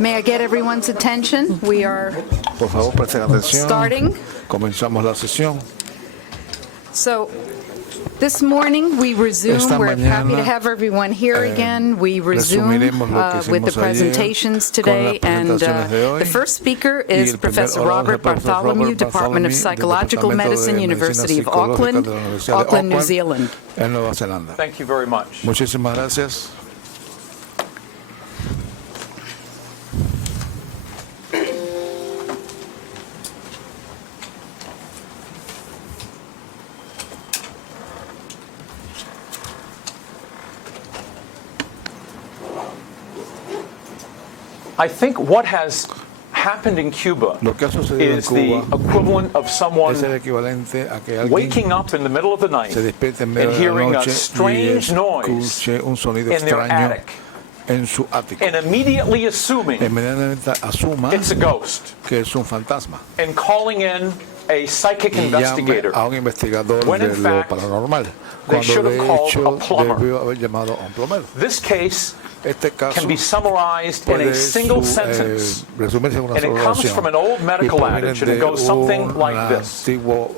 May I get everyone's attention? We are Por favor, presten atención. starting. Comenzamos la sesión. So, this morning we resume. Esta We're happy to mañana, have everyone here again. We resume resumiremos lo que with the hicimos ayer presentations con today. las And presentaciones de hoy. the first speaker Y is el primer Professor orador es el Robert profesor Bartholomew, Robert Department of Bartholomew, del Psychological Departamento Medicine, de University of Medicina Psicológica Auckland, de la Universidad de Auckland, New Auckland, Zealand. en Nueva Zelanda. Thank you very much. Muchísimas gracias. I think what has happened in Cuba Lo que ha sucedido en is the Cuba equivalent of someone es el equivalente a que alguien waking up in the middle of the night se despierte en medio and de la hearing a noche y strange noise escuche un sonido in their extraño attic en su ático. and immediately assuming Inmediatamente asuma it's a ghost que es un fantasma and calling in a psychic y llame investigator. a un investigador When in de lo fact, paranormal, they should cuando have de called hecho a plumber. debió haber llamado a un plomero. This case Este caso can be summarized in puede a single sentence, resumirse en una and it sola comes oración. from an old Y medical proviene adage, and it de goes something un like this. antiguo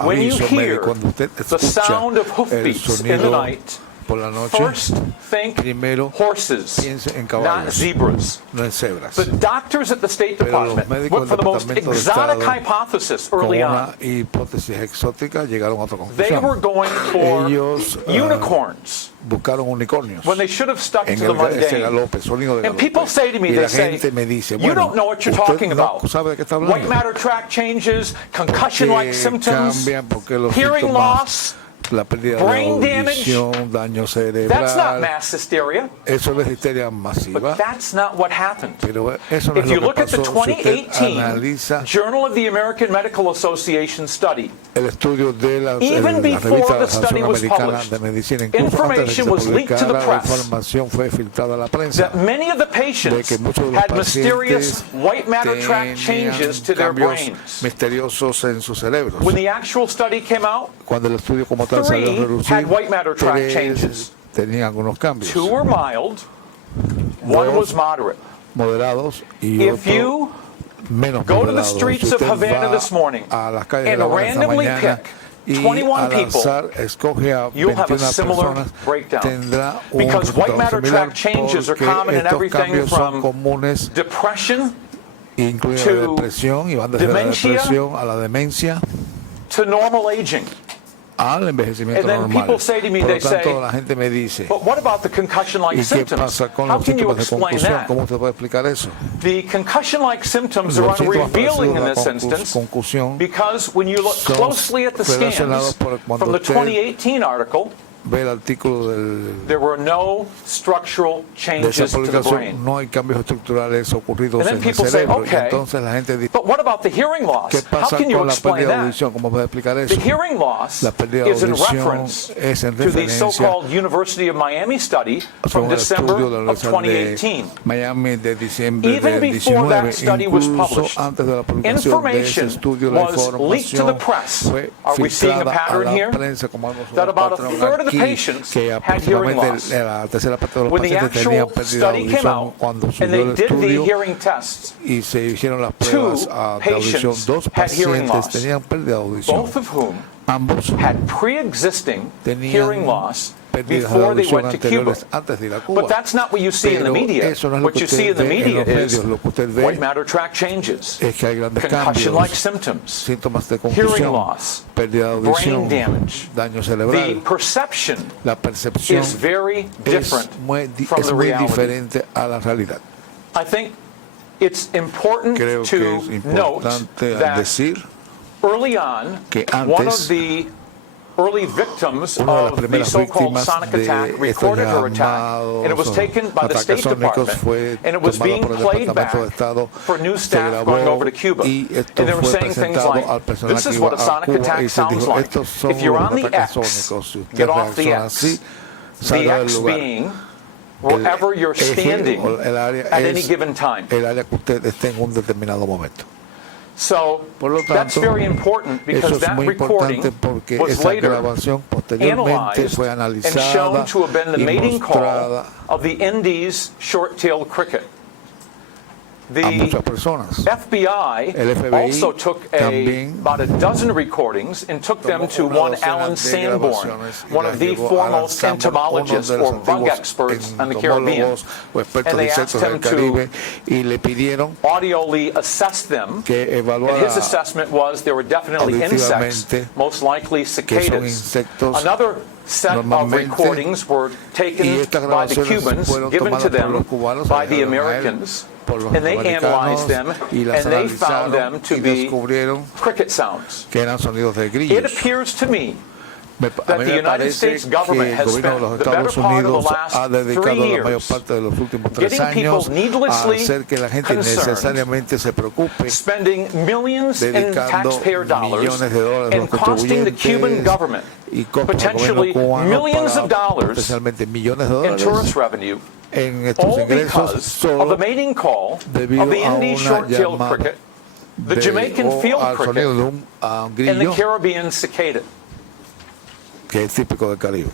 When you aviso hear médico, cuando usted the escucha sound of el hoofbeats in the sonido night, por la noche, first think primero horses, piense en not caballos, zebras. no en cebras. The doctors at the State Pero los Department médicos went for del the most Departamento de exotic Estado, hypothesis Con early una on. hipótesis exótica llegaron a otra They were conclusión. going for Ellos unicorns buscaron unicornios when they should have stuck en to the ese mundane. galope, sonido de And people galope. say to me, Y they la say, gente me dice, you bueno, don't know what you're usted talking no about. sabe de qué está White hablando. matter tract changes, concussion-like Que symptoms, cambian porque los hearing síntomas, loss. la pérdida brain de damage. audición, daño That's not cerebral, mass hysteria, eso no es histeria masiva, but that's not what happened. pero eso no If es you lo look que at the pasó. Si usted 2018 analiza Journal of the American Medical Association study, el estudio de la even revista de before la the study Asociación was Americana published, de Medicina, incluso antes de que information se was leaked to the publicara, la press información fue filtrada a la prensa that many of the de patients que muchos de los had mysterious pacientes white matter tract changes to their cambios brains. misteriosos en sus cerebros. When the actual study came out, Cuando el estudio como tal salió a 3 relucir, had white matter tract 3 changes. tenían algunos cambios 2 were mild, 1 was moderate. moderados y If otros you menos go to the moderados. streets Si of usted Havana va this morning a las calles de and La Habana esta randomly mañana pick y 21 al people, azar escoge a you'll have a 21 similar personas, breakdown. tendrá un Because white resultado matter similar tract changes are porque common in estos everything cambios son from comunes, depression incluyen la to depresión y van desde la dementia depresión a la demencia to normal aging. al envejecimiento And then normal. people say to me, Por lo they say, tanto, la gente me dice, But what about the concussion-like ¿y qué symptoms? pasa con How los can you síntomas de explain concusión? that? ¿Cómo usted puede explicar eso? The concussion-like symptoms are Los síntomas unrevealing in parecidos this a la instance concusión because when you look son closely at the relacionados scans por cuando from the usted 2018 article, ve el artículo there were no structural de esa changes to the publicación, brain. no hay cambios estructurales ocurridos And then en el people say, cerebro. okay, y entonces la gente dice, But what about the hearing loss? ¿qué How pasa can you con la explain pérdida de that? audición? ¿Cómo puede explicar eso? The hearing loss La pérdida de is in audición reference es en to the referencia so-called University of Miami study from según el December estudio de la of Universidad de 2018. Miami de diciembre Even del before that 19, study was incluso published, antes de la publicación de ese information estudio, la was leaked to the información press. fue Are we seeing a filtrada a pattern la here? prensa como algo That about a patrón third of the aquí, patients que had hearing aproximadamente loss. la tercera parte de los When the pacientes tenían actual pérdida de study came audición out cuando and subió they el did the estudio hearing tests, y se hicieron las 2 pruebas de audición. patients Dos had hearing pacientes loss, tenían pérdida de audición. both of whom Ambos had pre-existing tenían hearing loss pérdidas de before they audición went to Cuba. anteriores antes de ir a Cuba. But that's not what you see in the Pero media. eso no es lo What que you see in usted the ve en media los is medios. Lo que usted ve white matter tract changes, es que hay grandes concussion-like cambios, symptoms, síntomas de hearing confusión, loss, pérdida de brain audición, damage. daño The cerebral. perception La percepción is very es different from es the muy reality. diferente a la realidad. I think it's important Creo que to es note importante that decir early on, que one antes, of the early victims una de las of the primeras so-called víctimas sonic de attack estos recorded her attack, and it was llamados taken by the State ataques sónicos Department, fue and it was tomado being por el played Departamento back de Estado, for new se staff going over grabó to Cuba. y esto And they were fue saying things presentado like, al personal this que is iba what a a sonic Cuba attack y se sounds dijo, like. estos son If you're los on the ataques X, sónicos. Si usted get off the reacciona X. así, The salga del X lugar. being wherever you're eje standing o el área at any es given time. el área que usted esté en un determinado momento. So Por lo that's tanto, very important eso because es that muy recording importante porque was esa later grabación posteriormente analyzed fue and analizada shown to have been the y mating call mostrada of the Indies short-tailed cricket. a muchas personas. FBI El FBI also took también about a dozen recordings and took them to one Alan Sanborn, one of the foremost entomologists or bug experts on the Caribbean. And they asked him to y le pidieron audially assess them. que And evaluara his assessment was there were definitely insects, auditivamente most likely que son cicadas. insectos. Another set of Normalmente, recordings were y taken estas by the grabaciones Cubans, fueron given to tomadas por them los cubanos, by the trajeron a él Americans, por los and they analyzed them, y las and they found them analizaron to y be descubrieron cricket sounds. que eran sonidos de It grillos. appears to me A that mí the me United parece States que government el has gobierno de spent los the better Estados part of the Unidos ha last 3 dedicado la mayor years parte de los últimos 3 getting people años a needlessly hacer que la gente concerned, necesariamente se preocupe, spending millions in dedicando taxpayer dollars millones de dólares a and los costing the Cuban contribuyentes government y costos al potentially gobierno cubano millions of para dollars especialmente millones de in tourist dólares revenue, en estos all ingresos because of solo the mating call debido of the a Indian una short-tailed llamada cricket, the de- Jamaican o field al cricket, sonido de un and the grillo Caribbean cicada. que es típico del Caribe.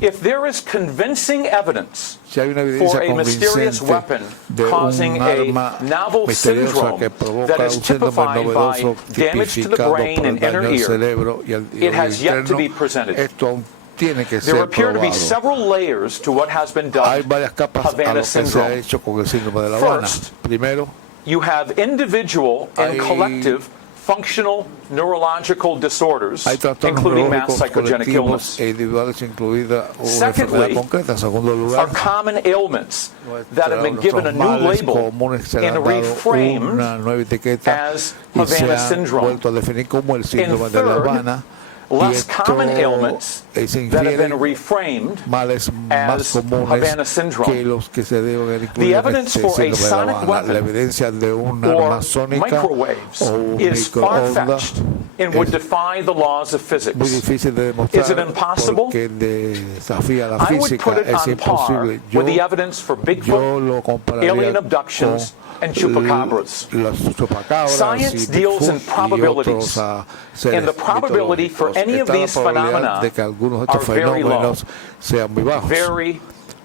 If there is convincing evidence Si hay una for evidencia a mysterious convincente weapon de causing un a arma novel misteriosa syndrome que that provoca is un síndrome typified by novedoso damage to the tipificado brain por el and daño inner al ear, cerebro y al it has yet to interno, be presented. esto aún tiene que There ser appear to be probado. several layers to what has been Hay done varias capas a Havana lo que se ha syndrome. hecho con el síndrome de La Habana. First, Primero, You have individual and Hay- collective functional neurological disorders, hay trastornos including mass neurológicos psychogenic colectivos illness. e individuales, incluida una Secondly, enfermedad concreta. En segundo Are lugar, common ailments that have been nuestros given a new males label comunes se le and han dado reframed una nueva etiqueta as y se Havana han syndrome. vuelto a definir como el síndrome And de La third, Habana. Y less esto common ailments se that have been infieren reframed males más as comunes Havana syndrome. que los que se deben incluir The en evidence este for a síndrome de La sonic Habana. weapon La evidencia de una or arma sónica microwaves o un is microondas far-fetched and would es defy the laws of muy physics. difícil de Is it demostrar impossible? porque desafía la I would física, put it es on par imposible. Yo, with the evidence for yo Bigfoot, lo compararía alien con abductions, and chupacabras. Las chupacabras Science y deals in Bigfoot y probabilities, otros seres and the probability for mitológicos. any of Está la these probabilidad phenomena de que algunos de are estos very low. fenómenos sean muy bajos, Very,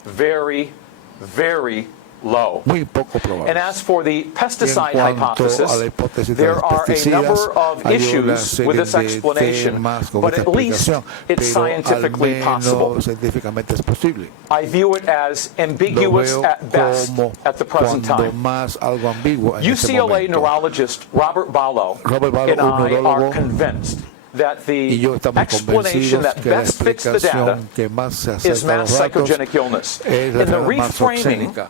very, very low. muy poco probables. And as for the Y pesticide en cuanto hypothesis, a la hipótesis de there los are a pesticidas, number of hay una issues serie with this de explanation, temas con but esta at least explicación, it's pero al scientifically possible. menos científicamente es posible. I view it as Lo ambiguous veo at best como at the present cuando time. más algo ambiguo en este UCLA momento. neurologist Robert Ballo Robert Ballo, and un I are neurólogo, convinced that y the yo estamos explanation convencidos that que la best fits the data explicación que más se is acerca a mass los datos psychogenic illness. es la In the enfermedad más reframing oxénica.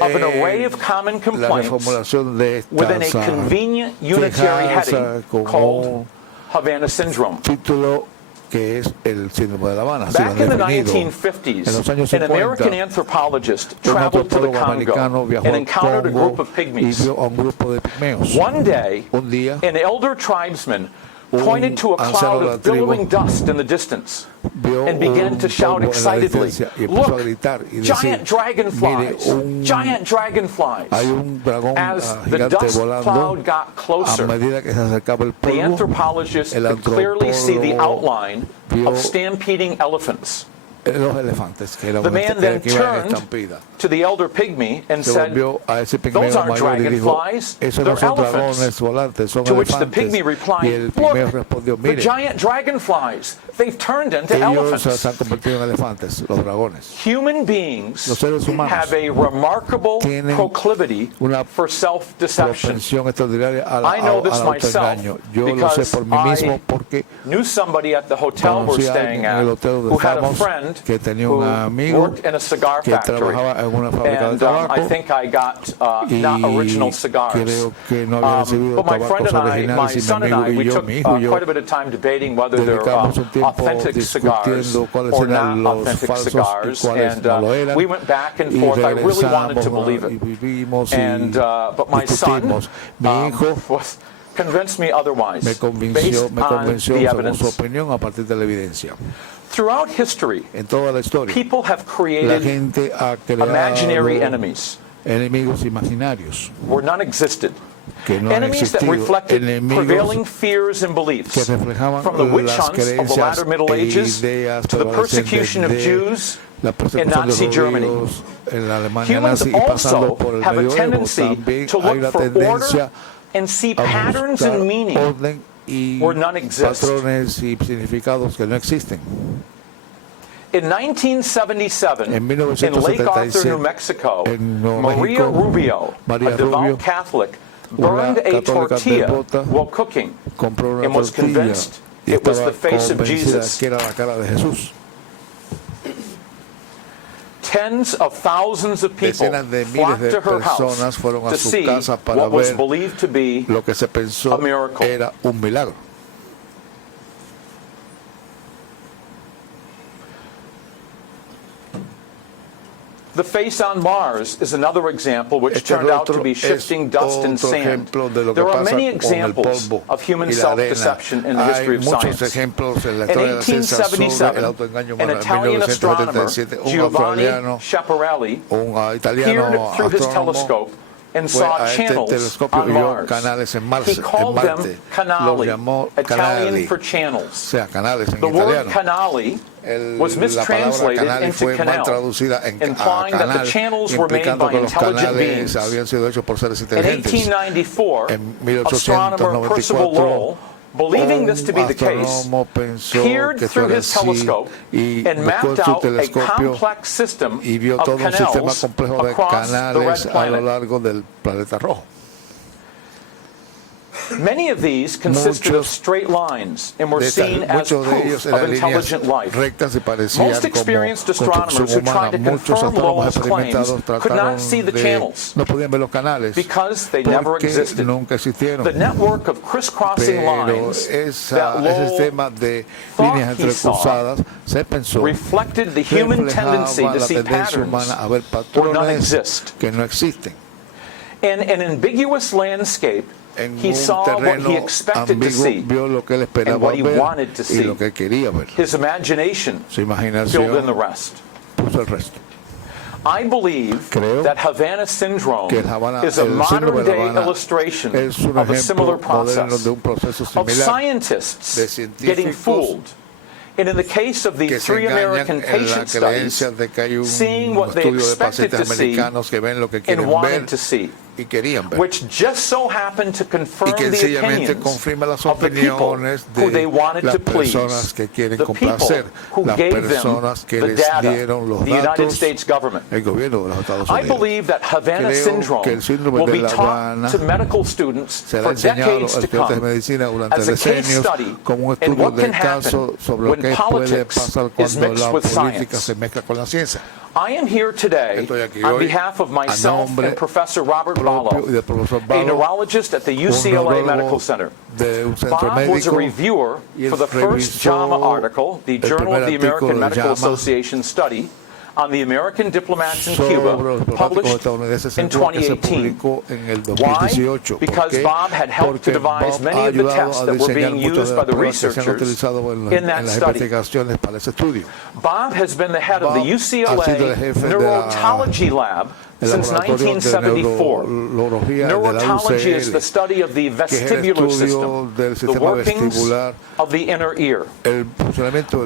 of an array of common La complaints reformulación de within a estas convenient unitary quejas heading con called un Havana syndrome. título que es el síndrome de La Habana. así lo Back han in the definido. 1950s, En los años an 50, American anthropologist un traveled to the antropólogo americano Congo viajó and al encountered a Congo group of y pygmies. vio a un grupo de pigmeos. One day, Un día, an elder tribesman pointed to a anciano cloud de la of tribu billowing dust in the distance vio and began un to shout polvo en la excitedly, distancia y empezó a "Look, gritar y decir, giant dragonflies, mire, giant dragonflies." hay un dragón As the gigante dust volando. cloud got A closer, medida que se acercaba el the polvo, anthropologist el could clearly see the antropólogo outline vio of stampeding elephants. los elefantes que eran The man then que iban en turned estampida. to the elder pygmy and Se said, volvió a ese "Those pigmeo aren't mayor y dijo, dragonflies, esos they're no son elephants." dragones volantes, son To which the elefantes. pygmy Y replied, el pigmeo "Look, respondió, the mire, giant dragonflies, they've turned into ellos se elephants." han convertido en elefantes, los dragones. Human beings Los seres humanos have a remarkable tienen proclivity una for self-deception. Propensión extraordinaria I know this al autoengaño. myself Yo lo sé because por mí mismo porque knew somebody at the hotel we're conocí a staying alguien en el at hotel donde who had a estamos friend que tenía who un amigo worked in a cigar que factory. trabajaba en una fábrica de And I tabaco think I got not y original cigars. creo que no había recibido But my friend tabacos and I, my originales y son mi and amigo I, we y yo, took mi hijo y yo quite a bit of time debating whether they're dedicamos un tiempo authentic cigars discutiendo cuáles or eran not los authentic falsos y cigars. cuáles And no lo eran. we went back and Y forth. I really wanted to regresamos, believe y it. vivimos y And but my son discutimos. Mi hijo was convinced me otherwise me based on convenció the según su evidence. opinión a partir de la evidencia. Throughout history, En toda la historia, people have la created gente ha creado imaginary enemies enemigos imaginarios where none existed. que no han Enemies that existido, reflected enemigos prevailing fears and beliefs, que reflejaban from the witch las hunts of the creencias latter Middle e Ages ideas to the prevalecentes persecution of de Jews la in persecución de Nazi los Germany. judíos en la Alemania Humans nazi y pasando also por el have a medioevo. tendency También to hay look la for tendencia order and see a patterns buscar and meaning orden y where none exist. patrones y significados que no existen. In 1977, En in Lake Arthur, 1977, New Mexico, en Nuevo Maria México, Rubio, María a devout Rubio, Catholic, una burned a católica tortilla devota, while cooking compró una and was tortilla convinced y it was estaba the face of convencida Jesus. que era la cara de Jesús. Tens of thousands of people Decenas de miles flocked de to her house personas fueron a to su see casa para what was ver believed to be lo que se pensó a miracle. era un milagro. The face on Mars is another example which turned out to be shifting dust and sand. There are many examples of human self-deception in the history of science. In 1877, an Italian astronomer, Giovanni Schiaparelli, peered through his telescope and saw channels on Mars. He called them canali, Italian for channels. The word canali was mistranslated into canals, implying that the channels were made by intelligent beings. In 1894, astronomer Percival Lowell, believing this to be the case, peered through his telescope and mapped out a complex system of canals across the red planet. Many of these consisted of straight lines and were seen as proof of intelligent life. Most experienced astronomers who tried to confirm Lowell's claims could not see the channels because they never existed. The network of crisscrossing lines that Lowell thought he saw reflected the human tendency to see patterns where none exist. In an ambiguous landscape, he saw what he expected to see and what he wanted to see. His imagination filled in the rest. I believe that Havana syndrome is a modern-day illustration of a similar process, of scientists getting fooled. And in the case of the 3 American patient studies, seeing what they expected to see and wanted to see, which just so happened to confirm the opinions of the people who they wanted to please, the people who gave them the data, the United States government. I believe that Havana syndrome will be taught to medical students for decades to come as a case study in what can happen when politics is mixed with science. I am here today on behalf of myself and Professor Robert Ballo, a neurologist at the UCLA Medical Center. Bob was a reviewer for the first JAMA article, the Journal of the American Medical Association study, on the American diplomats in Cuba, published in 2018. Why? Because Bob had helped to devise many of the tests that were being used by the researchers in that study. Bob has been the head of the UCLA Neurology Lab since 1974. Neurology is the study of the vestibular system, the workings of the inner ear.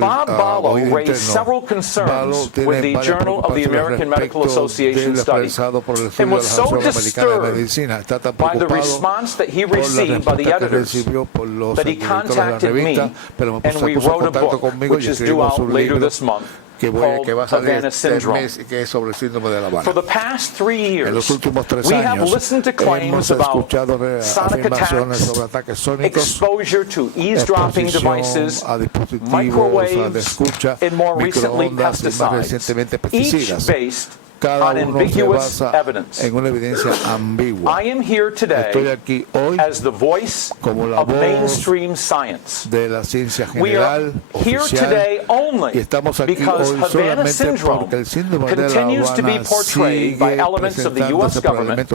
Bob Ballo raised several concerns with the Journal of the American Medical Association study and was so disturbed by the response that he received by the editors that he contacted me and we wrote a book which is due out later this month, called Havana Syndrome. For the past 3 years, we have listened to claims about sonic attacks, exposure to eavesdropping devices, microwaves, and more recently pesticides, each based on ambiguous evidence. I am here today as the voice of mainstream science. We are here today only because Havana syndrome continues to be portrayed by elements of the U.S. government,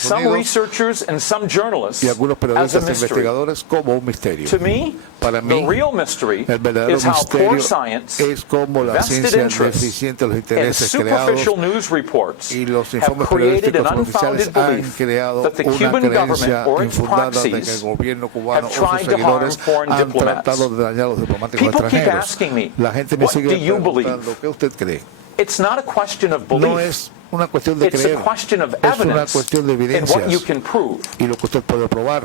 some researchers and some journalists, as a mystery. To me, Para The mí, real mystery el verdadero is how poor misterio science, es cómo la vested ciencia interests, deficiente, los and intereses creados superficial news reports y los have informes created an periodísticos oficiales unfounded han belief creado that the una Cuban creencia government or its infundada de que el proxies gobierno cubano have o sus tried to harm seguidores foreign han diplomats. tratado de dañar a los diplomáticos People keep extranjeros. asking me, La gente me what sigue do you preguntando, believe? ¿qué usted cree? It's not a question of No belief. es una cuestión de It's creer, a question of es una evidence cuestión de in what you evidencias can prove. y lo que usted puede probar.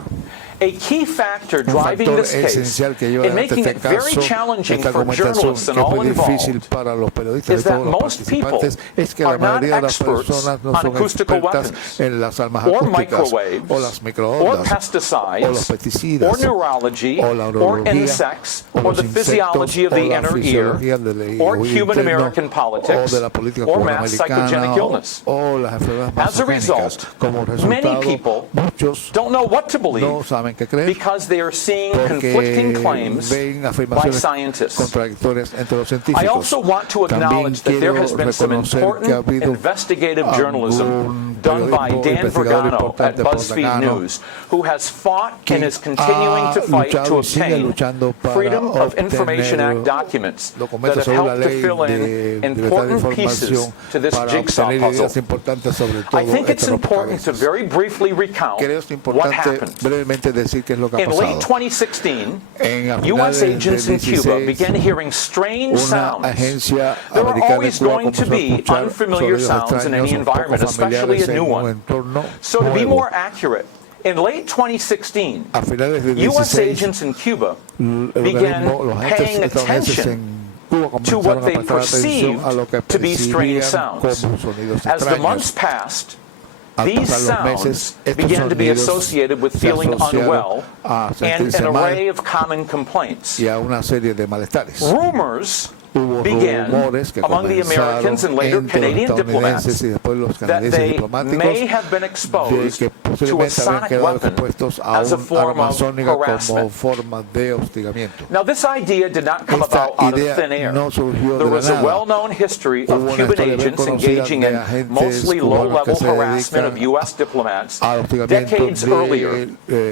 A key factor Un driving factor this case esencial que lleva and adelante making este it very caso, challenging esta for argumentación journalists que and es all muy difícil involved para los periodistas y is that todos los most people participantes es que la are not mayoría de las experts personas no on son acoustical expertas weapons en las armas or acústicas microwaves o las or microondas o los pesticides pesticidas or neurology o la or neurología insects o or los the physiology of insectos o the la inner ear fisiología del or oído Cuban interno American o politics de la política or mass cubanoamericana psychogenic illness. o las enfermedades As a masogénicas. result, Como many resultado, people muchos don't know what to no believe saben qué creer because they are seeing porque conflicting claims ven by afirmaciones scientists. contradictorias entre los I científicos. also want to También acknowledge that there quiero has been some reconocer que ha important habido investigative journalism algún done by periodismo Dan investigador Vergano at importante por BuzzFeed Vergano News, who has fought que and is continuing to ha fight to luchado y sigue obtain luchando para Freedom of Information obtener Act documents that documentos have sobre la helped to ley fill de in libertad de important pieces información to this para jigsaw obtener ideas puzzle. importantes sobre I todo think it's este important to rompecabezas. very briefly recount Creo que es what importante happened. brevemente decir qué es lo que ha In late pasado. 2016, En a U.S. finales del agents in Cuba 16, began hearing strange una sounds. agencia There are americana de always Cuba going to comenzó a be escuchar unfamiliar sonidos sounds in any extraños o poco environment, especially familiares a en new un one. entorno So to be nuevo. more accurate, in late 2016, A finales del U.S. 16, agents in Cuba el began organismo, los agentes paying estadounidenses attention en Cuba to comenzaron what a they prestar atención a lo que perceived to be strange percibían sounds. como sonidos As the months extraños. passed, Al these pasar los sounds meses, estos began to be sonidos associated with se feeling asociaron unwell a and sentirse an mal array of common complaints. y a una serie de malestares. Rumors Hubo began rumores que among the Americans and later entre Canadian los diplomats estadounidenses y después los that canadienses they diplomáticos may have been de exposed que to a posiblemente habían sonic quedado weapon expuestos a as a un form arma of sónica como harassment. forma de hostigamiento. Now, this idea did not come Esta about out of idea thin air. no surgió There de la was a nada. well-known history of Hubo una Cuban historia bien agents conocida engaging de in agentes mostly cubanos que low-level se harassment of dedican U.S. diplomats al hostigamiento decades earlier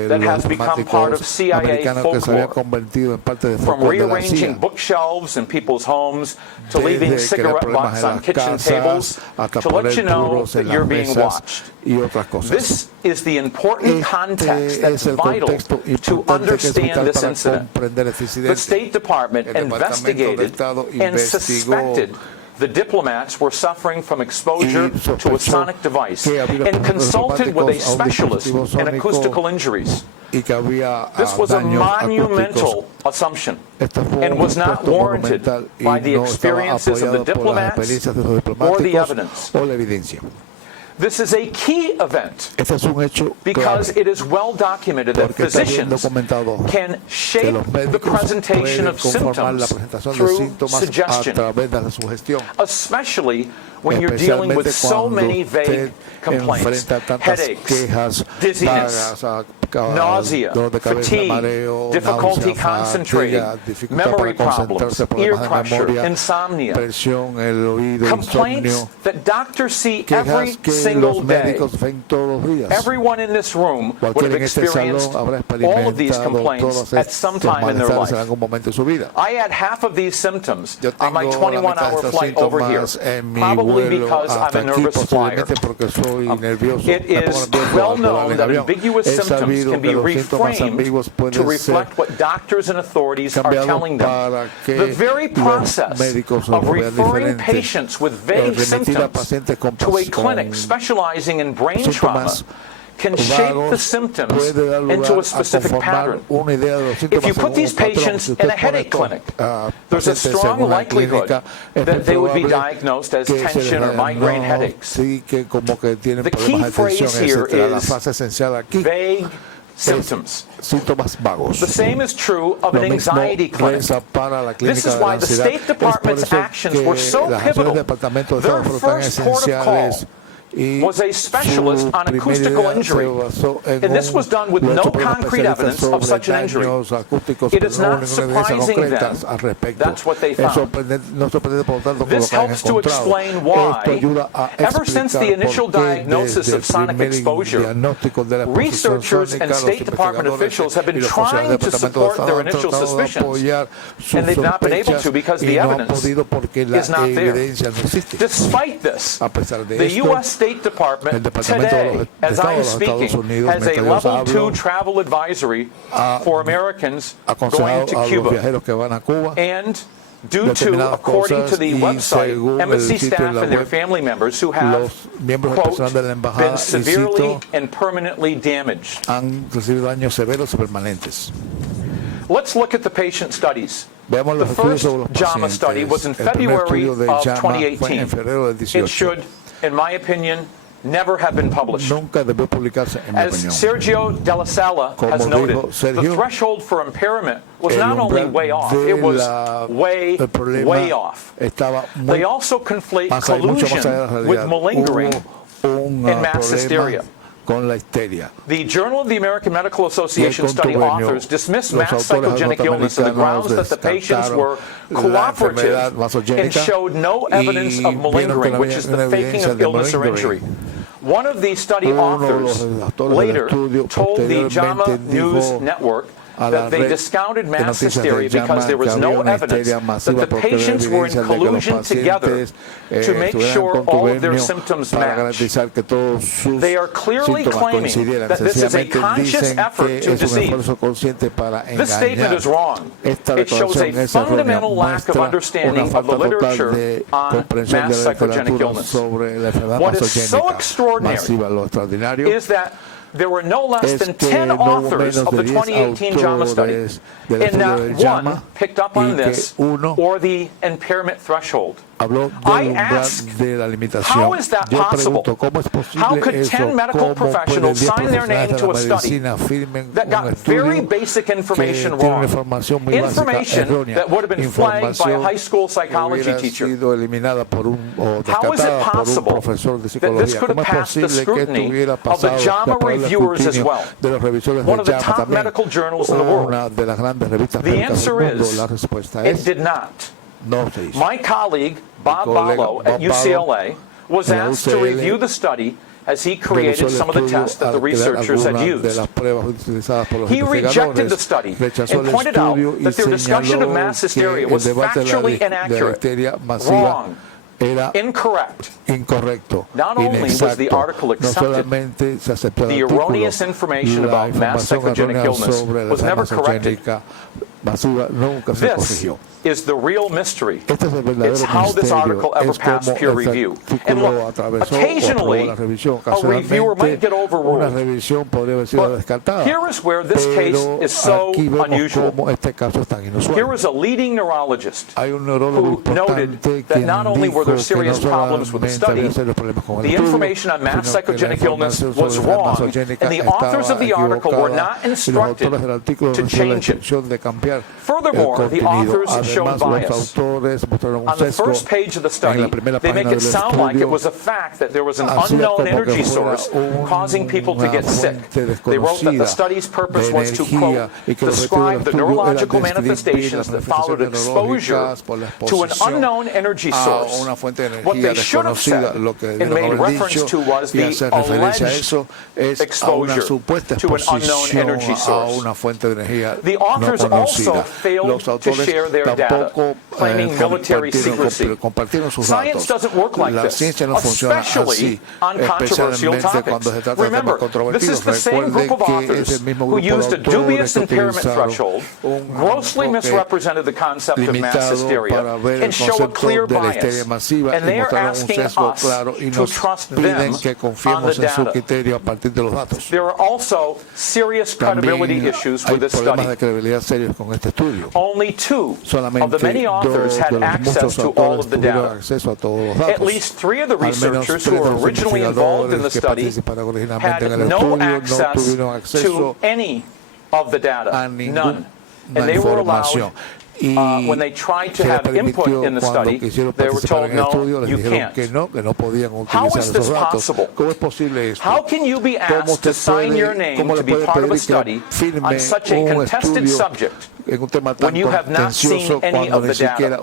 that los has become part of diplomáticos CIA americanos que se habían folklore. convertido en parte de From folclore de la rearranging CIA. bookshelves in people's homes to Desde leaving crear cigarette problemas butts en on las kitchen casas tables hasta to let poner you know puros that en you're las being mesas watched. y otras cosas. This is the important context Este that's es el vital contexto to importante que es vital understand this para incident. comprender este The incidente. State Department El Departamento de investigated Estado and investigó suspected the diplomats were suffering from exposure y to a sospechó sonic device que había and consulted with a diplomáticos a un specialist dispositivo in sónico acoustical injuries. y que había This was a daños monumental acústicos. assumption Esto fue and un was not supuesto warranted monumental y by the no estaba experiences of the apoyado por las diplomats experiencias de los or the diplomáticos evidence. o la evidencia. This is a key event Este es un hecho because clave, it is well documented that porque está bien physicians documentado can que shape los the médicos presentation pueden of conformar la symptoms presentación de through síntomas a suggestion, través de la sugestión. especially when you're dealing with Especialmente so cuando many usted vague complaints, enfrenta tantas headaches, quejas dizziness, vagas, nausea, dolor de cabeza, fatigue, mareo, difficulty náusea, concentrating, fatiga, dificultad memory para problems, concentrarse, ear problemas de pressure, memoria, insomnia, presión, el oído, complaints insomnio, that doctors see every quejas que single los day. médicos ven todos los días. Everyone in this room would have Cualquiera en este experienced salón habrá all of these experimentado complaints todos at some estos time in their malestares en life. algún momento de su vida. I had half of these symptoms Yo on my tengo la mitad de 21-hour estos flight over here, síntomas en mi probably vuelo because hasta I'm a aquí, nervous flyer. posiblemente porque soy nervioso. It Me pongo is nervioso well al volar known en that avión. ambiguous Es symptoms sabido can que be los síntomas ambiguos reframed to pueden ser reflect what doctors and authorities are cambiados telling them. para que The very los process médicos of lo vean referring diferente. patients with vague Remitir a symptoms pacientes con to a clinic specializing in brain trauma síntomas can shape the vagos symptoms puede dar into lugar a specific a pattern. conformar una idea de los If síntomas you put según these un patrón. patients Si in usted a headache pone clinic, estos there's a pacientes strong en una likelihood clínica, es that they would be probable diagnosed as que se tension or les migraine headaches. diagnostique como que tienen The problemas key de tensión, phrase here etcétera. La is frase esencial aquí vague symptoms. síntomas vagos. The same is true of Lo an mismo anxiety clinic. reza para la This clínica is de la why the ansiedad. State Es por Department's eso actions que were so las acciones pivotal. del Departamento de Their Estado fueron tan first port of call esenciales was a specialist on acoustical injury, and this was done with no concrete evidence of such an injury. It is not surprising then that's what they found. This helps to explain why, ever since the initial diagnosis of sonic exposure, researchers and State Department officials have been trying to support their initial suspicions, and they've not been able to because the evidence is not there. Despite this, the U.S. State Department today, as I am speaking, has a level 2 travel advisory for Americans going to Cuba. And due to, according to the website, embassy staff and their family members who have, quote, been severely and permanently damaged. Let's look at the patient studies. The first JAMA study was in February of 2018. It should, in my opinion, never have been published. As Sergio Della Sala has noted, the threshold for impairment was not only way off, it was way off. They also conflate collusion with malingering and mass hysteria. The Journal of the American Medical Association study authors dismissed mass psychogenic illness on the grounds that the patients were cooperative and showed no evidence of malingering, which is the faking of illness or injury. One of the study authors later told the JAMA News Network that they discounted mass hysteria because there was no evidence that the patients were in collusion together to make sure all of their symptoms match. They are clearly claiming that this is a conscious effort to deceive. This statement is wrong. It shows a fundamental lack of understanding of the literature on mass psychogenic illness. What is so extraordinary is that there were no less than 10 authors of the 2018 JAMA study, and not one picked up on this or the impairment threshold. I ask, how is that possible? How could 10 medical professionals sign their name to a study that got very basic information wrong? Information that would have been flagged by a high school psychology teacher. How is it possible that this could have passed the scrutiny of the JAMA reviewers as well? One of the top medical journals in the world. The answer is, it did not. My colleague, Bob Ballo at UCLA, was asked to review the study as he created some of the tests that the researchers had used. He rejected the study and pointed out that their discussion of mass hysteria was factually inaccurate, wrong, incorrect. Not only was the article accepted, the erroneous information about mass psychogenic illness was never corrected. This is the real mystery. It's how this article ever passed peer review. And look, occasionally a reviewer might get overruled. But here is where this case is so unusual. Here is a leading neurologist who noted that not only were there serious problems with the study, the information on mass psychogenic illness was wrong, and the authors of the article were not instructed to change it. Furthermore, the authors showed bias. On the first page of the study, they make it sound like it was a fact that there was an unknown energy source causing people to get sick. They wrote that the study's purpose was to, quote, describe the neurological manifestations that followed exposure to an unknown energy source. What they should have said and made reference to was the alleged exposure to an unknown energy source. The authors also failed to share their data, claiming military secrecy. Science doesn't work like this, especially on controversial topics. Remember, this is the same group of authors who used a dubious impairment threshold, grossly misrepresented the concept of mass hysteria, and show a clear bias. And they are asking us to trust them on the data. There are also serious credibility issues with this study. Only 2 of the many authors had access to all of the data. At least 3 of the researchers who were originally involved in the study had no access to any of the data, none. And they were allowed when they tried to have input in the study, they were told, no, you can't. How is this possible? How can you be asked to sign your name to be part of a study on such a contested subject when you have not seen any of the data?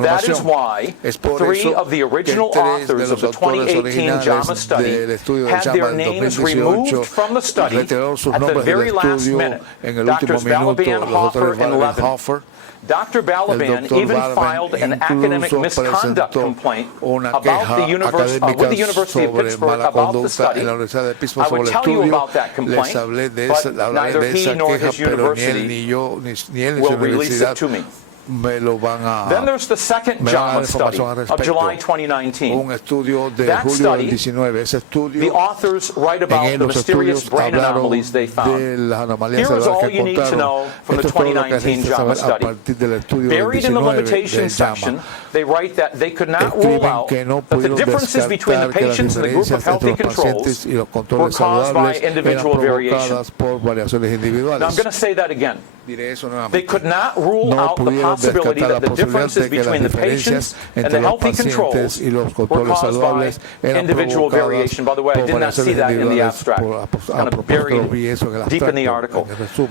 That is why 3 of the original authors of the 2018 JAMA study had their names removed from the study at the very last minute. Drs. Balaban, Hoffer, and Levin. Dr. Balaban even filed an academic misconduct complaint about the with the University of Pittsburgh about the study. I would tell you about that complaint, but neither he nor his university will release it to me. Then there's the second JAMA study of July 2019. That study, the authors write about the mysterious brain anomalies they found. Here is all you need to know from the 2019 JAMA study. Buried in the limitations section, they write that they could not rule out that the differences between the patients and the group of healthy controls were caused by individual variation. Now I'm going to say that again. They could not rule out the possibility that the differences between the patients and the healthy controls were caused by individual variation. By the way, I did not see that in the abstract. It's kind of buried deep in the article.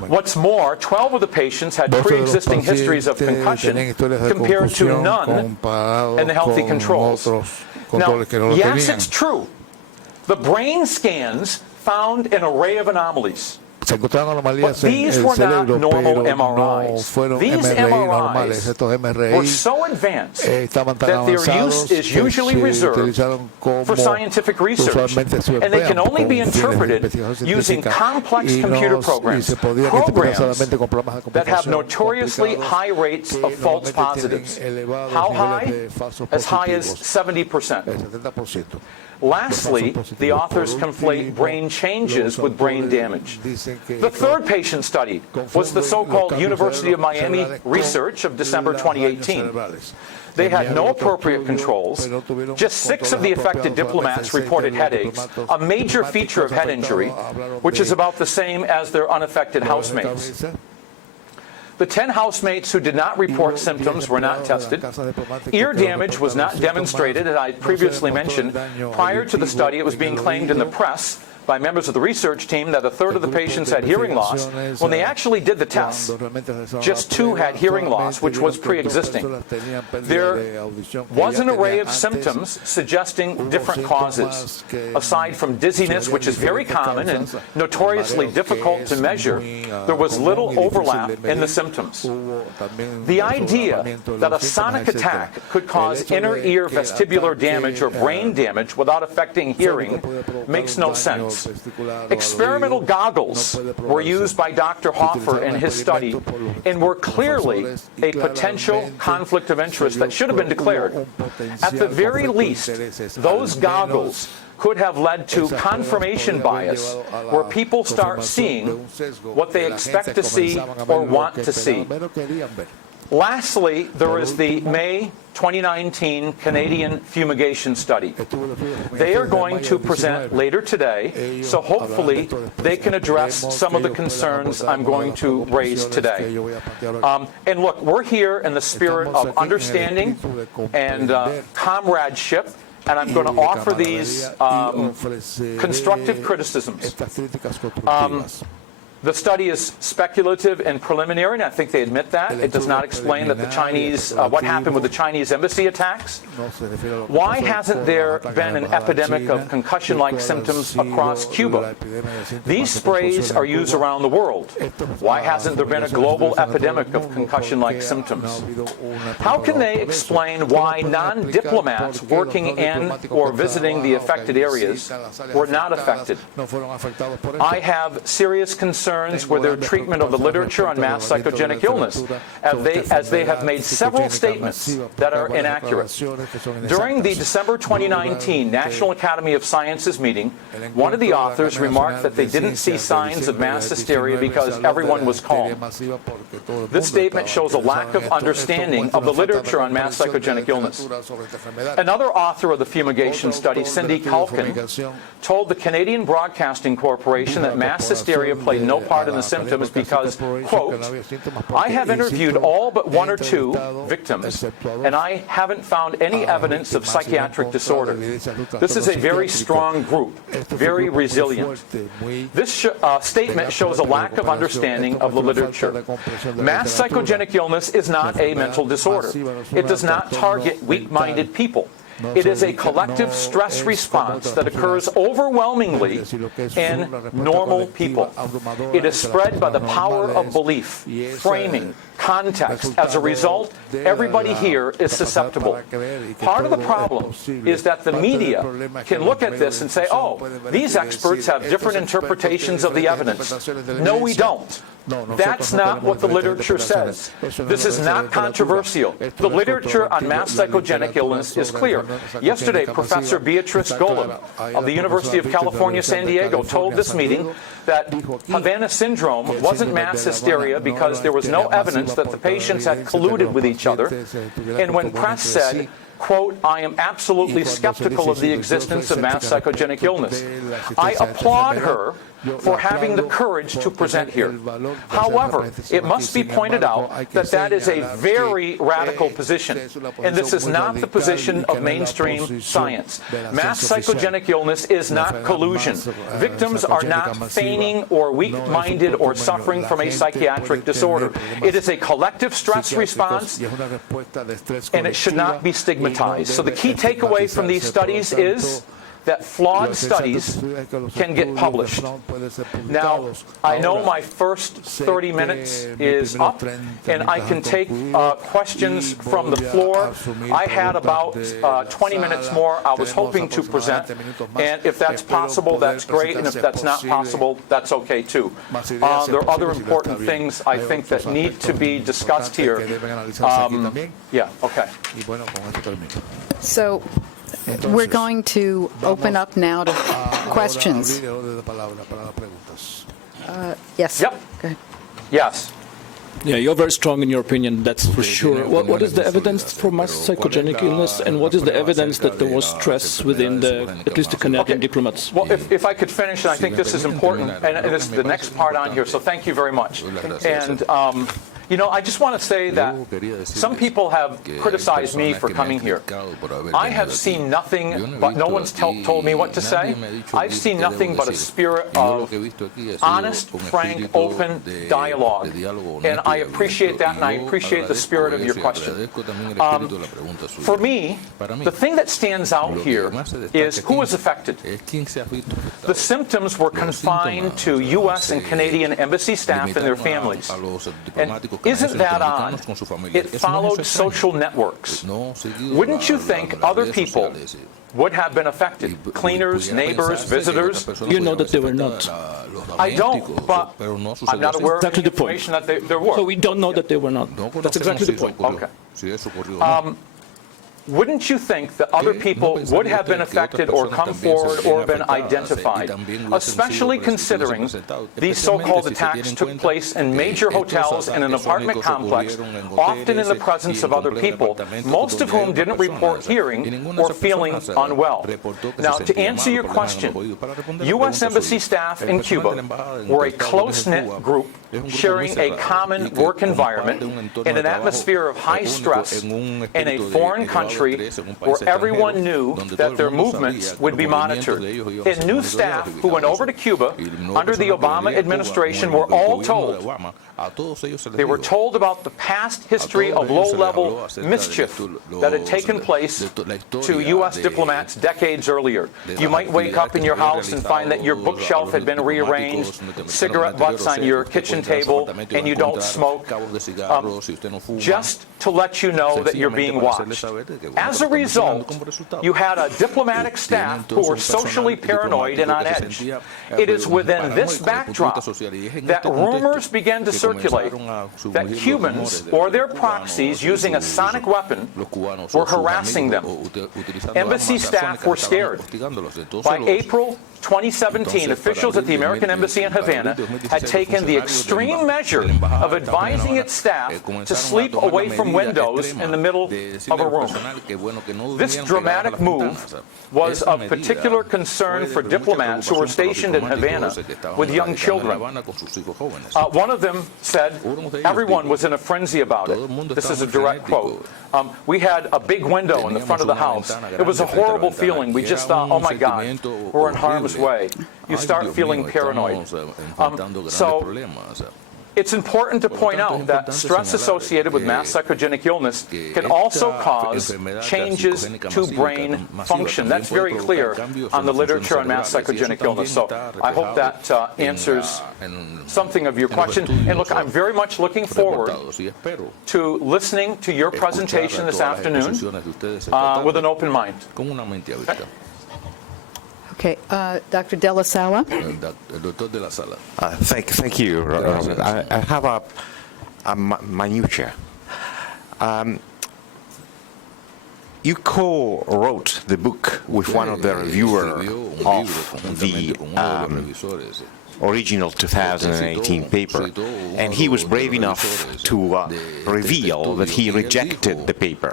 What's more, 12 of the patients had pre-existing histories of concussion compared to none in the healthy controls. Now, yes, it's true. The brain scans found an array of anomalies. But these were not normal MRIs. These MRIs were so advanced that their use is usually reserved for scientific research, and they can only be interpreted using complex computer programs that have notoriously high rates of false positives. How high? As high as 70%. Lastly, the authors conflate brain changes with brain damage. The third patient study was the so-called University of Miami research of December 2018. They had no appropriate controls. Just 6 of the affected diplomats reported headaches, a major feature of head injury, which is about the same as their unaffected housemates. The 10 housemates who did not report symptoms were not tested. Ear damage was not demonstrated, as I previously mentioned. Prior to the study, it was being claimed in the press by members of the research team that a third of the patients had hearing loss. When they actually did the tests, just 2 had hearing loss, which was pre-existing. There was an array of symptoms suggesting different causes. Aside from dizziness, which is very common and notoriously difficult to measure, there was little overlap in the symptoms. The idea that a sonic attack could cause inner ear vestibular damage or brain damage without affecting hearing makes no sense. Experimental goggles were used by Dr. Hoffer in his study and were clearly a potential conflict of interest that should have been declared. At the very least, those goggles could have led to confirmation bias, where people start seeing what they expect to see or want to see. Lastly, there is the May 2019 Canadian fumigation study. They are going to present later today, so hopefully they can address some of the concerns I'm going to raise today. And look, we're here in the spirit of understanding and comradeship, and I'm going to offer these constructive criticisms. The study is speculative and preliminary, and I think they admit that. It does not explain that the Chinese, what happened with the Chinese embassy attacks. Why hasn't there been an epidemic of concussion-like symptoms across Cuba? These sprays are used around the world. Why hasn't there been a global epidemic of concussion-like symptoms? How can they explain why non-diplomats working in or visiting the affected areas were not affected? I have serious concerns with their treatment of the literature on mass psychogenic illness, as they have made several statements that are inaccurate. During the December 2019 National Academy of Sciences meeting, one of the authors remarked that they didn't see signs of mass hysteria because everyone was calm. This statement shows a lack of understanding of the literature on mass psychogenic illness. Another author of the fumigation study, Cindy Culkin, told the Canadian Broadcasting Corporation that mass hysteria played no still part in the symptoms because, quote, I have interviewed all but one or two victims, and I haven't found any evidence of psychiatric disorder. This is a very strong group, very resilient. This statement shows a lack of understanding of the literature. Mass psychogenic illness is not a mental disorder. It does not target weak-minded people. It is a collective stress response that occurs overwhelmingly in normal people. It is spread by the power of belief, framing, context. As a result, everybody here is susceptible. Part of the problem is that the media can look at this and say, oh, these experts have different interpretations of the evidence. No, we don't. That's not what the literature says. This is not controversial. The literature on mass psychogenic illness is clear. Yesterday, Professor Beatrice Golub of the University of California, San Diego, told this meeting that Havana syndrome wasn't mass hysteria because there was no evidence that the patients had colluded with each other. And when press said, quote, I am absolutely skeptical of the existence of mass psychogenic illness, I applaud her for having the courage to present here. However, it must be pointed out that that is a very radical position, and this is not the position of mainstream science. Mass psychogenic illness is not collusion. Victims are not feigning or weak-minded or suffering from a psychiatric disorder. It is a collective stress response, and it should not be stigmatized. So the key takeaway from these studies is that flawed studies can get published. Now, I know my first 30 minutes is up, and I can take questions from the floor. I had about 20 minutes more I was hoping to present, and if that's possible, that's great, and if that's not possible, that's okay too. There are other important things I think that need to be discussed here. Yeah, okay. So we're going to open up now to questions. Yes. Yep. Go ahead. Yes. Yeah, you're very strong in your opinion, that's for sure. What is the evidence for mass psychogenic illness, and what is the evidence that there was stress within at least the Canadian diplomats? Well, if I could finish, and I think this is important, and this is the next part on here, so thank you very much. And, you know, I just want to say that some people have criticized me for coming here. I have seen nothing, but no one's told me what to say. I've seen nothing but a spirit of honest, frank, open dialogue. And I appreciate that, and I appreciate the spirit of your question. For me, the thing that stands out here is who is affected. The symptoms were confined to U.S. and Canadian embassy staff and their families. And isn't that odd? It followed social networks. Wouldn't you think other people would have been affected? Cleaners, neighbors, visitors? You know that they were not. I don't, but I'm not aware of the information that there were. So we don't know that they were not. That's exactly the point. Okay. Wouldn't you think that other people would have been affected or come forward or been identified, especially considering these so-called attacks took place in major hotels and an apartment complex, often in the presence of other people, most of whom didn't report hearing or feeling unwell? Now, to answer your question, U.S. Embassy staff in Cuba were a close-knit group sharing a common work environment in an atmosphere of high stress in a foreign country where everyone knew that their movements would be monitored. And new staff who went over to Cuba under the Obama administration were all told. They were told about the past history of low-level mischief that had taken place to U.S. diplomats decades earlier. You might wake up in your house and find that your bookshelf had been rearranged, cigarette butts on your kitchen table, and you don't smoke, just to let you know that you're being watched. As a result, you had a diplomatic staff who were socially paranoid and on edge. It is within this backdrop that rumors began to circulate that Cubans or their proxies using a sonic weapon were harassing them. Embassy staff were scared. By April, 2017, officials at the American Embassy in Havana had taken the extreme measure of advising its staff to sleep away from windows in the middle of a room. This dramatic move was of particular concern for diplomats who were stationed in Havana with young children. One of them said, everyone was in a frenzy about it. This is a direct quote. We had a big window in the front of the house. It was a horrible feeling. We just thought, oh my God, we're in harm's way. You start feeling paranoid. So it's important to point out that stress associated with mass psychogenic illness can also cause changes to brain function. That's very clear on the literature on mass psychogenic illness. So I hope that answers something of your question. And look, I'm very much looking forward to listening to your presentation this afternoon with an open mind. Okay, Dr. De La Sala. Thank you, Robert. I have a minutia. You co-wrote the book with one of the reviewers of the original 2018 paper, and he was brave enough to reveal that he rejected the paper.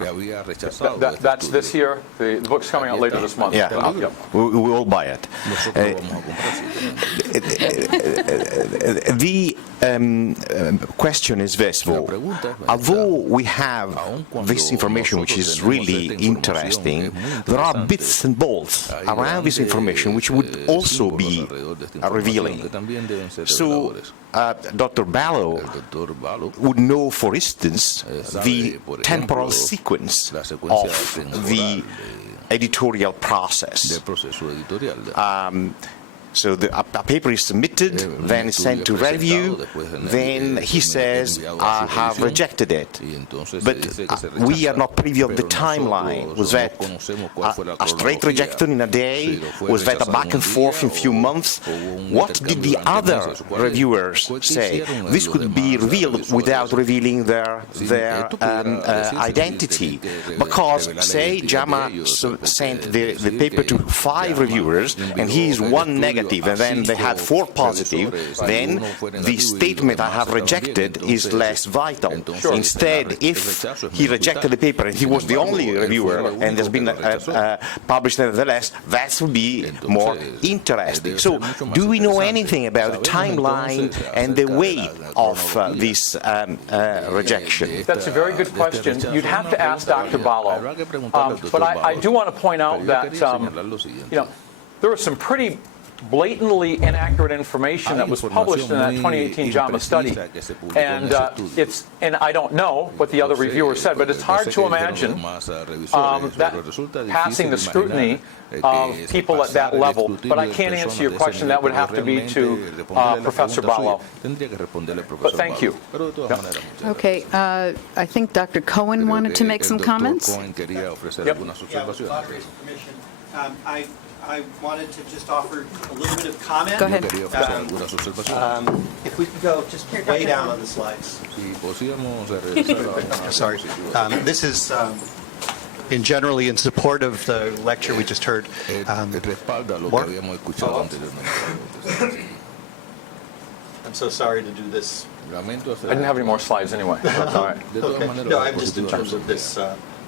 That's this year. The book's coming out later this month. Yeah, we will buy it. The question is this, though. Although we have this information, which is really interesting, there are bits and bolts around this information which would also be revealing. So, Dr. Ballo would know, for instance, the temporal sequence of the editorial process. So a paper is submitted, then it's sent to review, then he says, I have rejected it. But we are not privy of the timeline. Was that a straight rejection in a day? Was that a back and forth in a few months? What did the other reviewers say? This could be revealed without revealing their identity. Because, say, Jama sent the paper to 5 reviewers, and he is one negative, and then they had 4 positive, then the statement I have rejected is less vital. Instead, if he rejected the paper and he was the only reviewer and has been published nevertheless, that would be more interesting. So, do we know anything about the timeline and the weight of this rejection? That's a very good question. You'd have to ask Dr. Ballo. But I do want to point out that there was some pretty blatantly inaccurate information that was published in that 2018 JAMA study. And I don't know what the other reviewers said, but it's hard to imagine that passing the scrutiny of people at that level. But I can't answer your question. That would have to be to Professor Ballo. But thank you. Yeah. Okay, I think Dr. Cohen wanted to make some comments. Yep. I wanted to just offer a little bit of comment. Go ahead. If we could go just way down on the slides. Sorry. This is generally in support of the lecture we just heard. More? I'm so sorry to do this. I didn't have any more slides anyway. That's all right. Okay. No, I'm just in terms of this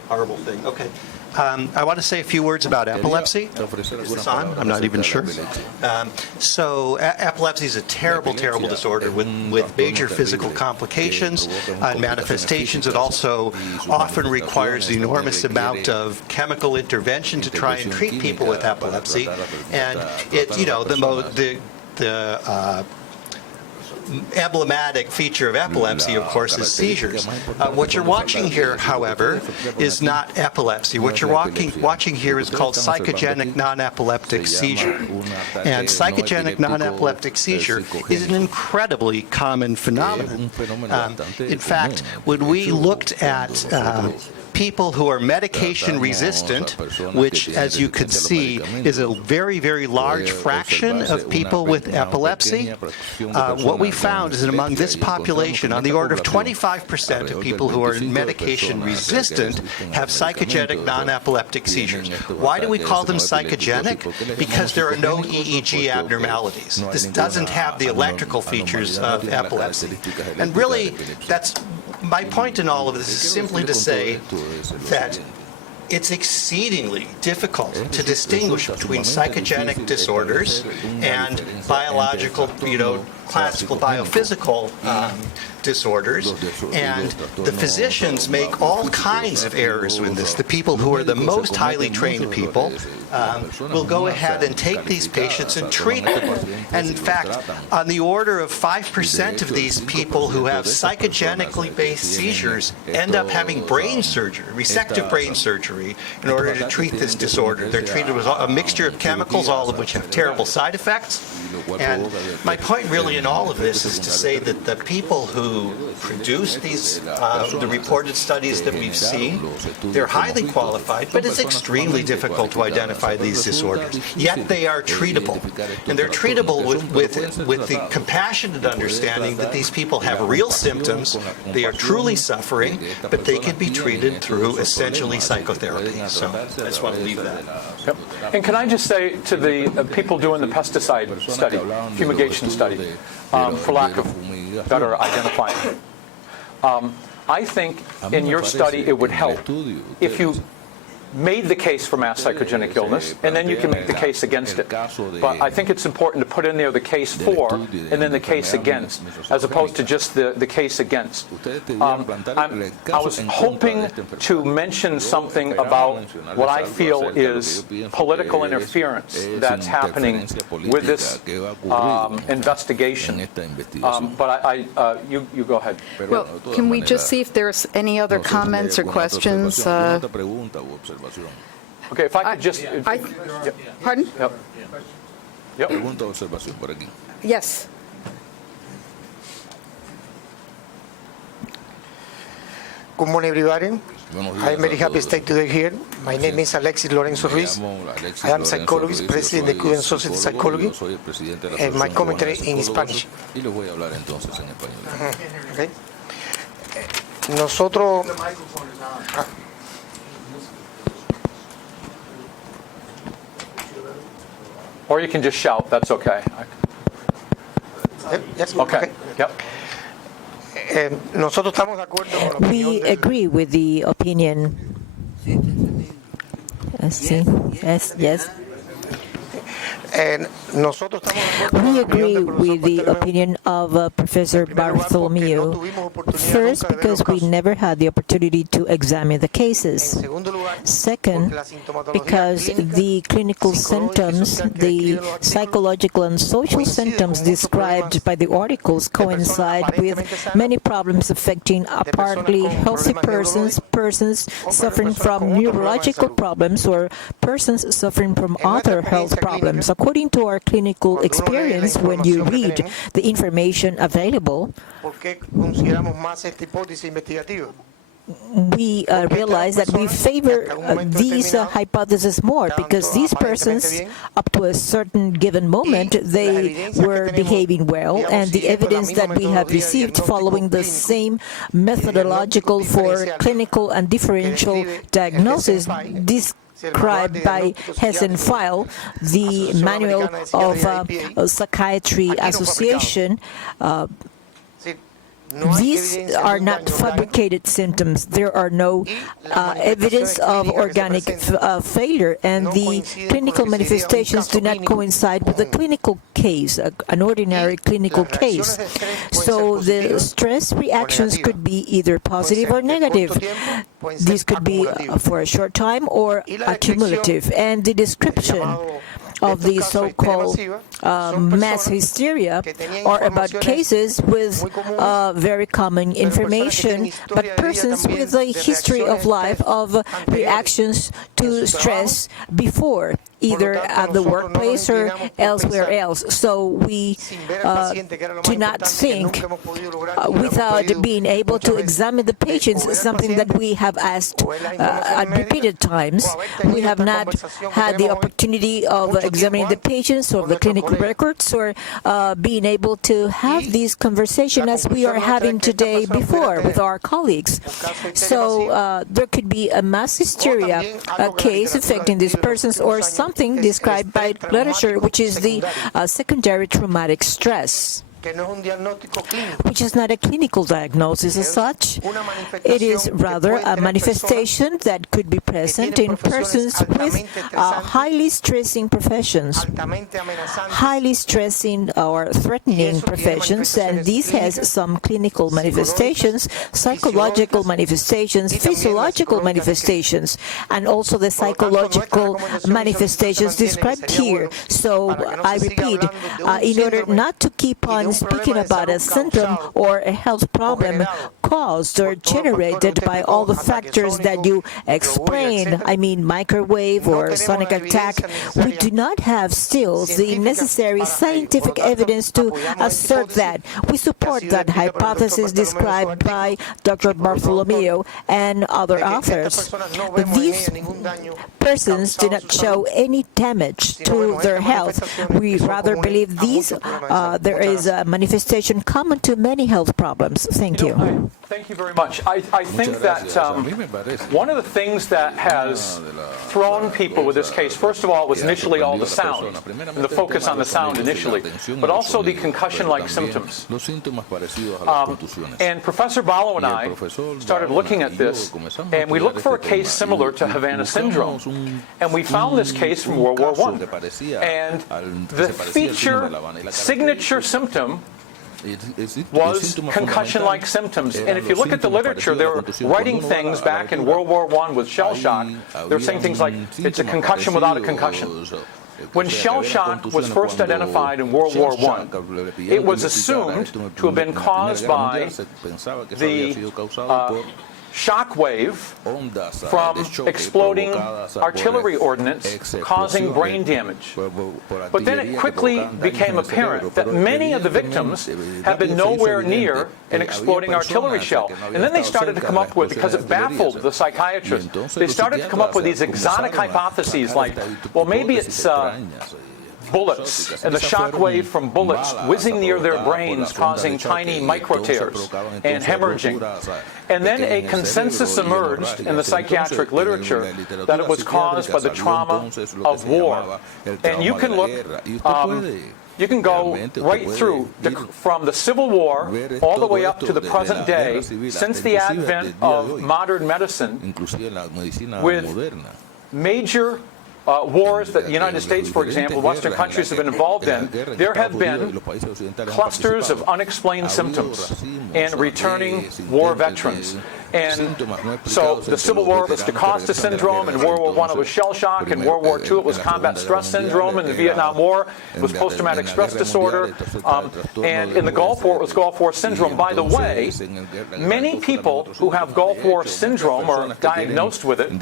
horrible thing. Okay. I want to say a few words about epilepsy. Is this on? I'm not even sure. So epilepsy is a terrible, terrible disorder with major physical complications and manifestations. It also often requires an enormous amount of chemical intervention to try and treat people with epilepsy. And the emblematic feature of epilepsy, of course, is seizures. What you're watching here, however, is not epilepsy. What you're watching here is called psychogenic non-epileptic seizure. And psychogenic non-epileptic seizure is an incredibly common phenomenon. In fact, when we looked at people who are medication resistant, which, as you could see, is a very, very large fraction of people with epilepsy, what we found is that among this population, on the order of 25% of people who are medication resistant have psychogenic non-epileptic seizures. Why do we call them psychogenic? Because there are no EEG abnormalities. This doesn't have the electrical features of epilepsy. And really, that's my point in all of this is simply to say that it's exceedingly difficult to distinguish between psychogenic disorders and biological, classical biophysical disorders, and the physicians make all kinds of errors with this. The people who are the most highly trained people will go ahead and take these patients and treat them. And in fact, on the order of 5% of these people who have psychogenically based seizures end up having brain surgery, resective brain surgery, in order to treat this disorder. They're treated with a mixture of chemicals, all of which have terrible side effects. And my point really in all of this is to say that the people who produce these, the reported studies that we've seen, they're highly qualified, but it's extremely difficult to identify these disorders. Yet they are treatable. And they're treatable with the compassionate understanding that these people have real symptoms, they are truly suffering, but they can be treated through essentially psychotherapy. So I just want to leave that. Yep. And can I just say to the people doing the pesticide study, fumigation study, for lack of better identifying, I think in your study it would help if you made the case for mass psychogenic illness, and then you can make the case against it. But I think it's important to put in there the case for, and then the case against, as opposed to just the case against. I was hoping to mention something about what I feel is political interference that's happening with this investigation. But you go ahead. Well, can we just see if there's any other comments or questions? Okay, if I could just... Pardon? Yep. Yes. Good morning, everybody. I'm very happy to stay today here. My name is Alexis Lorenzo Ruiz. I am psychologist, president of the Cuban Society of Psychology, and my commentary in Spanish. Okay. Nosotros... Or you can just shout, that's okay. Yes, okay. Yep. Nosotros estamos de acuerdo con la opinión We agree with the opinion. Yes. We agree with the opinion of Professor Bartholomew. First, because we never had the opportunity to examine the cases. Second, because the clinical symptoms, the psychological and social symptoms described by the articles coincide with many problems affecting apparently healthy persons, persons suffering from neurological problems, or persons suffering from other health problems. According to our clinical experience, when you read the information available, we realize that we favor these hypotheses more, because these persons, up to a certain given moment, they were behaving well, and the evidence that we have received following the same methodological for clinical and differential diagnosis, described by Hessenfeld, the Manual of Psychiatry Association. These are not fabricated symptoms. There are no evidence of organic failure, and the clinical manifestations do not coincide with the clinical case, an ordinary clinical case. So the stress reactions could be either positive or negative. This could be for a short time or accumulative. And the description of the so-called mass hysteria are about cases with very common information, but persons with a history of life of reactions to stress before, either at the workplace or elsewhere else. So we do not think, without being able to examine the patients, something that we have asked at repeated times. We have not had the opportunity of examining the patients or the clinical records, or being able to have these conversations as we are having today before with our colleagues. So there could be a mass hysteria case affecting these persons, or something described by literature, which is the secondary traumatic stress, which is not a clinical diagnosis as such. It is rather a manifestation that could be present in persons with highly stressing professions, highly stressing or threatening professions, and this has some clinical manifestations, psychological manifestations, physiological manifestations, and also the psychological manifestations described here. So I repeat, in order not to keep on speaking about a symptom or a health problem caused or generated by all the factors that you explain, I mean microwave or sonic attack, we do not have still the necessary scientific evidence to assert that. We support that hypothesis described by Dr. Bartholomew and other authors. But these persons do not show any damage to their health. We rather believe these there is a manifestation common to many health problems. Thank you. Thank you very much. I think that one of the things that has thrown people with this case, first of all, was initially all the sound, and the focus on the sound initially, but also the concussion-like symptoms. And Professor Ballo and I started looking at this, and we looked for a case similar to Havana syndrome, and we found this case from World War I. And the signature symptom was concussion-like symptoms. And if you look at the literature, they were writing things back in World War I with shell shock. They were saying things like, it's a concussion without a concussion. When shell shock was first identified in World War I, it was assumed to have been caused by the shock wave from exploding artillery ordnance causing brain damage. But then it quickly became apparent that many of the victims had been nowhere near an exploding artillery shell. And then they started to come up with, because it baffled the psychiatrists, they started to come up with these exotic hypotheses like, well, maybe it's bullets and the shock wave from bullets whizzing near their brains causing tiny micro tears and hemorrhaging. And then a consensus emerged in the psychiatric literature that it was caused by the trauma of war. And you can look, you can go right through from the Civil War all the way up to the present day, since the advent of modern medicine, with major wars that the United States, for example, Western countries have been involved in. There have been clusters of unexplained symptoms and returning war veterans. And so the Civil War was DaCosta syndrome, and World War I it was shell shock, and World War II it was combat stress syndrome, and the Vietnam War it was post-traumatic stress disorder, and in the Gulf War it was Gulf War syndrome. By the way, many people who have Gulf War syndrome or diagnosed with it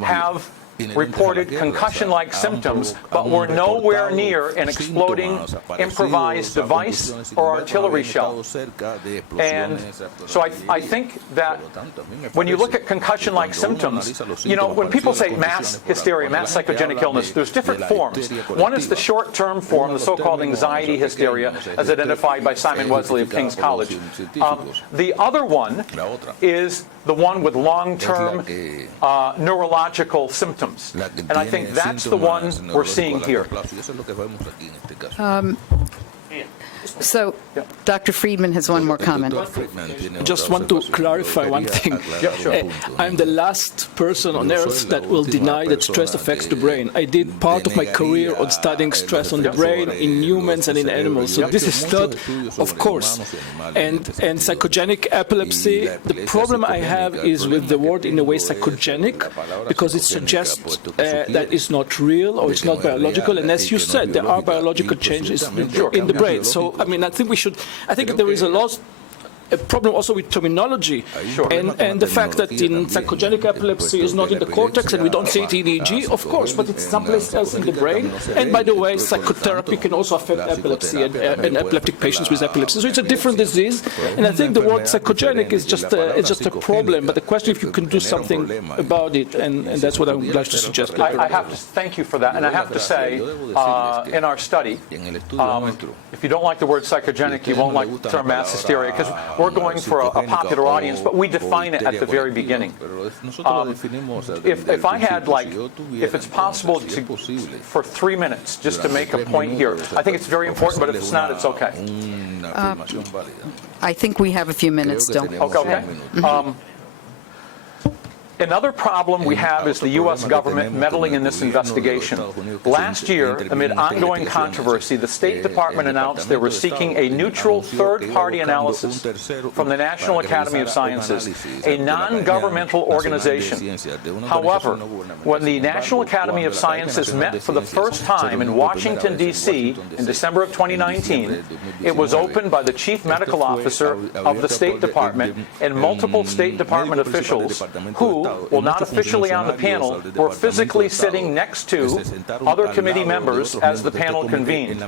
have reported concussion-like symptoms, but were nowhere near an exploding improvised device or artillery shell. And so I think that when you look at concussion-like symptoms, you know, when people say mass hysteria, mass psychogenic illness, there's different forms. One is the short-term form, the so-called anxiety hysteria, as identified by Simon Wesley of King's College. The other one is the one with long-term neurological symptoms. And I think that's the one we're seeing here. So, Dr. Friedman has one more comment. Just want to clarify one thing. I'm the last person on earth that will deny that stress affects the brain. I did part of my career on studying stress on the brain in humans and in animals. So this is not, of course. And psychogenic epilepsy, the problem I have is with the word, in a way, psychogenic, because it suggests that it's not real or it's not biological. And as you said, there are biological changes in the brain. So I mean, I think there is a lot a problem also with terminology, and the fact that in psychogenic epilepsy is not in the cortex and we don't see it in EEG, of course, but it's someplace else in the brain. And by the way, psychotherapy can also affect epilepsy and epileptic patients with epilepsy. So it's a different disease, and I think the word psychogenic is just a problem. But the question if you can do something about it, and that's what I would like to suggest. I have to thank you for that, and I have to say, in our study, if you don't like the word psychogenic, you won't like the term mass hysteria, because we're going for a popular audience, but we define it at the very beginning. If I had, if it's possible for 3 minutes just to make a point here, I think it's very important, but if it's not, it's okay. I think we have a few minutes still. Okay. Another problem we have is the U.S. government meddling in this investigation. Last year, amid ongoing controversy, the State Department announced they were seeking a neutral third-party analysis from the National Academy of Sciences, a non-governmental organization. However, when the National Academy of Sciences met for the first time in Washington, D.C. in December of 2019, it was opened by the Chief Medical Officer of the State Department and multiple State Department officials who, while not officially on the panel, were physically sitting next to other committee members as the panel convened.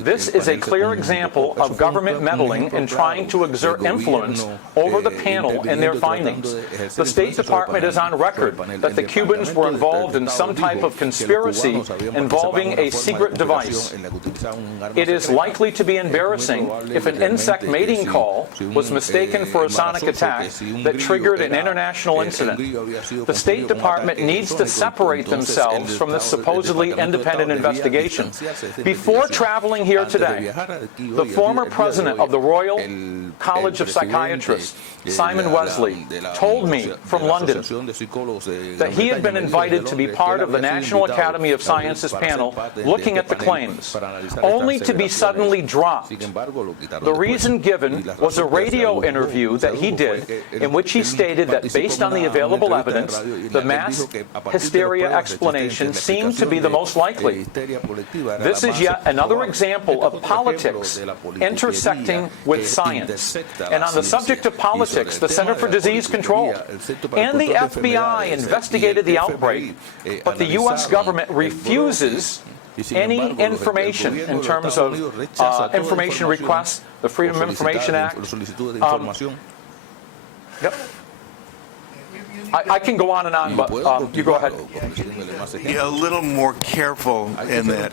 This is a clear example of government meddling in trying to exert influence over the panel and their findings. The State Department is on record that the Cubans were involved in some type of conspiracy involving a secret device. It is likely to be embarrassing if an insect mating call was mistaken for a sonic attack that triggered an international incident. The State Department needs to separate themselves from this supposedly independent investigation. Before traveling here today, the former president of the Royal College of Psychiatrists, Simon Wesley, told me from London that he had been invited to be part of the National Academy of Sciences panel looking at the claims, only to be suddenly dropped. The reason given was a radio interview that he did in which he stated that based on the available evidence, the mass hysteria explanation seemed to be the most likely. This is yet another example of politics intersecting with science. And on the subject of politics, the Center for Disease Control and the FBI investigated the outbreak, but the U.S. government refuses any information in terms of information requests, the Freedom of Information Act. Yep. I can go on and on, but you go ahead. A little more careful in that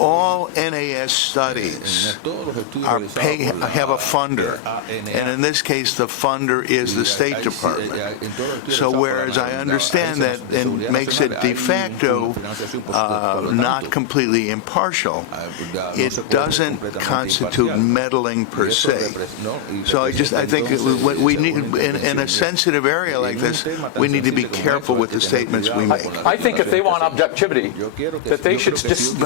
all NAS studies have a funder, and in this case, the funder is the State Department. So whereas I understand that and makes it de facto not completely impartial, it doesn't constitute meddling per se. So I think we need, in a sensitive area like this, we need to be careful with the statements we make. I think if they want objectivity, that they should just do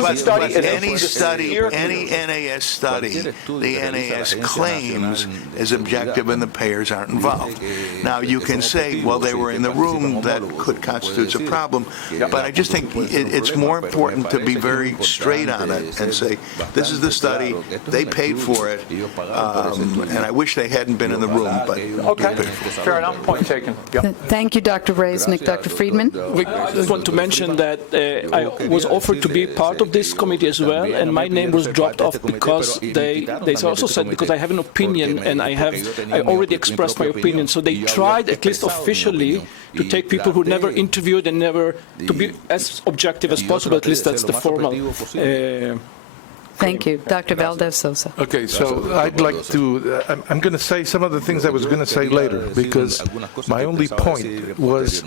the study. Any NAS study, the NAS claims is objective and the payers aren't involved. Now you can say, well, they were in the room, that could constitute a problem, but I just think it's more important to be very straight on it and say, this is the study, they paid for it, and I wish they hadn't been in the room, but okay, fair enough. Point taken. Yep. Thank you, Dr. Reznik. Dr. Friedman? I just want to mention that I was offered to be part of this committee as well, and my name was dropped off because they also said because I have an opinion and I already expressed my opinion. So they tried, at least officially, to take people who never interviewed and never to be as objective as possible. At least that's the formal. Thank you. Dr. Valdez-Sosa. Okay, so I'd like to, I'm going to say some of the things I was going to say later, because my only point was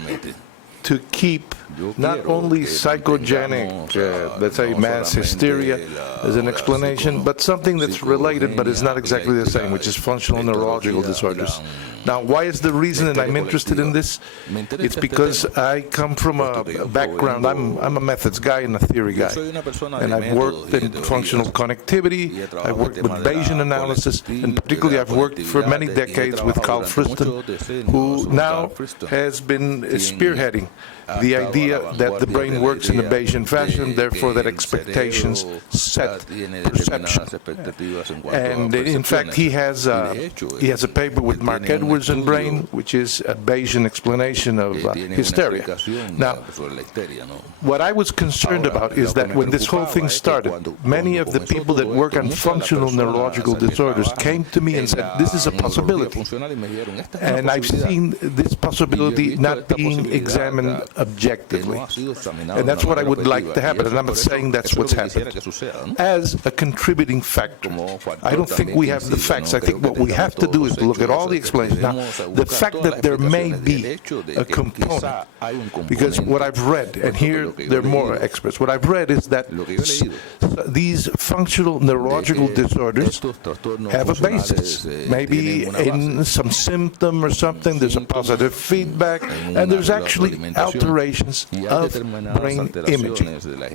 to keep not only psychogenic, let's say mass hysteria as an explanation, but something that's related but is not exactly the same, which is functional neurological disorders. Now, why is the reason that I'm interested in this? It's because I come from a background, I'm a methods guy and a theory guy. And I've worked in functional connectivity, I've worked with Bayesian analysis, and particularly I've worked for many decades with Carl Friston, who now has been spearheading the idea that the brain works in a Bayesian fashion, therefore that expectations set perception. And in fact, he has a paper with Mark Edwards in Brain, which is a Bayesian explanation of hysteria. Now, what I was concerned about is that when this whole thing started, many of the people that work on functional neurological disorders came to me and said, this is a possibility. And I've seen this possibility not being examined objectively. And that's what I would like to happen, and I'm not saying that's what's happened. As a contributing factor, I don't think we have the facts. I think what we have to do is to look at all the explanations. Now, the fact that there may be a component, because what I've read, and here there are more experts, what I've read is that these functional neurological disorders have a basis. Maybe in some symptom or something, there's a positive feedback, and there's actually alterations of brain imaging.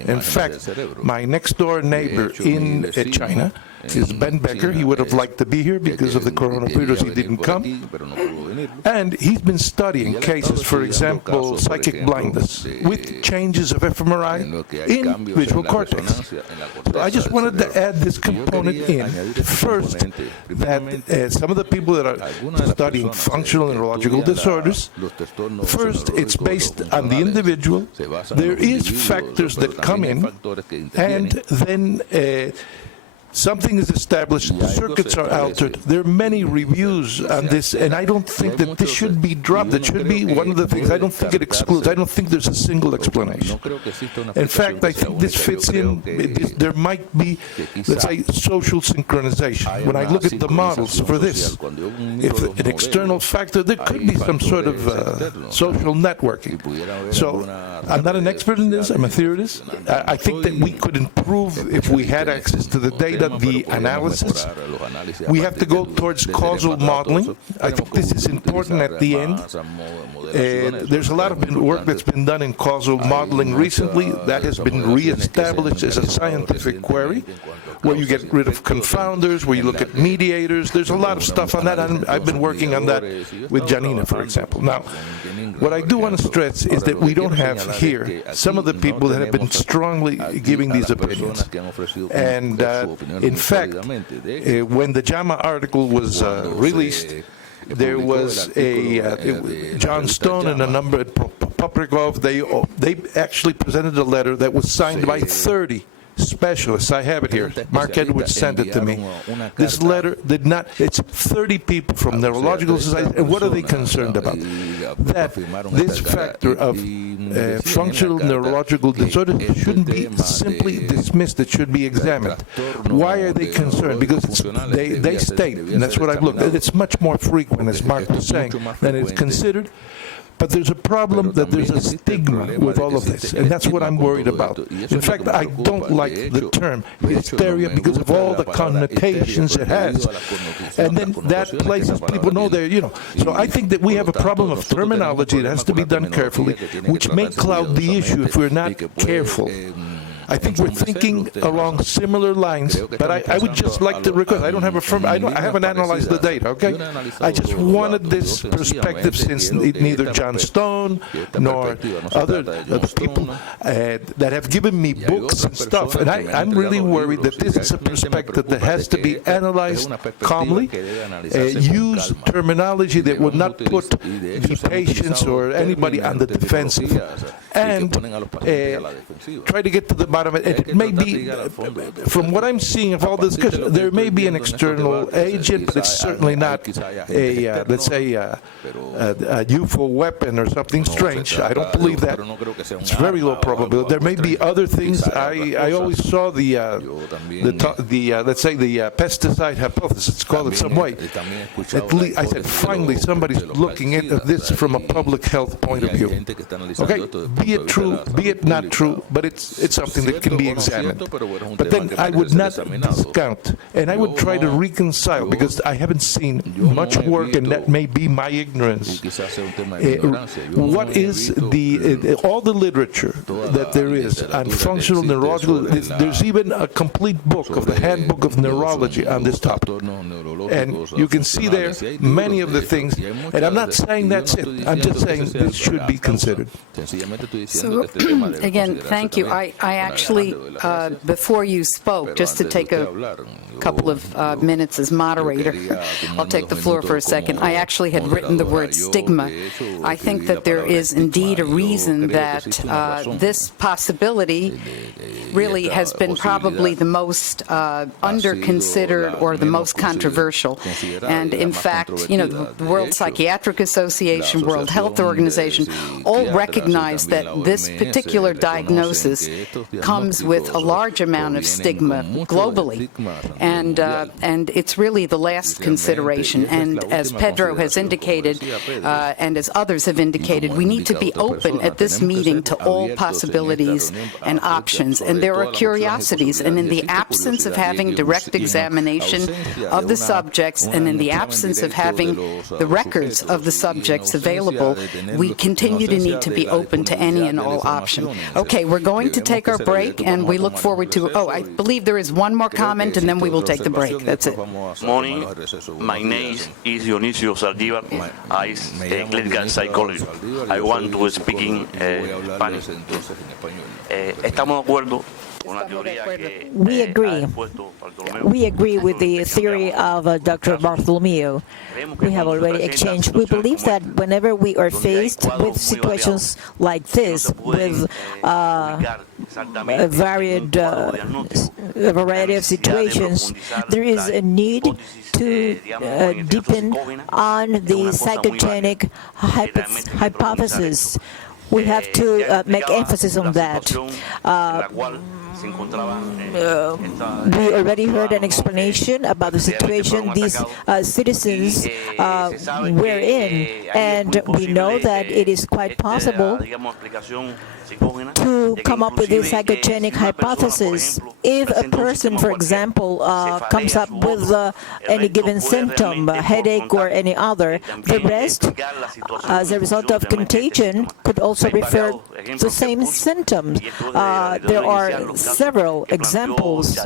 In fact, my next-door neighbor in China is Ben Becker. He would have liked to be here because of the coronavirus. He didn't come. And he's been studying cases, for example, psychic blindness, with changes of fMRI in visual cortex. So I just wanted to add this component in. First, that some of the people that are studying functional neurological disorders, first, it's based on the individual. There is factors that come in, and then something is established, circuits are altered. There are many reviews on this, and I don't think that this should be dropped. It should be one of the things. I don't think it excludes. I don't think there's a single explanation. In fact, I think this fits in. There might be, let's say, social synchronization. When I look at the models for this, if an external factor, there could be some sort of social networking. So I'm not an expert in this. I'm a theorist. I think that we could improve if we had access to the data, the analysis. We have to go towards causal modeling. I think this is important at the end. There's a lot of work that's been done in causal modeling recently that has been reestablished as a scientific query, where you get rid of confounders, where you look at mediators. There's a lot of stuff on that, and I've been working on that with Janina, for example. Now, what I do want to stress is that we don't have here some of the people that have been strongly giving these opinions. And in fact, when the JAMA article was released, there was a John Stone and a number of Poprikov. They actually presented a letter that was signed by 30 specialists. I have it here. Mark Edwards sent it to me. This letter did not, it's 30 people from neurological societies, and what are they concerned about? That this factor of functional neurological disorder shouldn't be simply dismissed, it should be examined. Why are they concerned? Because they state, and that's what I've looked at, it's much more frequent, as Mark was saying, than it's considered. But there's a problem that there's a stigma with all of this, and that's what I'm worried about. In fact, I don't like the term hysteria because of all the connotations it has. And then that places people know they're, So I think that we have a problem of terminology that has to be done carefully, which may cloud the issue if we're not careful. I think we're thinking along similar lines, but I would just like to request, I haven't analyzed the data, okay? I just wanted this perspective, since neither John Stone nor other people that have given me books and stuff, and I'm really worried that this is a perspective that has to be analyzed calmly, use terminology that would not put the patients or anybody on the defensive, and try to get to the bottom of it. It may be, from what I'm seeing of all this discussion, there may be an external agent, but it's certainly not a, let's say, a UFO weapon or something strange. I don't believe that. It's very low probability. There may be other things. I always saw let's say the pesticide hypothesis, call it some way. At least I said, finally, somebody's looking at this from a public health point of view. Okay, be it true, be it not true, but it's something something that can be examined. But then I would not discount, and I would try to reconcile, because I haven't seen much work, and that may be my ignorance. What is all the literature that there is on functional neurological? There's even a complete book of the Handbook of Neurology on this topic. And you can see there many of the things, and I'm not saying that's it. I'm just saying this should be considered. So, again, thank you. I actually, before you spoke, just to take a couple of minutes as moderator, I'll take the floor for a second. I actually had written the word stigma. I think that there is indeed a reason that this possibility really has been probably the most under-considered or the most controversial. And in fact, you know, the World Psychiatric Association, World Health Organization, all recognize that this particular diagnosis comes with a large amount of stigma globally. And it's really the last consideration. And as Pedro has indicated, and as others have indicated, we need to be open at this meeting to all possibilities and options. And there are curiosities. And in the absence of having direct examination of the subjects, and in the absence of having the records of the subjects available, we continue to need to be open to any and all option. Okay, we're going to take our break, and we look forward to, I believe there is one more comment, and then we will take the break. That's it. Morning. My name is Dionisio Saldivar. I is a clinical psychologist. I want to speak in Spanish. Estamos de acuerdo. We agree. We agree with the theory of Dr. Bartholomew. We have already exchanged. We believe that whenever we are faced with situations like this, with a variety of situations, there is a need to deepen on the psychogenic hypothesis. We have to make emphasis on that. We already heard an explanation about the situation these citizens were in, and we know that it is quite possible to come up with this psychogenic hypothesis. If a person, for example, comes up with any given symptom, a headache or any other, the rest, as a result of contagion, could also refer to the same symptoms. There are several examples,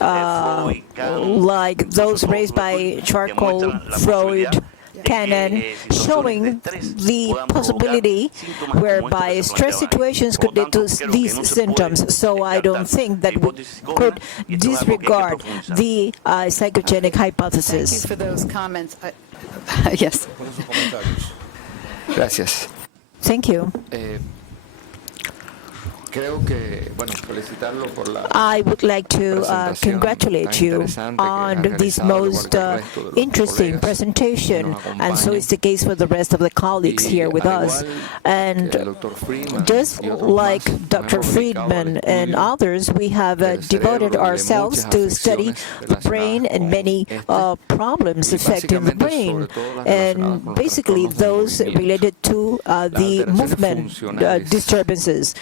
like those raised by Charcot, Freud, Cannon, showing the possibility whereby stress situations could lead to these symptoms. So I don't think that we could disregard the psychogenic hypothesis. Thank you for those comments. Yes. Gracias. Thank you. I would like to congratulate you on this most interesting presentation, and so is the case for the rest of the colleagues here with us. And just like Dr. Friedman and others, we have devoted ourselves to study the brain and many problems affecting the brain, and basically those related to the movement disturbances.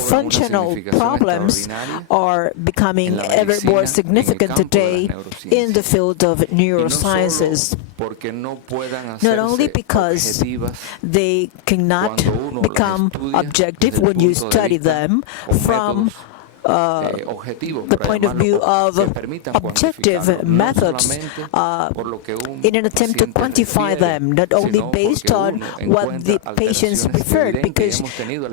Functional problems are becoming ever more significant today in the field of neurosciences, not only because they cannot become objective when you study them from the point of view of objective methods in an attempt to quantify them, not only based on what the patients preferred, because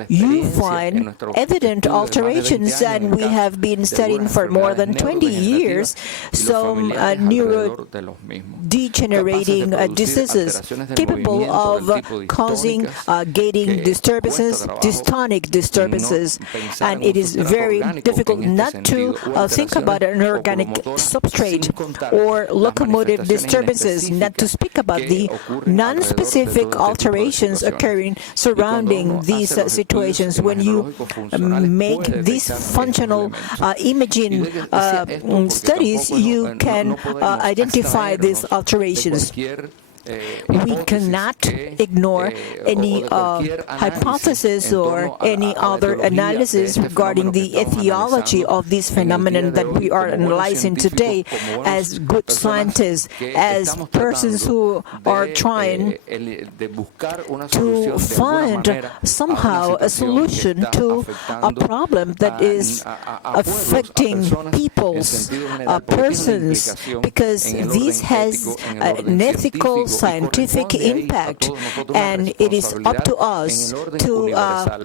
you find evident alterations, and we have been studying for more than 20 years some neurodegenerating diseases capable of causing gating disturbances, dystonic disturbances, and it is very difficult not to think about an organic substrate or locomotive disturbances, not to speak about the non-specific alterations occurring surrounding these situations. When you make these functional imaging studies, you can identify these alterations. we cannot ignore any hypothesis or any other analysis regarding the etiology of this phenomenon that we are analyzing today as good scientists, as persons who are trying to find somehow a solution to a problem that is affecting people's persons, because this has an ethical, scientific impact, and it is up to us to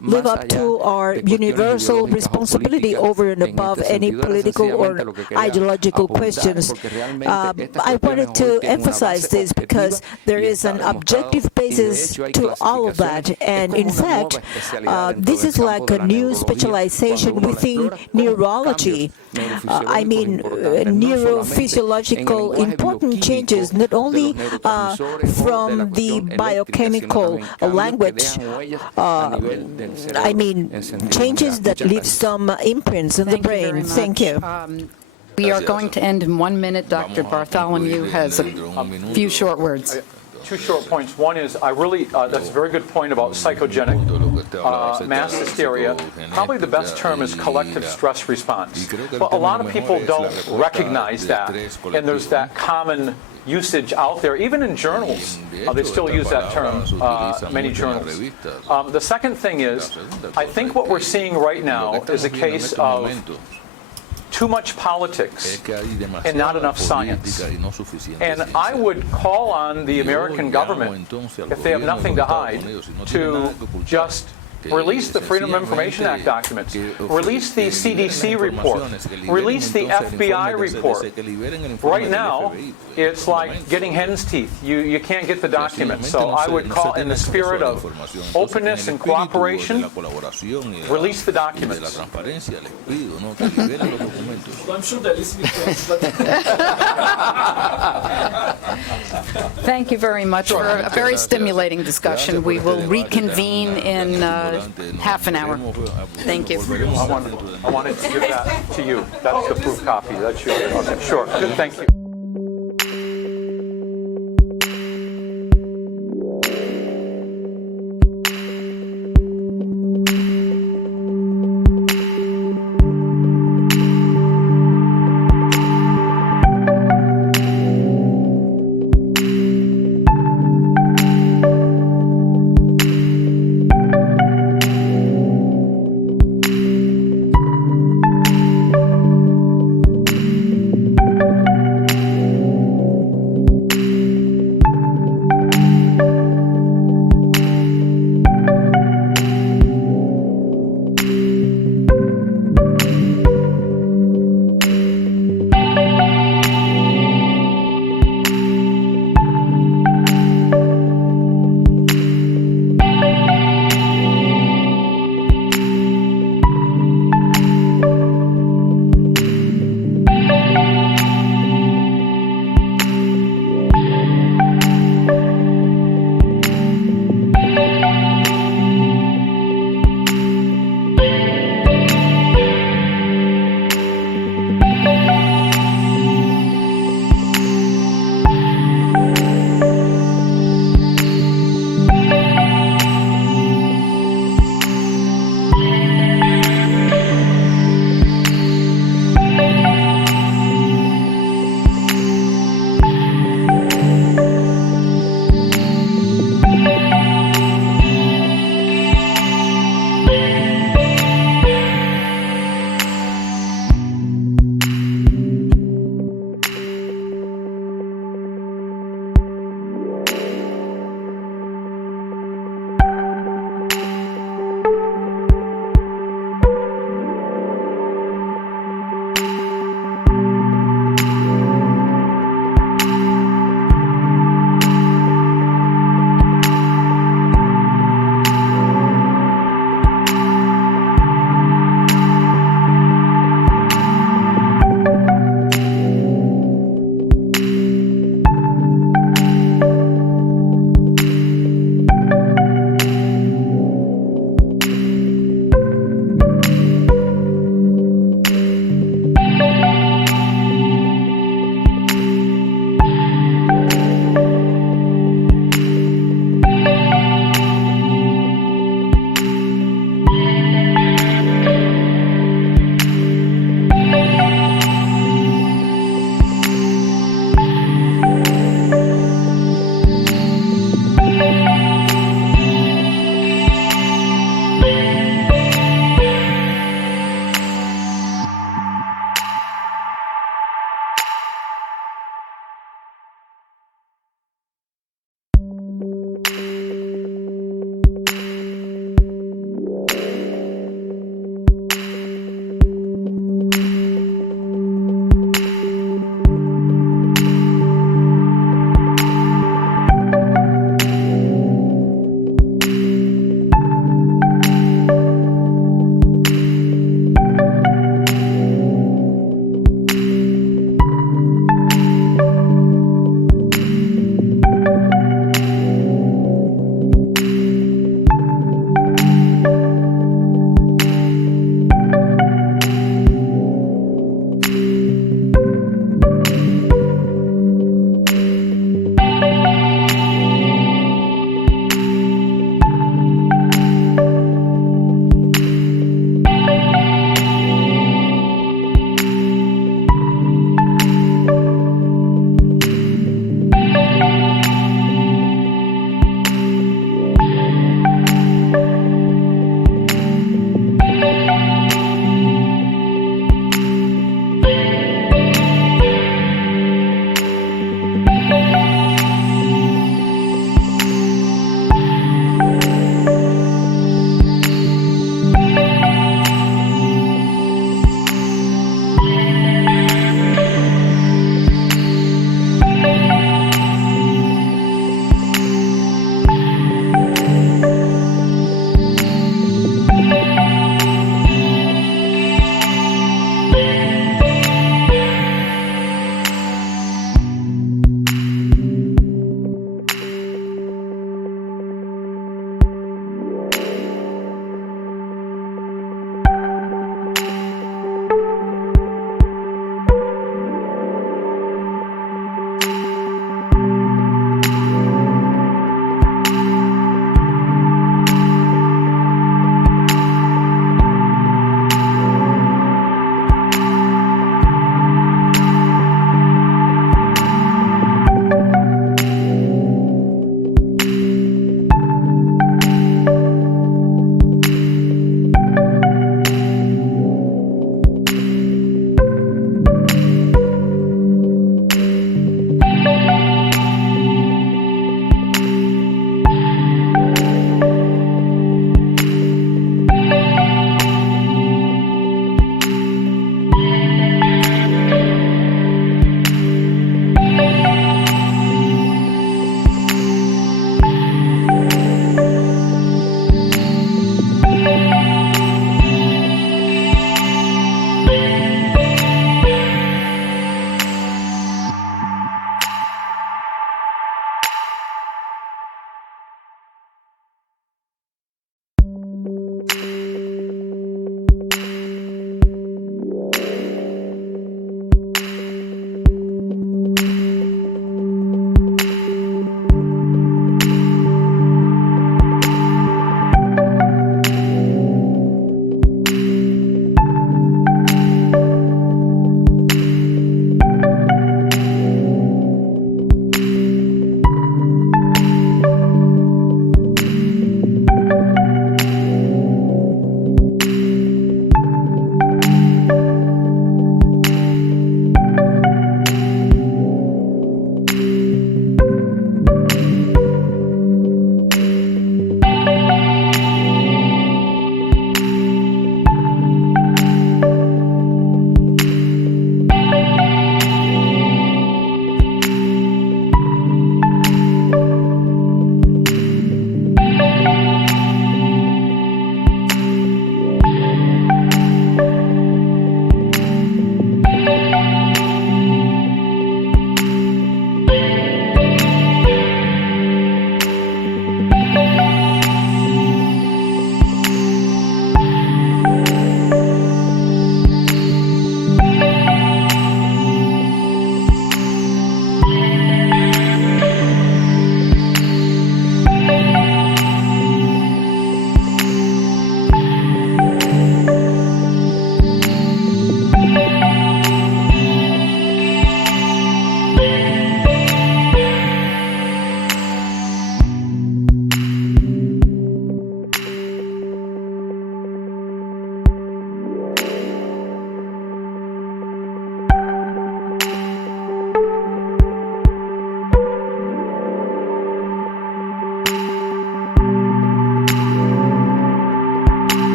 live up to our universal responsibility over and above any political or ideological questions. I wanted to emphasize this because there is an objective basis to all of that, and in fact, this is like a new specialization within neurology. I mean, neurophysiological important changes, not only from the biochemical language, I mean, changes that leave some imprints in the brain. Thank you. We are going to end in 1 minute. Dr. Bartholomew has a few short words. Two short points. One is, that's a very good point about psychogenic mass hysteria. Probably the best term is collective stress response. But a lot of people don't recognize that, and there's that common usage out there, even in journals. They still use that term, many journals. The second thing is, I think what we're seeing right now is a case of too much politics and not enough science. And I would call on the American government, if they have nothing to hide, to just release the Freedom of Information Act documents, release the CDC report, release the FBI report. Right now, it's like getting hen's teeth. You can't get the documents. So I would call, in the spirit of openness and cooperation, release the documents. I'm sure they're listening to us. Thank you very much for a very stimulating discussion. We will reconvene in half an hour. Thank you. I wanted to give that to you. That's the proof copy. That's yours. Okay, sure. Good. Thank you.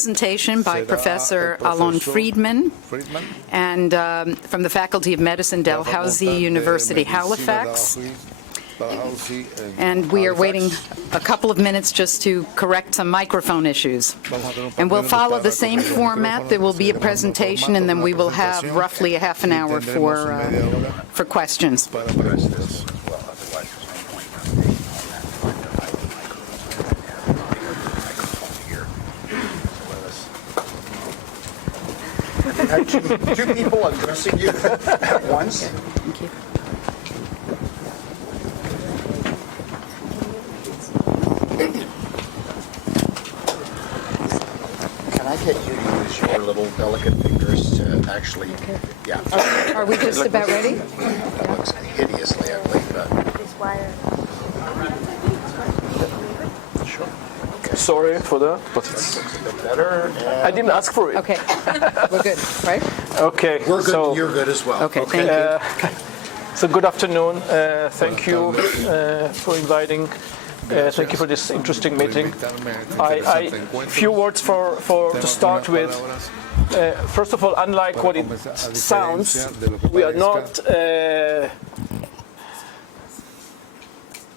presentation by Professor Alon Friedman, and from the Faculty of Medicine, Dalhousie University, Halifax. And we are waiting a couple of minutes just to correct some microphone issues. And we'll follow the same format. There will be a presentation, and then we will have roughly a half an hour for questions. Two people addressing you at once. Thank you. Can I get you to use your little delicate fingers to actually, yeah. Are we just about ready? That looks hideously ugly, but. Sure. Okay. Sorry for that, but it's a bit better. I didn't ask for it. Okay. We're good, right? Okay. We're good. So, you're good as well. Okay, thank you. So good afternoon. Thank you for inviting. Thank you for this interesting meeting. A few words to start with. First of all, unlike what it sounds, we are not.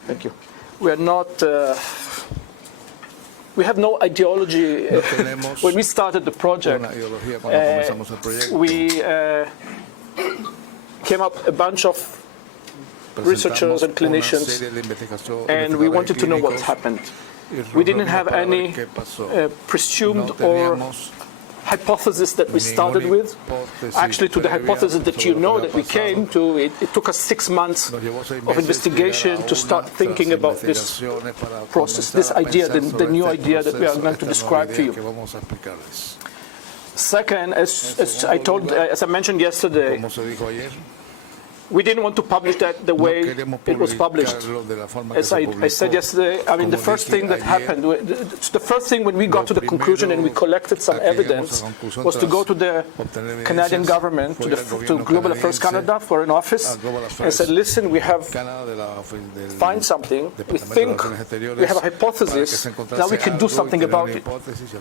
Thank you. We are not. We have no ideology. When we started the project, we came up a bunch of researchers and clinicians, and we wanted to know what happened. We didn't have any presumed or hypothesis that we started with. Actually, to the hypothesis that you know that we came to, it took us 6 months of investigation to start thinking about this process, this idea, the new idea that we are going to describe to you. Second, as I mentioned yesterday, we didn't want to publish that the way it was published. As I said yesterday, I mean, the first thing that happened, the first thing when we got to the conclusion and we collected some evidence was to go to the Canadian government, to Global Affairs Canada Foreign Office, and said, listen, we have find something, we think, we have a hypothesis, now we can do something about it.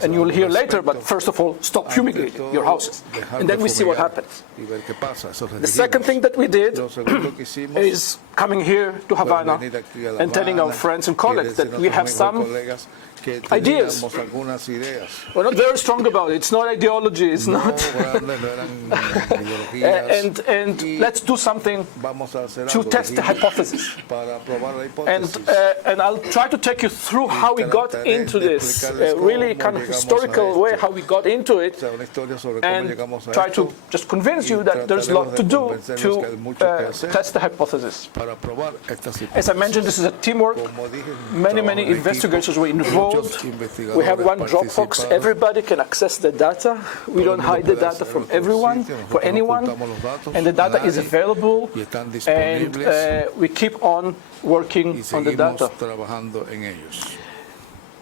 And you'll hear later, but first of all, stop fumigating your houses. And then we see what happens. The second thing that we did is coming here to Havana and telling our friends and colleagues that we have some ideas. We're not very strong about it. It's not ideology. It's not. and let's do something to test the hypothesis. And I'll try to take you through how we got into this, really kind of historical way, how we got into it, and try to just convince you that there's a lot to do to test the hypothesis. As I mentioned, this is a teamwork. Many investigators were involved. We have one Dropbox. Everybody can access the data. We don't hide the data from everyone, for anyone. And the data is available. And we keep on working on the data.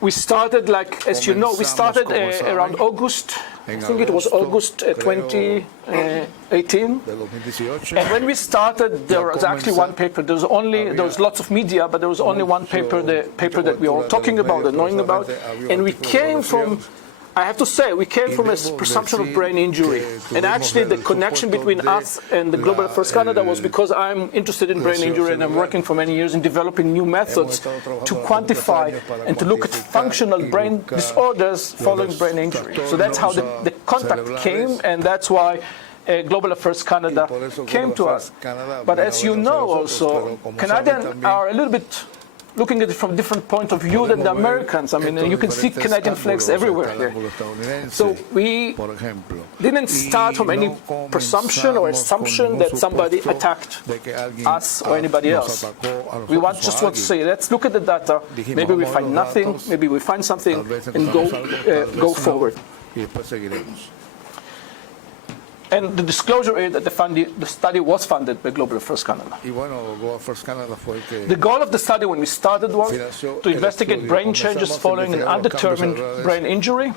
We started, like, as you know, we started around August. I think it was August 2018. And when we started, there was actually one paper. There was lots of media, but there was only one paper, the paper that we were all talking about and knowing about. And we came from, I have to say, we came from a presumption of brain injury. And actually, the connection between us and the Global Affairs Canada was because I'm interested in brain injury and I'm working for many years in developing new methods to quantify and to look at functional brain disorders following brain injury. So that's how the contact came, and that's why Global Affairs Canada came to us. But as you know also, Canadians are a little bit looking at it from a different point of view than the Americans. I mean, you can see Canadian flags everywhere here. So we didn't start from any presumption or assumption that somebody attacked us or anybody else. We just want to say, let's look at the data. Maybe we find nothing, maybe we find something, and go forward. And the disclosure is that the study was funded by Global Affairs Canada. The goal of the study when we started was to investigate brain changes following an undetermined brain injury.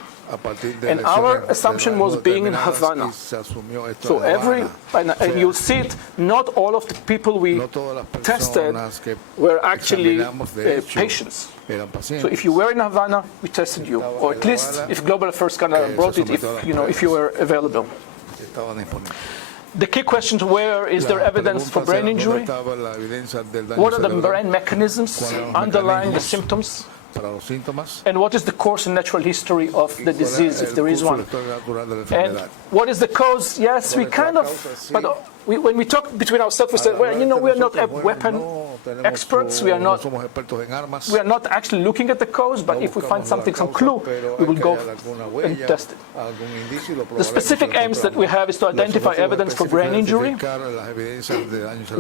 And our assumption was being in Havana. So and you'll see it, not all of the people we tested were actually patients. So if you were in Havana, we tested you, or at least if Global Affairs Canada brought it, if you were available. The key questions were, is there evidence for brain injury? What are the brain mechanisms underlying the symptoms? And what is the course and natural history of the disease, if there is one? And what is the cause? Yes, we kind of, but when we talk between ourselves, we say, well, we are not weapon experts. We are not actually looking at the cause, but if we find some clue, we will go and test it. The specific aims that we have is to identify evidence for brain injury,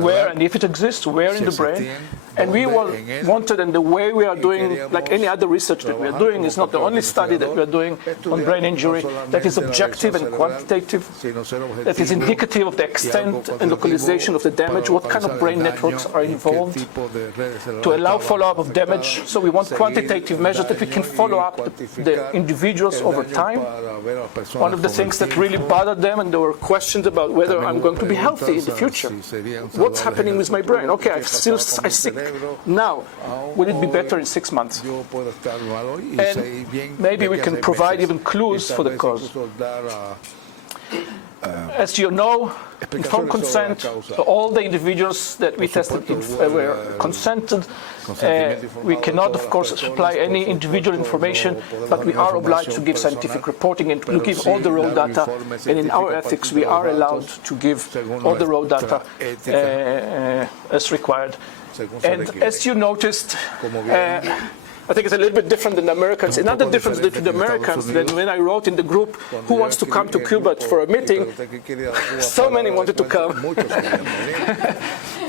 where and if it exists, where in the brain. And we wanted, and the way we are doing, like any other research that we are doing, is not the only study that we are doing on brain injury that is objective and quantitative, that is indicative of the extent and localization of the damage, what kind of brain networks are involved, to allow follow-up of damage. So we want quantitative measures that we can follow up the individuals over time. One of the things that really bothered them, and there were questions about whether I'm going to be healthy in the future. What's happening with my brain? Okay, I'm sick now. Will it be better in 6 months? And maybe we can provide even clues for the cause. As you know, informed consent, all the individuals that we tested were consented. We cannot, of course, supply any individual information, but we are obliged to give scientific reporting and to give all the raw data. And in our ethics, we are allowed to give all the raw data as required. And as you noticed, I think it's a little bit different than the Americans. Another difference between the Americans than when I wrote in the group, who wants to come to Cuba for a meeting, so many wanted to come.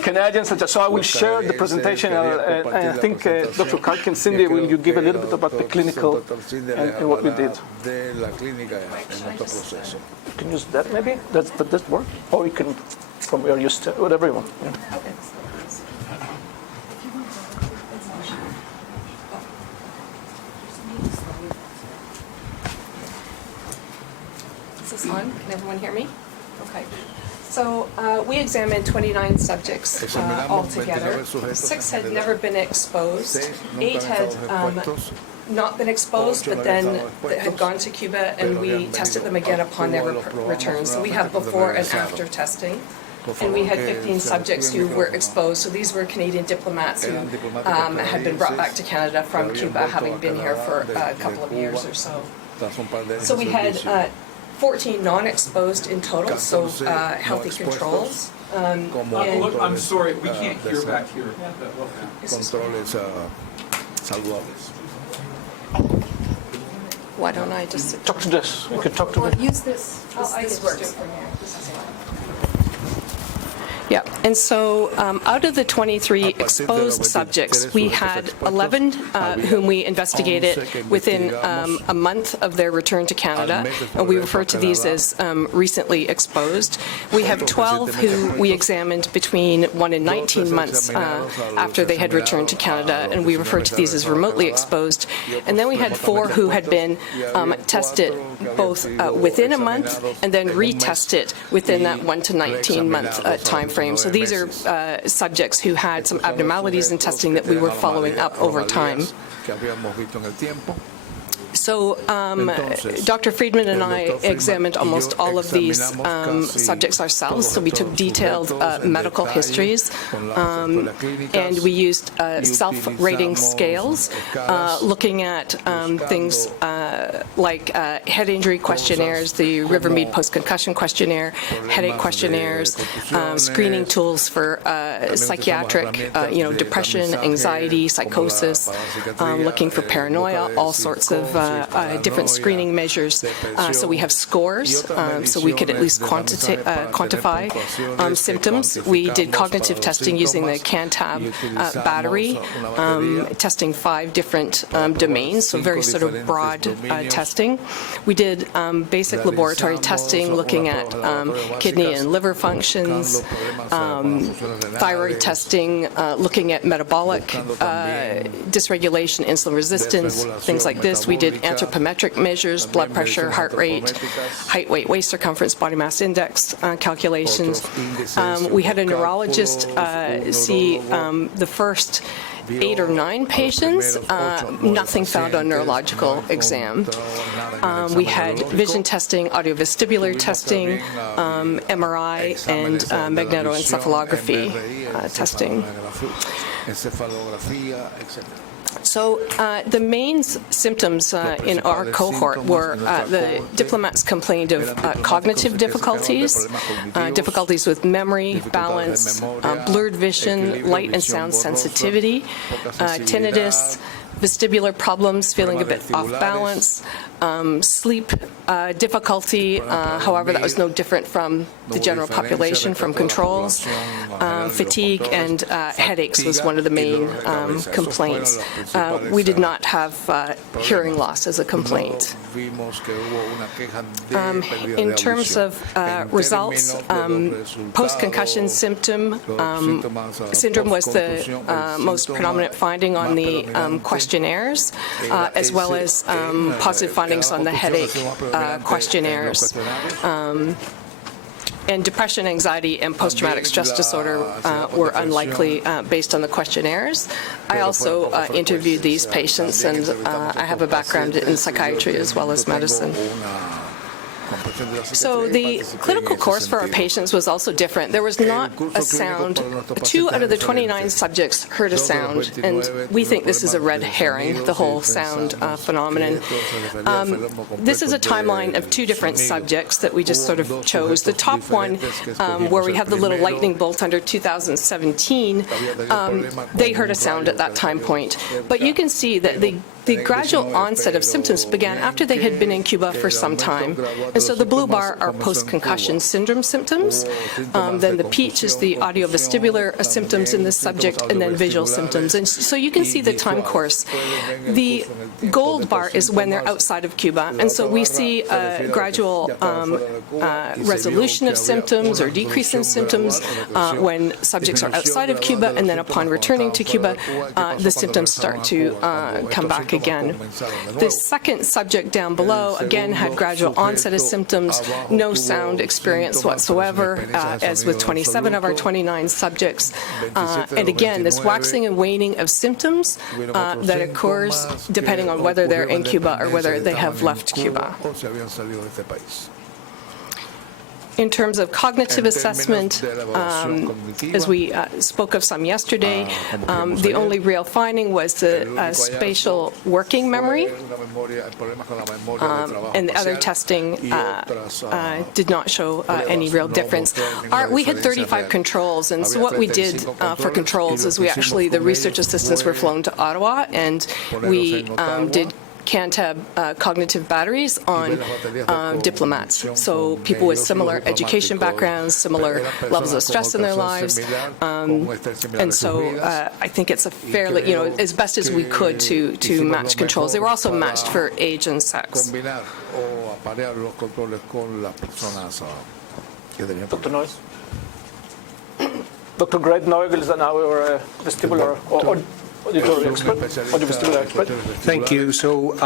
Canadians, so I will share the presentation, and I think Dr. Kalkin Cindy will you give a little bit about the clinical and what we did. You can use that maybe? Does that work? Or you can, from where you start, whatever you want. Yeah. On. Can everyone hear me? Okay. So we examined 29 subjects altogether. 6 had never been exposed. 8 had not been exposed, but then had gone to Cuba, and we tested them again upon their return. So we have before and after testing. And we had 15 subjects who were exposed. So these were Canadian diplomats who had been brought back to Canada from Cuba, having been here for a couple of years or so. So we had 14 non-exposed in total, so healthy controls. I'm sorry, we can't hear back here. Why don't I just talk to this? We could talk to this. Use this. This works from here. Yeah, and so out of the 23 exposed subjects, we had 11 whom we investigated within a month of their return to Canada, and we refer to these as recently exposed. We have 12 who we examined between 1 and 19 months after they had returned to Canada, and we refer to these as remotely exposed. And then we had 4 who had been tested both within a month and then retested within that 1 to 19 month time frame. So these are subjects who had some abnormalities in testing that we were following up over time. So Dr. Friedman and I examined almost all of these subjects ourselves. So we took detailed medical histories, and we used self-rating scales, looking at things like head injury questionnaires, the Rivermead post-concussion questionnaire, headache questionnaires, screening tools for psychiatric, depression, anxiety, psychosis, looking for paranoia, all sorts of different screening measures. So we have scores, so we could at least quantify symptoms. We did cognitive testing using the CANTAB battery, testing 5 different domains, so very sort of broad testing. We did basic laboratory testing looking at kidney and liver functions, thyroid testing, looking at metabolic dysregulation, insulin resistance, things like this. We did anthropometric measures, blood pressure, heart rate, height, weight, waist circumference, body mass index calculations. We had a neurologist see the first 8 or 9 patients, nothing found on neurological exam. We had vision testing, audiovestibular testing, MRI, and magnetoencephalography testing. So the main symptoms in our cohort were the diplomats complained of cognitive difficulties, difficulties with memory, balance, blurred vision, light and sound sensitivity, tinnitus, vestibular problems, feeling a bit off balance, sleep difficulty, however, that was no different from the general population, from controls. Fatigue and headaches was one of the main complaints. We did not have hearing loss as a complaint. In terms of results, post-concussion syndrome was the most predominant finding on the questionnaires, as well as positive findings on the headache questionnaires. And depression, anxiety, and post-traumatic stress disorder were unlikely based on the questionnaires. I also interviewed these patients, and I have a background in psychiatry as well as medicine. So the clinical course for our patients was also different. There was not a sound. 2 out of the 29 subjects heard a sound, and we think this is a red herring, the whole sound phenomenon. This is a timeline of 2 different subjects that we just sort of chose. The top one, where we have the little lightning bolt under 2017, they heard a sound at that time point. But you can see that the gradual onset of symptoms began after they had been in Cuba for some time. And so the blue bar are post-concussion syndrome symptoms. Then the peach is the audiovestibular symptoms in this subject, and then visual symptoms. And so you can see the time course. The gold bar is when they're outside of Cuba. And so we see a gradual resolution of symptoms or decrease in symptoms when subjects are outside of Cuba, and then upon returning to Cuba, the symptoms start to come back again. The second subject down below, again, had gradual onset of symptoms, no sound experience whatsoever, as with 27 of our 29 subjects. And again, this waxing and waning of symptoms that occurs depending on whether they're in Cuba or whether they have left Cuba. In terms of cognitive assessment, as we spoke of some yesterday, the only real finding was the spatial working memory, and the other testing did not show any real difference. We had 35 controls, and so what we did for controls is the research assistants were flown to Ottawa, and we did CANTAB cognitive batteries on diplomats, so people with similar education backgrounds, similar levels of stress in their lives, and so I think it's a fairly, as best as we could to match controls. They were also matched for age and sex. Dr. Noyes? Dr. Greg Noyes is our vestibular auditory expert, audiovestibular expert. Thank you. So,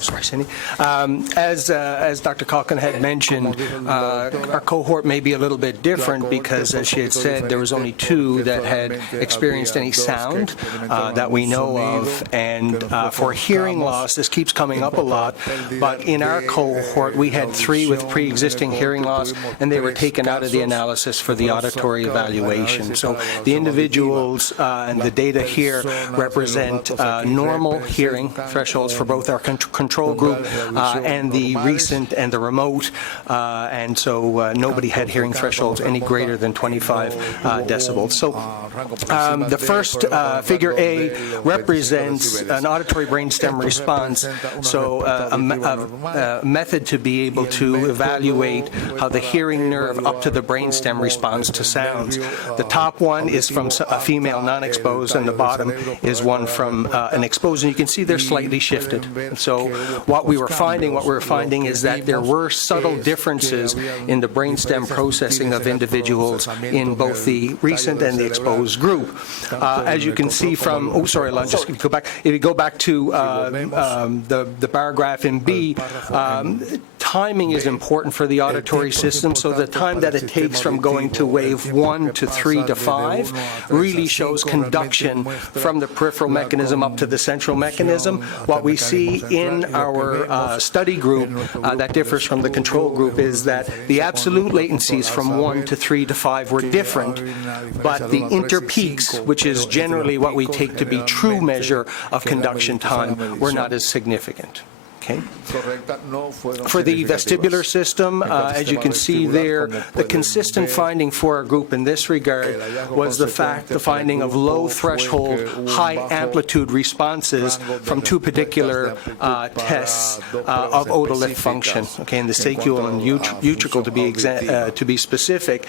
sorry, Cindy. As Dr. Calkin had mentioned, our cohort may be a little bit different because, as she had said, there was only 2 that had experienced any sound that we know of. And for hearing loss, this keeps coming up a lot. But in our cohort, we had 3 with pre-existing hearing loss, and they were taken out of the analysis for the auditory evaluation. So the individuals and the data here represent normal hearing thresholds for both our control control group and the recent and the remote, and so nobody had hearing thresholds any greater than 25 decibels. So the first figure A represents an auditory brainstem response, so a method to be able to evaluate how the hearing nerve up to the brainstem responds to sounds. The top one is from a female non-exposed, and the bottom is one from an exposed, and you can see they're slightly shifted. So what we were finding is that there were subtle differences in the brainstem processing of individuals in both the recent and the exposed group. As you can see from, just go back. If you go back to the bar graph in B, timing is important for the auditory system, so the time that it takes from going to wave 1 to 3 to 5 really shows conduction from the peripheral mechanism up to the central mechanism. What we see in our study group that differs from the control group is that the absolute latencies from 1 to 3 to 5 were different, but the interpeaks, which is generally what we take to be true measure of conduction time, were not as significant. Okay. For the vestibular system, as you can see there, the consistent finding for our group in this regard was the finding of low threshold, high amplitude responses from two particular tests of otolith function, okay, in the saccule and utricle to be specific.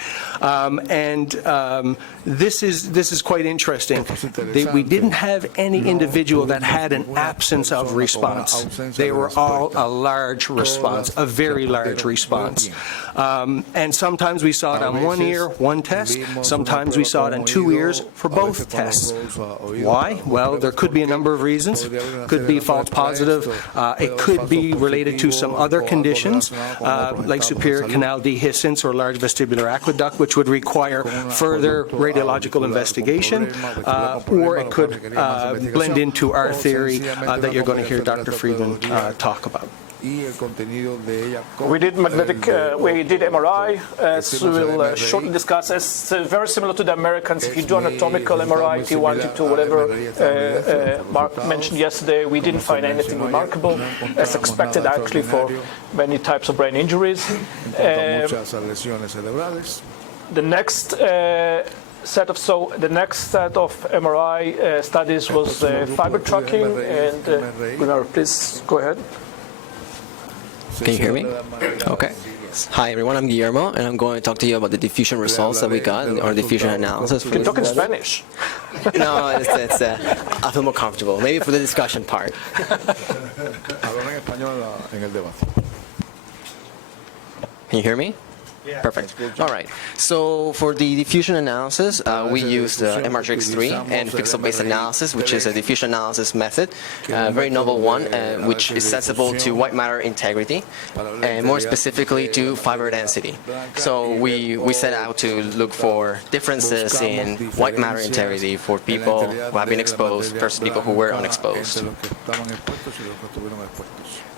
This is quite interesting. We didn't have any individual that had an absence of response. They were all a large response, a very large response. And sometimes we saw it on one ear, one test. Sometimes we saw it on 2 ears for both tests. Why? Well, there could be a number of reasons. It could be false positive. It could be related to some other conditions, like superior canal dehiscence or large vestibular aqueduct, which would require further radiological investigation, or it could blend into our theory that you're going to hear Dr. Friedman talk about. We did we did MRI, as we will shortly discuss. It's very similar to the Americans. If you do anatomical MRI, T1, T2, whatever Mark mentioned yesterday, we didn't find anything remarkable, as expected actually for many types of brain injuries. The next set of MRI studies was fiber tracking, and Gunnar, please go ahead. Can you hear me? Okay. Hi everyone, I'm Guillermo, and I'm going to talk to you about the diffusion results that we got, or diffusion analysis. You can talk in Spanish. No, I feel more comfortable. Maybe for the discussion part. Can you hear me? Yeah. Perfect. All right. So for the diffusion analysis, we used MRGX3 and pixel-based analysis, which is a diffusion analysis method, a very novel one, which is sensible to white matter integrity, and more specifically to fiber density. So we set out to look for differences in white matter integrity for people who have been exposed versus people who were unexposed.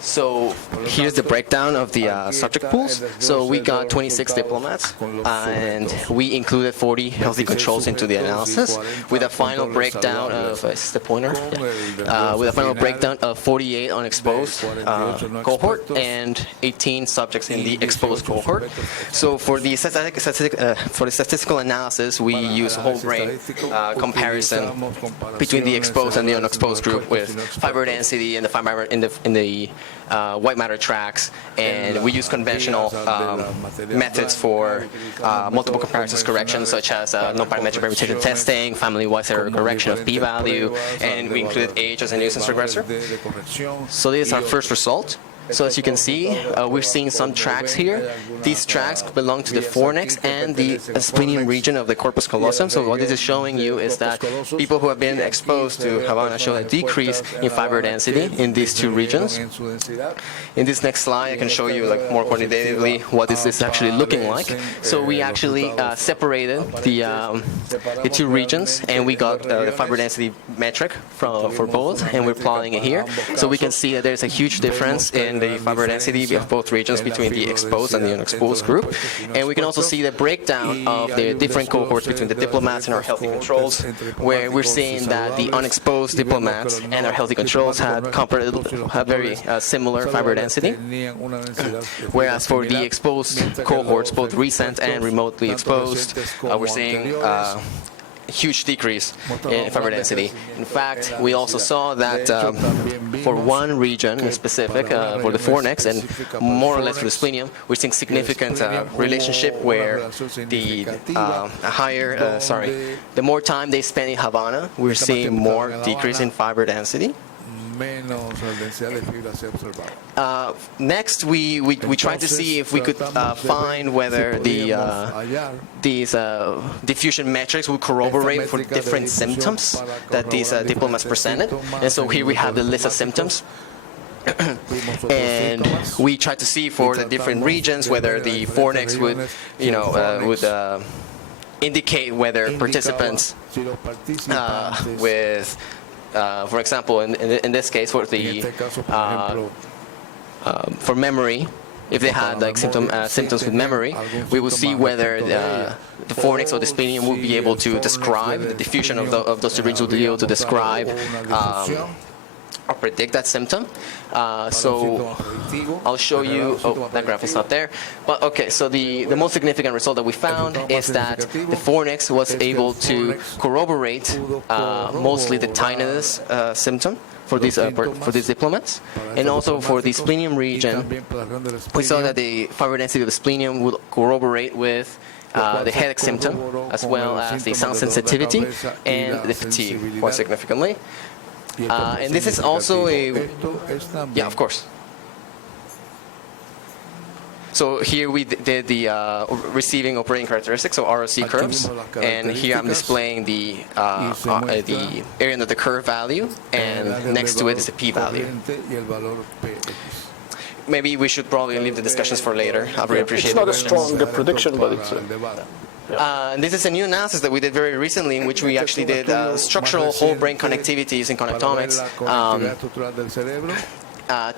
So here's the breakdown of the subject pools. So we got 26 diplomats, and we included 40 healthy controls into the analysis, with a final breakdown of is the pointer? Yeah. With a final breakdown of 48 unexposed cohort and 18 subjects in the exposed cohort. So for the statistical analysis, we use whole brain comparison between the exposed and the unexposed group with fiber density and the fiber in the white matter tracks, and we use conventional methods for multiple comparisons corrections, such as non-parametric permutation testing, family-wise error correction of p-value, and we included age as a nuisance regressor. So this is our first result. So as you can see, we're seeing some tracks here. These tracks belong to the fornix and the splenium region of the corpus callosum. So what this is showing you is that people who have been exposed to Havana show a decrease in fiber density in these two regions. In this next slide, I can show you more quantitatively what this is actually looking like. So we actually separated the two regions, and we got the fiber density metric for both, and we're plotting it here. So we can see that there's a huge difference in and the fiber density of both regions between the exposed and the unexposed group. And we can also see the breakdown of the different cohorts between the diplomats and our healthy controls, where we're seeing that the unexposed diplomats and our healthy controls had very similar fiber density, whereas for the exposed cohorts, both recent and remotely exposed, we're seeing huge decrease in fiber density. In fact, we also saw that for one region in specific, for the fornix and more or less for the splenium, we're seeing significant relationship where the the more time they spend in Havana, we're seeing more decrease in fiber density. Next, we tried to see if we could find whether these diffusion metrics would corroborate for different symptoms that these diplomats presented. And so here we have the list of symptoms. And we tried to see for the different regions whether the fornix would, indicate whether participants with for example, in this case, for the for memory, if they had like symptoms with memory, we will see whether the fornix or the splenium will be able to describe the diffusion of those two regions, will be able to describe or predict that symptom. So I'll show you, that graph is not there. But okay, so the most significant result that we found is that the fornix was able to corroborate mostly the tinnitus symptom for these diplomats. And also for the splenium region, we saw that the fiber density of the splenium would corroborate with the headache symptom, as well as the sound sensitivity and the fatigue, quite significantly. And this is also yeah, of course. So here we did the receiving operating characteristics, so ROC curves, and here I'm displaying the area under the curve value, and next to it is the p-value. Maybe we should probably leave the discussions for later. I really appreciate it. It's not a strong prediction, but it's... And this is a new analysis that we did very recently, in which we actually did structural whole brain connectivities in connectomics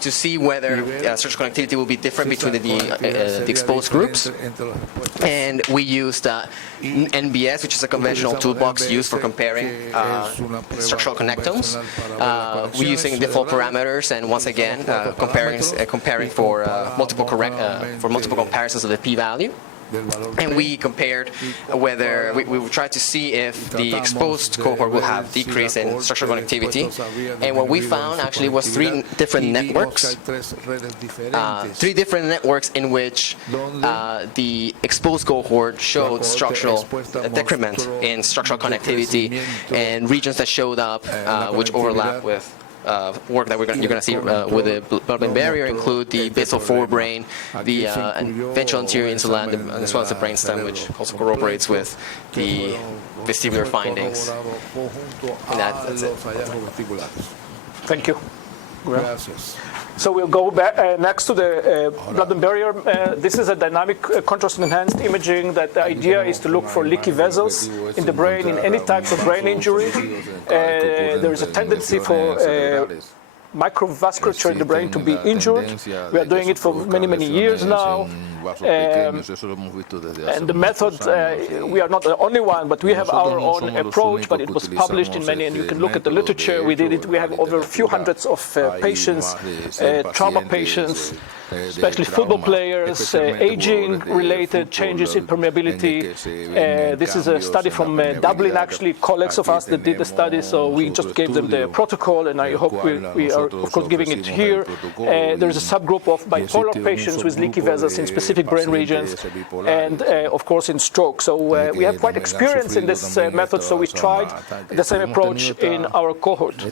to see whether structural connectivity will be different between the exposed groups. And we used NBS, which is a conventional toolbox used for comparing structural connectomes. We're using default parameters, and once again comparing for multiple comparisons of the p-value. And we compared whether we tried to see if the exposed cohort will have decrease in structural connectivity, and what we found actually was three different networks in which the exposed cohort showed structural decrement in structural connectivity, and regions that showed up which overlap with work that you're going to see with the blood-brain barrier include the basal forebrain, the ventral anterior insula, as well as the brainstem, which also corroborates with the vestibular findings. And that's it. Thank you. So we'll go back next to the blood-brain barrier. This is a dynamic contrast-enhanced imaging. That the idea is to look for leaky vessels in the brain in any types of brain injury. There is a tendency for microvasculature in the brain to be injured. We are doing it for many, many years now. And the method, we are not the only one, but we have our own approach, but it was published in many, and you can look at the literature. We did it. We have over a few hundreds of patients, trauma patients, especially football players, aging-related changes in permeability. This is a study from Dublin, actually, colleagues of us that did the study, so we just gave them the protocol, and I hope we are, of course, giving it here. There is a subgroup of bipolar patients with leaky vessels in specific brain regions, and of course in stroke. So we have quite experience in this method, so we tried the same approach in our cohort.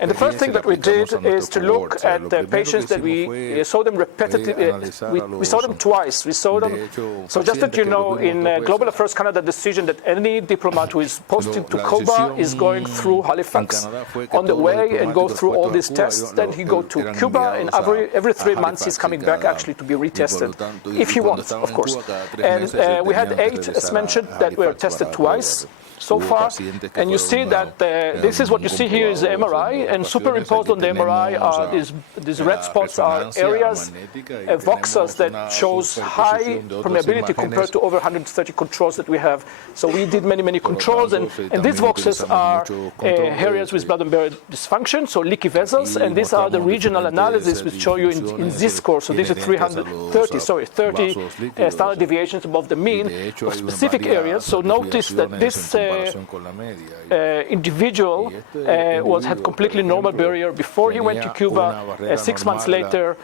And the first thing that we did is to look at the patients that we saw them repetitively. We saw them twice. We saw them. So just that you know, in Global Affairs Canada decision, that any diplomat who is posted to Cuba is going through Halifax on the way and go through all these tests. Then he go to Cuba, and every 3 months he's coming back actually to be retested, if he wants, of course. And we had 8, as mentioned, that were tested twice. so far. And you see that this is what you see here is the MRI, and superimposed on the MRI are these red spots are areas, voxels that shows high permeability compared to over 130 controls that we have. So we did many controls, and these voxels are areas with blood-brain barrier dysfunction, so leaky vessels, and these are the regional analysis which show you in this score. So these are 30 standard deviations above the mean of specific areas. So notice that this individual had completely normal barrier before he went to Cuba. 6 months later,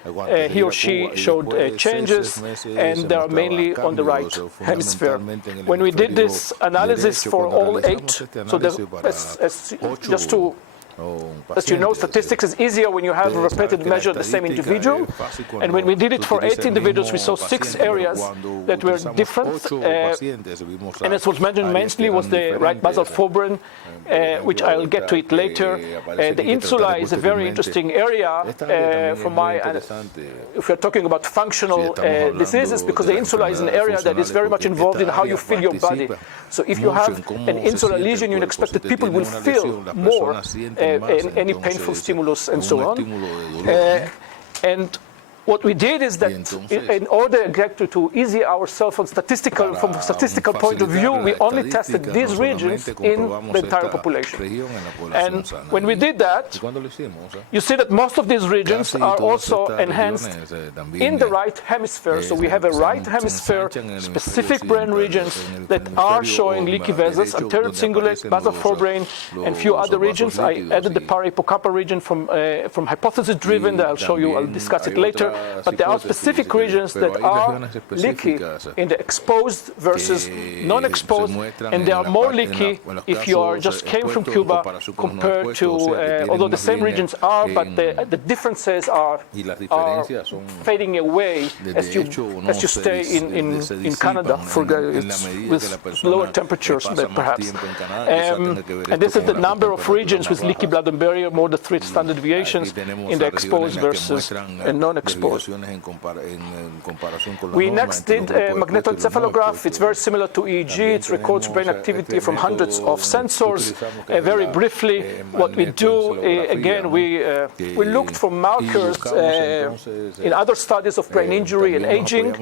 he or she showed changes, and they are mainly on the right hemisphere. When we did this analysis for all 8, so as you know, statistics is easier when you have a repeated measure of the same individual. And when we did it for 8 individuals, we saw 6 areas that were different. And as was mentioned, mainly was the right basal forebrain, which I'll get to it later. The insula is a very interesting area if you're talking about functional diseases, because the insula is an area that is very much involved in how you feel your body. So if you have an insular lesion, you expect that people will feel more any painful stimulus and so on. And what we did is that in order to ease ourselves from a statistical point of view, we only tested these regions in the entire population. And when we did that, you see that most of these regions are also enhanced in the right hemisphere. So we have a right hemisphere specific brain regions that are showing leaky vessels, anterior cingulate, basal forebrain, and few other regions. I added the parahippocampal region from hypothesis-driven. I'll discuss it later. But there are specific regions that are leaky in the exposed versus non-exposed, and they are more leaky if you just came from Cuba compared to, although the same regions are, but the differences are fading away as you stay in Canada with lower temperatures, perhaps. And this is the number of regions with leaky blood-brain barrier, more than 3 standard deviations in the exposed versus non-exposed. We next did a magnetoencephalograph. It's very similar to EEG. It records brain activity from hundreds of sensors. Very briefly, what we do, again, we looked for markers in other studies of brain injury and aging.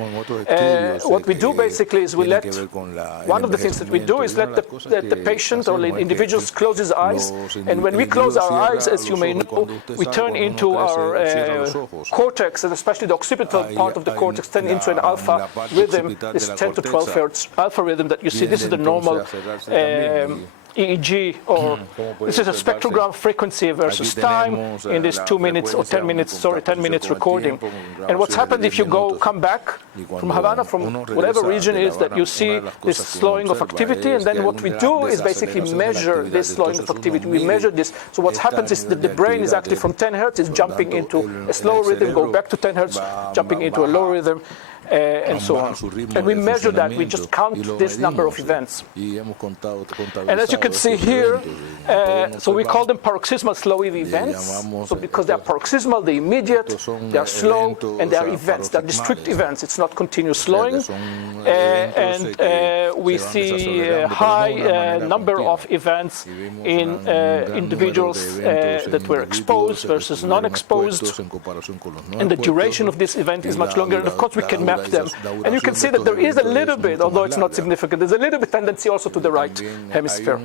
What we do basically is one of the things that we do is let the patient or the individuals close his eyes. And when we close our eyes, as you may know, we turn into our cortex, and especially the occipital part of the cortex turn into an alpha rhythm, this 10 to 12 hertz alpha rhythm that you see. This is the normal EEG, or this is a spectrogram frequency versus time in this 2 minutes or 10 minutes recording. And what's happened if you come back from Havana, from whatever region it is, that you see this slowing of activity, and then what we do is basically measure this slowing of activity. We measure this. So what happens is that the brain is actually from 10 hertz, is jumping into a slower rhythm, go back to 10 hertz, jumping into a lower rhythm, and so on. And we measure that. We just count this number of events. And as you can see here, so we call them paroxysmal slow wave events. So because they are paroxysmal, they're immediate, they are slow, and they are events. They are discrete events. It's not continuous slowing. And we see a high number of events in individuals that were exposed versus non-exposed. And the duration of this event is much longer. And of course, we can map them. And you can see that there is a little bit, although it's not significant, there's a little bit tendency also to the right hemisphere.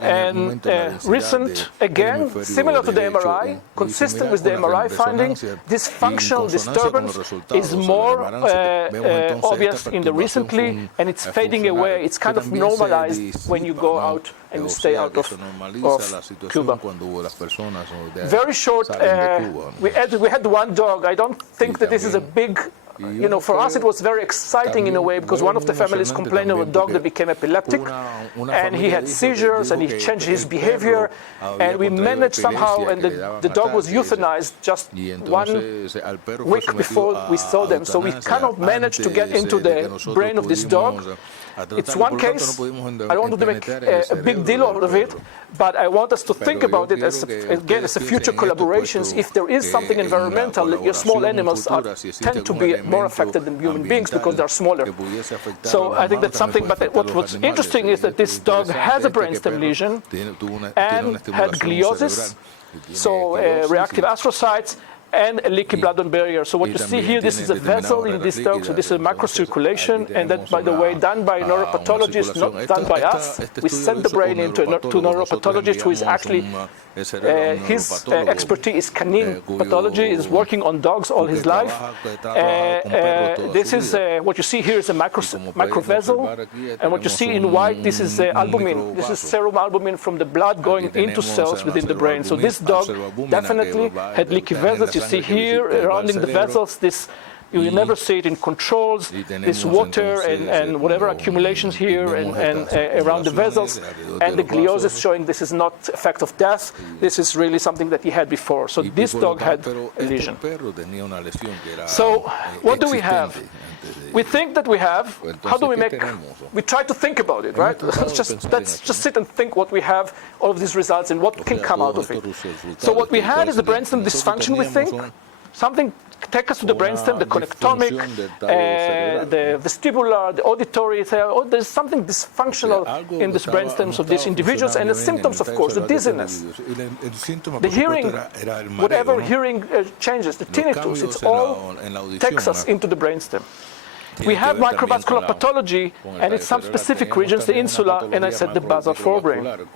And recent, again, similar to the MRI, consistent with the MRI findings, this functional disturbance is more obvious in the recently, and it's fading away. It's kind of normalized when you go out and you stay out of Cuba. Very short, we had one dog. I don't think that this is a big, for us it was very exciting in a way, because one of the families complained of a dog that became epileptic, and he had seizures, and he changed his behavior, and we managed somehow, and the dog was euthanized just 1 week before we saw them. So we kind of managed to get into the brain of this dog. It's one case. I don't want to make a big big deal out of it, but I want us to think about it as, again, as a future collaborations. If there is something environmental, your small animals tend to be more affected than human beings because they're smaller. So I think that's something, but what's interesting is that this dog has a brainstem lesion and had gliosis, so reactive astrocytes, and a leaky blood-brain barrier. So what you see here, this is a vessel in this dog, so this is a microcirculation, and that, by the way, done by a neuropathologists, not done by us. We send the brain into to a neuropathologist who is actually, his expertise is canine pathology, is working on dogs all his life. This is, what you see here is a microvessel, and what you see in white, this is albumin. This is serum albumin from the blood going into cells within the brain. So this dog definitely had leaky vessels. You see here, surrounding the vessels, this, you will never see it in controls, this water and whatever accumulations here and around the vessels, and the gliosis showing this is not effect of death, this is really something that he had before. So this dog had a lesion. So what do we have? We think that we have, how do we make, we try to think about it, right? Let's just sit and think what we have, all of these results, and what can come out of it. So what we had is the brainstem dysfunction, we think. Something take us to the brainstem, the connectomic, the vestibular, the auditory. There's something dysfunctional in these brainstems of these individuals, and the symptoms, of course, the dizziness, the hearing, whatever hearing changes, the tinnitus, it's all takes us into the brainstem. We have microvascular pathology, and in some specific regions, the insula, and I said the basal forebrain.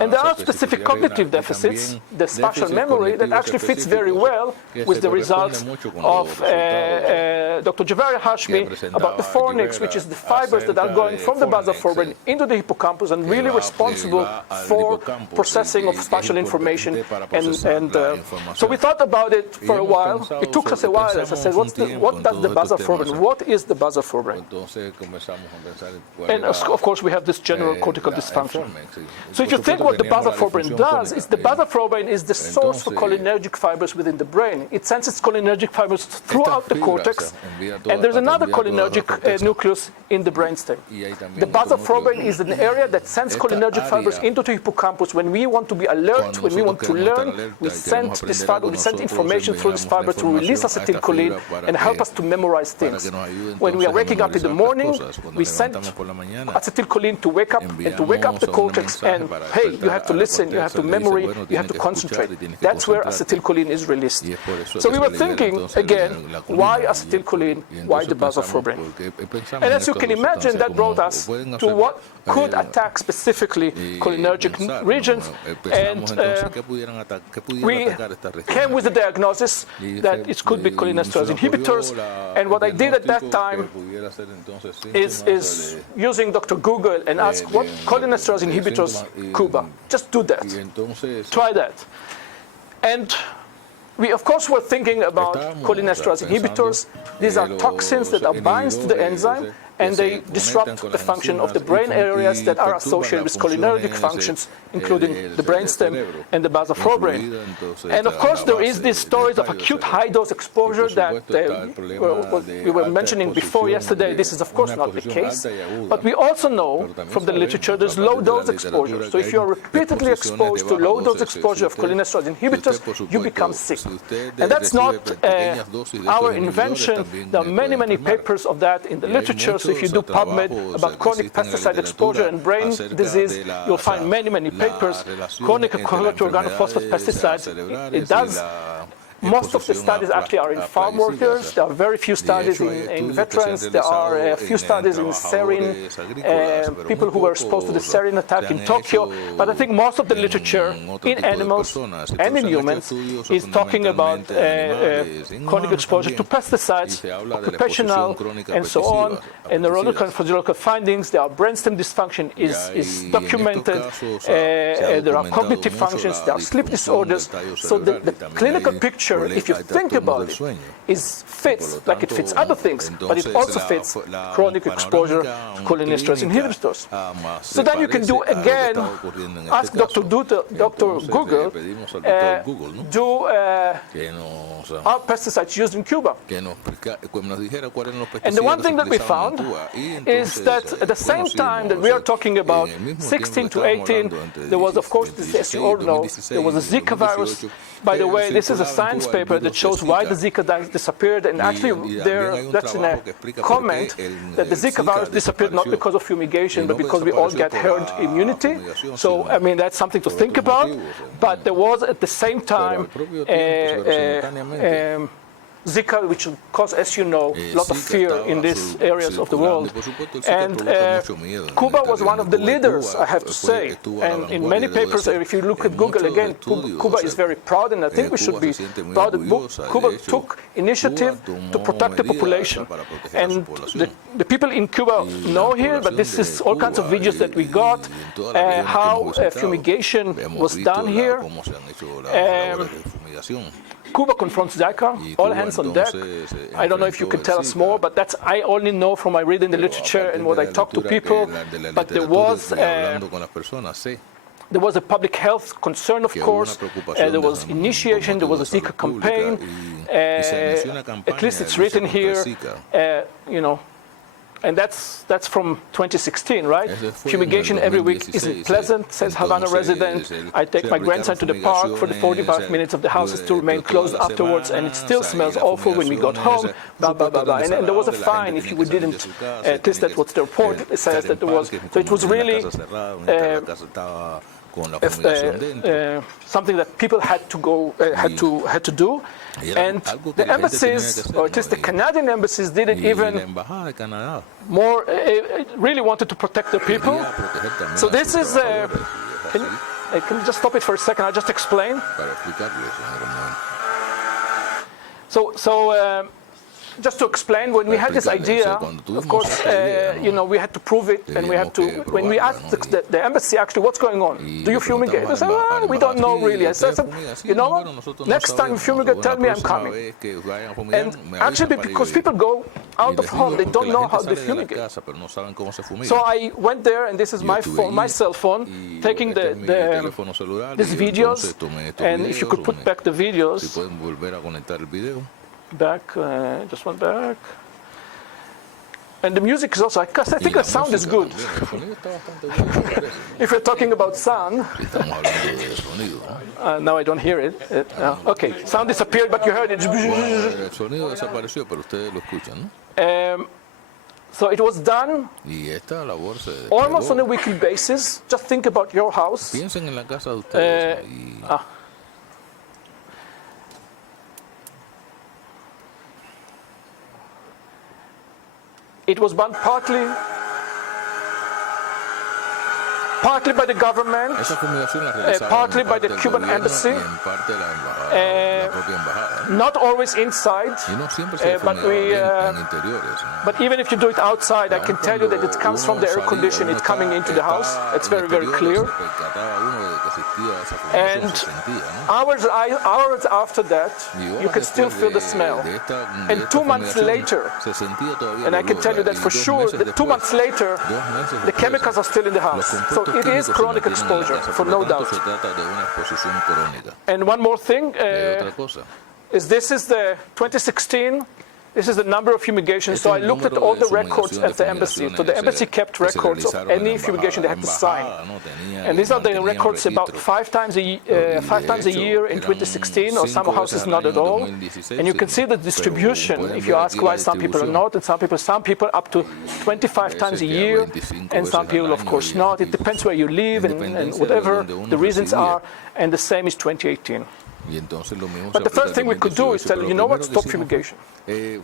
And there are specific cognitive deficits, the spatial memory, that actually fits very well with the results of Dr. Javaria Hashmi about the fornix, which is the fibers that are going from the basal forebrain into the hippocampus and really responsible for processing of spatial information. And so we thought about it for a while. It took us a while, as I said, what does the basal forebrain, what is the basal forebrain? And of course, we have this general cortical dysfunction. So if you think what the basal forebrain does, is the basal forebrain is the source for cholinergic fibers within the brain. It sends its cholinergic fibers throughout the cortex, and there's another cholinergic nucleus in the brainstem. The basal forebrain is an area that sends cholinergic fibers into the hippocampus. When we want to be alert, when we want to learn, we send this fiber, we send information through this fiber to release acetylcholine and help us to memorize things. When we are waking up in the morning, we send acetylcholine to wake up and to wake up the cortex, and hey, you have to listen, you have to memory, you have to concentrate. That's where acetylcholine is released. So we were thinking, again, why acetylcholine, why the basal forebrain? And as you can imagine, that brought us to what could attack specifically cholinergic regions, and we came with the diagnosis that it could be cholinesterase inhibitors, and what I did at that time is using Dr. Google and ask what cholinesterase inhibitors, Cuba. Just do that. Try that. And we, of course, were thinking about cholinesterase inhibitors. These are toxins that are binds to the enzyme, and they disrupt the function of the brain areas that are associated with cholinergic functions, including the brainstem and the basal forebrain. And of course, there is these stories of acute high-dose exposure that we were mentioning before yesterday. This is, of course, not the case. But we also know from the literature there's low-dose exposure. So if you are repeatedly exposed to low-dose exposure of cholinesterase inhibitors, you become sick. And that's not our invention. There are many, many papers of that in the literature. So if you do PubMed about chronic pesticide exposure and brain disease, you'll find many, many papers. Chronic accumulatory organophosphate pesticides, it does. Most of the studies actually are in farm workers. There are very few studies in veterans. There are a few studies in sarin, people who were exposed to the sarin attack in Tokyo. But I think most of the literature in animals and in humans is talking about chronic exposure to pesticides, occupational, and so on. And neurological and physiological findings. There are brainstem dysfunction is documented. There are cognitive functions. There are sleep disorders. So the clinical picture literature, if you think about it, fits like it fits other things, but it also fits chronic exposure to cholinergic stress inhibitors. So then you can do again, ask Dr. Google, are pesticides used in Cuba? And the one thing that we found is that at the same time that we are talking about 16 to 18, there was, of course, as you all know, there was a Zika virus. By the way, this is a science paper that shows why the Zika virus disappeared, and actually that's in a comment that the Zika virus disappeared not because of fumigation, but because we all get herd immunity. So, I mean, that's something to think about. But there was at the same time Zika, which caused, as you know, a lot of fear in these areas of the world. And Cuba was one of the leaders, I have to say. And in many papers, if you look at Google again, Cuba is very proud, and I think we should be proud that Cuba took initiative to protect the population. And the people in Cuba know here, but this is all kinds of videos that we got, how fumigation was done here. Cuba confronts Zika, all hands on deck. I don't know if you can tell us more, but that's I only know from my reading the literature and what I talk to people. But there was a public health concern, of course. There was initiation. There was a Zika campaign. At least it's written here. You know. And that's from 2016, right? Fumigation every week isn't pleasant, says Havana resident. I take my grandson to the park for the 45 minutes of the houses to remain closed afterwards, and it still smells awful when we got home, blah, blah, blah, blah. And there was a fine if we didn't, at least that's what the report says that there was. So it was really something that people had to do. And the embassies, or at least the Canadian embassies, did it even more, really wanted to protect the people. So this is, can you just stop it for a second? I'll just explain. So just to explain, when we had this idea, of course, you know, we had to prove it, and we had to, when we asked the embassy, actually, what's going on? Do you fumigate? They said, well, we don't know really. I said, you know what? Next time you fumigate, tell me I'm coming. And actually, because people go out of home, they don't know how they fumigate. So I went there, and this is my phone, my cell phone, taking these videos, and if you could put back the videos. Back, just one back. And the music is also, I think the sound is good. If you're talking about sound. Now I don't hear it. Okay, sound disappeared, but you heard it. So it was done almost on a weekly basis. Just think about your house. It was done partly by the government, partly by the Cuban embassy, not always inside, but even if you do it outside, I can tell you that it comes from the air conditioning, it's coming into the house. It's very, very clear. And hours after that, you can still feel the smell. And 2 months later, and I can tell you that for sure, that 2 months later, the chemicals are still in the house. So it is chronic exposure, for no doubt. And one more thing, this is the 2016. This is the number of fumigations. So I looked at all the records at the embassy. So the embassy kept records of any fumigation they had to sign. And these are the records about 5 times a year in 2016, or some houses not at all. And you can see the distribution, if you ask why some people are not, and some people up to 25 times a year, and some people, of course, not. It depends where you live and whatever the reasons are. And the same is 2018. But the first thing we could do is tell you know what, stop fumigation. And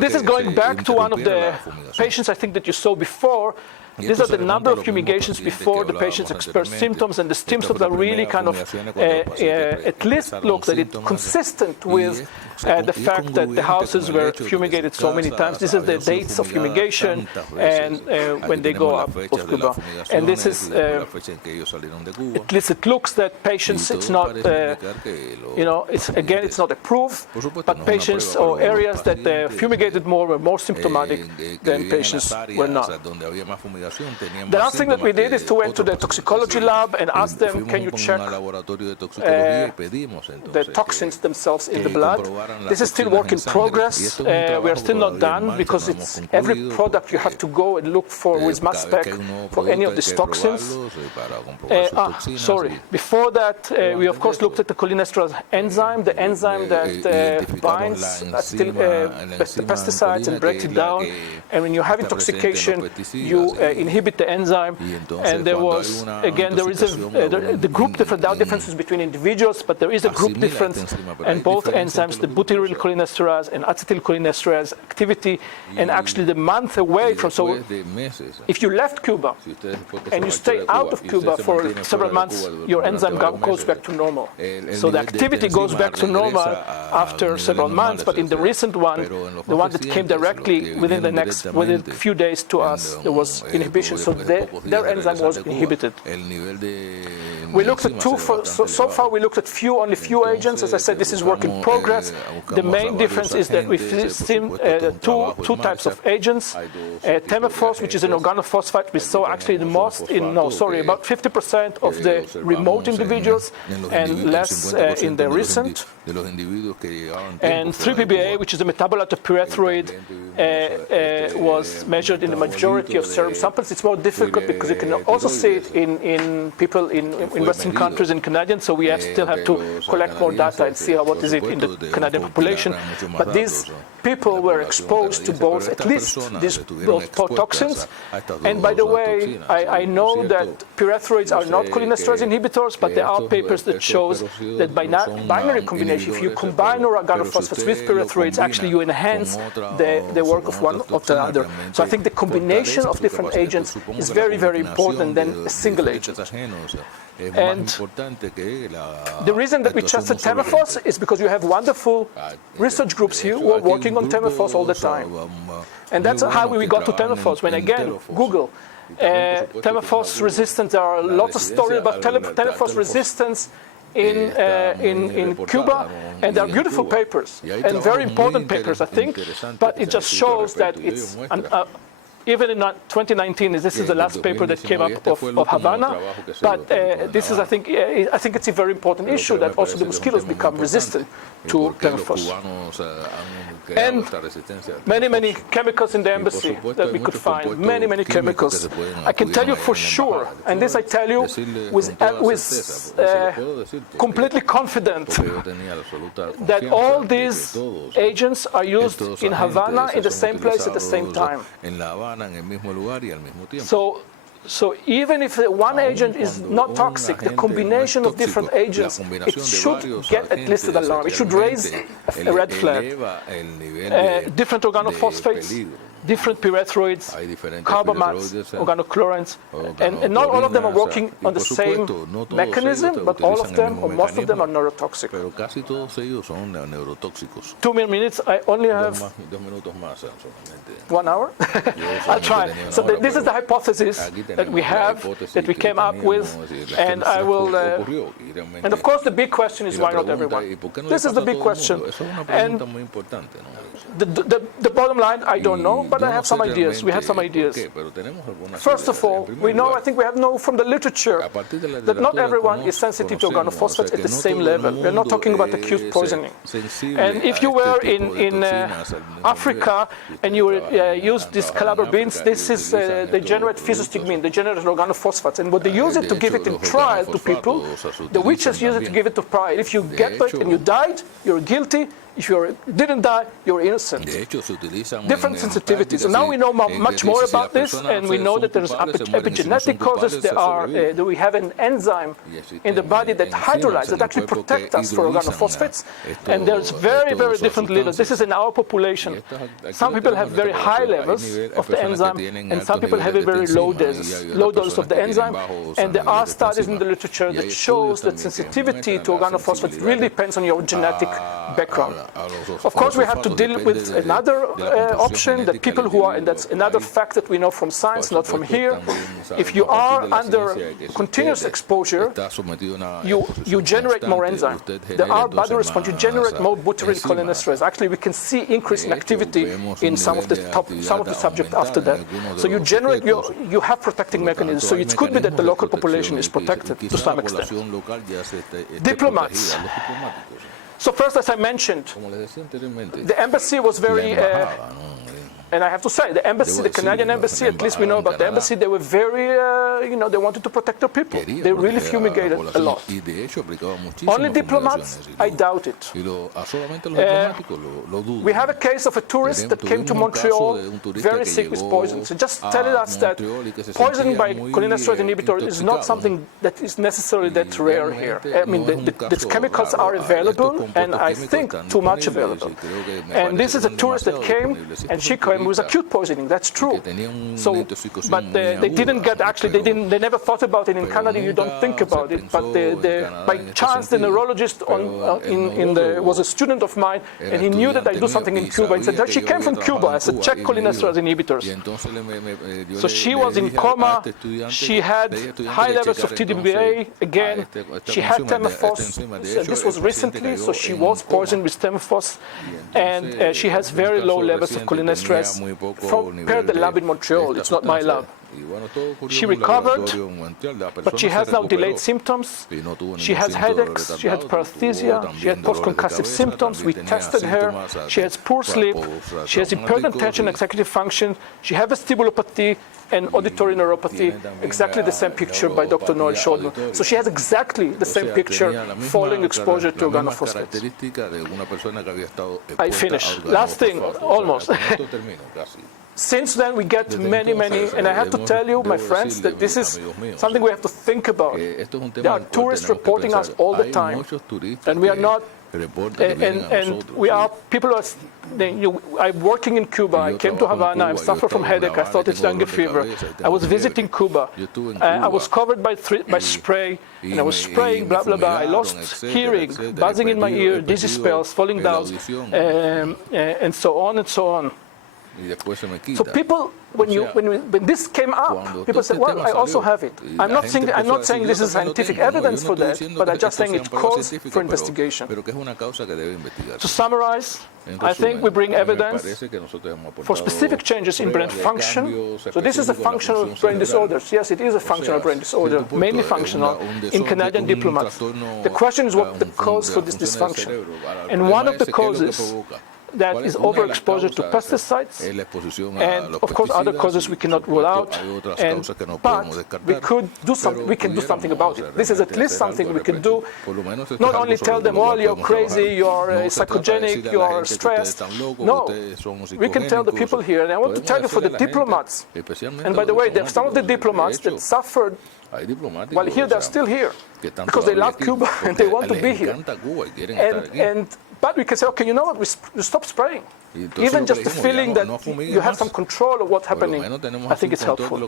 this is going back to one of the patients I think that you saw before. These are the number of fumigations before the patients experience symptoms, and the symptoms are really kind of, at least look that it's consistent with the fact that the houses were fumigated so many times. This is the dates of fumigation and when they go out of Cuba. And this is, at least it looks that patients, it's not, it's not a proof, but patients or areas that fumigated more were more symptomatic than patients were not. The last thing that we did is to went to the toxicology lab and asked them, can you check the toxins themselves in the blood? This is still work in progress. We are still not done because it's every product you have to go and look for with mass spec for any of these toxins. Before that, we of course looked at the cholinesterase enzyme, the enzyme that binds the pesticides and breaks it down. And when you have intoxication, you inhibit the enzyme. And there was, again, there is the group difference. There are differences between individuals, but there is a group difference. And both enzymes, the butyrylcholinesterase and acetylcholinesterase activity, and actually the month away from. So if you left Cuba and you stay out of Cuba for several months, your enzyme goes back to normal. So the activity goes back to normal after several months. But in the recent one, the one that came directly within a few days to us, there was inhibition. So their enzyme was inhibited. We looked at so far we looked at only few agents. As I said, this is work in progress. The main difference is that we've seen two types of agents. Temefos, which is an organophosphate, we saw actually the most about 50% of the remote individuals and less in the recent. And 3-PBA, which is a metabolite of pyrethroid, was measured in the majority of serum samples. It's more difficult because you can also see it in people in Western countries and Canadians, so we still have to collect more data and see what is it in the Canadian population. But these people were exposed to both, at least both toxins. And by the way, I know that pyrethroids are not cholinesterase inhibitors, but there are papers that shows that by binary combination, if you combine organophosphates with pyrethroids, actually you enhance the work of one of the other. So I think the combination of different agents is very, very important than a single agent. And the reason that we trusted Temefos is because you have wonderful research groups here who are working on Temefos all the time. And that's how we got to Temefos. When again, Google Temefos resistance, there are a lot of stories about Temefos resistance in Cuba, and there are beautiful papers and very important papers, I think, but it just shows that it's even in 2019, this is the last paper that came up of Havana, but this is, I think it's a very important issue that also the mosquitoes become resistant to Temefos. And many chemicals in the embassy that we could find, many chemicals. I can tell you for sure, and this I tell you with completely confident, that all these agents are used in Havana in the same place at the same time. So even if one agent is not toxic, the combination of different agents, it should get at least an alarm. It should raise a red flag. Different organophosphates, different pyrethroids, carbamates, organochlorines, and not all of them are working on the same mechanism, but all of them, or most of them, are neurotoxic. 2 more minutes. I only have 1 hour. I'll try. So this is the hypothesis that we have, that we came up with, and I will. And of course, the big question is why not everyone? This is the big question, and the bottom line, I don't know. But I have some ideas. We have some ideas. First of all, I think we know from the literature that not everyone is sensitive to organophosphates at the same level. We're not talking about acute poisoning. And if you were in Africa and you used these calabar beans, this is they generate physostigmine, they generate organophosphates. And what they use it to give it in trial to people, the witches use it to give it to trial. If you get it and you died, you're guilty. If you didn't die, you're innocent. Different sensitivities. And now we know much more about this, and we know that there's epigenetic causes. That we have an enzyme in the body that hydrolyzes, that actually protects us for organophosphates. And there's very, very different levels. This is in our population. Some people have very high levels of the enzyme, and some people have a very low dose of the enzyme. And there are studies in the literature that shows that sensitivity to organophosphates really depends on your genetic background. Of course, we have to deal with another option, that people who are, and that's another fact that we know from science, not from here. If you are under continuous exposure, you generate more enzyme. There are body response. You generate more butyrylcholinesterase. Actually, we can see increase in activity in some of the subjects after that. So you generate, you have protecting mechanisms. So it could be that the local population is protected to some extent. Diplomats. So first, as I mentioned, the embassy was very, and I have to say, the embassy, the Canadian embassy, at least we know about the embassy, they were very, they wanted to protect their people. They really fumigated a lot. Only diplomats? I doubt it. We have a case of a tourist that came to Montreal very sick with poison. So just telling us that poisoning by cholinesterase inhibitor is not something that is necessarily that rare here. I mean, the chemicals are available, and I think too much available. And this is a tourist that came, and she came with acute poisoning. That's true. So, but they didn't get, actually, they never thought about it in Canada. You don't think about it. But by chance, the neurologist was a student of mine, and he knew that I do something in Cuba. He said, she came from Cuba. I said, check cholinesterase inhibitors. So she was in coma. She had high levels of TDBA. Again, she had Temafos. This was recently, so she was poisoned with Temafos. And she has very low levels of cholinesterase from per the lab in Montreal. It's not my lab. She recovered, but she has now delayed symptoms. She has headaches, she had paresthesia, she had post-concussive symptoms. We tested her. She has poor sleep, she has impaired attention, executive function, she has vestibulopathy and auditory neuropathy, exactly the same picture by Dr. Noel Shodman. So she has exactly the same picture following exposure to organophosphates. I finish. Last thing, almost. Since then, we get many, and I have to tell you, my friends, that this is something we have to think about. There are tourists reporting us all the time, and we are not, and we are, people are, I'm working in Cuba, I came to Havana, I suffer from headache, I thought it's dengue fever. I was visiting Cuba, I was covered by spray, and I was spraying, blah, blah, blah. I lost hearing, buzzing in my ear, dizzy spells, falling down, and so on and so on. So people, when this came up, people said, well, I also have it. I'm not saying this is scientific evidence for that, but I'm just saying it calls for investigation. To summarize, I think we bring evidence for specific changes in brain function. So this is a functional brain disorder. Yes, it is a functional brain disorder, mainly functional, in Canadian diplomats. The question is what the cause for this dysfunction. And one of the causes that is overexposure to pesticides, and of course other causes we cannot rule out, but we can do something about it. This is at least something we can do. Not only tell them, oh, you're crazy, you're psychogenic, you're stressed. No, we can tell the people here, and I want to tell you for the diplomats, and by the way, there are some of the diplomats that suffered while here, they're still here because they love Cuba and they want to be here. But we can say, okay, you know what, we stop spraying. Even just the feeling that you have some control of what's happening, I think it's helpful.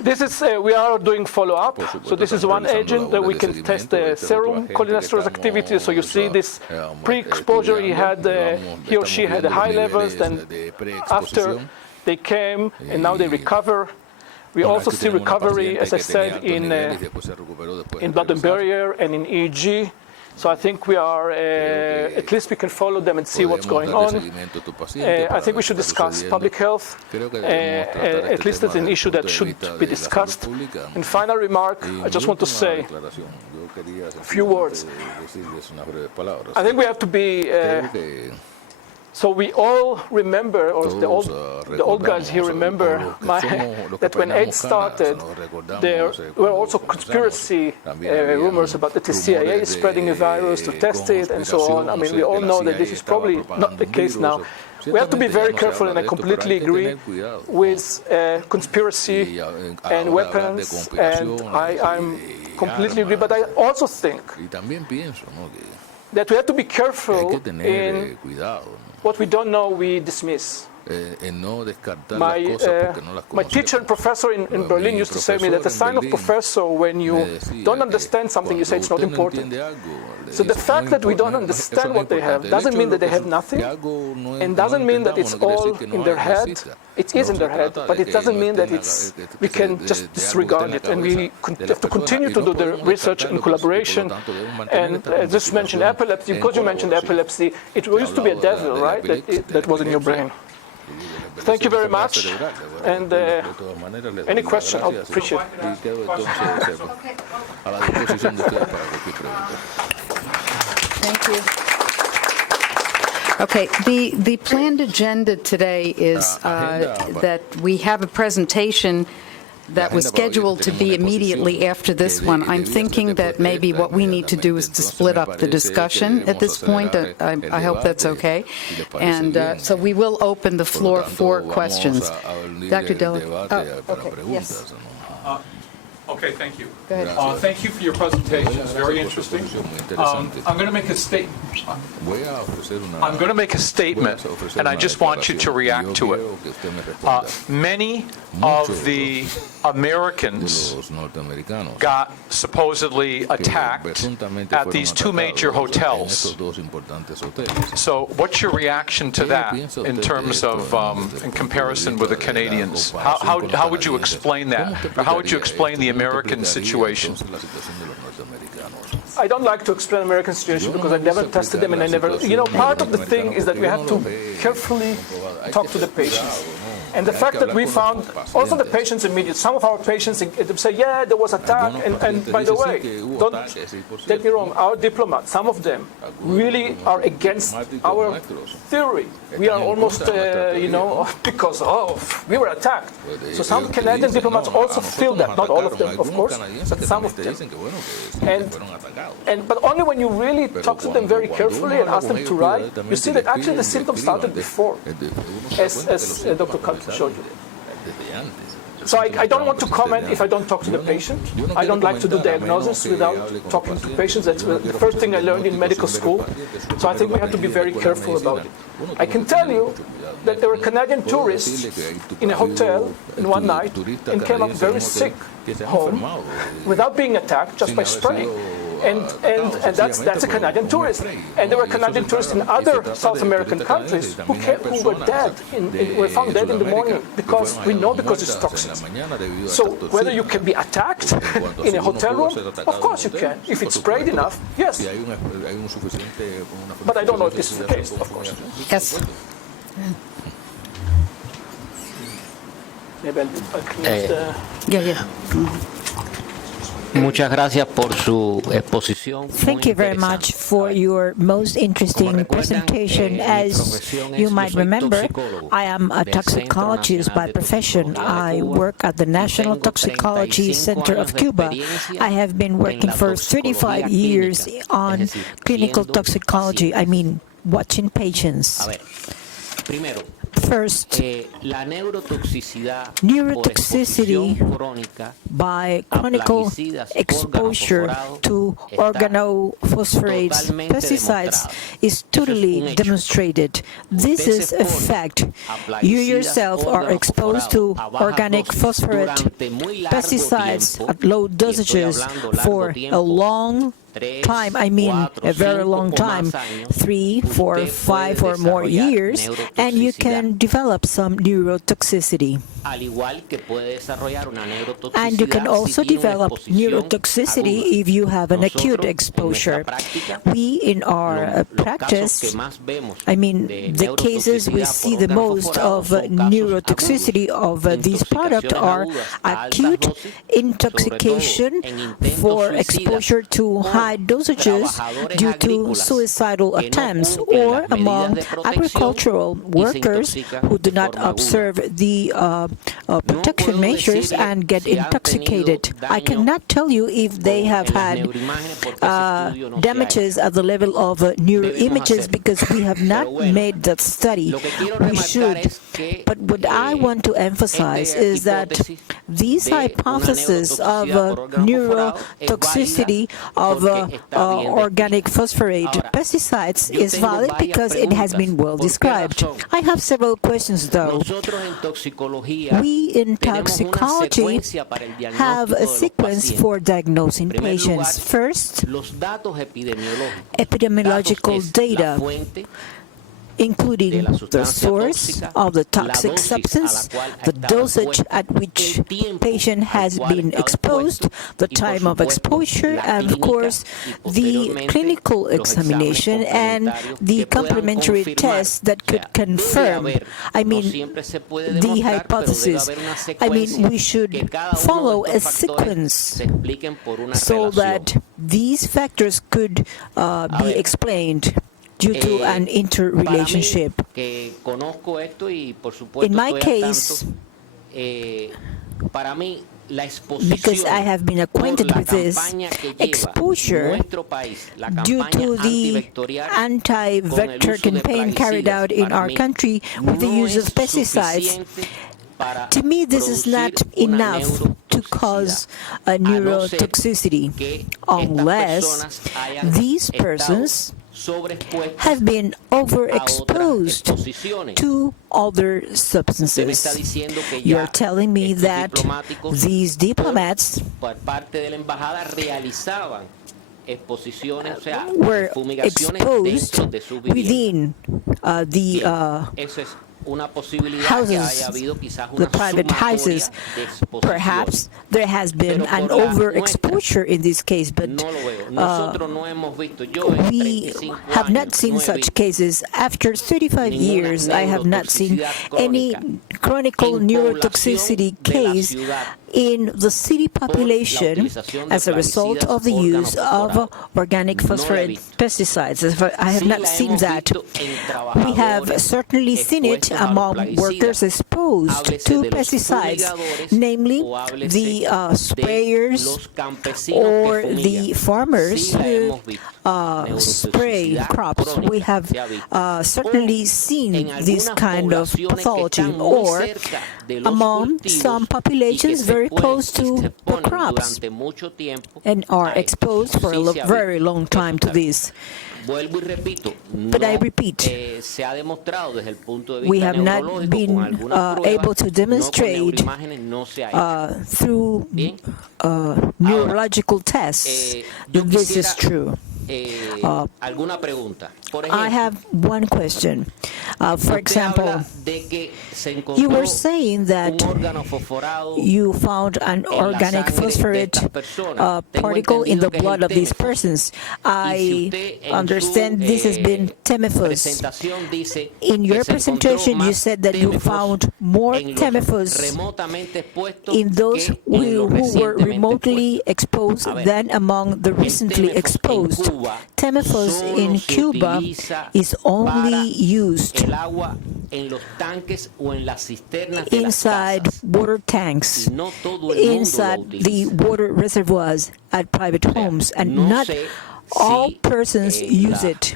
This is, we are doing follow-up. So this is one agent that we can test the serum cholinesterase activity. So you see this pre-exposure, he or she had high levels, then after they came and now they recover. We also see recovery, as I said, in blood-brain barrier and in EEG. So I think we are, at least we can follow them and see what's going on. I think we should discuss public health, at least it's an issue that should be discussed. And final remark, I just want to say a few words. I think we have to be, so we all remember, or the old guys here remember, that when AIDS started, there were also conspiracy rumors about the CIA spreading a virus to test it and so on. I mean, we all know that this is probably not the case now. We have to be very careful, and I completely agree with conspiracy and weapons, and I'm completely agree, but I also think that we have to be careful in what we don't know, we dismiss. My teacher and professor in Berlin used to say to me that the sign of professor, when you don't understand something, you say it's not important. So the fact that we don't understand what they have doesn't mean that they have nothing, and doesn't mean that it's all in their head. It is in their head, but it doesn't mean that we can just disregard it. And we have to continue to do the research in collaboration. And just mention epilepsy, because you mentioned epilepsy, it used to be a devil, right, that was in your brain. Thank you very much. And any question, I'll appreciate it. Thank you. Okay, the planned agenda today is that we have a presentation that was scheduled to be immediately after this one. I'm thinking that maybe what we need to do is to split up the discussion at this point. I hope that's okay. And so we will open the floor for questions. Dr. Della. Oh, okay, yes. Okay, thank you. Go ahead. Thank you for your presentation. It's very interesting. I'm going to make a statement. I'm going to make a statement, and I just want you to react to it. Many of the Americans got supposedly attacked at these two major hotels. So what's your reaction to that in terms of, in comparison with the Canadians? How would you explain that? Or how would you explain the American situation? I don't like to explain American situation because I've never tested them and I never, part of the thing is that we have to carefully talk to the patients. And the fact that we found, also the patients immediate, some of our patients say, yeah, there was attack, and by the way, don't get me wrong, our diplomats, some of them really are against our theory. We are almost, because, we were attacked. So some Canadian diplomats also feel that, not all of them, of course, but some of them. But only when you really talk to them very carefully and ask them to write, you see that actually the symptoms started before, as Dr. Kalk showed you. So I don't want to comment if I don't talk to the patient. I don't like to do diagnosis without talking to patients. That's the first thing I learned in medical school. So I think we have to be very careful about it. I can tell you that there were Canadian tourists in a hotel in one night and came up very sick home without being attacked, just by spraying. And that's a Canadian tourist. And there were Canadian tourists in other South American countries who were dead, were found dead in the morning because it's toxic. So whether you can be attacked in a hotel room, of course you can. If it's sprayed enough, yes. But I don't know if this is the case, of course. Yes. Maybe I'll close the... Yeah. Muchas gracias por su exposición. Thank you very much for your most interesting presentation. As you might remember, I am a toxicologist by profession. I work at the National Toxicology Center of Cuba. I have been working for 35 years on clinical toxicology, watching patients. First, neurotoxicity by chronic exposure to organophosphorates pesticides is totally demonstrated. This is a fact. You yourself are exposed to organic phosphorate pesticides at low dosages for a long time, a very long time, 3, 4, 5 or more years, and you can develop some neurotoxicity. And you can also develop neurotoxicity if you have an acute exposure. We, in our practice, the cases we see the most of neurotoxicity of this product are acute intoxication for exposure to high dosages due to suicidal attempts or among agricultural workers who do not observe the protection measures and get intoxicated. I cannot tell you if they have had damages at the level of neuroimages because we have not made that study. We should. But what I want to emphasize is that these hypotheses of neurotoxicity of organic phosphorate pesticides is valid because it has been well described. I have several questions, though. We in toxicology have a sequence for diagnosing patients. First, epidemiological data, including the source of the toxic substance, the dosage at which patient has been exposed, the time of exposure, and of course the clinical examination and the complementary tests that could confirm, the hypothesis. We should follow a sequence so that these factors could be explained due to an interrelationship. In my case, because I have been acquainted with this, exposure due to the anti-vector campaign carried out in our country with the use of pesticides, to me this is not enough to cause a neurotoxicity unless these persons have been overexposed to other substances. You're telling me that these diplomats were exposed within the houses, the private houses. Perhaps there has been an overexposure in this case, but we have not seen such cases. After 35 years, I have not seen any chronic neurotoxicity case in the city population as a result of the use of organic phosphorate pesticides. I have not seen that. We have certainly seen it among workers exposed to pesticides, namely the sprayers or the farmers who spray crops. We have certainly seen this kind of pathology, or among some populations very close to the crops and are exposed for a very long time to this. But I repeat, we have not been able to demonstrate through neurological tests that this is true. I have one question. For example, you were saying that you found an organic phosphorate particle in the blood of these persons. I understand this has been Temifus. In your presentation, you said that you found more Temifus in those who were remotely exposed than among the recently exposed. Temifus in Cuba is only used inside water tanks, inside the water reservoirs at private homes, and not all persons use it.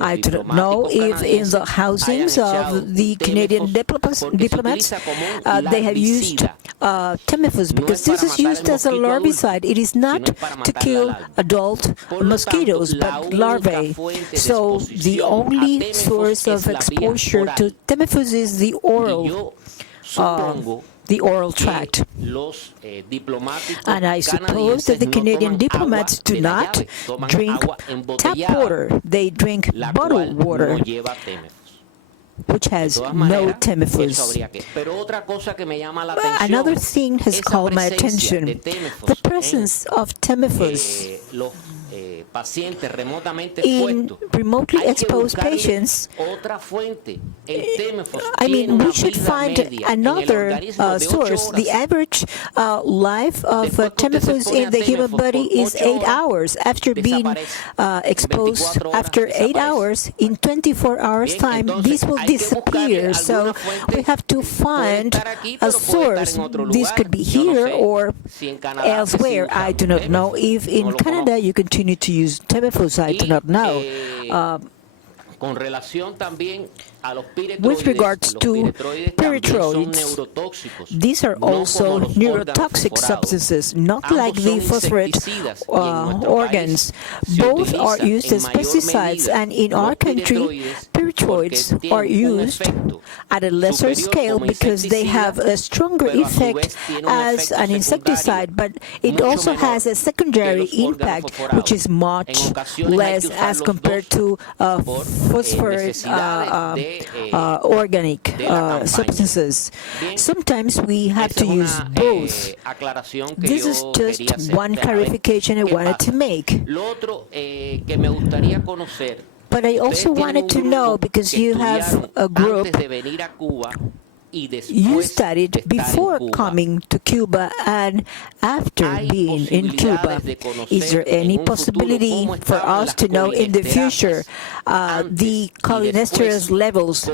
I do not know if in the housings of the Canadian diplomats they have used Temifus, because this is used as a larvicide. It is not to kill adult mosquitoes, but larvae. So the only source of exposure to Temifus is the oral tract. And I suppose that the Canadian diplomats do not drink tap water. They drink bottled water, which has no Temifus. Another thing has called my attention: the presence of Temifus in remotely exposed patients. We should find another source. The average life of Temifus in the human body is 8 hours. After being exposed after 8 hours, in 24 hours time, this will disappear. So we have to find a source. This could be here or elsewhere. I do not know if in Canada you continue to use Temifus. I do not know. With regards to pyrethroids, these are also neurotoxic substances, not like the phosphorate organs. Both are used as pesticides, and in our country, pyrethroids are used at a lesser scale because they have a stronger effect as an insecticide, but it also has a secondary impact, which is much less as compared to phosphorate organic substances. Sometimes we have to use both. This is just one clarification I wanted to make. But I also wanted to know, because you have a group, you studied before coming to Cuba and after being in Cuba. Is there any possibility for us to know in the future the cholinesterase levels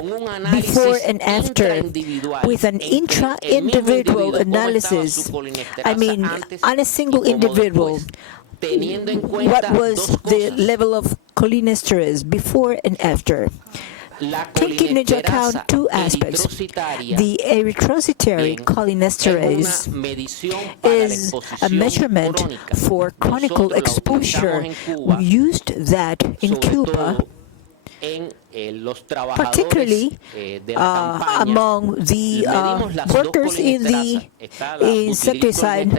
before and after with an intra-individual analysis? I mean, on a single individual, what was the level of cholinesterase before and after? Taking into account two aspects. The erythrocytary cholinesterase is a measurement for chronic exposure. We used that in Cuba, particularly among the workers in the insecticide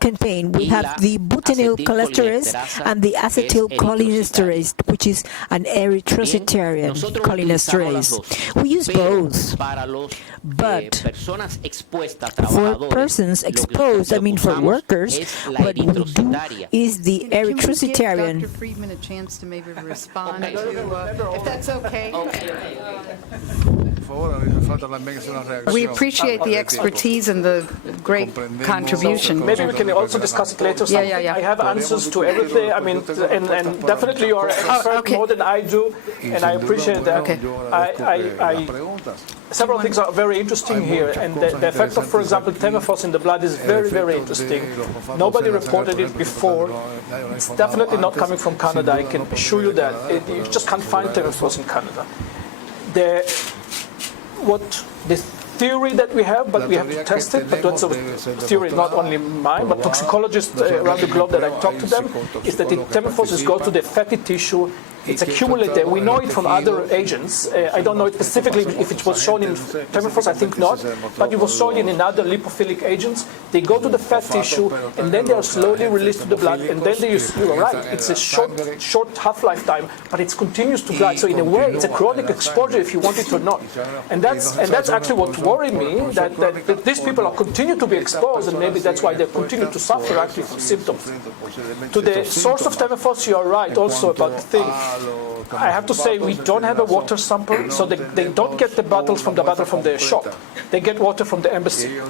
campaign. We have the butyrylcholinesterase and the acetylcholinesterase, which is an erythrocytarian cholinesterase. We use both, but for persons exposed, I mean for workers, what we do is the erythrocytarian. Dr. Friedman a chance to maybe respond to, if that's okay. We appreciate the expertise and the great contribution. Maybe we can also discuss it later. Yeah. I have answers to everything. I mean, and definitely you are an expert more than I do, and I appreciate that. Several things are very interesting here, and the effect of, for example, temefos in the blood is very, very interesting. Nobody reported it before. It's definitely not coming from Canada. I can assure you that. You just can't find temefos in Canada. The theory that we have, but we have to test it, but that's a theory, not only mine, but toxicologists around the globe that I talk to them, is that the temefos goes to the fatty tissue. It's accumulated. We know it from other agents. I don't know it specifically if it was shown in temefos, I think not, but it was shown in other lipophilic agents. They go to the fat tissue, and then they are slowly released to the blood, and then they use, you're right, it's a short half-life time, but it continues to blood. So in a way, it's a chronic exposure if you want it or not. And that's actually what worried me, that these people are continue to be exposed, and maybe that's why they continue to suffer actually from symptoms. To the source of temefos, you are right also about the thing. I have to say we don't have a water sample, so they don't get the bottles from the shop. They get water from the embassy.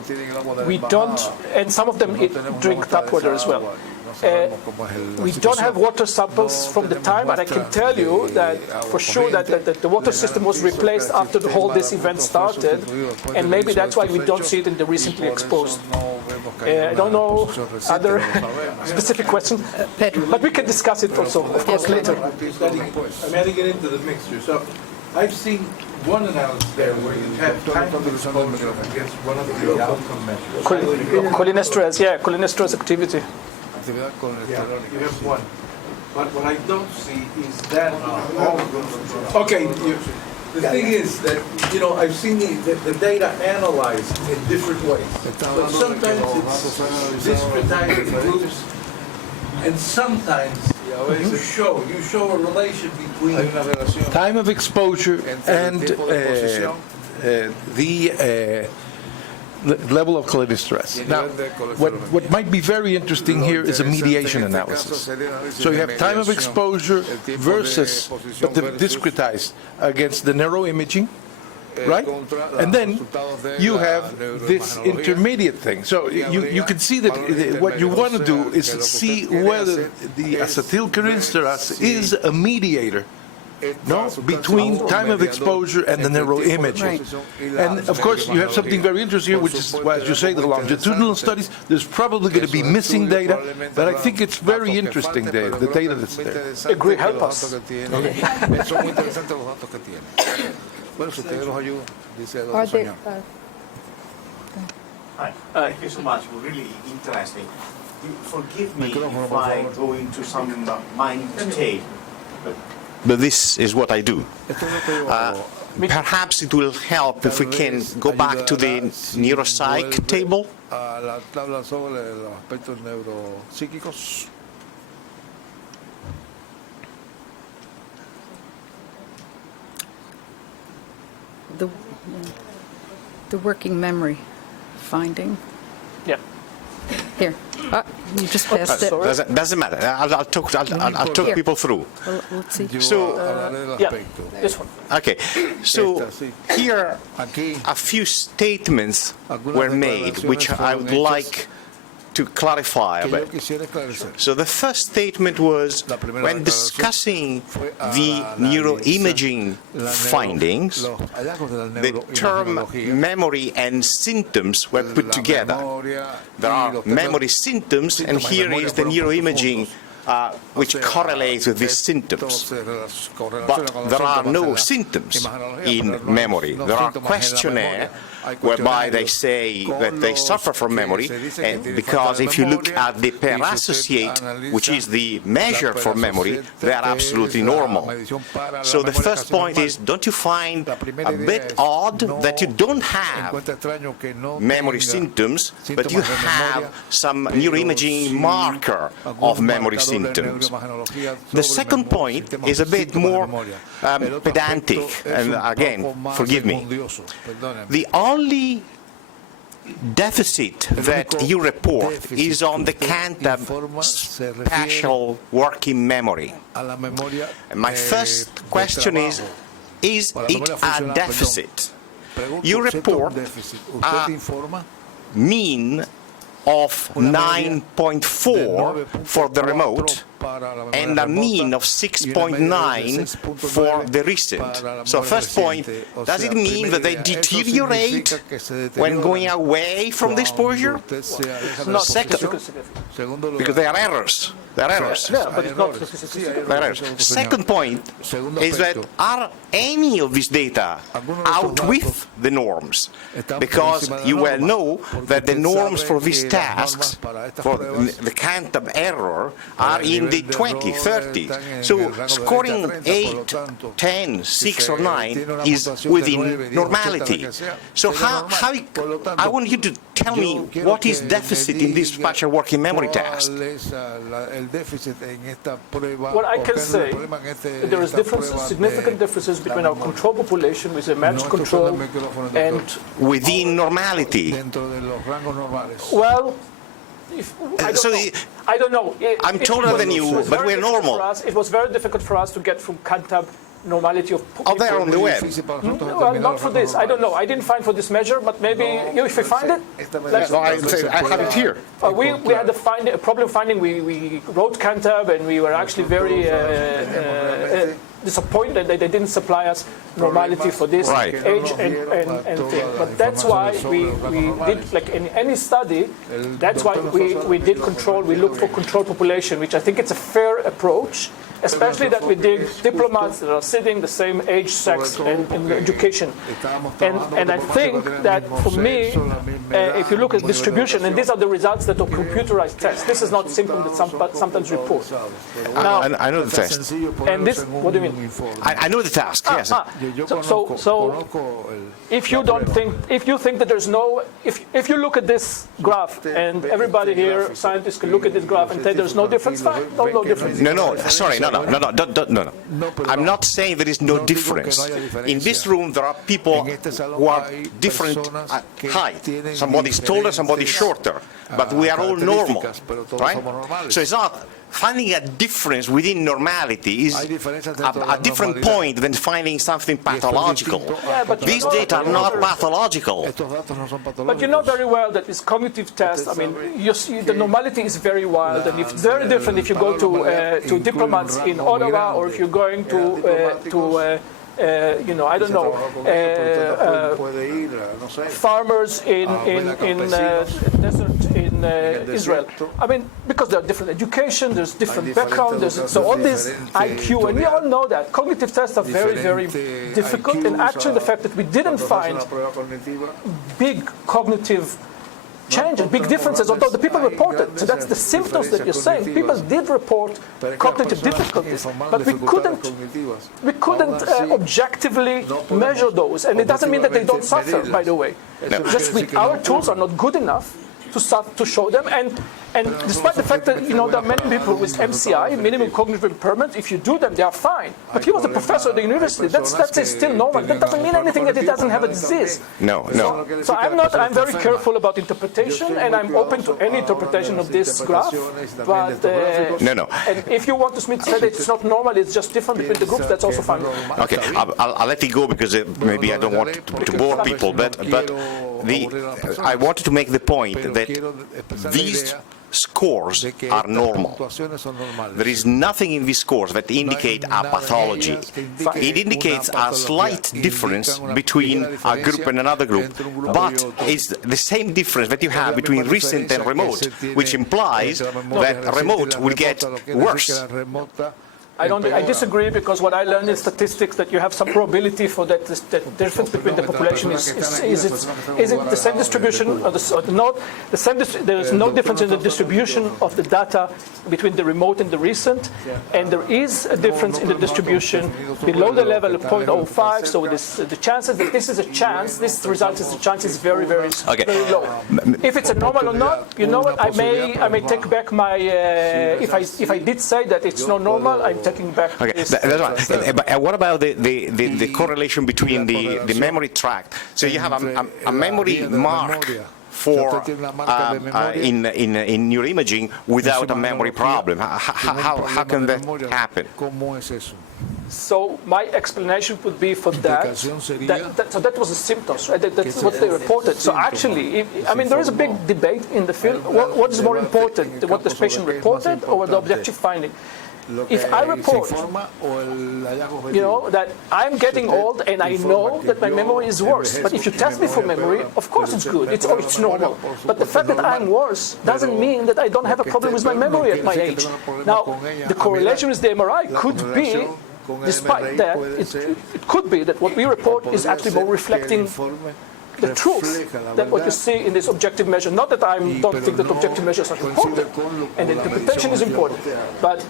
We don't, and some of them drink tap water as well. We don't have water samples from the time, but I can tell you that for sure that the water system was replaced after the whole this event started, and maybe that's why we don't see it in the recently exposed. I don't know other specific questions, but we can discuss it also, of course, later. I'm going to get into the mixture. So I've seen one analysis there where you have time of exposure against one of the outcome measures. Cholinesterase activity. You have one. But what I don't see is that. Okay. The thing is that, I've seen the data analyzed in different ways. But sometimes it's discretized groups, and sometimes you show a relation between time of exposure and the level of cholinesterase. Now, what might be very interesting here is a mediation analysis. So you have time of exposure versus, but discretized against the neuroimaging, right? And then you have this intermediate thing. So you can see that what you want to do is see whether the acetylcholinesterase is a mediator no, between time of exposure and the neuroimaging. Right. And of course, you have something very interesting here, which is, well, as you say, the longitudinal studies. There's probably going to be missing data, but I think it's very interesting, Dave, the data that's there. Agree, help us. Are there, Hi. Thank you so much. Really interesting. Forgive me if I go into some mind tape. But this is what I do. Perhaps it will help if we can go back to the neuropsych table. the working memory finding? Yeah. Here. You just passed it. Doesn't matter. I'll talk people through. Well, let's see. So, yeah, this one. Okay. So here, a few statements were made, which I would like to clarify a bit. So the first statement was, when discussing the neuroimaging findings, the term memory and symptoms were put together. There are memory symptoms, and here is the neuroimaging which correlates with these symptoms. But there are no symptoms in memory. There are questionnaires whereby they say that they suffer from memory, and because if you look at the pair associate, which is the measure for memory, they are absolutely normal. So the first point is, don't you find a bit odd that you don't have memory symptoms, but you have some neuroimaging marker of memory symptoms? The second point is a bit more pedantic, and again, forgive me. The only deficit that you report is on the Cantab spatial working memory. And my first question is it a deficit? You report a mean of 9.4 for the remote and a mean of 6.9 for the recent. So first point, does it mean that they deteriorate when going away from the exposure? Not second, because they are errors. They are errors. Yeah, but it's not they are errors. Second point is that are any of these data out with the norms? Because you well know that the norms for these tasks, for the Cantab error, are in the 20, 30. So scoring 8, 10, 6 or 9 is within normality. So how I want you to tell me what is deficit in this spatial working memory task? What I can say, there is differences, significant differences between our control population with a matched control and within normality. Well, I don't know. I'm taller than you, but we're normal. It was very difficult for us to get from Cantab normality of people. Oh, they're on the web. Well, not for this. I don't know. I didn't find for this measure, but maybe if we find it, I have it here. We had a problem finding. We wrote Cantab, and we were actually very disappointed that they didn't supply us normality for this age and thing. But that's why we did, like in any study, that's why we did control. We looked for control population, which I think it's a fair approach. Especially that we did diplomats that are sitting the same age, sex, and education. And I think that for me, if you look at distribution, and these are the results that are computerized tests. This is not symptom that sometimes report. Now, I know the test. And this, what do you mean? I know the task, yes. So if you don't think, if you think that there's no, if you look at this graph, and everybody here, scientists can look at this graph and say there's no difference, fine, no difference. No, sorry, no. I'm not saying there is no difference. In this room, there are people who are different height. Somebody's taller, somebody's shorter. But we are all normal, right? So it's not finding a difference within normality is a a different point than finding something pathological. Yeah, but These data are not pathological. But you know very well that this cognitive test, I mean, you see the normality is very wild, and it's very different if you go to diplomats in Ottawa or if you're going to you know, I don't know, farmers in desert in Israel. I mean, because there are different education, there's different background, so all this IQ, and we all know that cognitive tests are very, very difficult. And actually, the fact that we didn't find big cognitive changes, big differences, although the people reported. So that's the symptoms that you're saying. People did report cognitive difficulties, but we couldn't objectively measure those. And it doesn't mean that they don't suffer, by the way. No. Just our tools are not good enough to show them. And despite the fact that, you know, there are many people with MCI, minimum cognitive impairment, if you do them, they are fine. But he was a professor at the university. That's still normal. That doesn't mean anything that he doesn't have a disease. No. So I'm very careful about interpretation, and I'm open to any interpretation of this graph. But No. And if you want to say that it's not normal, it's just different between the groups, that's also fine. Okay, I'll let it go because maybe I don't want to bore people, but I wanted to make the point that these scores are normal. There is nothing in these scores that indicate a pathology. It indicates a slight difference between a group and another group, but it's the same difference that you have between recent and remote, which implies that remote will get worse. I disagree, because what I learned in statistics that you have some probability for that difference between the population is it the same distribution or not the same. There is no difference in the distribution of the data between the remote and the recent, and there is a difference in the distribution below the level of 0.05. So the chances that this is a chance, this result is a chance, is very, very, very low. If it's a normal or not, you know what? I may take back my if I did say that it's not normal, I'm taking back. Okay, that's right. But what about the correlation between the memory tract? So you have a memory mark for in neuroimaging without a memory problem. How can that happen? So my explanation would be for that. So that was the symptoms, right? That's what they reported. So actually, I mean, there is a big debate in the field. What is more important, what the patient reported or the objective finding? If I report, you know, that I'm getting old and I know that my memory is worse, but if you test me for memory, of course it's good, it's normal. But the fact that I'm worse doesn't mean that I don't have a problem with my memory at my age. Now, the correlation with the MRI could be, despite that, it could be that what we report is actually more reflecting the truth that what you see in this objective measure. Not that I don't think that objective measures are important, and interpretation is important, but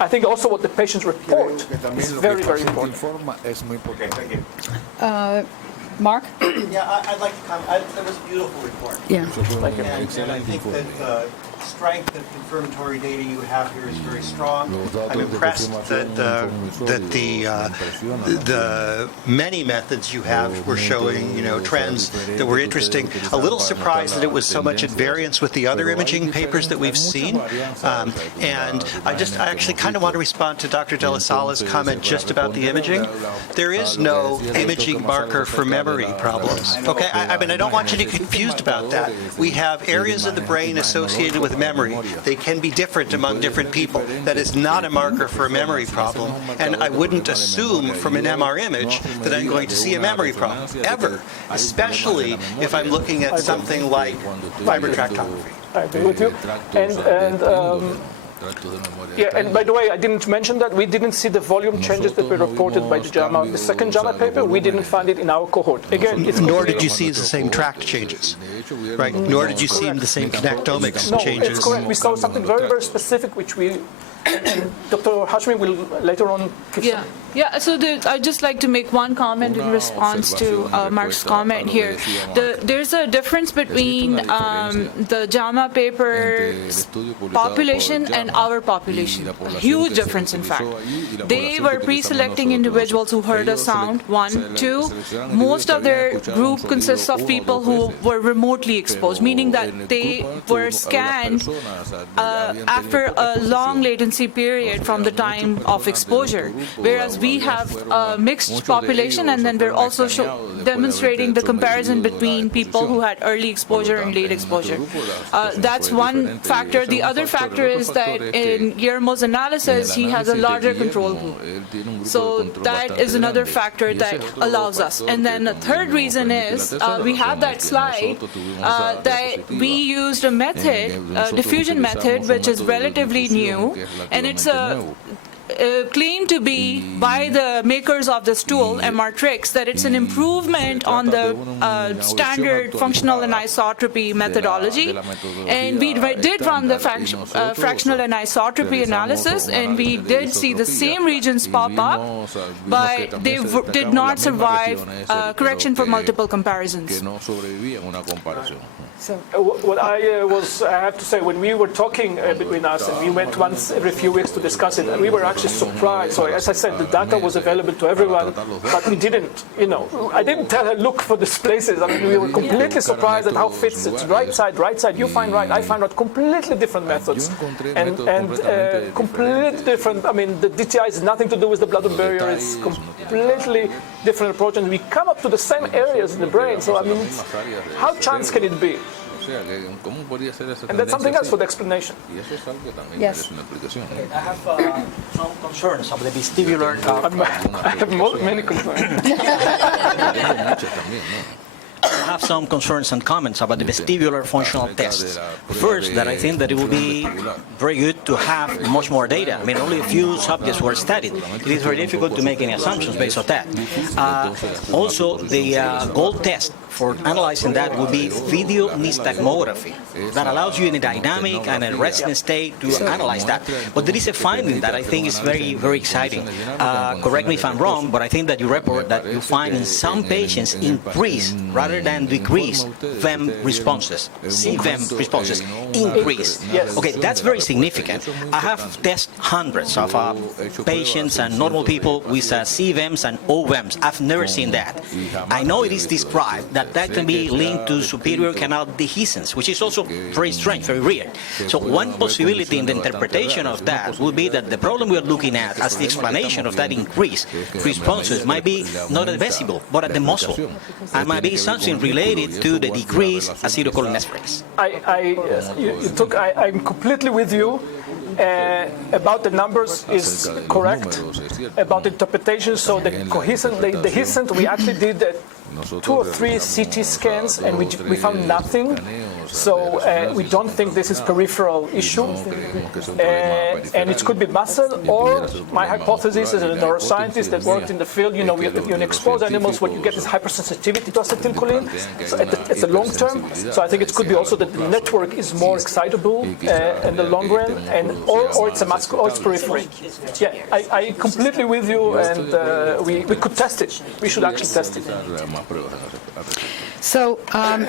I think also what the patients report is very, very important. Okay, thank you. Mark? Yeah, I'd like to comment. That was a beautiful report. Yeah. Thank you. And I think that strength of confirmatory data you have here is very strong. I'm impressed that the many methods you have were showing, you know, trends that were interesting. A little surprised that it was so much at variance with the other imaging papers that we've seen. And I actually kind of want to respond to Dr. De La Sala's comment just about the imaging. There is no imaging marker for memory problems. Okay, I mean, I don't want you to get confused about that. We have areas of the brain associated with memory. They can be different among different people. That is not a marker for a memory problem. And I wouldn't assume from an MR image that I'm going to see a memory problem, ever, especially if I'm looking at something like fibrotractography. I agree with you. Yeah, and by the way, I didn't mention that we didn't see the volume changes that were reported by the JAMA, the second JAMA paper. We didn't find it in our cohort. Again, nor did you see the same tract changes, right? Nor did you see the same connectomics changes. No, it's correct. We saw something very, very specific, which we, and Dr. Hashmi will later on give some. Yeah, so I'd just like to make one comment in response to Mark's comment here. There's a difference between the JAMA paper's population and our population. A huge difference, in fact. They were pre-selecting individuals who heard a sound, 1. 2, most of their group consists of people who were remotely exposed, meaning that they were scanned after a long latency latency period from the time of exposure, whereas we have a mixed population, and then we're also demonstrating the comparison between people who had early exposure and late exposure. That's one factor. The other factor is that in Guillermo's analysis, he has a larger control group. So that is another factor that allows us. And then the third reason is we have that slide that we used a method, diffusion method, which is relatively new, and it's claimed to be by the makers of this tool, MR-Trix, that it's an improvement on the standard functional anisotropy methodology. And we did run the fractional anisotropy analysis, and we did see the same regions pop up, but they did not survive correction for multiple comparisons. So what I have to say, when we were talking between us, and we went once every few weeks to discuss it, and we were actually surprised. So as I said, the data was available to everyone, but we didn't, I didn't tell her, look for these places. I mean, we were completely surprised at how fits. It's right side, you find right, I find right, completely different methods. And completely different, I mean, the DTI has nothing to do with the blood-brain barrier. It's completely different approach, and we come up to the same areas in the brain. So, I mean, how chance can it be? And that's something else for the explanation. Yes. I have some concerns of the vestibular. I have many concerns. I have some concerns and comments about the vestibular functional tests. First, that I think that it will be very good to have much more data. I mean, only a few subjects were studied. It is very difficult to make any assumptions based on that. Also, the gold test for analyzing that would be video nystagmography. That allows you in a dynamic and a resting state to analyze that. But there is a finding that I think is very, very exciting. Correct me if I'm wrong, but I think that you report that you find in some patients increase rather than decrease VEM responses. CVEM responses increase. Okay, that's very significant. I have tested hundreds of patients and normal people with CVEMs and OVEMs. I've never seen that. I know it is described that can be linked to superior canal dehiscence, which is also very strange, very rare. So one possibility in the interpretation of that would be that the problem we are looking at as the explanation of that increased responses might be not at the vesicle, but at the muscle. And might be something related to the decreased acetylcholinesterase. I'm completely with you. About the numbers is correct. About the interpretation, so the dehiscence, we actually did 2 or 3 CT scans, and we found nothing. So we don't think this is peripheral issue, and it could be muscle. Or my hypothesis as a neuroscientist that worked in the field, in exposed animals, what you get is hypersensitivity to acetylcholine. So it's a long term. So I think it could be also that the network is more excitable in the long run, or it's a muscle, or it's periphery. Yeah, I completely with you, and we could test it. We should actually test it. So,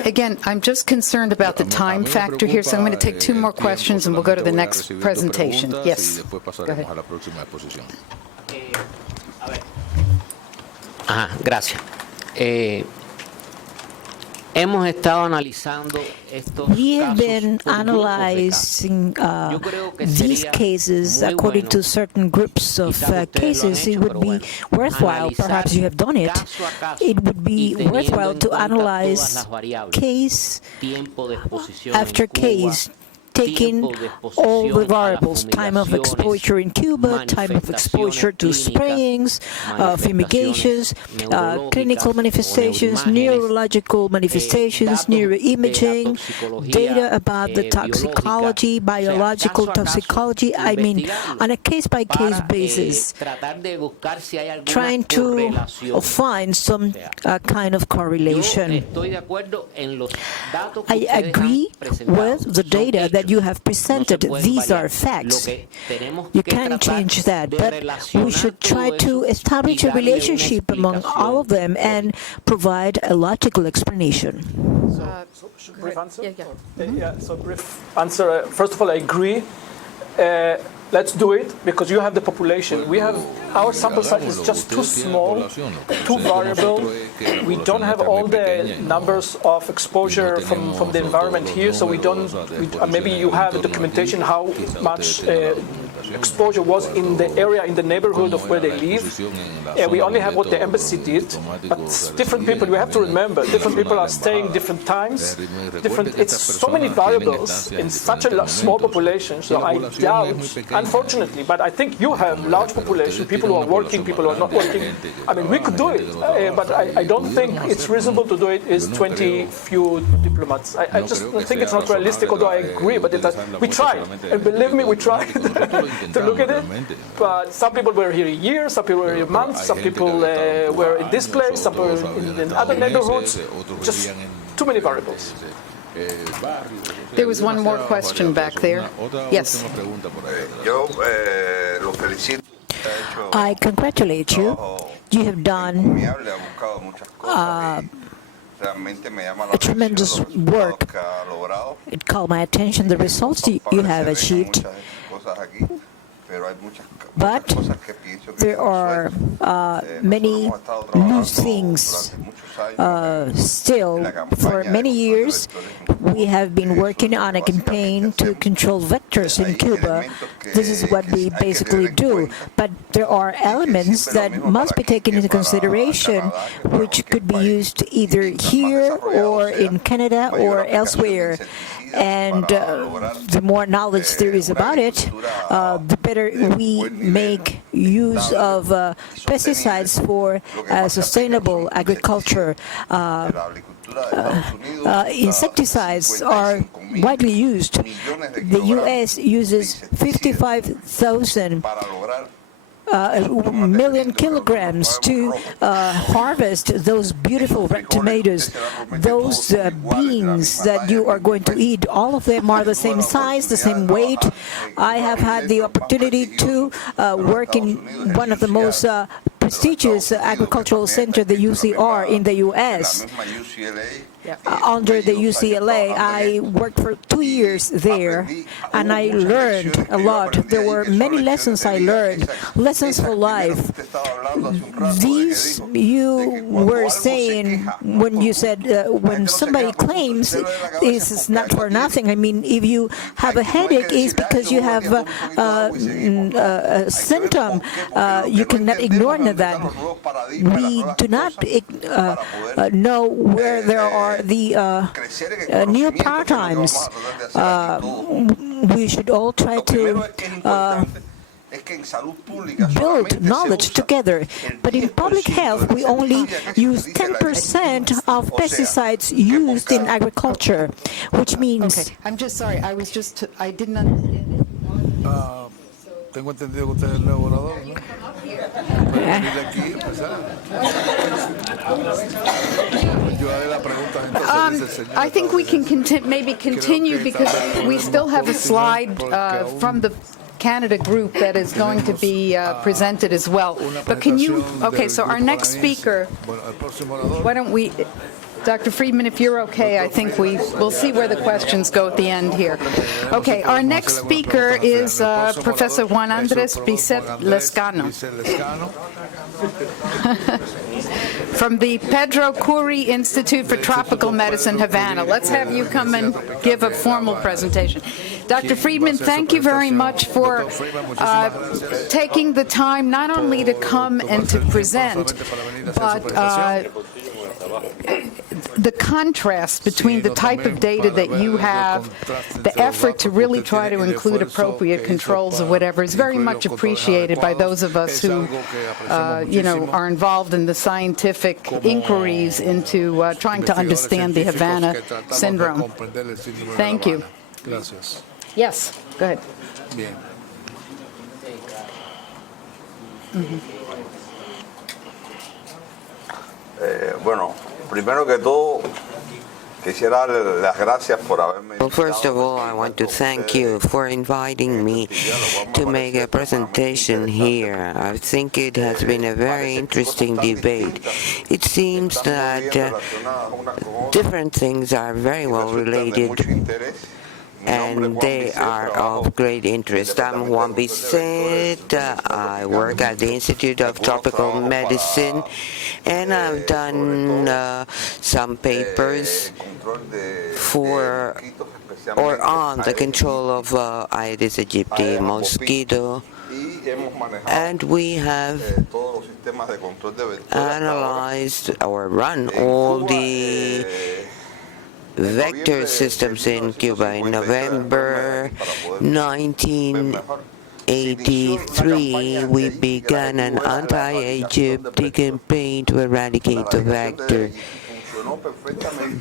again, I'm just concerned about the time factor here, so I'm going to take 2 more questions and we'll go to the next presentation. Yes. Go ahead. Gracias. We have been analyzing these cases according to certain groups of cases. It would be worthwhile, perhaps you have done it, it would be worthwhile to analyze case after case, taking all the variables, time of exposure in Cuba, time of exposure to sprayings, fumigations, clinical manifestations, neurological manifestations, neuroimaging, data about the toxicology, biological toxicology, I mean, on a case-by-case basis, trying to find some kind of correlation. I agree with the data that you have presented. These are facts. You can't change that, but we should try to establish a relationship among all of them and provide a logical explanation. Brief answer? So brief answer. First of all, I agree. Let's do it, because you have the population. We have, our sample size is just too small, too variable. We don't have all the numbers of exposure from the environment here, so we don't, maybe you have a documentation how much exposure was in the area, in the neighborhood of where they live. We only have what the embassy did, but different people, we have to remember, different people are staying different times, it's so many variables in such a small population, so I doubt, unfortunately, but I think you have large population, people who are working, people who are not working. I mean, we could do it, but I don't think it's reasonable to do it is 20 few diplomats. I just think it's not realistic, although I agree, but we tried, and believe me, we tried to look at it, but some people were here a year, some people were here a month, some people were in this place, some were in other neighborhoods, just too many variables. There was one more question back there. Yes. I congratulate you. You have done a tremendous work. It called my attention, the results you have achieved. But there are many new things still. For many years, we have been working on a campaign to control vectors in Cuba. This is what we basically do. But there are elements that must be taken into consideration, which could be used either here or in Canada or elsewhere. And the more knowledge there is about it, the better we make use of pesticides for sustainable agriculture. Insecticides are widely used. The U.S. uses 55,000 million kilograms to harvest those beautiful red tomatoes, those beans that you are going to eat. All of them are the same size, the same weight. I have had the opportunity to work in one of the most prestigious agricultural centers, the UCR in the U.S. Under the UCLA, I worked for 2 years there, and I learned a lot. There were many lessons I learned, lessons for life. These you were saying when you said, when somebody claims this is not for nothing. I mean, if you have a headache, it's because you have a symptom. You cannot ignore that. We do not know where there are the new paradigms. We should all try to build knowledge together. But in public health, we only use 10% of pesticides used in agriculture, which means... Okay, I'm just sorry, I didn't understand it. Tengo entendido que usted es el nuevo orador, ¿no? I think we can maybe continue because we still have a slide from the Canada group that is going to be presented as well. But can you, okay, so our next speaker, why don't we, Dr. Friedman, if you're okay, I think we'll see where the questions go at the end here. Okay, our next speaker is Professor Juan Andres Bisset Lescano from the Pedro Curi Institute for Tropical Medicine, Havana. Let's have you come and give a formal presentation. Dr. Friedman, thank you very much for taking the time not only to come and to present, but the contrast between the type of data that you have, the effort to really try to include appropriate controls or whatever is very much appreciated by those of us who, are involved in the scientific inquiries into trying to understand the Havana syndrome. Thank you. Yes, go ahead. Bueno, primero que todo, quisiera darle las gracias por haberme. Well, first of all, I want to thank you for inviting me to make a presentation here. I think it has been a very interesting debate. It seems that different things are very well related, and they are of great interest. I'm Juan Bisset. I work at the Institute of Tropical Medicine, and I've done some papers for or on the control of Aedes aegypti mosquito, and we have analyzed or run all the vector systems in Cuba. In November 1983, we began an anti-Aegypti campaign to eradicate the vector.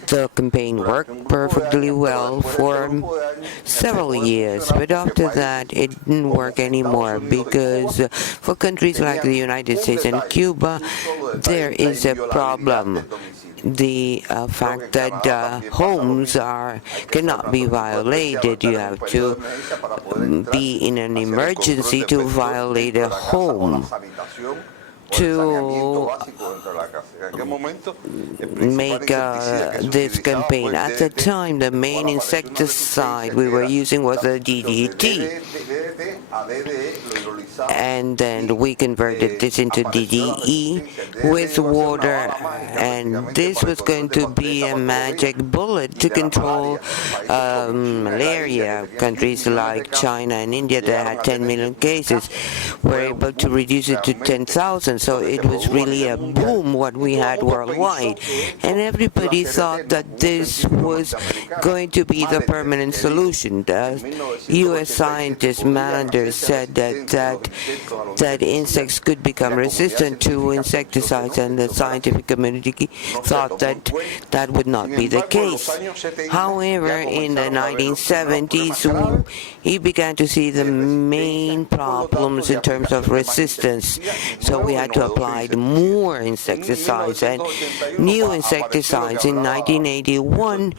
The campaign worked perfectly well for several years, but after that it didn't work anymore because for countries like the United States and Cuba, there is a problem. The fact that homes cannot be violated. You have to be in an emergency to violate a home. To make this campaign. At the time, the main insecticide we were using was the DDT. And then we converted this into DDE with water, and this was going to be a magic bullet to control malaria. Countries like China and India that had 10 million cases were able to reduce it to 10,000. So it was really a boom what we had worldwide. And everybody thought that this was going to be the permanent solution. The U.S. scientist Malander said that insects could become resistant to insecticides, and the scientific community thought that that would not be the case. However, in the 1970s, he began to see the main problems in terms of resistance. So we had to apply more insecticides and new insecticides. In 1981,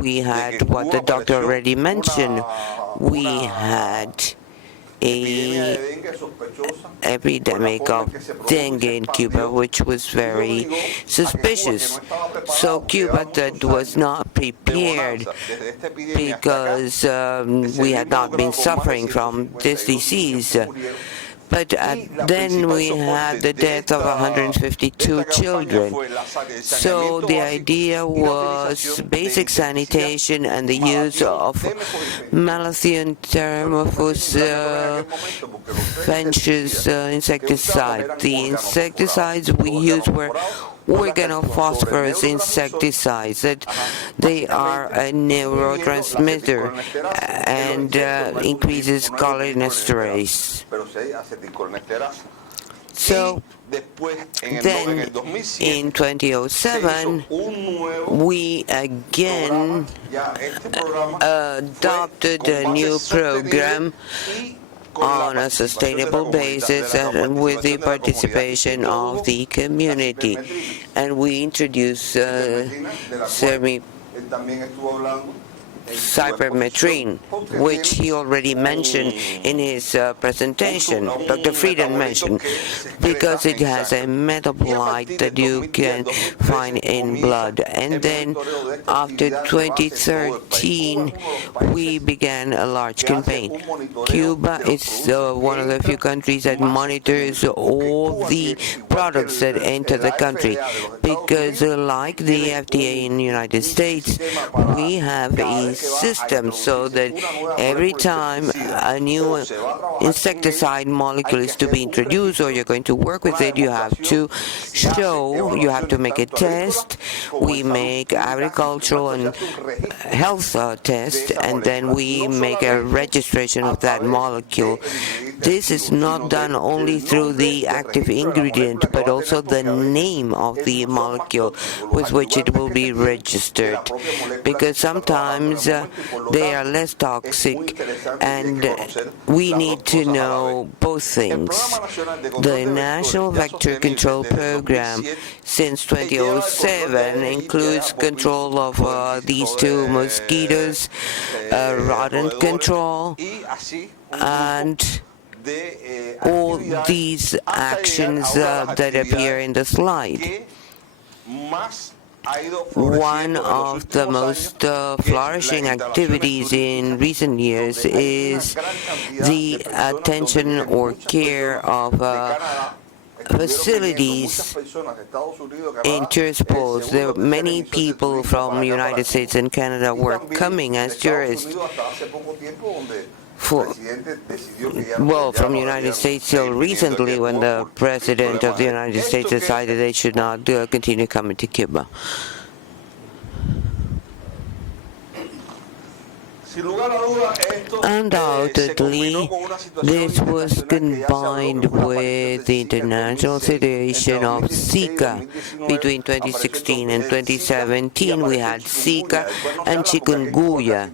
we had what the doctor already mentioned. We had an epidemic of dengue in Cuba, which was very suspicious. So Cuba was not prepared because we had not been suffering from this disease. But then we had the death of 152 children. So the idea was basic sanitation and the use of Malathion thermophus fences insecticide. The insecticides we used were organophosphorus insecticides. That they are a neurotransmitter and increases cholinesterase. So then in 2007, we again adopted a new program on a sustainable basis and with the participation of the community. And we introduced cypermethrin, which he already mentioned in his presentation, Dr. Frieden mentioned, because it has a metabolite that you can find in blood. And then after 2013, we began a large campaign. Cuba is one of the few countries that monitors all the products that enter the country, because like the FDA in the United States, we have a system so that every time a new insecticide molecule is to be introduced or you're going to work with it, you have to make a test. We make agricultural and health tests, and then we make a registration of that molecule. This is not done only through the active ingredient, but also the name of the molecule with which it will be registered, because sometimes they are less toxic, and we need to know both things. The National Vector Control Program since 2007 includes control of these two mosquitoes, rodent control, and all these actions that appear in the slide. One of the most flourishing activities in recent years is the attention or care of facilities in tourist spots. There were many people from the United States and Canada were coming as tourists from the United States till recently, when the President of the United States decided they should not continue coming to Cuba. Undoubtedly, this was combined with the international situation of Zika. Between 2016 and 2017, we had Zika and chikungunya.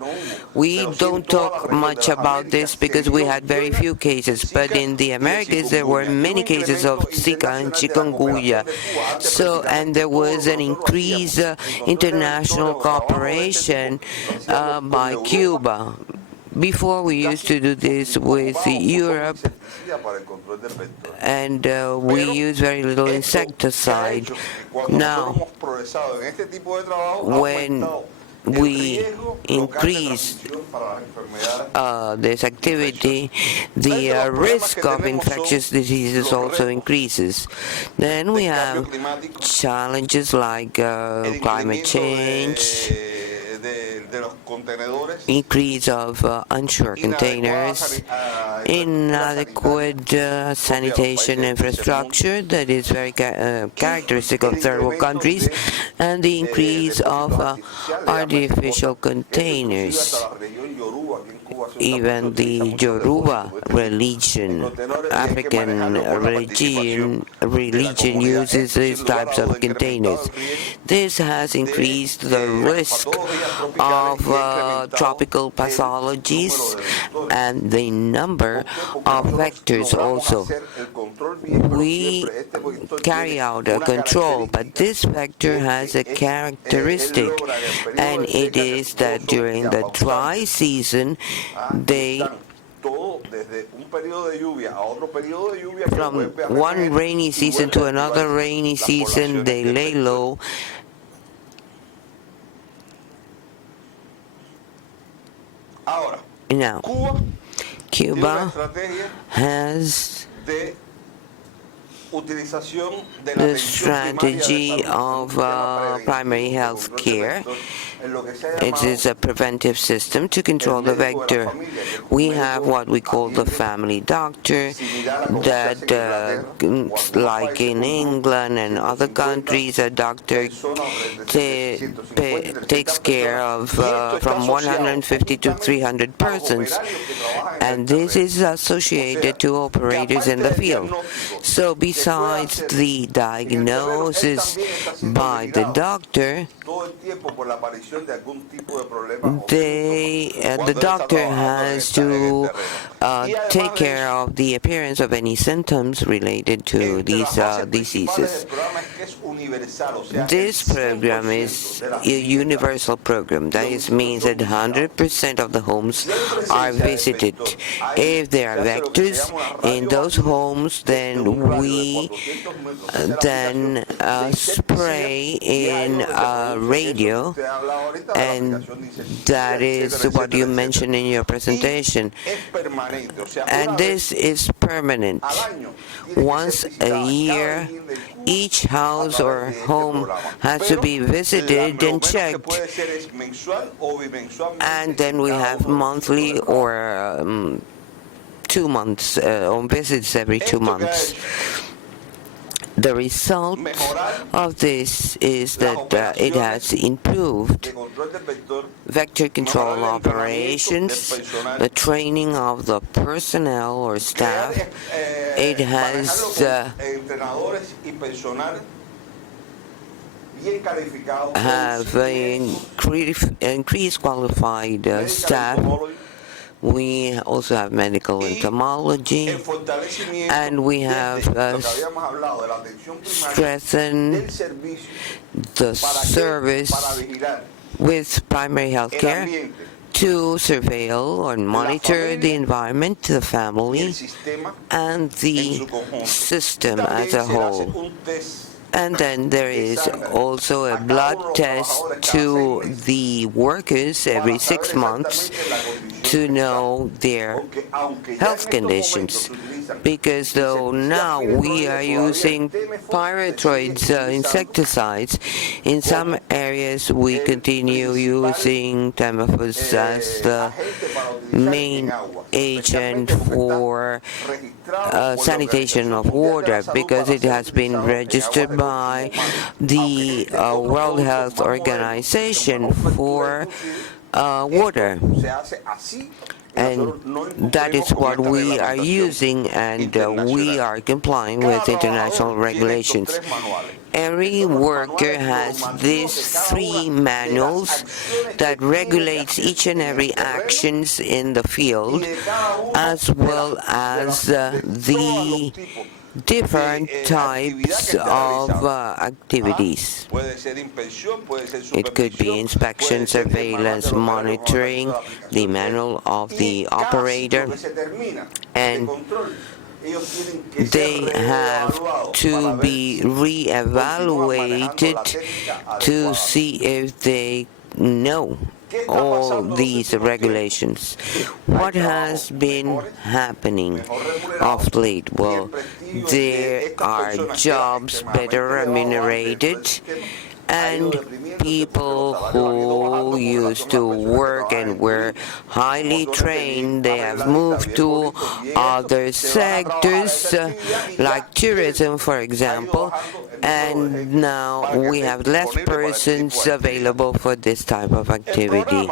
We don't talk much about this because we had very few cases, but in the Americas there were many cases of Zika and chikungunya. And there was an increased international cooperation by Cuba. Before, we used to do this with Europe, and we use very little insecticide. Now, when we increase this activity, the risk of infectious diseases also increases. Then we have challenges like climate change, increase of unsure containers, inadequate sanitation infrastructure that is very characteristic of third world countries, and the increase of artificial containers. Even the Yoruba religion, African religion uses these types of containers. This has increased the risk of tropical pathologies and the number of vectors also. We carry out a control, but this vector has a characteristic, and it is that during the dry season, from one rainy season to another rainy season, they lay low. Now, Cuba has the strategy of primary health care. It is a preventive system to control the vector. We have what we call the family doctor that, like in England and other countries, a doctor takes care of from 150 to 300 persons. And this is associated to operators in the field. So besides the diagnosis by the doctor, the doctor has to take care of the appearance of any symptoms related to these diseases. This program is a universal program. That means that 100% of the homes are visited. If there are vectors in those homes, then we spray in radio, and that is what you mentioned in your presentation. And this is permanent. Once a year, each house or home has to be visited and checked. And then we have monthly or 2 months, on visits every 2 months. The result of this is that it has improved vector control operations, the training of the personnel or staff. It has have increased qualified staff. We also have medical entomology, and we have strengthened the service with primary health care to surveil or monitor the environment, the family, and the system as a whole. And then there is also a blood test to the workers every 6 months to know their health conditions. Because though now we are using pyrethroids, insecticides, in some areas we continue using Tamiflu as the main agent for sanitation of water, because it has been registered by the World Health Organization for water. And that is what we are using, and we are complying with international regulations. Every worker has these 3 manuals that regulates each and every actions in the field, as well as the different types of activities. It could be inspection, surveillance, monitoring, the manual of the operator, and they have to be re-evaluated to see if they know all these regulations. What has been happening of late? Well, there are jobs better remunerated, and people who used to work and were highly trained, they have moved to other sectors, like tourism, for example, and now we have less persons available for this type of activity.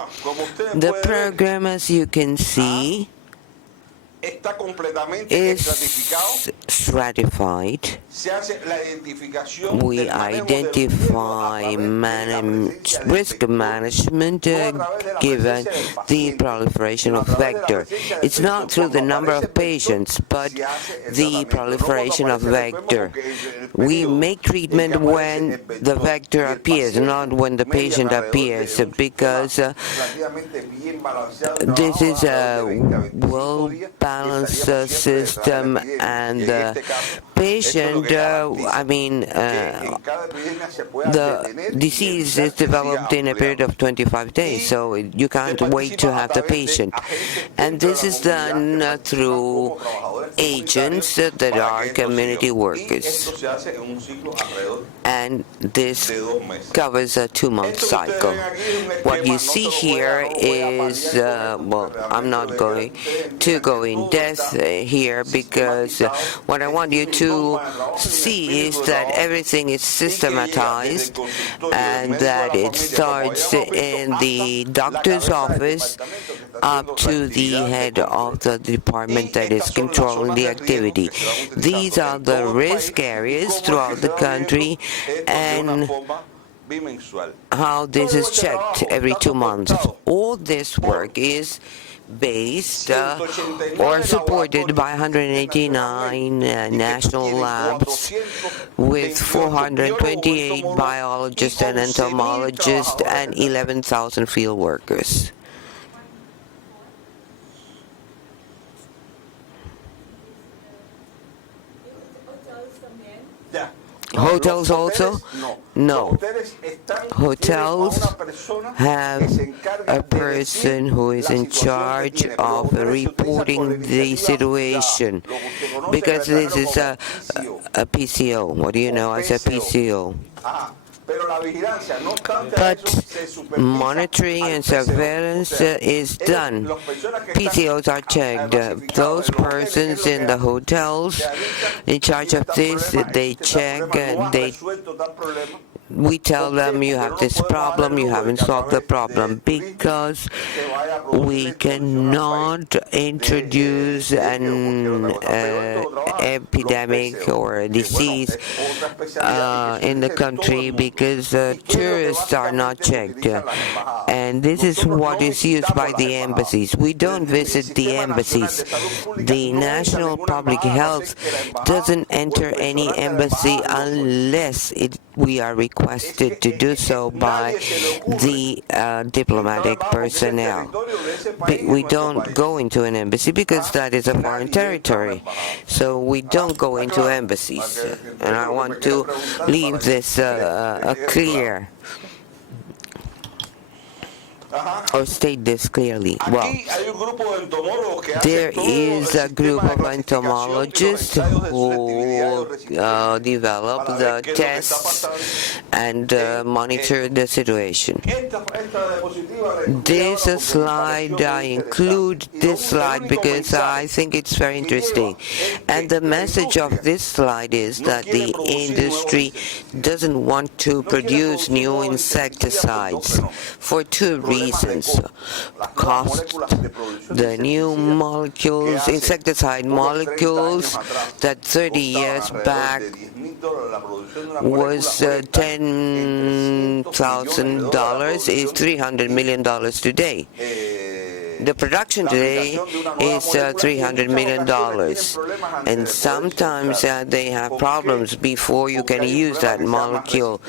The program, as you can see, is stratified. We identify risk management given the proliferation of vector. It's not through the number of patients, but the proliferation of vector. We make treatment when the vector appears, not when the patient appears, because this is a well-balanced system, and the patient, the disease is developed in a period of 25 days, so you can't wait to have the patient. And this is done through agents that are community workers. And this covers a 2-month cycle. What you see here is, well, I'm not going to go in depth here, because what I want you to see is that everything is systematized, and that it starts in the doctor's office up to the head of the department that is controlling the activity. These are the risk areas throughout the country, and how this is checked every 2 months. All this work is based or supported by 189 national labs with 428 biologists and entomologists and 11,000 field workers. Hotels also? No. Hotels have a person who is in charge of reporting the situation, because this is a PCO. What do you know as a PCO? But monitoring and surveillance is done. PCOs are checked. Those persons in the hotels in charge of this, they check, we tell them, you have this problem, you haven't solved the problem, because we cannot introduce an epidemic or a disease in the country, because tourists are not checked. And this is what is used by the embassies. We don't visit the embassies. The National Public Health doesn't enter any embassy unless we are requested to do so by the diplomatic personnel. We don't go into an embassy because that is a foreign territory. So we don't go into embassies. And I want to leave this clear. or state this clearly. Well, there is a group of entomologists who develop the tests and monitor the situation. This slide, I include this slide because I think it's very interesting. And the message of this slide is that the industry doesn't want to produce new insecticides for two reasons. Cost. The new molecules, insecticide molecules that 30 years back was $10,000 is $300 million today. The production today is $300 million, and sometimes they have problems before you can use that molecule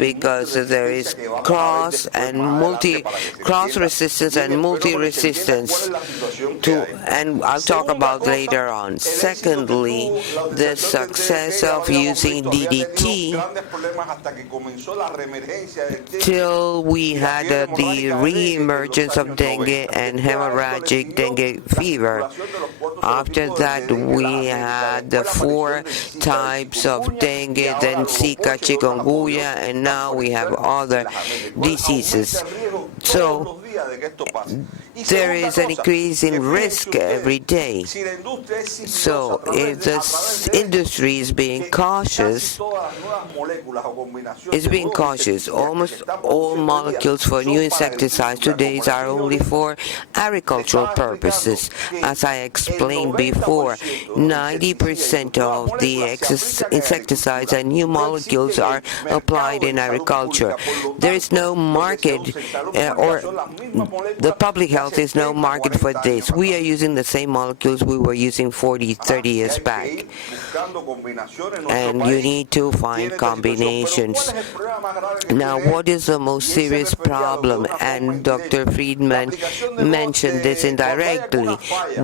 because there is cross resistance and multi-resistance, and I'll talk about later on. Secondly, the success of using DDT till we had the re-emergence of dengue and hemorrhagic dengue fever. After that, we had the 4 types of dengue, then Zika, chikungunya, and now we have other diseases. So there is an increase in risk every day. So if the industry is being cautious, almost all molecules for new insecticides today are only for agricultural purposes. As I explained before, 90% of the insecticides and new molecules are applied in agriculture. There is no market, or the public health is no market for this. We are using the same molecules we were using 40, 30 years back. And you need to find combinations. Now, what is the most serious problem? And Dr. Friedman mentioned this indirectly.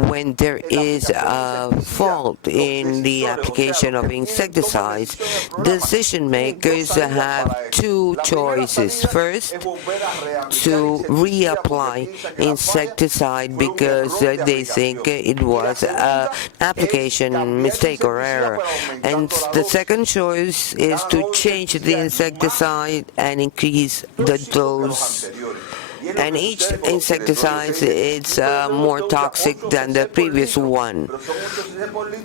When there is a fault in the application of insecticides, decision makers have 2 choices. First, to reapply insecticide because they think it was an application mistake or error. And the second choice is to change the insecticide and increase the dose. And each insecticide is more toxic than the previous one.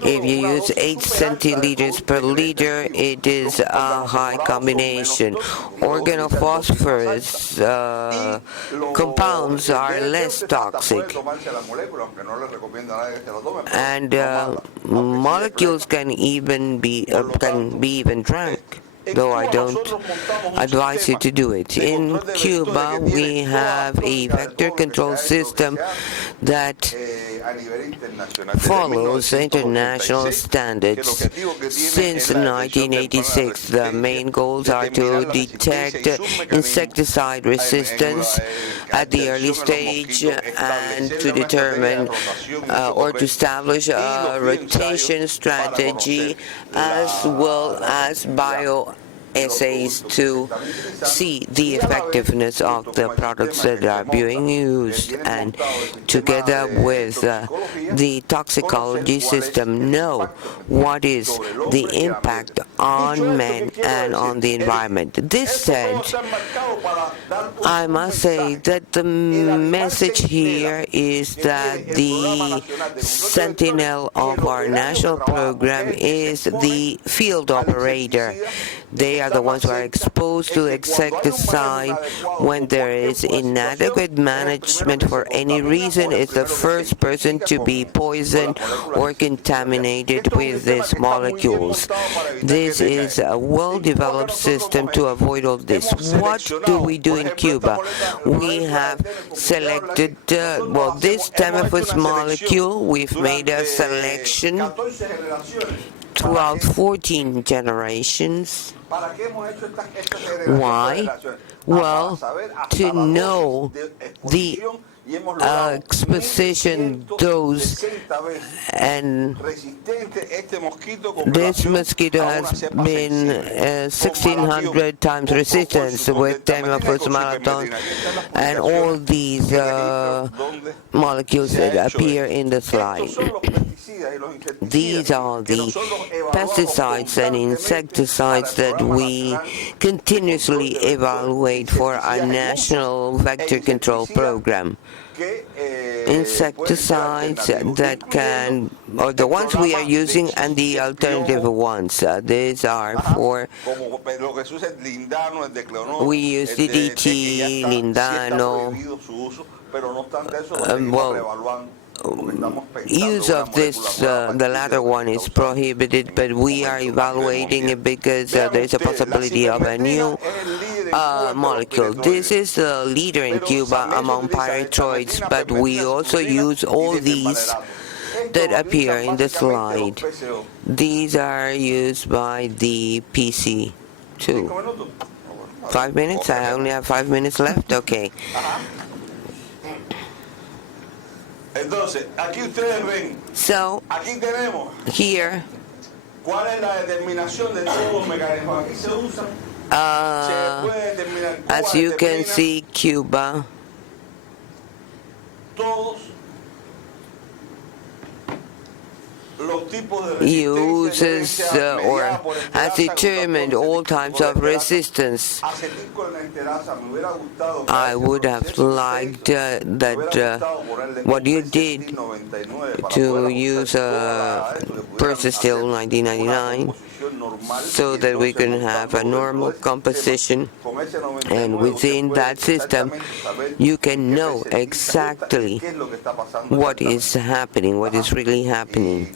If you use 8 centiliters per liter, it is a high combination. Organophosphorus compounds are less toxic. And molecules can even be drank, though I don't advise you to do it. In Cuba, we have a vector control system that follows international standards. Since 1986, the main goals are to detect insecticide resistance at the early stage and to determine or to establish a rotation strategy as well as bioassays to see the effectiveness of the products that are being used, and together with the toxicology system know what is the impact on men and on the environment. This said, I must say that the message here is that the sentinel of our national program is the field operator. They are the ones who are exposed to insecticide. When there is inadequate management for any reason, it's the first person to be poisoned or contaminated with these molecules. This is a well-developed system to avoid all this. What do we do in Cuba? We have selected, this Temephus molecule, we've made a selection throughout 14 generations. Why? Well, to know the exposition dose, and this mosquito has been 1,600 times resistant with Temafus malaton, and all these molecules that appear in the slide. These are the pesticides and insecticides that we continuously evaluate for our national vector control program. Insecticides that can, or the ones we are using and the alternative ones. These are for, we use DDT, Lindano, use of this, the latter one is prohibited, but we are evaluating it because there is a possibility of a new molecule. This is the leader in Cuba among pyrethroids, but we also use all these that appear in the slide. These are used by the PC2. 5 minutes? I only have 5 minutes left? Okay. So, here, as you can see, Cuba uses or has determined all types of resistance. I would have liked that what you did to use Persistil 1999 so that we can have a normal composition, and within that system you can know exactly what is happening, what is really happening.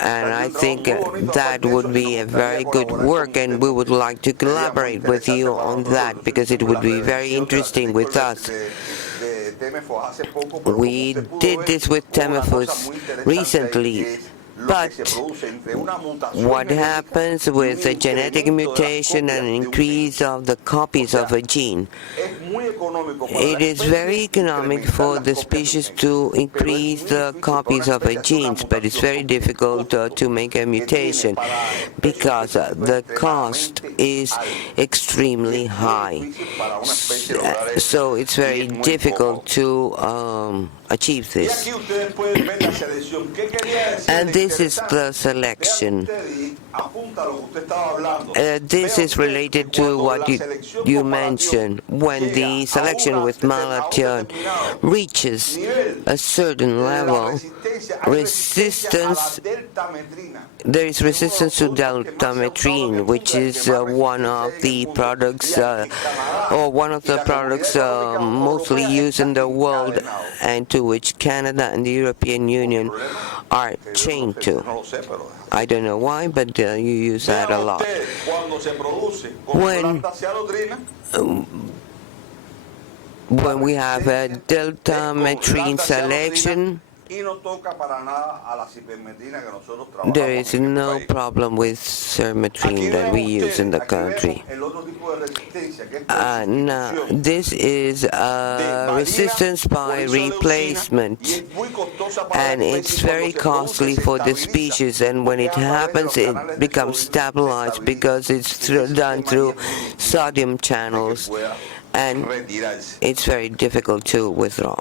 And I think that would be a very good work, and we would like to collaborate with you on that because it would be very interesting with us. We did this with Temafus recently, but what happens with a genetic mutation and increase of the copies of a gene? It is very economic for the species to increase the copies of a genes, but it's very difficult to make a mutation because the cost is extremely high. So it's very difficult to achieve this. And this is the selection. This is related to what you mentioned. When the selection with malathion reaches a certain level, there is resistance to deltametrine, which is one of the products, or one of the products mostly used in the world, and to which Canada and the European Union are chained to. I don't know why, but you use that a lot. When we have a deltametrine selection, there is no problem with sermetrine that we use in the country. Now, this is resistance by replacement, and it's very costly for the species, and when it happens, it becomes stabilized because it's done through sodium channels, and it's very difficult to withdraw.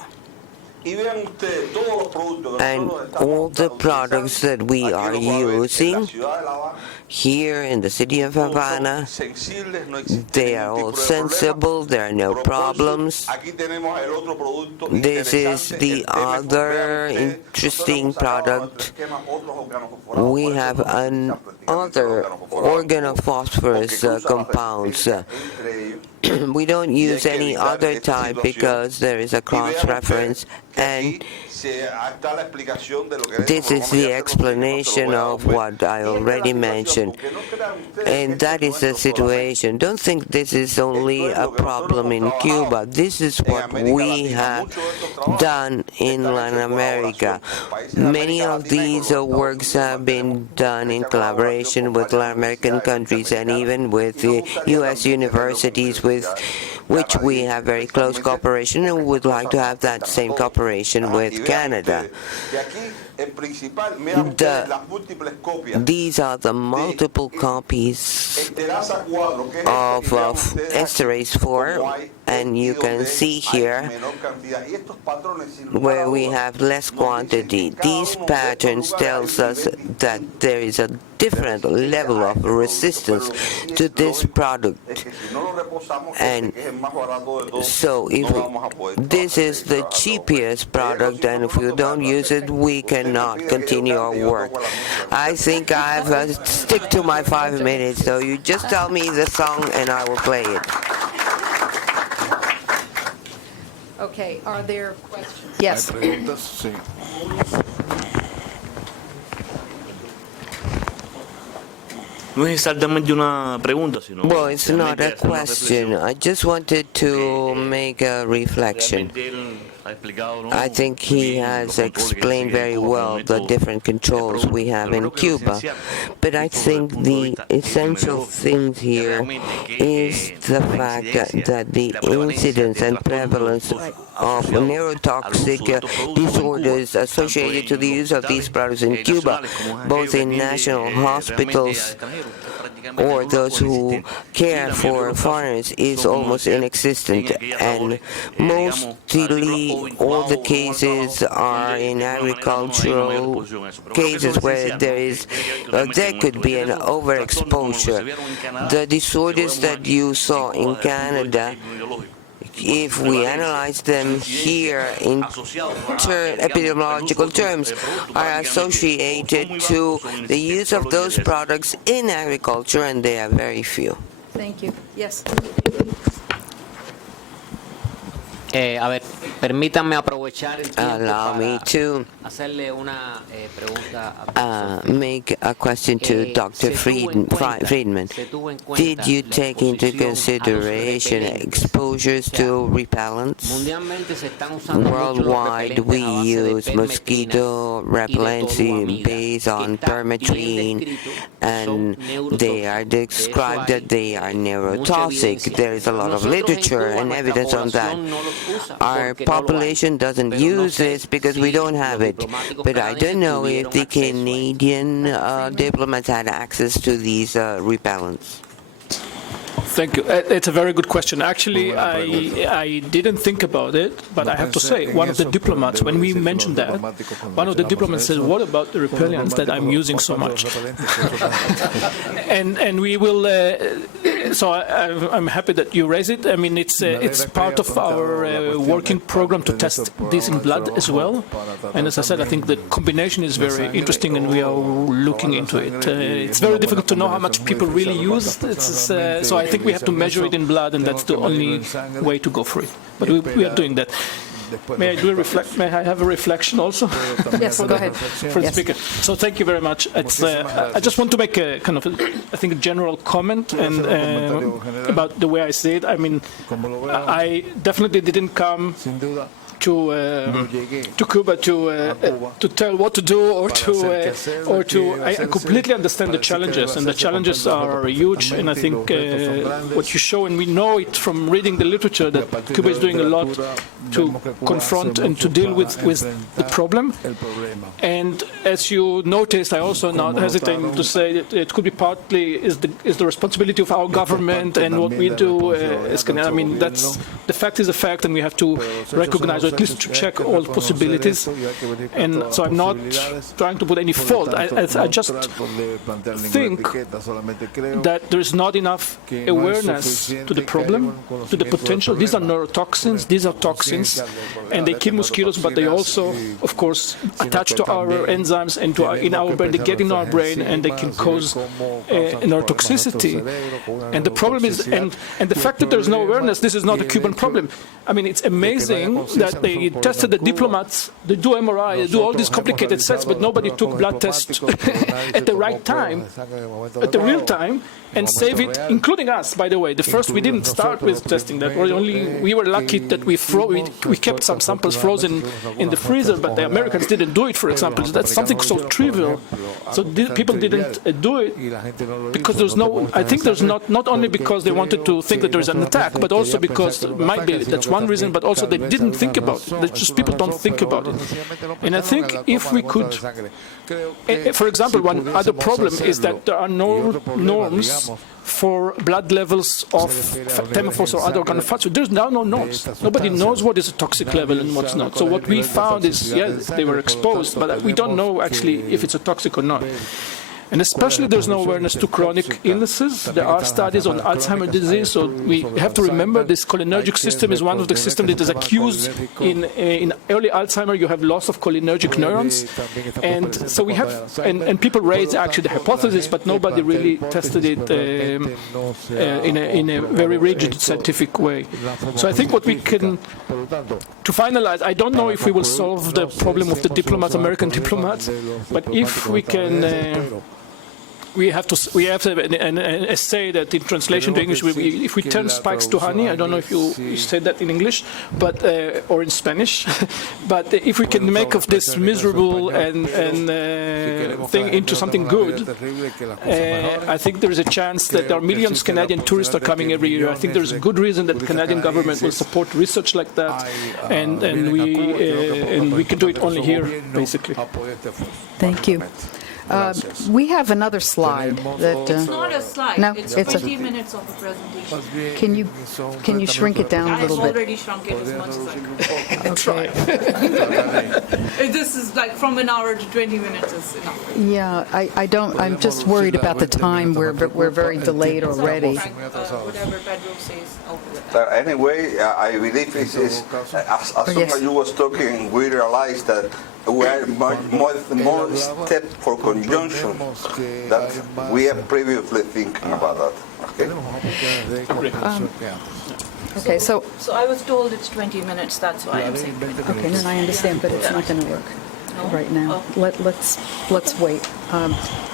And all the products that we are using here in the city of Havana, they are all sensible, there are no problems. This is the other interesting product. We have another organophosphorus compounds. We don't use any other type because there is a cross-reference, and this is the explanation of what I already mentioned. And that is the situation. Don't think this is only a problem in Cuba. This is what we have done in Latin America. Many of these works have been done in collaboration with Latin American countries and even with the U.S. universities, with which we have very close cooperation and would like to have that same cooperation with Canada. These are the multiple copies of esterase 4, and you can see here where we have less quantity. These patterns tells us that there is a different level of resistance to this product. And so this is the cheapest product, and if you don't use it, we cannot continue our work. I think I've stick to my 5 minutes, so you just tell me the song and I will play it. Okay, are there questions? Yes. No es exactamente una pregunta, sino Well, it's not a question. I just wanted to make a reflection. I think he has explained very well the different controls we have in Cuba. But I think the essential thing here is the fact that the incidence and prevalence of neurotoxic disorders associated to the use of these products in Cuba, both in national hospitals or those who care for foreigners, is almost inexistent, and mostly all the cases are in agricultural cases where there could be an overexposure. The disorders that you saw in Canada, if we analyze them here in epidemiological terms, are associated to the use of those products in agriculture, and they are very few. Thank you. Yes. Permítanme aprovechar el tiempo Allow me to hacerle una pregunta make a question to Dr. Friedman. Did you take into consideration exposures to repellents? Worldwide, we use mosquito repellency based on permethrin, and they are described that they are neurotoxic. There is a lot of literature and evidence on that. Our population doesn't use this because we don't have it, but I don't know if the Canadian diplomats had access to these repellents. Thank you. It's a very good question. Actually, I didn't think about it, but I have to say, one of the diplomats, when we mentioned that, one of the diplomats said, what about the repellents that I'm using so much? and we will, so I'm happy that you raise it. I mean, it's part of our working program to test this in blood as well. And as I said, I think the combination is very interesting, and we are looking into it. It's very difficult to know how much people really use. So I think we have to measure it in blood, and that's the only way to go for it. But we are doing that. May I have a reflection also? Yes, go ahead. For the speaker. So thank you very much. I just want to make a kind of, I think, a general comment and about the way I see it. I mean, I definitely didn't come to Cuba to tell what to do or to I completely understand the challenges, and the challenges are huge. And I think what you show, and we know it from reading the literature, that Cuba is doing a lot to confront and to deal with the problem. And as you noticed, I also not hesitating to say that it could be partly is the responsibility of our government and what we do. I mean, that's the fact is a fact, and we have to recognize, or at least to check all possibilities. And so I'm not trying to put any fault. I just think that there is not enough awareness to the problem, to the potential. These are neurotoxins, these are toxins, and they kill mosquitoes, but they also, of course, attach to our enzymes and in our brain. They get in our brain, and they can cause neurotoxicity. And the problem is, and the fact that there is no awareness, this is not a Cuban problem. I mean, it's amazing that they tested the diplomats, they do MRI, they do all these complicated tests, but nobody took blood tests at the right time, at the real time, and save it, including us, by the way. The first, we didn't start with testing that. We were lucky that we kept some samples frozen in the freezer, but the Americans didn't do it, for example. That's something so trivial. So people didn't do it because there's no, I think there's not only because they wanted to think that there's an attack, but also because might be, that's one reason, but also they didn't think about it. That just people don't think about it. And I think if we could, for example, one other problem is that there are no norms for blood levels of chemicals or other kind of fats. There's now no norms. Nobody knows what is a toxic level and what's not. So what we found is, yes, they were exposed, but we don't know actually if it's a toxic or not. And especially there's no awareness to chronic illnesses. There are studies on Alzheimer's disease, so we have to remember this cholinergic system is one of the systems that is accused in early Alzheimer's. You have loss of cholinergic neurons. And so we have, and people raise actually the hypothesis, but nobody really tested it in a very rigid scientific way. So I think what we can, to finalize, I don't know if we will solve the problem of the diplomats, American diplomats, but if we can, we have an essay that in translation to English, if we turn spikes to honey, I don't know if you said that in English, but or in Spanish, but if we can make of this miserable and thing into something good, I think there is a chance that there are millions of Canadian tourists are coming every year. I think there is a good reason that the Canadian government will support research like that, and we can do it only here, basically. Thank you. We have another slide that. It's not a slide. No, it's 20 minutes of a presentation. Can you shrink it down a little bit? I've already shrunk it as much as I could. Okay. This is like from an hour to 20 minutes is enough. Yeah, I don't. I'm just worried about the time. We're very delayed already. Whatever Pedro says. Anyway, I believe it is as soon as you was talking, we realized that we are more step for conjunction that we are previously thinking about that. Okay, so I was told it's 20 minutes. That's why I'm saying 20 minutes. Okay, no, I understand, but it's not going to work right now. Let's wait.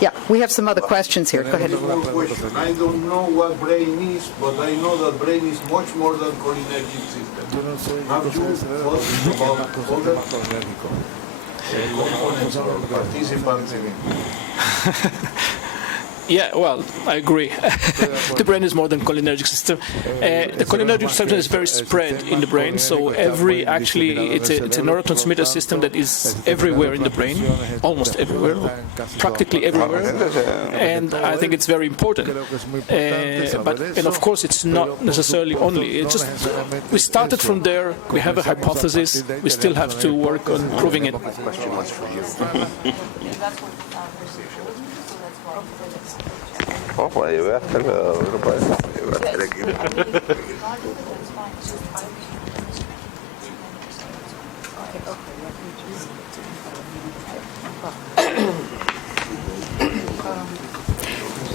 Yeah, we have some other questions here. Go ahead. I don't know what brain is, but I know that brain is much more than cholinergic system. Have you thought about other components or participants in it? Yeah, well, I agree. The brain is more than cholinergic system. The cholinergic system is very spread in the brain, so it's a neurotransmitter system that is everywhere in the brain, almost everywhere, practically everywhere, and I think it's very important. And of course, it's not necessarily only. It's just we started from there. We have a hypothesis. We still have to work on proving it. My question was for you. Oh, pues yo voy a hacer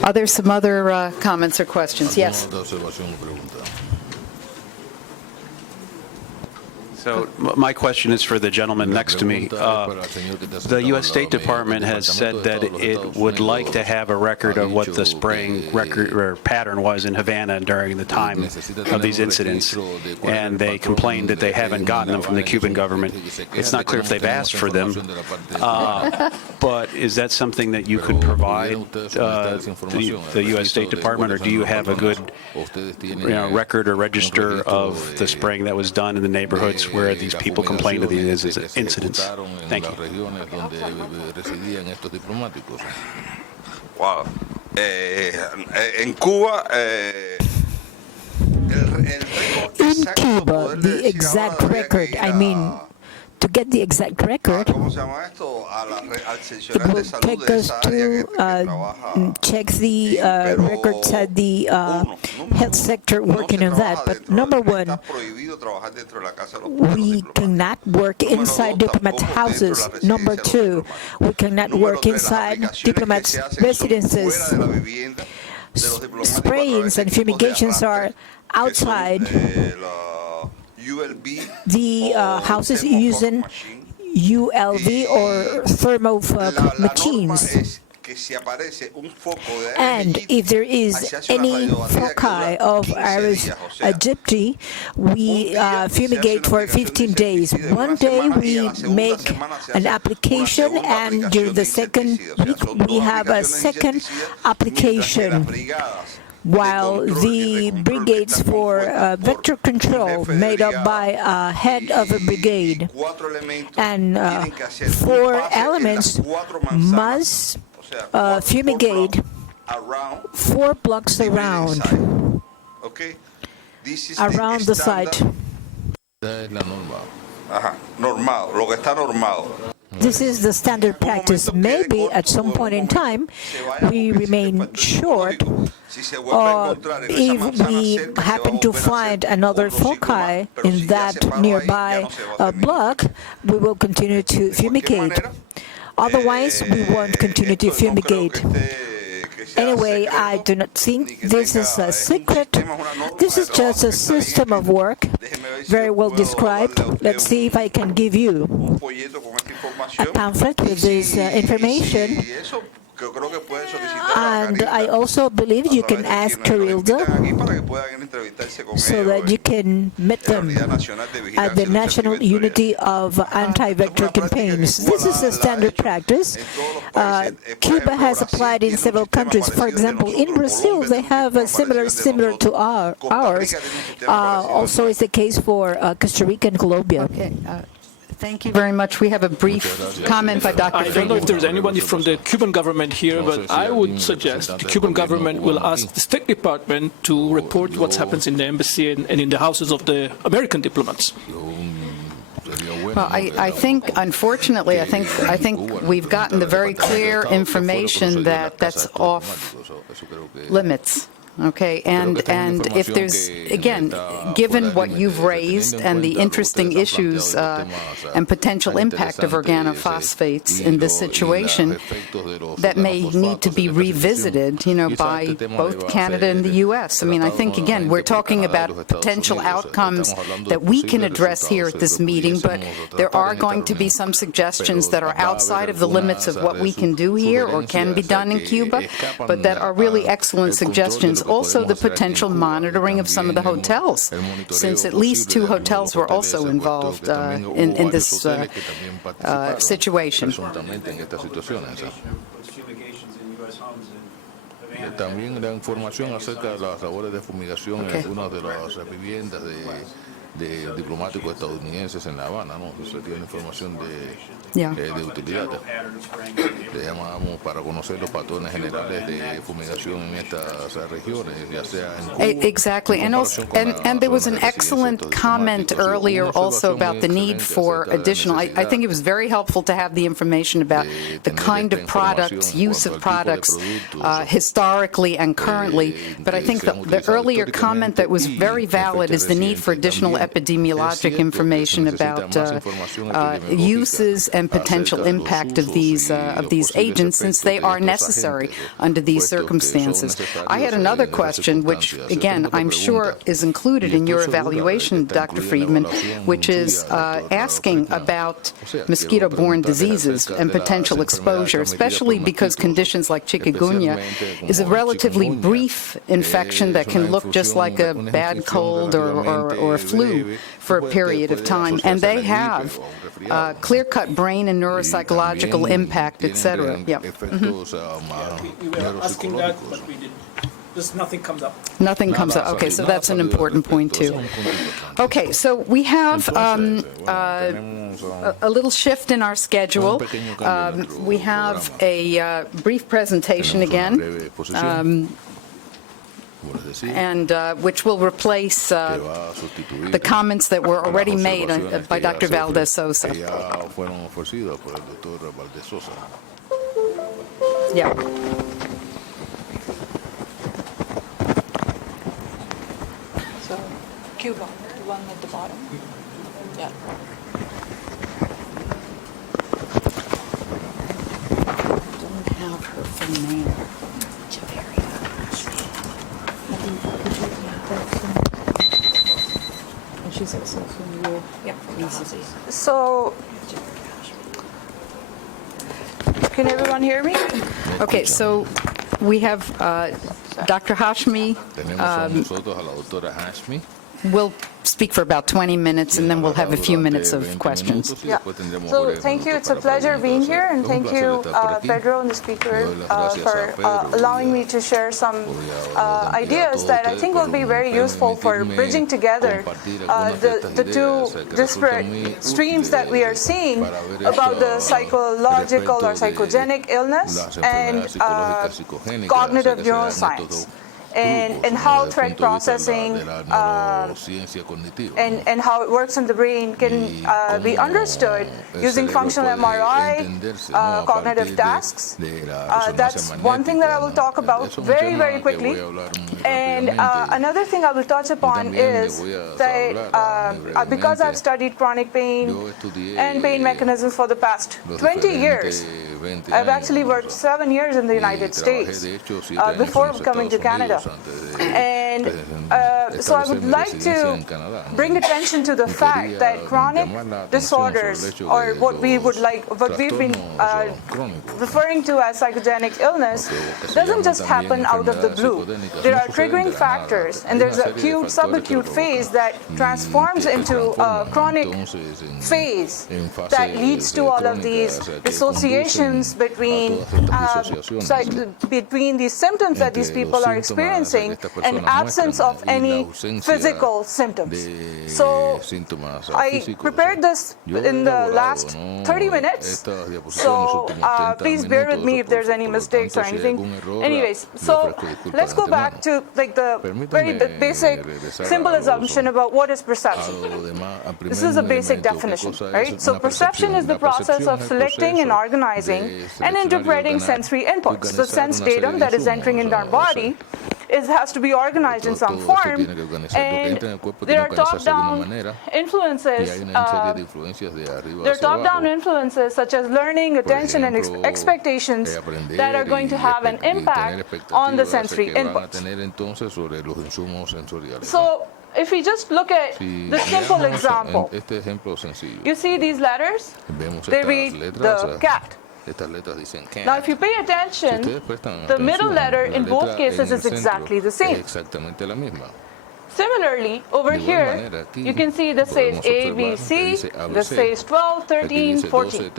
Are there some other comments or questions? Yes. So my question is for the gentleman next to me. The U.S. State Department has said that it would like to have a record of what the spraying record or pattern was in Havana during the time of these incidents, and they complained that they haven't gotten them from the Cuban government. It's not clear if they've asked for them, but is that something that you could provide the U.S. State Department, or do you have a good record or register of the spraying that was done in the neighborhoods where these people complained of these incidents? Thank you. Wow. En Cuba, in Cuba, the exact record, I mean, to get the exact record, it will take us to check the records at the health sector working on that. But number one, we cannot work inside diplomats' houses. Number two, we cannot work inside diplomats' residences. Sprayings and fumigations are outside the houses using ULV or thermal machines. And if there is any foci of Aedes aegypti, we fumigate for 15 days. One day we make an application, and during the second week we have a second application, while the brigades for vector control, made up by a head of a brigade, and 4 elements must fumigate 4 blocks around the site. This is the standard practice. Maybe at some point in time we remain short, or if we happen to find another foci in that nearby block, we will continue to fumigate. Otherwise, we won't continue to fumigate. Anyway, I do not think this is a secret. This is just a system of work, very well described. Let's see if I can give you a pamphlet with this information. And I also believe you can ask Carildo so that you can meet them at the National Unity of Anti-Vector Campaigns. This is a standard practice. Cuba has applied in several countries. For example, in Brazil, they have a similar to ours. Also, it's the case for Costa Rica and Colombia. Okay. Thank you very much. We have a brief comment by Dr. I don't know if there's anybody from the Cuban government here, but I would suggest the Cuban government will ask the State Department to report what happens in the embassy and in the houses of the American diplomats. Well, I think, unfortunately, I think we've gotten the very clear information that that's off limits. Okay, and if there's, again, given what you've raised and the interesting issues and potential impact of organophosphates in this situation, that may need to be revisited, by both Canada and the U.S. I mean, I think, again, we're talking about potential outcomes that we can address here at this meeting, but there are going to be some suggestions that are outside of the limits of what we can do here or can be done in Cuba, but that are really excellent suggestions. Also, the potential monitoring of some of the hotels, since at least 2 hotels were also involved in this situation. También la información acerca de las labores de fumigación en algunas de las viviendas de diplomáticos estadounidenses en La Habana, ¿no? Sería una información de utilidad. Le llamamos para conocer los patrones generales de fumigación en estas regiones, ya sea en Cuba. Exactly, and also, and there was an excellent comment earlier also about the need for additional. I think it was very helpful to have the information about the kind of products, use of products, historically and currently. But I think the earlier comment that was very valid is the need for additional epidemiologic information about uses and potential impact of these agents, since they are necessary under these circumstances. I had another question, which again I'm sure is included in your evaluation, Dr. Friedman, which is asking about mosquito-borne diseases and potential exposure, especially because conditions like chikungunya is a relatively brief infection that can look just like a bad cold or flu for a period of time, and they have clear-cut brain and neuropsychological impact, etc. Yeah. We were asking that, but we didn't. Nothing comes up. Nothing comes up. Okay, so that's an important point too. Okay, so we have a little shift in our schedule. We have a brief presentation again. And which will replace the comments that were already made by Dr. Valdez Sosa. Yeah. So, Cuba, the one at the bottom. Yeah. Don't have her full name. And she's also from your So, Can everyone hear me? Okay, so we have Dr. Hashmi will speak for about 20 minutes, and then we'll have a few minutes of questions. Yeah. So thank you. It's a pleasure being here, and thank you, Pedro and the speaker, for allowing me to share some ideas that I think will be very useful for bridging together the two disparate streams that we are seeing about the psychological or psychogenic illness and cognitive neuroscience. And how threat processing and how it works in the brain can be understood using functional MRI, cognitive tasks. That's one thing that I will talk about very, very quickly. And another thing I will touch upon is that because I've studied chronic pain and pain mechanisms for the past 20 years, I've actually worked 7 years in the United States before coming to Canada. And so I would like to bring attention to the fact that chronic disorders, or what we've been referring to as psychogenic illness, doesn't just happen out of the blue. There are triggering factors, and there's an acute, subacute phase that transforms into a chronic phase that leads to all of these dissociations between these symptoms that these people are experiencing and absence of any physical symptoms. So I prepared this in the last 30 minutes, so please bear with me if there's any mistakes or anything. Anyways, so let's go back to the very basic, simple assumption about what is perception. This is a basic definition, right? So perception is the process of selecting and organizing and interpreting sensory inputs. The sense datum that is entering into our body has to be organized in some form, and there are top-down influences. There are top-down influences such as learning, attention, and expectations that are going to have an impact on the sensory inputs. So if we just look at the simple example, you see these letters? They read the cat. Now, if you pay attention, the middle letter in both cases is exactly the same. Similarly, over here, you can see this says A, B, C, this says 12, 13, 14.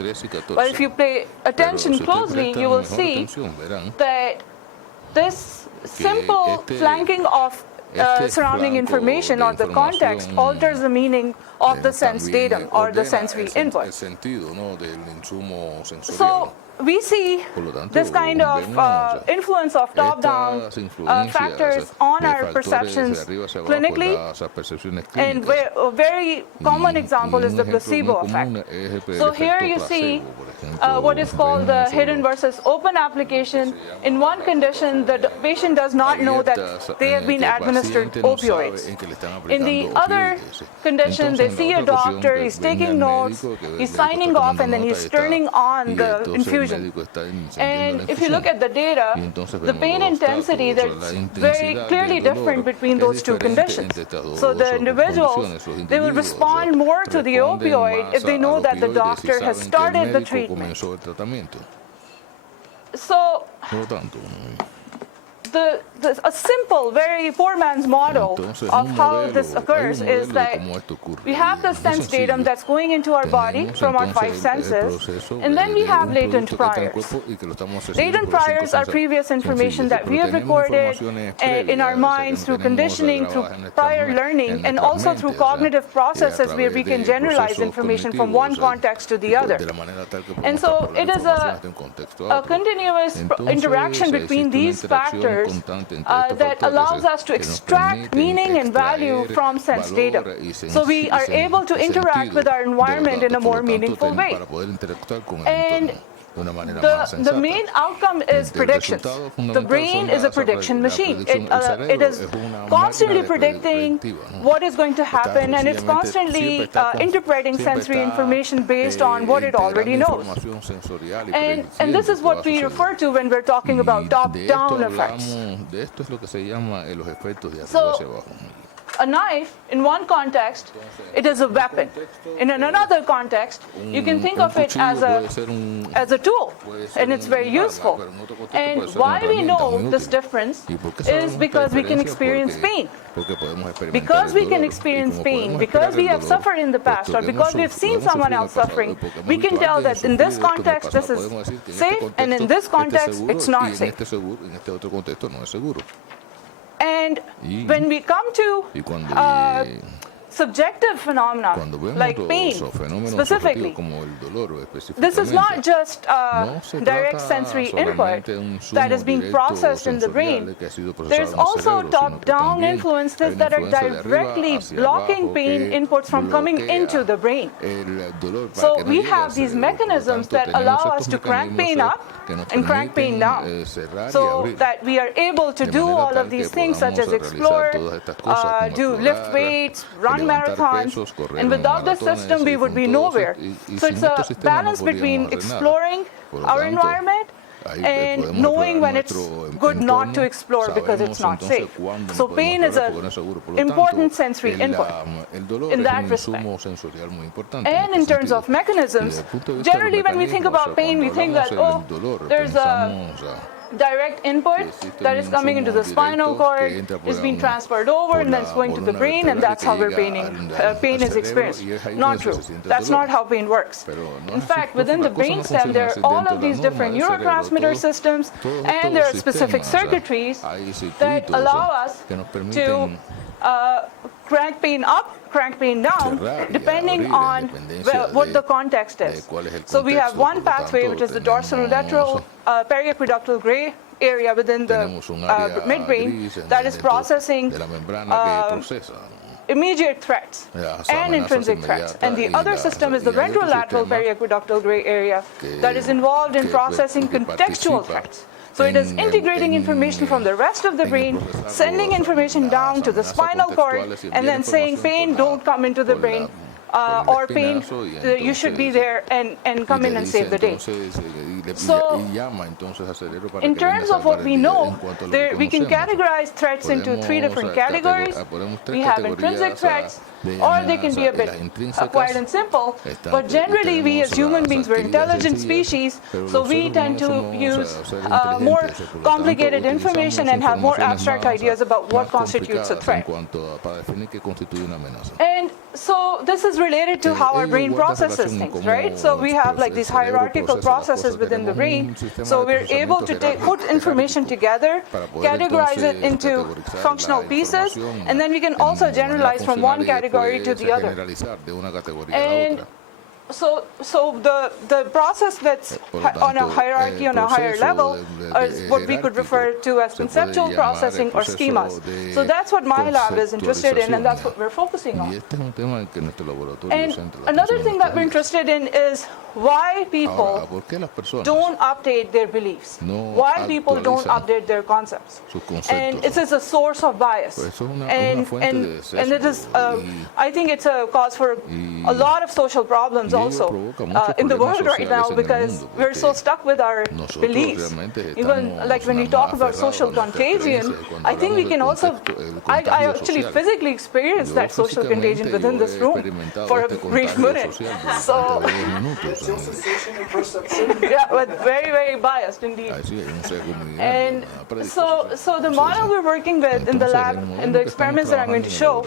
But if you pay attention closely, you will see that this simple flanking of surrounding information or the context alters the meaning of the sense datum or the sensory input. So we see this kind of influence of top-down factors on our perceptions clinically, and a very common example is the placebo effect. So here you see what is called the hidden versus open application. In one condition, the patient does not know that they have been administered opioids. In the other condition, they see a doctor, he's taking notes, he's signing off, and then he's turning on the infusion. And if you look at the data, the pain intensity, that's very clearly different between those two conditions. So the individuals, they will respond more to the opioid if they know that the doctor has started the treatment. So a simple, very poor man's model of how this occurs is that we have the sense datum that's going into our body from our 5 senses, and then we have latent priors. Latent priors are previous information that we have recorded in our minds through conditioning, through prior learning, and also through cognitive processes where we can generalize information from one context to the other. And so it is a continuous interaction between these factors that allows us to extract meaning and value from sense data. So we are able to interact with our environment in a more meaningful way. And the main outcome is predictions. The brain is a prediction machine. It is constantly predicting what is going to happen, and it's constantly interpreting sensory information based on what it already knows. And this is what we refer to when we're talking about top-down effects. So a knife, in one context, it is a weapon. In another context, you can think of it as a tool, and it's very useful. And why we know this difference is because we can experience pain. Because we can experience pain, because we have suffered in the past, or because we have seen someone else suffering, we can tell that in this context this is safe, and in this context it's not safe. And when we come to subjective phenomena like pain specifically, this is not just direct sensory input that is being processed in the brain. There's also top-down influences that are directly blocking pain inputs from coming into the brain. So we have these mechanisms that allow us to crank pain up and crank pain down, so that we are able to do all of these things such as explore, do lift weights, run marathons, and without the system we would be nowhere. So it's a balance between exploring our environment and knowing when it's good not to explore because it's not safe. So pain is an important sensory input in that respect. And in terms of mechanisms, generally when we think about pain, we think that, oh, there's a direct input that is coming into the spinal cord, is being transferred over, and then it's going to the brain, and that's how pain is experienced. Not true. That's not how pain works. In fact, within the brainstem, there are all of these different neurotransmitter systems, and there are specific circuitries that allow us to crank pain up, crank pain down, depending on what the context is. So we have one pathway, which is the dorsolateral periaqueductal gray area within the midbrain that is processing immediate threats and intrinsic threats. And the other system is the ventrolateral periaqueductal gray area that is involved in processing contextual threats. So it is integrating information from the rest of the brain, sending information down to the spinal cord, and then saying, pain, don't come into the brain, or pain, you should be there and come in and save the day. So in terms of what we know, we can categorize threats into three different categories. We have intrinsic threats, or they can be a bit quiet and simple, but generally we as human beings, we're intelligent species, so we tend to use more complicated information and have more abstract ideas about what constitutes a threat. And so this is related to how our brain processes things, right? So we have like these hierarchical processes within the brain, so we're able to put information together, categorize it into functional pieces, and then we can also generalize from one category to the other. And so the process that's on a hierarchy on a higher level is what we could refer to as conceptual processing or schemas. So that's what my lab is interested in, and that's what we're focusing on. And another thing that we're interested in is why people don't update their beliefs, why people don't update their concepts. And it is a source of bias. And it is, I think it's a cause for a lot of social problems also in the world right now, because we're so stuck with our beliefs. Even like when we talk about social contagion, I think we can also, I actually physically experienced that social contagion within this room for a brief minute. So, yeah, but very, very biased indeed. And so the model we're working with in the lab, in the experiments that I'm going to show,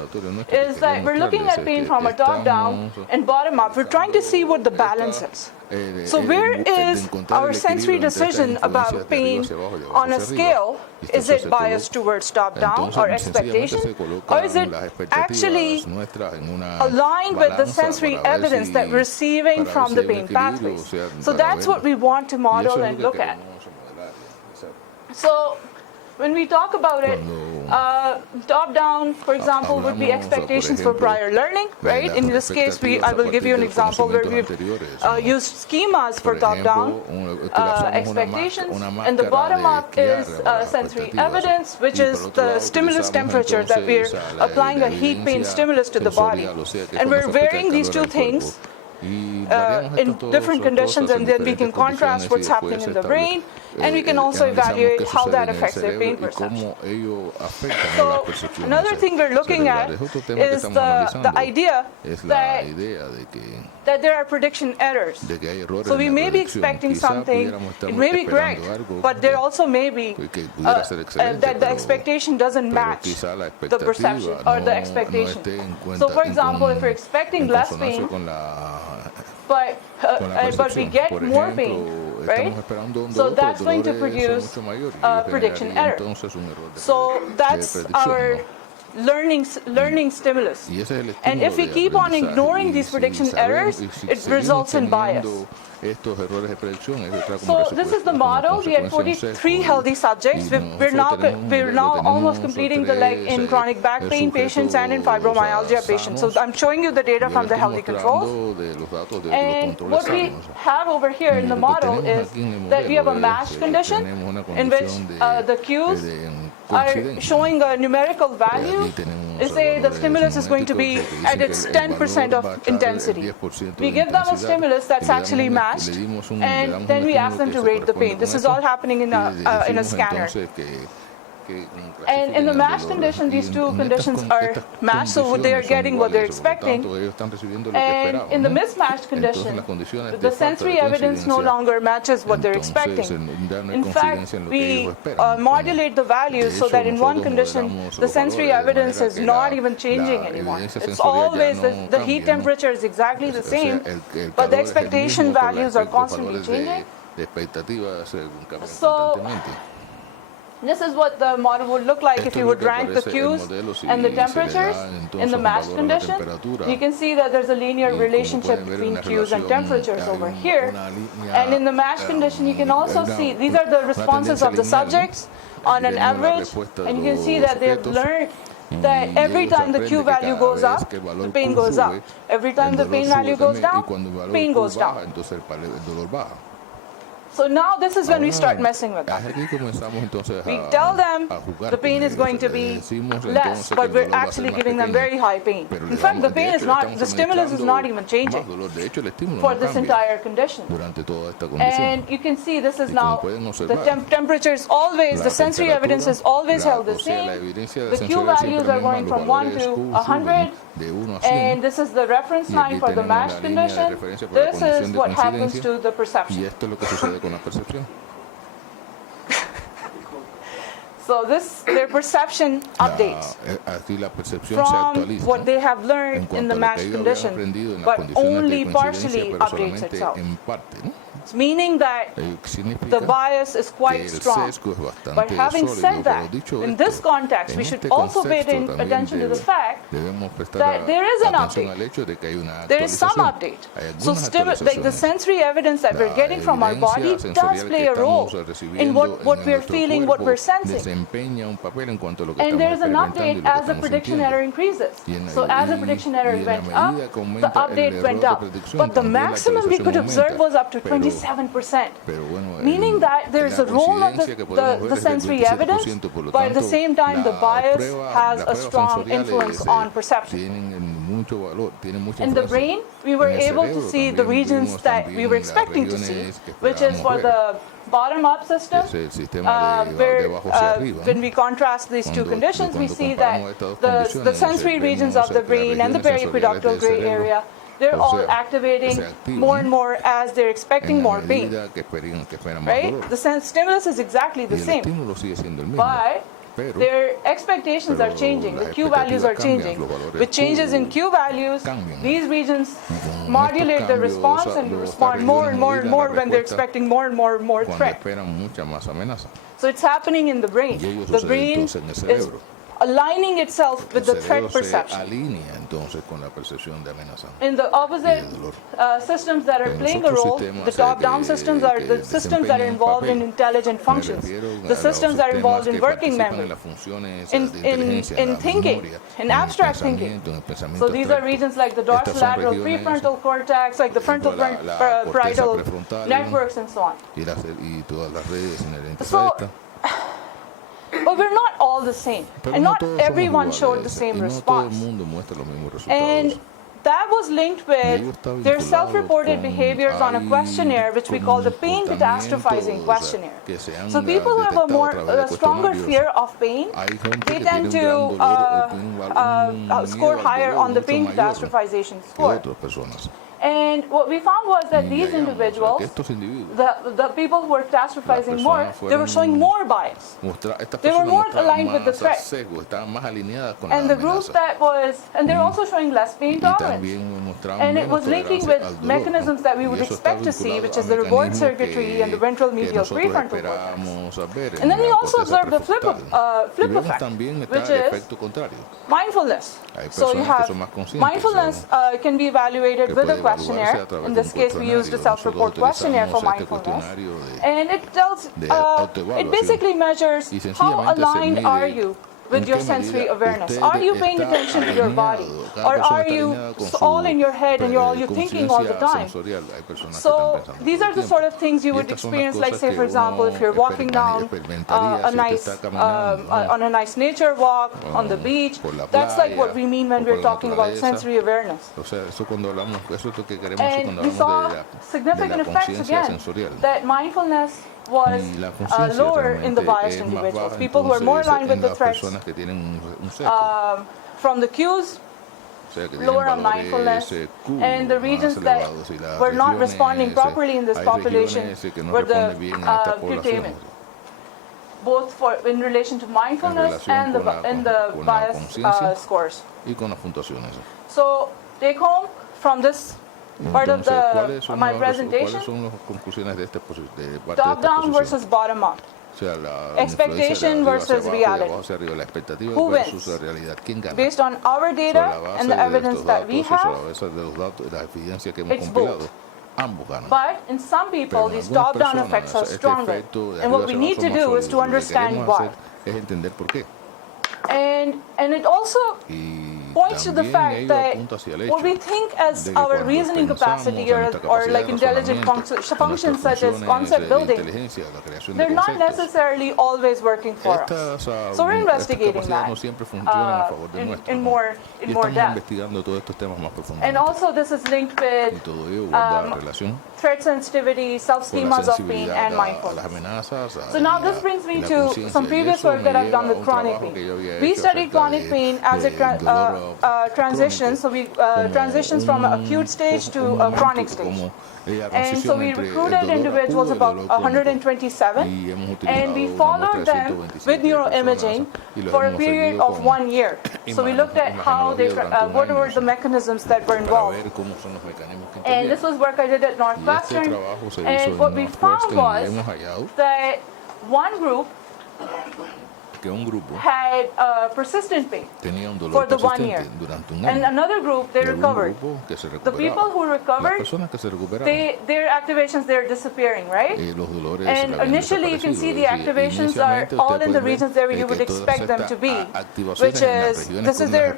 is that we're looking at pain from a top-down and bottom-up. We're trying to see what the balance is. So where is our sensory decision about pain on a scale? Is it biased towards top-down or expectation? Or is it actually aligned with the sensory evidence that we're receiving from the pain pathways? So that's what we want to model and look at. So when we talk about it, top-down, for example, would be expectations for prior learning, right? In this case, I will give you an example where we've used schemas for top-down expectations, and the bottom-up is sensory evidence, which is the stimulus temperature that we're applying a heat pain stimulus to the body. And we're varying these two things in different conditions, and then we can contrast what's happening in the brain and we can also evaluate how that affects their pain perception. So another thing we're looking at is the idea that there are prediction errors. So we may be expecting something, it may be correct, but there also may be that the expectation doesn't match the perception or the expectation. So for example, if we're expecting less pain, but we get more pain, right? So that's going to produce a prediction error. So that's our learning stimulus. And if we keep on ignoring these prediction errors, it results in bias. So this is the model. We had 43 healthy subjects. We're now almost completing the leg in chronic back pain patients and in fibromyalgia patients. So I'm showing you the data from the healthy controls. And what we have over here in the model is that we have a MASH condition in which the cues are showing a numerical value. Say the stimulus is going to be at its 10% of intensity. We give them a stimulus that's actually matched, and then we ask them to rate the pain. This is all happening in a scanner. And in the MASH condition, these two conditions are matched, so they are getting what they're expecting. And in the mismatched condition, the sensory evidence no longer matches what they're expecting. In fact, we modulate the values so that in one condition, the sensory evidence is not even changing anymore. It's always the heat temperature is exactly the same, but the expectation values are constantly changing. So this is what the model would look like if you would rank the cues and the temperatures in the MASH condition. You can see that there's a linear relationship between cues and temperatures over here. And in the MASH condition, you can also see these are the responses of the subjects on an average, and you can see that they've learned that every time the Q value goes up, the pain goes up. Every time the pain value goes down, pain goes down. So now this is when we start messing with them. We tell them the pain is going to be less, but we're actually giving them very high pain. In fact, the stimulus is not even changing for this entire condition. And you can see this is now, the temperature is always, the sensory evidence is always held the same. The Q values are going from 1 to 100. And this is the reference line for the MASH condition. This is what happens to the perception. So their perception updates from what they have learned in the MASH condition, but only partially updates itself. Meaning that the bias is quite strong. But having said that, in this context, we should also pay attention to the fact that there is an update. There is some update. So like the sensory evidence that we're getting from our body does play a role in what we're feeling, what we're sensing. And there is an update as the prediction error increases. So as the prediction error went up, the update went up. But the maximum we could observe was up to 27%, meaning that there's a role of the sensory evidence, but at the same time the bias has a strong influence on perception. In the brain, we were able to see the regions that we were expecting to see, which is for the bottom-up system, where when we contrast these two conditions, we see that the sensory regions of the brain and the periaqueductal gray area, they're all activating more and more as they're expecting more pain, right? The stimulus is exactly the same, but their expectations are changing, the Q values are changing. With changes in Q values, these regions modulate the response and respond more and more and more when they're expecting more and more threat. So it's happening in the brain. The brain is aligning itself with the threat perception. In the opposite systems that are playing a role, the top-down systems are the systems that are involved in intelligent functions, the systems that are involved in working memory, in thinking, in abstract thinking. So these are regions like the dorsolateral prefrontal cortex, like the frontal parietal networks, and so on. But we're not all the same, and not everyone showed the same response. And that was linked with their self-reported behaviors on a questionnaire, which we call the pain catastrophizing questionnaire. So people who have a stronger fear of pain, they tend to score higher on the pain catastrophizization score. And what we found was that these individuals, the people who were catastrophizing more, they were showing more bias. They were more aligned with the threat. And the group that was, and they're also showing less pain tolerance. And it was linking with mechanisms that we would expect to see, which is the reward circuitry and the ventral medial prefrontal cortex. And then we also observed the flip effect, which is mindfulness. So you have mindfulness can be evaluated with a questionnaire. In this case, we used a self-report questionnaire for mindfulness. And it tells, it basically measures how aligned are you with your sensory awareness. Are you paying attention to your body? Or are you all in your head and you're thinking all the time? So these are the sort of things you would experience, like say, for example, if you're walking down on a nice nature walk on the beach. That's like what we mean when we're talking about sensory awareness. And we saw significant effects again, that mindfulness was lower in the biased individuals, people who are more aligned with the threats from the cues, lower on mindfulness, and the regions that were not responding properly in this population were the putamen, both in relation to mindfulness and the bias scores. So take home from this part of my presentation, top-down versus bottom-up. Expectation versus reality. Who wins? Based on our data and the evidence that we have, it's both. But in some people, these top-down effects are stronger. And what we need to do is to understand why. And it also points to the fact that what we think as our reasoning capacity or like intelligent functions such as concept building, they're not necessarily always working for us. So we're investigating that in more depth. And also this is linked with threat sensitivity, self-schemas of pain, and mindfulness. So now this brings me to some previous work that I've done with chronic pain. We studied chronic pain as it transitions, so we transitions from an acute stage to a chronic stage. And so we recruited individuals, about 127, and we followed them with neuroimaging for a period of 1 year. So we looked at how they, what were the mechanisms that were involved. And this was work I did at Northwestern, and what we found was that one group had persistent pain for the 1 year. And another group, they recovered. The people who recovered, their activations, they're disappearing, right? And initially, you can see the activations are all in the regions where you would expect them to be, which is, this is their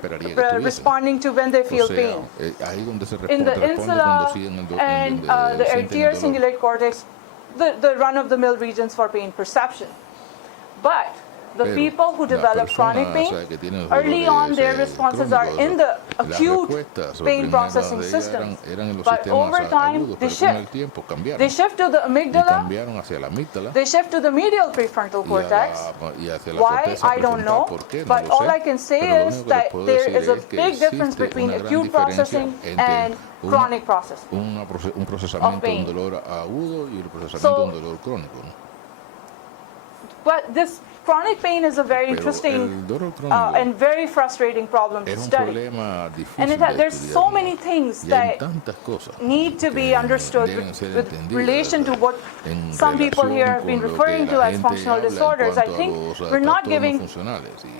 responding to when they feel pain. In the insula and the anterior cingulate cortex, the run-of-the-mill regions for pain perception. But the people who develop chronic pain, early on their responses are in the acute pain processing systems. But over time, they shift. They shift to the amygdala, they shift to the medial prefrontal cortex. Why? I don't know. But all I can say is that there is a big difference between acute processing and chronic processing of pain. So, but this chronic pain is a very interesting and very frustrating problem to study. And there's so many things that need to be understood with relation to what some people here have been referring to as functional disorders. I think we're not giving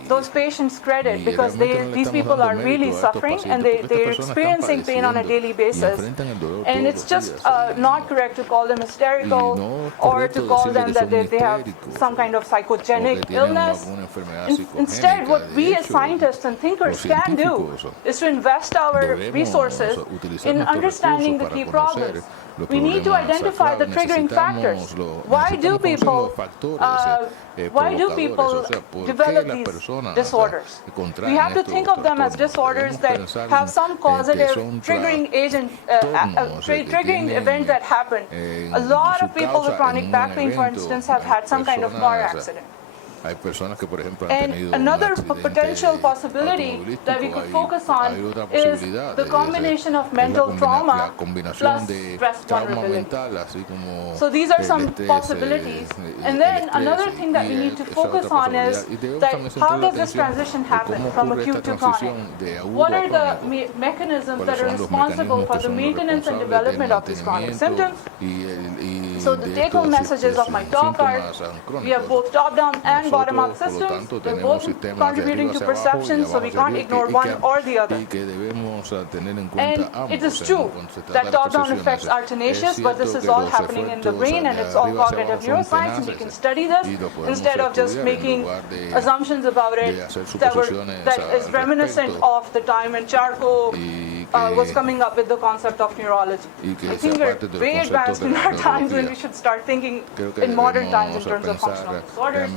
those patients credit because these people are really suffering and they're experiencing pain on a daily basis. And it's just not correct to call them hysterical or to call them that they have some kind of psychogenic chronic illness. Instead, what we as scientists and thinkers can do is to invest our resources in understanding the key problems. We need to identify the triggering factors. Why do people develop these disorders? We have to think of them as disorders that have some causative triggering agent, triggering event that happened. A lot of people with chronic back pain, for instance, have had some kind of car accident. And another potential possibility that we could focus on is the combination of mental trauma plus stress vulnerability. So these are some possibilities. And then another thing that we need to focus on is that how does this transition happen from acute to chronic? What are the mechanisms that are responsible for the maintenance and development of these chronic symptoms? So the take-home messages of my talk are, we have both top-down and bottom-up systems. They're both contributing to perception, so we can't ignore one or the other. And it is true that top-down effects are tenacious, but this is all happening in the brain, and it's all cognitive neuroscience, and we can study this instead of just making assumptions about it that is reminiscent of the time when Charcot was coming up with the concept of neurology. I think we're way advanced in our times when we should start thinking in modern times in terms of functional disorders.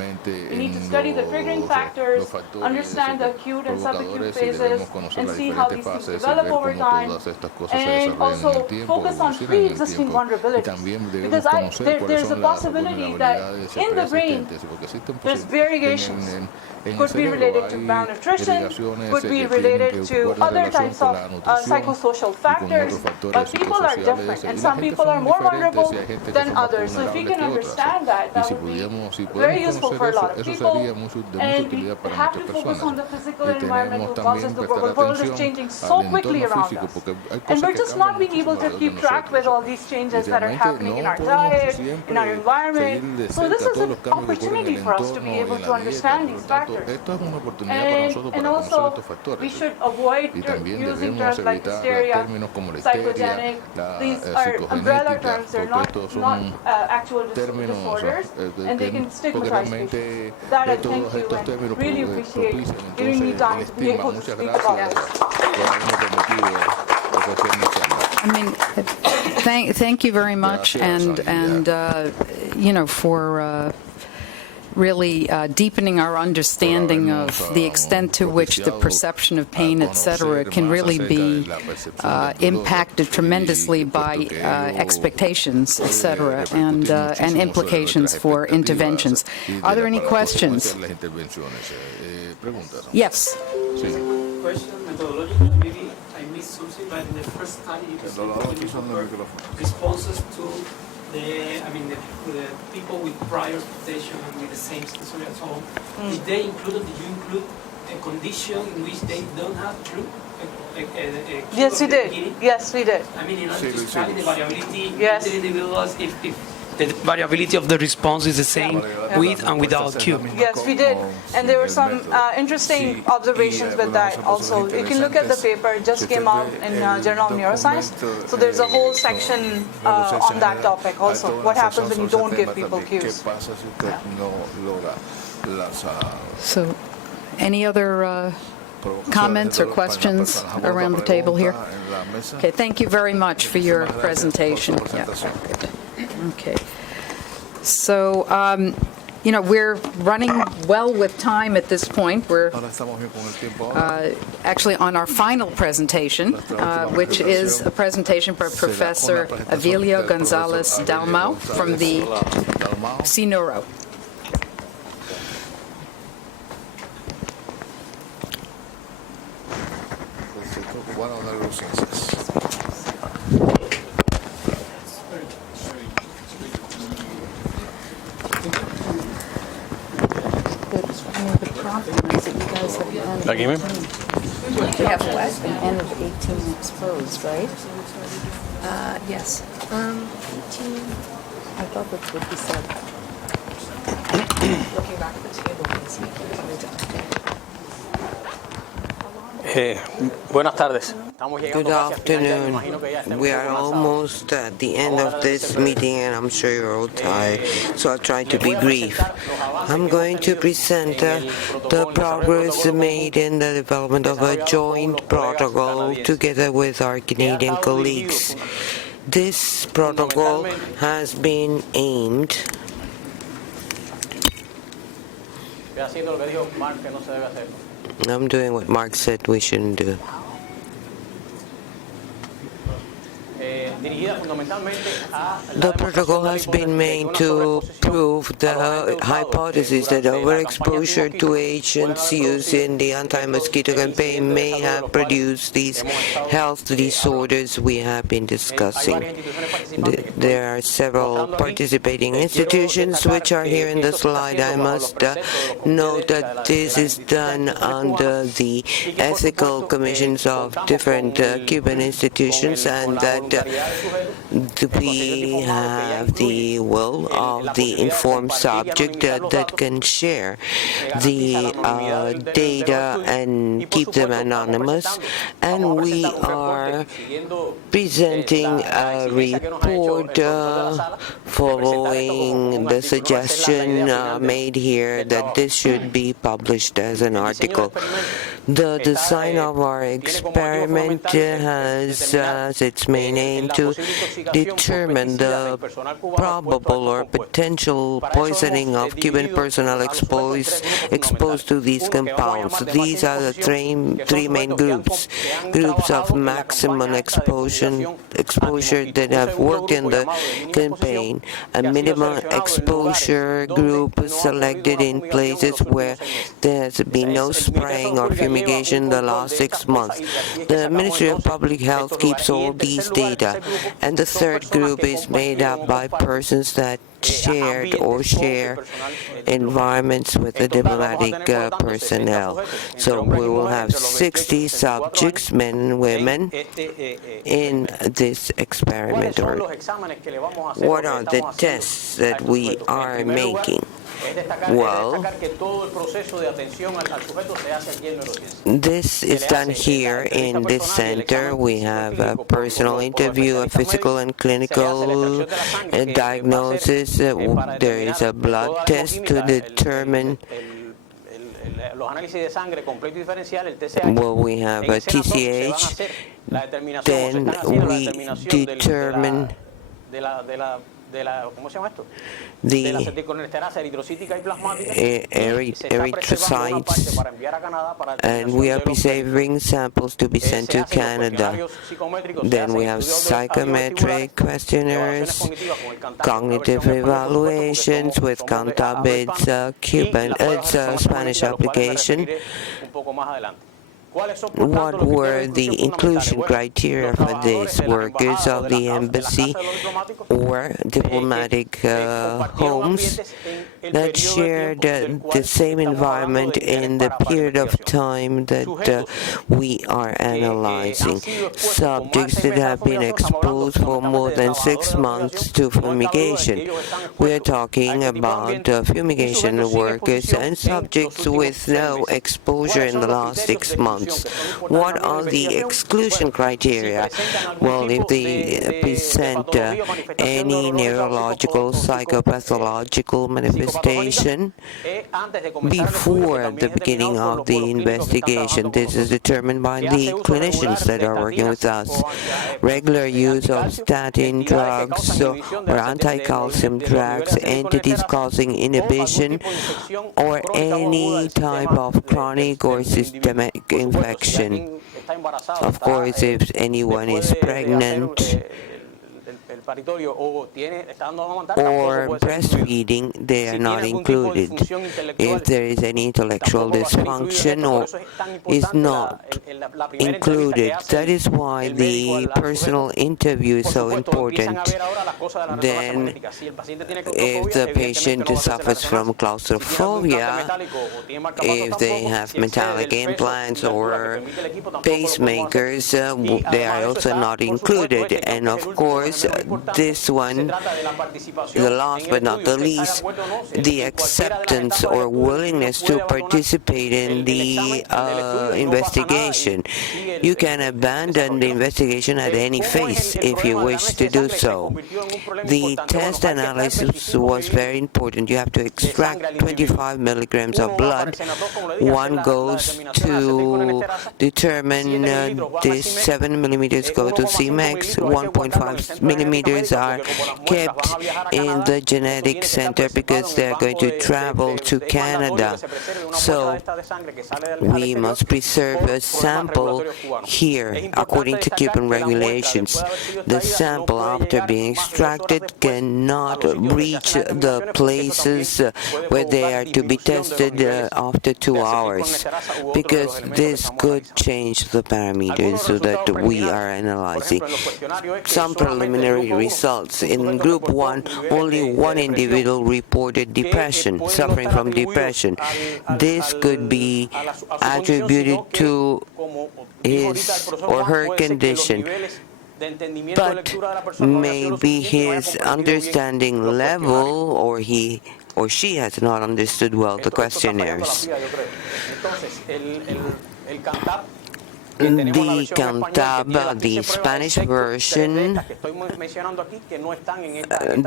We need to study the triggering factors, understand the acute and subacute phases, and see how these things develop over time, and also focus on pre-existing vulnerabilities. Because there's a possibility that in the brain, there's variations. Could be related to malnutrition, could be related to other types of psychosocial factors, but people are different, and some people are more vulnerable than others. So if we can understand that, that would be very useful for a lot of people, and we have to focus on the physical and environmental causes. The world is changing so quickly around us, and we're just not being able to keep track with all these changes that are happening in our diet, in our environment. So this is an opportunity for us to be able to understand these factors. And also, we should avoid using terms like hysteria, psychogenic. These are umbrella terms. They're not actual disorders, and they can stigmatize people. That I thank you and really appreciate giving me time to be able to speak about this. I mean, thank you very much, and you know, for really deepening our understanding of the extent to which the perception of pain, etc., can really be impacted tremendously by expectations, etc., and implications for interventions. Are there any questions? Yes. Question methodological, maybe I missed something, but in the first study you responses to the people with prior mutation and with the same sensory at home, did you include a condition in which they don't have flu? Yes, we did. Yes, we did. I mean, in order to study the variability in the individuals, if the variability of the response is the same with and without Q. Yes, we did. And there were some interesting observations with that also. You can look at the paper. It just came out in Journal of Neuroscience. So there's a whole section on that topic also. What happens when you don't give people cues. Yeah. So any other comments or questions around the table here? Okay, thank you very much for your presentation. Yeah. Okay. So, you know, we're running well with time at this point. We're actually on our final presentation, which is a presentation by Professor Avilio Gonzalez Dalmau from the CNeuro. Again, we have less than N of 18 exposed, right? Yes. 18. I thought that's what he said. Looking back at the table, Buenas tardes. Good afternoon. We are almost at the end of this meeting, and I'm sure you're all tired, so I'll try to be brief. I'm going to present the progress made in the development of a joint protocol together with our Canadian colleagues. This protocol has been aimed I'm doing what Mark said we shouldn't do. The protocol has been made to prove the hypothesis that overexposure to agents used in the anti-mosquito campaign may have produced these health disorders we have been discussing. There are several participating institutions which are here in the slide. I must note that this is done under the ethical commissions of different Cuban institutions, and that we have the will of the informed subject that can share the data and keep them anonymous. And we are presenting a report following the suggestion made here that this should be published as an article. The design of our experiment has as its main aim to determine the probable or potential poisoning of Cuban personnel exposed to these compounds. These are the three main groups of maximum exposure that have worked in the campaign, a minimum exposure group selected in places where there has been no spraying or fumigation in the last 6 months. The Ministry of Public Health keeps all these data, and the third group is made up by persons that shared or share environments with the diplomatic personnel. So we will have 60 subjects, men and women, in this experiment. What are the tests that we are making? Well, this is done here in this center. We have a personal interview, a physical and clinical diagnosis. There is a blood test to determine. Well, we have a TCH. Then we determine the erythrocytes, and we are preserving samples to be sent to Canada. Then we have psychometric questionnaires, cognitive evaluations with Cantabed's Cuban, Spanish application. What were the inclusion criteria for this? Workers of the embassy or diplomatic homes that shared the same environment in the period of time that we are analyzing. Subjects that have been exposed for more than 6 months to fumigation. We are talking about fumigation workers and subjects with no exposure in the last 6 months. What are the exclusion criteria? Well, if they present any neurological, psychopathological manifestation before the beginning of the investigation, this is determined by the clinicians that are working with us. Regular use of statin drugs or anti-calcium drugs, entities causing inhibition, or any type of chronic or systemic infection. Of course, if anyone is pregnant or breastfeeding, they are not included. If there is any intellectual dysfunction or is not included, that is why the personal interview is so important. Then, if the patient suffers from claustrophobia, if they have metallic implants or pacemakers, they are also not included. And of course, this one, the last but not the least, the acceptance or willingness to participate in the investigation. You can abandon the investigation at any phase if you wish to do so. The test analysis was very important. You have to extract 25 milligrams of blood. One goes to determine this 7 millimeters go to CMEX, 1.5 millimeters are kept in the genetic center because they're going to travel to Canada. So we must preserve a sample here according to Cuban regulations. The sample, after being extracted, cannot reach the places where they are to be tested after 2 hours, because this could change the parameters that we are analyzing. Some preliminary results. In group 1, only one individual reported depression, suffering from depression. This could be attributed to his or her condition, but maybe his understanding level, or he or she has not understood well the questionnaires. The Cantab, the Spanish version,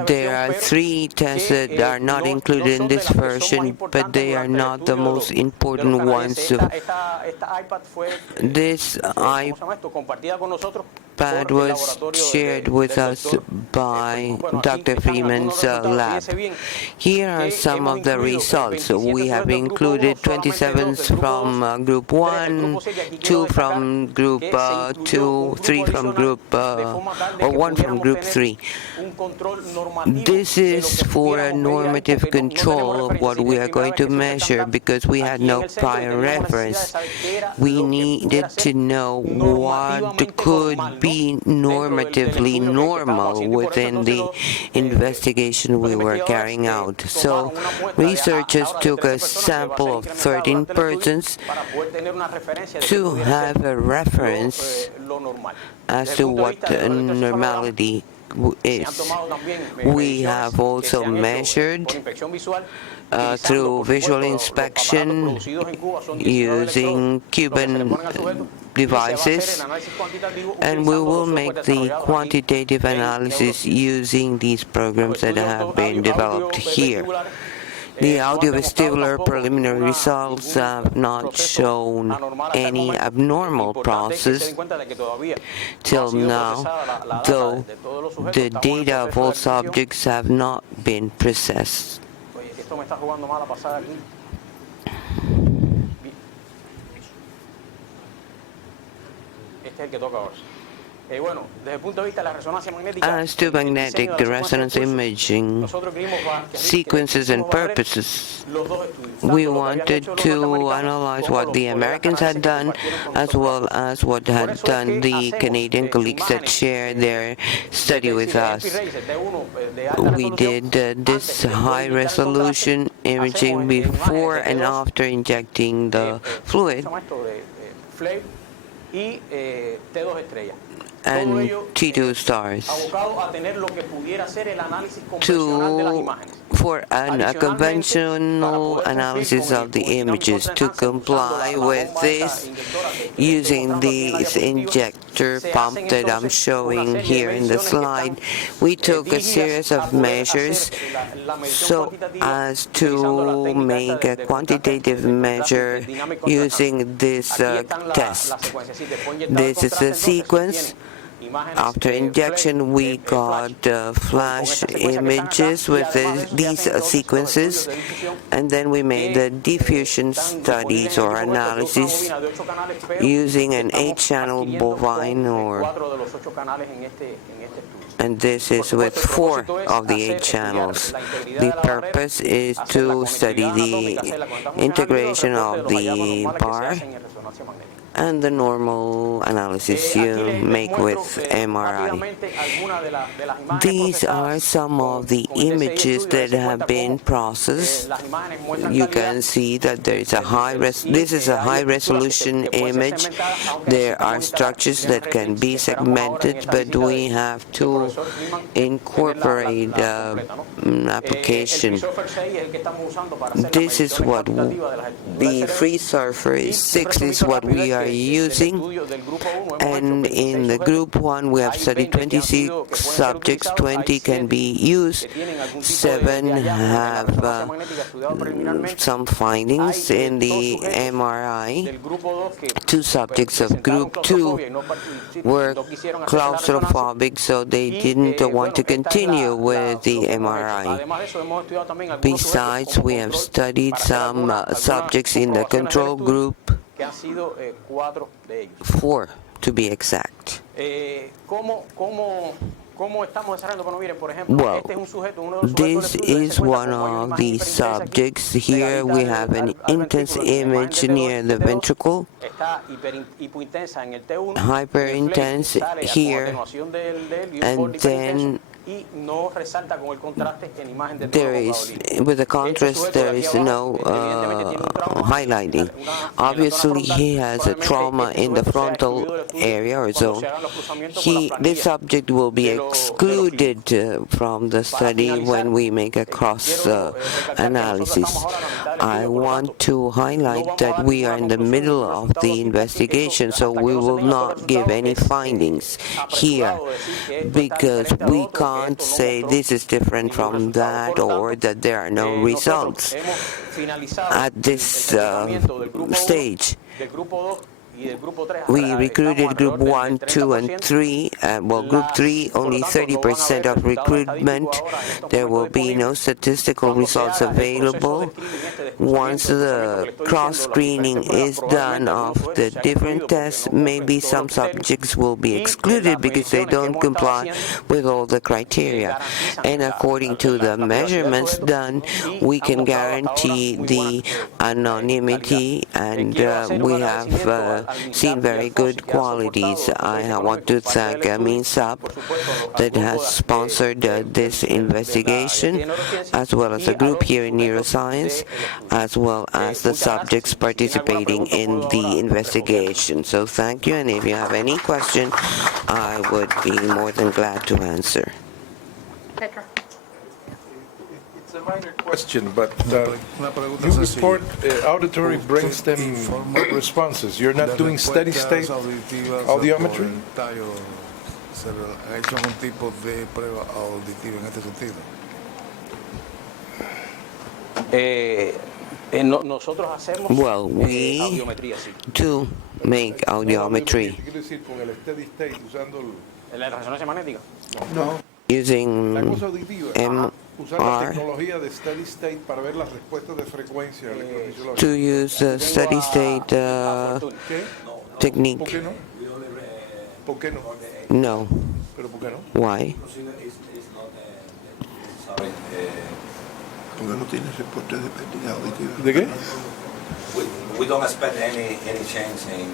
there are 3 tests that are not included in this version, but they are not the most important ones. This iPad was shared with us by Dr. Freeman's lab. Here are some of the results. We have included 27 from group 1, 2 from group 2, 3 from group, or 1 from group 3. This is for a normative control of what we are going to measure, because we had no prior reference. We needed to know what could be normatively normal within the investigation we were carrying out. So researchers took a sample of 13 persons to have a reference as to what normality is. We have also measured through visual inspection using Cuban devices, and we will make the quantitative analysis using these programs that have been developed here. The audiovestibular preliminary results have not shown any abnormal process till now, though the data of all subjects have not been processed. As to magnetic resonance imaging sequences and purposes, we wanted to analyze what the Americans had done, as well as what had done the Canadian colleagues that shared their study with us. We did this high-resolution imaging before and after injecting the fluid and T2 stars for a conventional analysis of the images. To comply with this, using this injector pump that I'm showing here in the slide, we took a series of measures so as to make a quantitative measure using this test. This is a sequence. After injection, we got flash images with these sequences, and then we made the diffusion studies or analysis using an 8-channel bovine, and this is with 4 of the 8 channels. The purpose is to study the integration of the bar and the normal analysis you make with MRI. These are some of the images that have been processed. You can see that there is this is a high-resolution image. There are structures that can be segmented, but we have to incorporate application. This is what the free surfer 6 is what we are using, and in the group 1 we have studied 26 subjects, 20 can be used, 7 have some findings in the MRI. 2 subjects of group 2 were claustrophobic, so they didn't want to continue with the MRI. Besides, we have studied some subjects in the control group, 4 to be exact. Well, this is one of the subjects. Here we have an intense image near the ventricle, hyper-intense here, and then there is, with the contrast, there is no highlighting. Obviously, he has a trauma in the frontal area or zone. This subject will be excluded from the study when we make a cross analysis. I want to highlight that we are in the middle of the investigation, so we will not give any findings here, because we can't say this is different from that or that there are no results at this stage. We recruited group 1, 2, and 3. Well, group 3, only 30% of recruitment. There will be no statistical results available. Once the cross-screening is done of the different tests, maybe some subjects will be excluded because they don't comply with all the criteria. And according to the measurements done, we can guarantee the anonymity, and we have seen very good qualities. I want to thank MINSAP that has sponsored this investigation, as well as the group here in Neuroscience, as well as the subjects participating in the investigation. So thank you, and if you have any question, I would be more than glad to answer. It's a minor question, but you report auditory brainstem responses. You're not doing steady-state audiometry? Well, we do make audiometry. Using to use the steady-state technique. No. Why? We don't expect any change in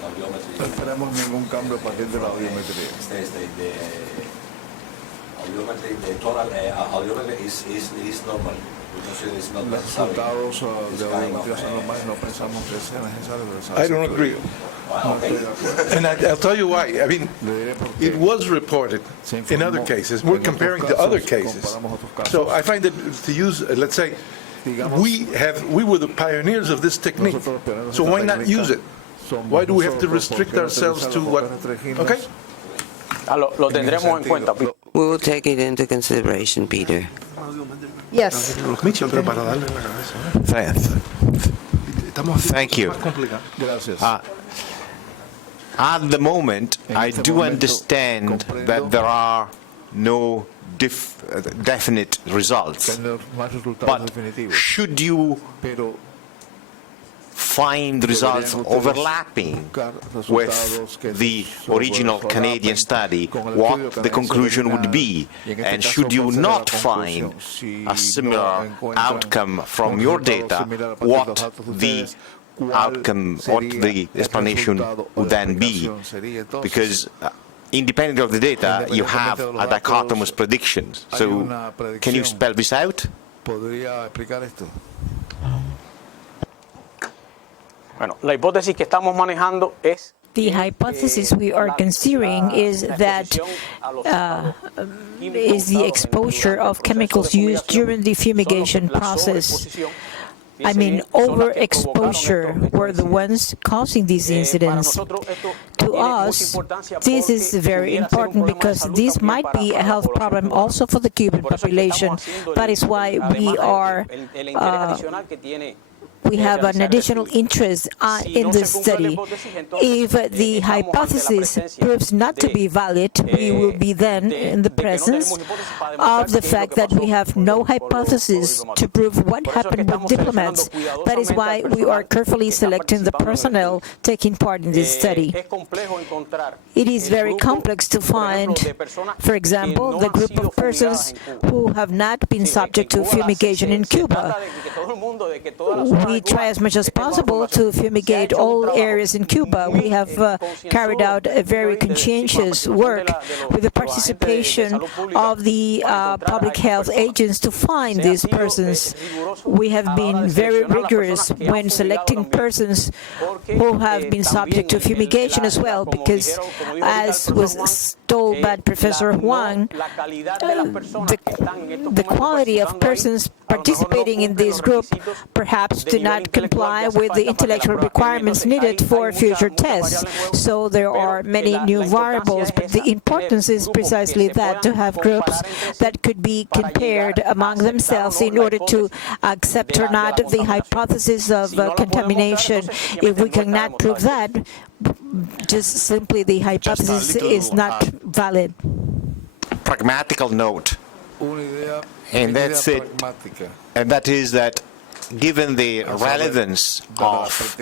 audiometry. No esperamos ningún cambio a partir de la audiometría. The total audiometry is normal. We consider it's not necessary. I don't agree. And I'll tell you why. I mean, it was reported in other cases. We're comparing to other cases. So I find that to use, let's say, we were the pioneers of this technique. So why not use it? Why do we have to restrict ourselves to what? Okay? Lo tendremos en cuenta. We will take it into consideration, Peter. Yes. Thank you. At the moment, I do understand that there are no definite results, but should you find results overlapping with the original Canadian study, what the conclusion would be? And should you not find a similar outcome from your data, what the outcome, what the explanation would then be, because independent of the data, you have a dichotomous prediction. So, can you spell this out? Bueno, la hipótesis que estamos manejando es the hypothesis we are considering is that is the exposure of chemicals used during the fumigation process. I mean, overexposure were the ones causing these incidents. To us, this is very important because this might be a health problem also for the Cuban population. That is why we have an additional interest in this study. If the hypothesis proves not to be valid, we will be then in the presence of the fact that we have no hypothesis to prove what happened with diplomats. That is why we are carefully selecting the personnel taking part in this study. It is very complex to find, for example, the group of persons who have not been subject to fumigation in Cuba. We try as much as possible to fumigate all areas in Cuba. We have carried out a very conscientious work with the participation of the public health agents to find these persons. We have been very rigorous when selecting persons who have been subject to fumigation as well, because as was told by Professor Huang, the quality of persons participating in this group perhaps do not comply with the intellectual requirements needed for future tests. So there are many new variables, but the importance is precisely that, to have groups that could be compared among themselves in order to accept or not the hypothesis of contamination. If we cannot prove that, just simply the hypothesis is not valid. Pragmatical note, and that's it. And that is that given the relevance of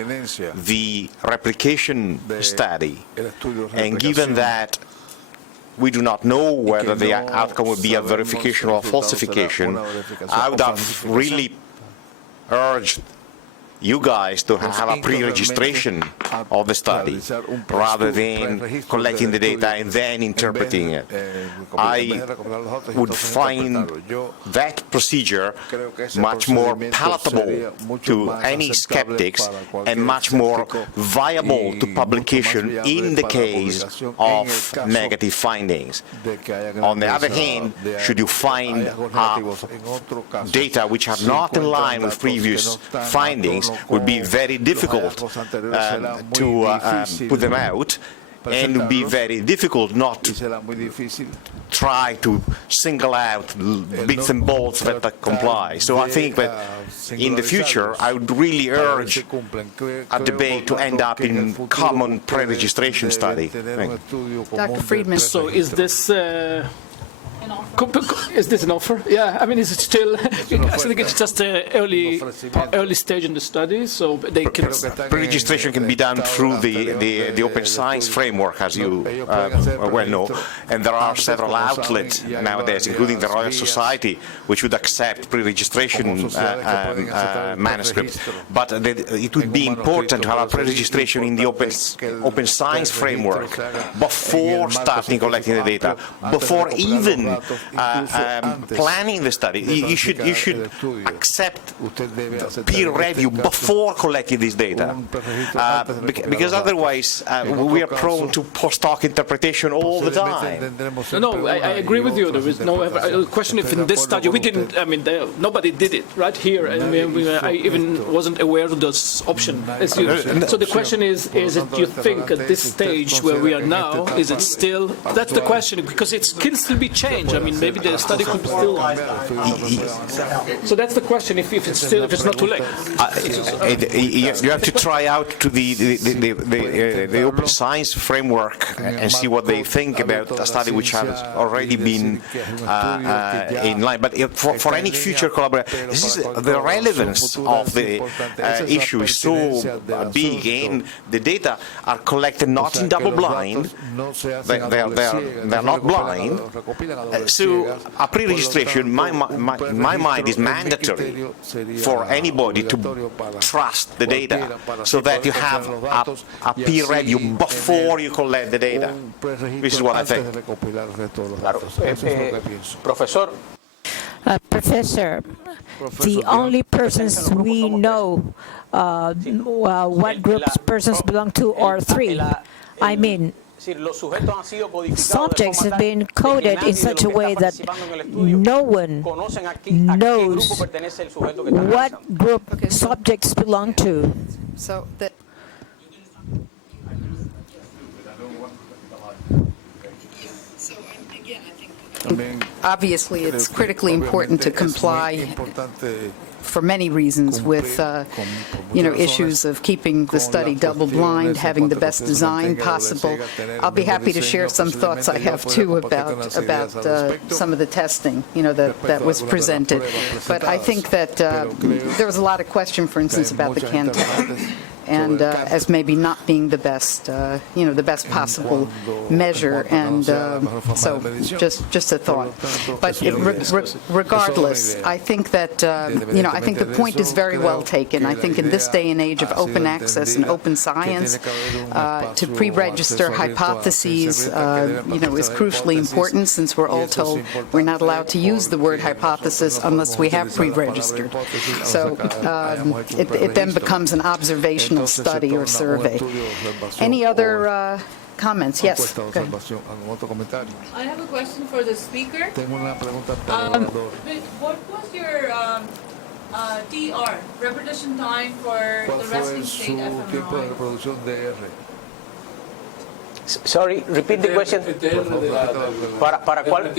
the replication study, and given that we do not know whether the outcome would be a verification or a falsification, I would have really urged you guys to have a pre-registration of the study rather than collecting the data and then interpreting it. I would find that procedure much more palatable to any skeptics and much more viable to publication in the case of negative findings. On the other hand, should you find data which are not in line with previous findings, would be very difficult to put them out, and it would be very difficult not to try to single out bits and bolts that comply. So I think that in the future, I would really urge a debate to end up in common pre-registration study. Dr. Friedman. So is this an offer? Yeah, I mean, is it still? I think it's just an early stage in the study, so they can. Pre-registration can be done through the Open Science framework, as you well know, and there are several outlets nowadays, including the Royal Society, which would accept pre-registration manuscripts. But it would be important to have a pre-registration in the Open Science framework before starting collecting the data, before even planning the study. You should accept peer review before collecting this data, because otherwise we are prone to post hoc interpretation all the time. No, I agree with you. There is no question if in this study we didn't. I mean, nobody did it right here. I mean, I even wasn't aware of this option. So the question is it you think at this stage where we are now, is it still? That's the question, because it can still be changed. I mean, maybe the study could still. So that's the question. If it's not too late. You have to try out to the Open Science framework and see what they think about a study which has already been in line. But for any future collaboration, the relevance of the issue is so big, and the data are collected not in double blind. They're not blind. So a pre-registration, my mind, is mandatory for anybody to trust the data, so that you have a peer review before you collect the data. This is what I think. Profesor. Professor, the only persons we know what groups persons belong to are three. I mean, subjects have been coded in such a way that no one knows what group subjects belong to. So obviously, it's critically important to comply for many reasons with, issues of keeping the study double-blind, having the best design possible. I'll be happy to share some thoughts I have, too, about some of the testing, that was presented. But I think that there was a lot of question, for instance, about the Cantel, and as maybe not being the best, the best possible measure. And so just a thought. But regardless, I think that, I think the point is very well taken. I think in this day and age of open access and open science, to pre-register hypotheses, is crucially important, since we're all told we're not allowed to use the word hypothesis unless we have pre-registered. So it then becomes an observational study or survey. Any other comments? Yes. Go ahead. I have a question for the speaker. What was your TR, repetition time for the resting state fMRI? Sorry, repeat the question. ¿Para cuál?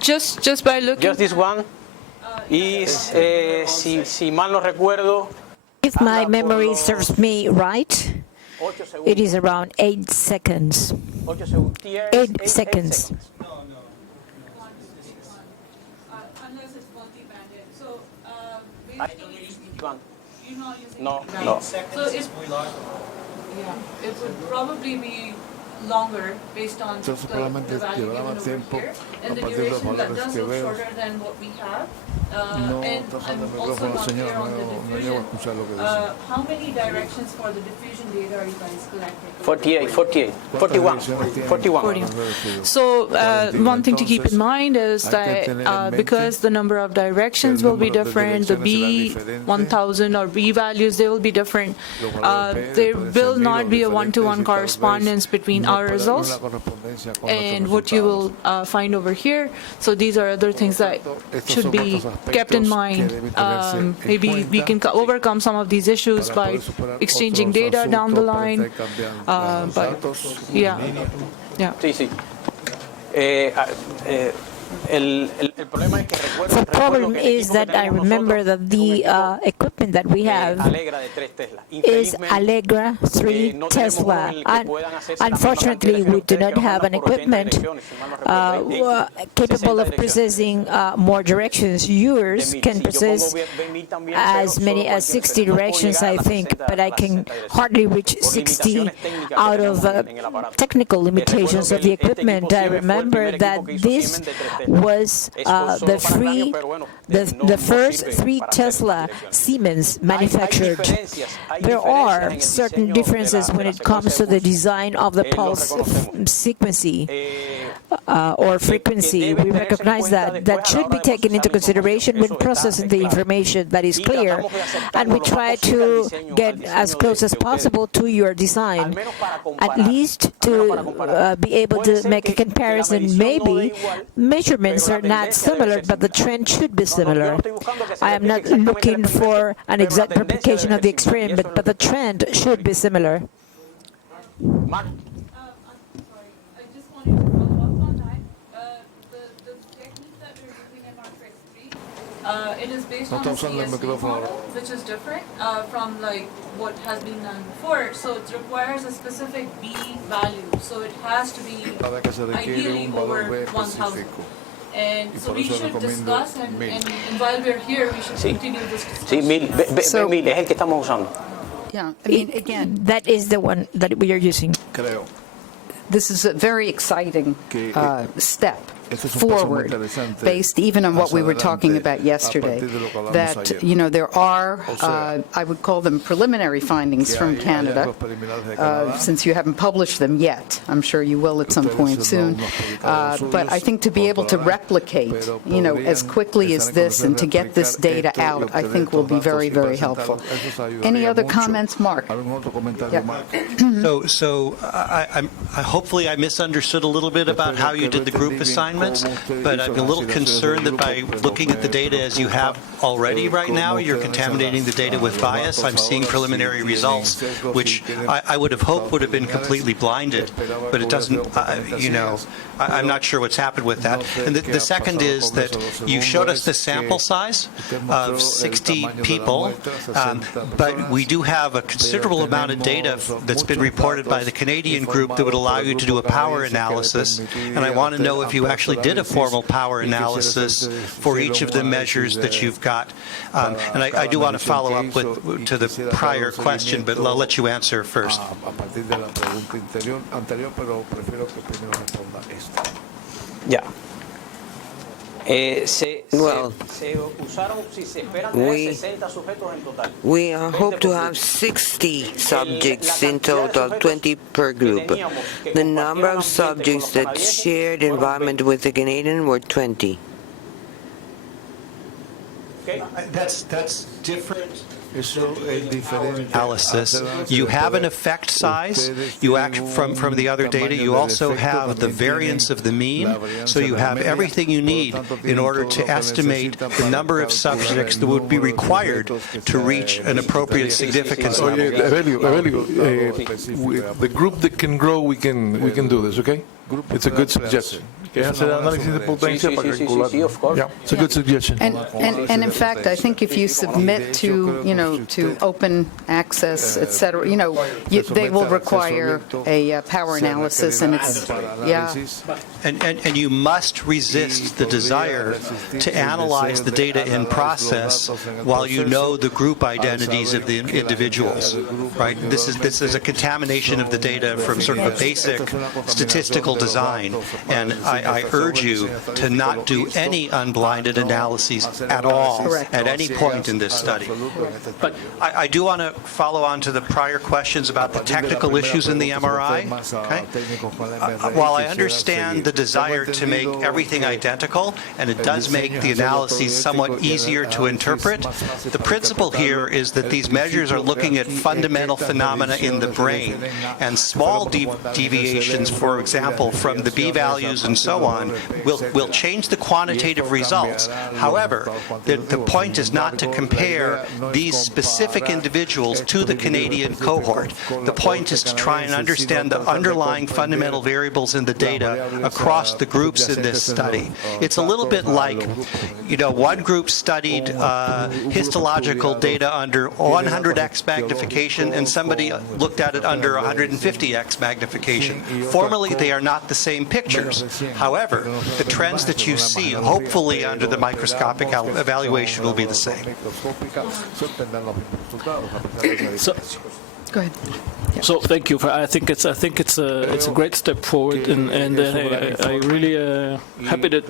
Just by looking. Just this one. Is, si mal no recuerdo. If my memory serves me right, it is around 8 seconds. 8 seconds. Unless it's multi-banded. So you're not using No. So it would probably be longer based on the value given over here, and the duration that does look shorter than what we have. And I'm also not clear on the diffusion. How many directions for the diffusion data are you guys collecting? 41. So one thing to keep in mind is that because the number of directions will be different, the B1000 or B values, they will be different. There will not be a one-to-one correspondence between our results and what you will find over here. So these are other things that should be kept in mind. Maybe we can overcome some of these issues by exchanging data down the line. But yeah. Sí. The problem is that I remember that the equipment that we have is Allegra 3 Tesla. And unfortunately, we do not have an equipment capable of processing more directions. Yours can process as many as 60 directions, I think, but I can hardly reach 60 out of technical limitations of the equipment. I remember that this was the first 3 Tesla Siemens manufactured. There are certain differences when it comes to the design of the pulse or frequency. We recognize that should be taken into consideration when processing the information. That is clear, and we try to get as close as possible to your design, at least to be able to make a comparison. Maybe measurements are not similar, but the trend should be similar. I am not looking for an exact replication of the experiment, but the trend should be similar. It is based on the CSV model, which is different from what has been done before. So it requires a specific B value. So it has to be ideally over 1,000. And so we should discuss, and while we're here, we should continue this discussion. Sí, Mil es el que estamos usando. Yeah, I mean, again, that is the one that we are using. This is a very exciting step forward, based even on what we were talking about yesterday, that, you know, there are, I would call them preliminary findings from Canada, since you haven't published them yet. I'm sure you will at some point soon. But I think to be able to replicate, you know, as quickly as this and to get this data out, I think will be very, very helpful. Any other comments, Mark? Yeah. So hopefully I misunderstood a little bit about how you did the group assignments, but I'm a little concerned that by looking at the data as you have already right now, you're contaminating the data with bias. I'm seeing preliminary results, which I would have hoped would have been completely blinded, but it doesn't, you know, I'm not sure what's happened with that. And the second is that you showed us the sample size of 60 people, but we do have a considerable amount of data that's been reported by the Canadian group that would allow you to do a power analysis, and I want to know if you actually did a formal power analysis for each of the measures that you've got. And I do want to follow up to the prior question, but I'll let you answer first. Yeah. Well, we hope to have 60 subjects in total, 20 per group. The number of subjects that shared environment with the Canadian were 20. That's different analysis. You have an effect size. You act from the other data. You also have the variance of the mean. So you have everything you need in order to estimate the number of subjects that would be required to reach an appropriate significance level. The group that can grow, we can do this, okay? It's a good suggestion. Of course. Yeah, it's a good suggestion. And in fact, I think if you submit to, you know, to open access, et cetera, you know, they will require a power analysis, and it's, yeah. And you must resist the desire to analyze the data in process while you know the group identities of the individuals, right? This is a contamination of the data from sort of a basic statistical design, and I urge you to not do any unblinded analyses at all at any point in this study. But I do want to follow on to the prior questions about the technical issues in the MRI. Okay? While I understand the desire to make everything identical, and it does make the analyses somewhat easier to interpret, the principle here is that these measures are looking at fundamental phenomena in the brain, and small deviations, for example, from the B-values and so on, will change the quantitative results. However, the point is not to compare these specific individuals to the Canadian cohort. The point is to try and understand the underlying fundamental variables in the data across the groups in this study. It's a little bit like, you know, one group studied histological data under 100x magnification, and somebody looked at it under 150x magnification. Formally, they are not the same pictures. However, the trends that you see, hopefully under the microscopic evaluation, will be the same. So, go ahead. Yeah. So thank you. I think it's a great step forward, and I really happy that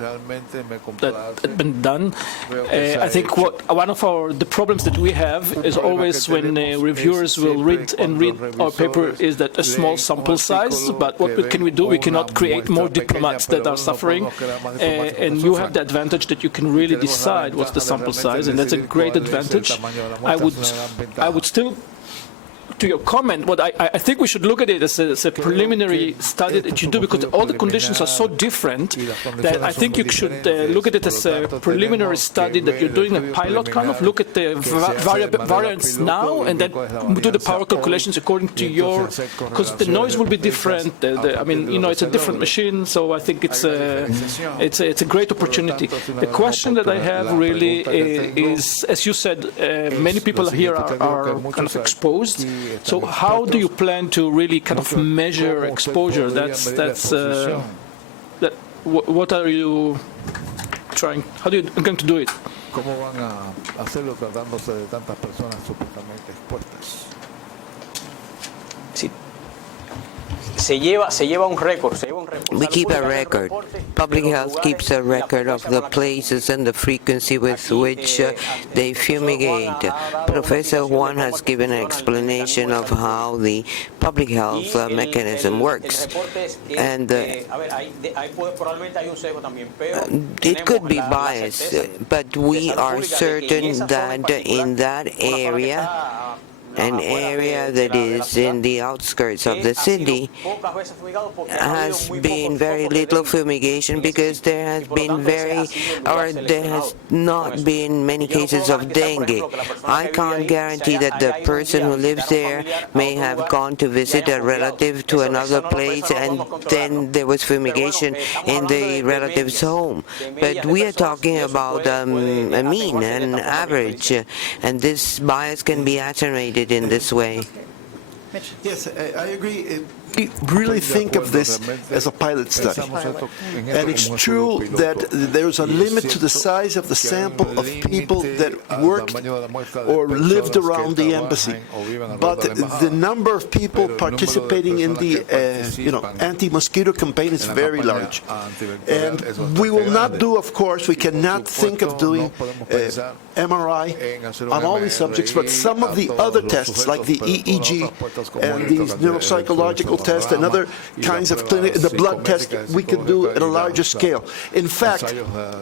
it's been done. I think one of the problems that we have is always when reviewers will read our paper is that a small sample size. But what can we do? We cannot create more diplomats that are suffering, and you have the advantage that you can really decide what's the sample size, and that's a great advantage. I would still, to your comment, what I think we should look at it as a preliminary study that you do, because all the conditions are so different that I think you should look at it as a preliminary study that you're doing a pilot kind of, look at the variance now, and then do the power calculations according to your, because the noise will be different. I mean, you know, it's a different machine, so I think it's a great opportunity. The question that I have really is, as you said, many people here are kind of exposed. So how do you plan to really kind of measure exposure? What are you going to do it? ¿Cómo van a hacerlo tratándose de tantas personas supuestamente expuestas? Sí. Se lleva un récord. We keep a record. Public health keeps a record of the places and the frequency with which they fumigate. Professor Juan has given an explanation of how the public health mechanism works. And it could be biased, but we are certain that in that area, an area that is in the outskirts of the city, has been very little fumigation because there has not been many cases of dengue. I can't guarantee that the person who lives there may have gone to visit a relative to another place and then there was fumigation in the relative's home. But we are talking about a mean, an average, and this bias can be attenuated in this way. Yes, I agree. We really think of this as a pilot study. And it's true that there's a limit to the size of the sample of people that worked or lived around the embassy. But the number of people participating in the anti-mosquito campaign is very large. And we will not do, of course, we cannot think of doing MRI on all these subjects, but some of the other tests, like the EEG and these neuropsychological tests and other kinds of the blood test, we could do at a larger scale. In fact,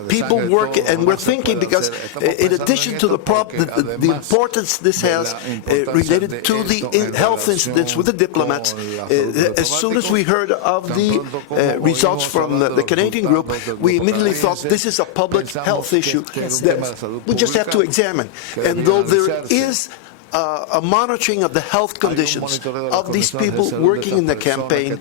people work, and we're thinking, because in addition to the importance this has related to the health incidents with the diplomats, as soon as we heard of the results from the Canadian group, we immediately thought this is a public health issue that we just have to examine. And though there is a monitoring of the health conditions of these people working in the campaign,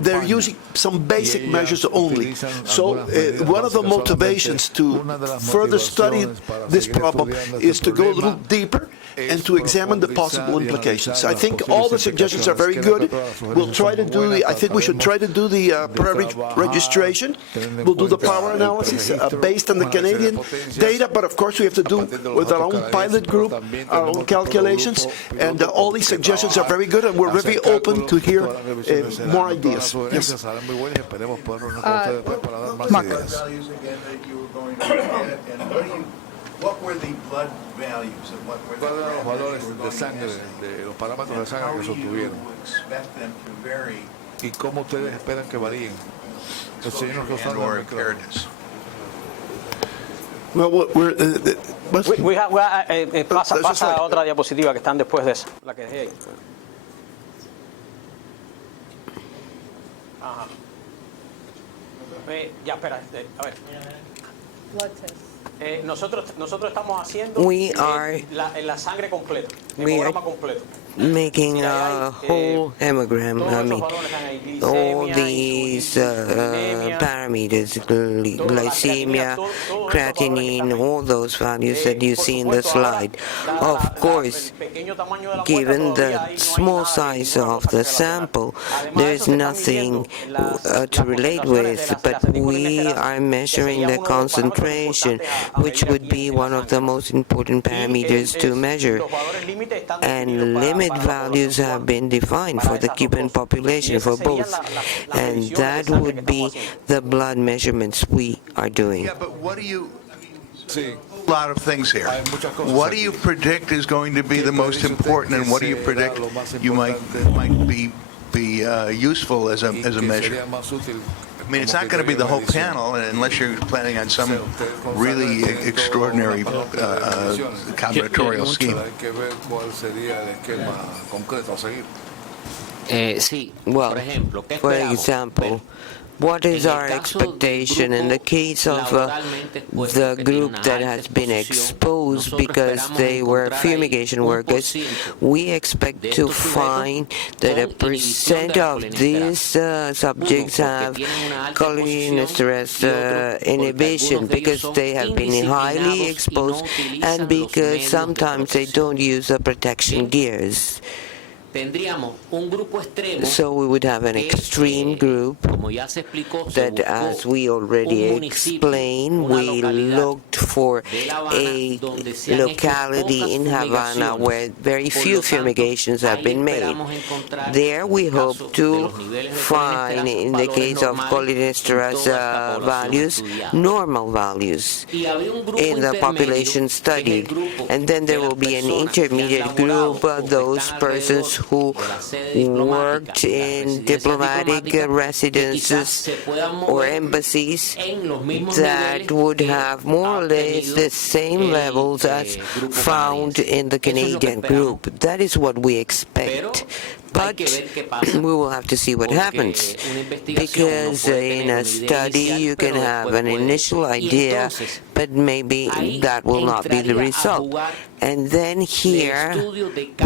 they're using some basic measures only. So one of the motivations to further study this problem is to go a little deeper and to examine the possible implications. I think all the suggestions are very good. We'll try to do I think we should try to do the pre-registration. We'll do the power analysis based on the Canadian data, but of course we have to do with our own pilot group, our own calculations, and all these suggestions are very good, and we're very open to hear more ideas. Yes. Mark. What were the blood values and what were the valores de sangre, de los parámetros de sangre que se obtuvieron? ¿Y cómo ustedes esperan que varíen? El señor Rosado. Pasa a otra diapositiva que están después de esa, la que dejé ahí. Ajá. Ya, espera, a ver. Blood test. Nosotros estamos haciendo la sangre completa, el programa completo. Making a whole hemogram, all these parameters, glycemia, creatinine, all those values that you see in the slide. Of course, given the small size of the sample, there is nothing to relate with, but we are measuring the concentration, which would be one of the most important parameters to measure. And limit values have been defined for the Cuban population, for both, and that would be the blood measurements we are doing. Yeah, but what do you see? A lot of things here. What do you predict is going to be the most important, and what do you predict you might be useful as a measure? I mean, it's not going to be the whole panel unless you're planning on some really extraordinary combinatorial scheme. Well, for example, what is our expectation in the case of the group that has been exposed because they were fumigation workers? We expect to find that a percent of these subjects have cholinesterase inhibition because they have been highly exposed and because sometimes they don't use the protection gears. So we would have an extreme group that, as we already explained, we looked for a locality in Havana where very few fumigations have been made. There we hope to find, in the case of cholinesterase values, normal values in the population studied. And then there will be an intermediate group, those persons who worked in diplomatic residences or embassies that would have more or less the same levels as found in the Canadian group. That is what we expect. But we will have to see what happens, because in a study you can have an initial idea, but maybe that will not be the result. And then here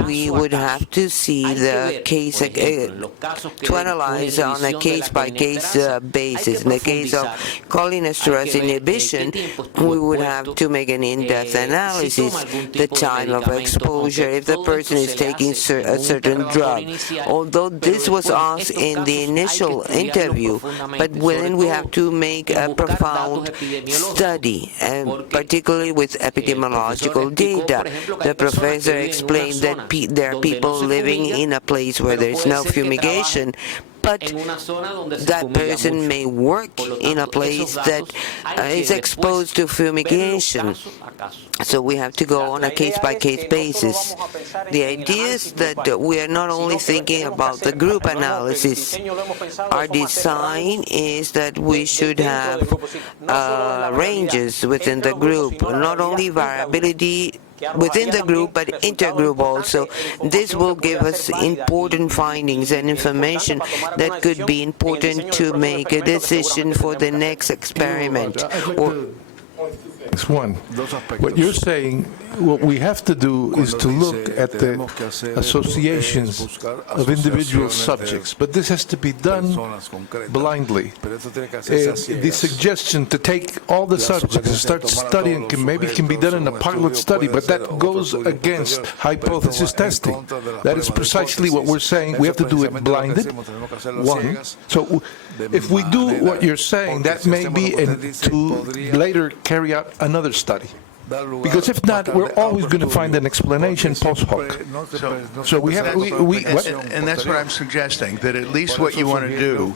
we would have to see the case, to analyze on a case-by-case basis. In the case of cholinesterase inhibition, we would have to make an in-depth analysis, the time of exposure, if the person is taking a certain drug. Although this was asked in the initial interview, but then we have to make a profound study, and particularly with epidemiological data. The professor explained that there are people living in a place where there is no fumigation, but that person may work in a place that is exposed to fumigation. So we have to go on a case-by-case basis. The idea is that we are not only thinking about the group analysis. Our design is that we should have ranges within the group, not only variability within the group, but intergroup also. This will give us important findings and information that could be important to make a decision for the next experiment. It's one. What you're saying, what we have to do is to look at the associations of individual subjects, but this has to be done blindly. The suggestion to take all the subjects and start studying maybe can be done in a pilot study, but that goes against hypothesis testing. That is precisely what we're saying. We have to do it blinded, one. So if we do what you're saying, that may be to later carry out another study. Because if not, we're always going to find an explanation post hoc. So we have, and that's what I'm suggesting, that at least what you want to do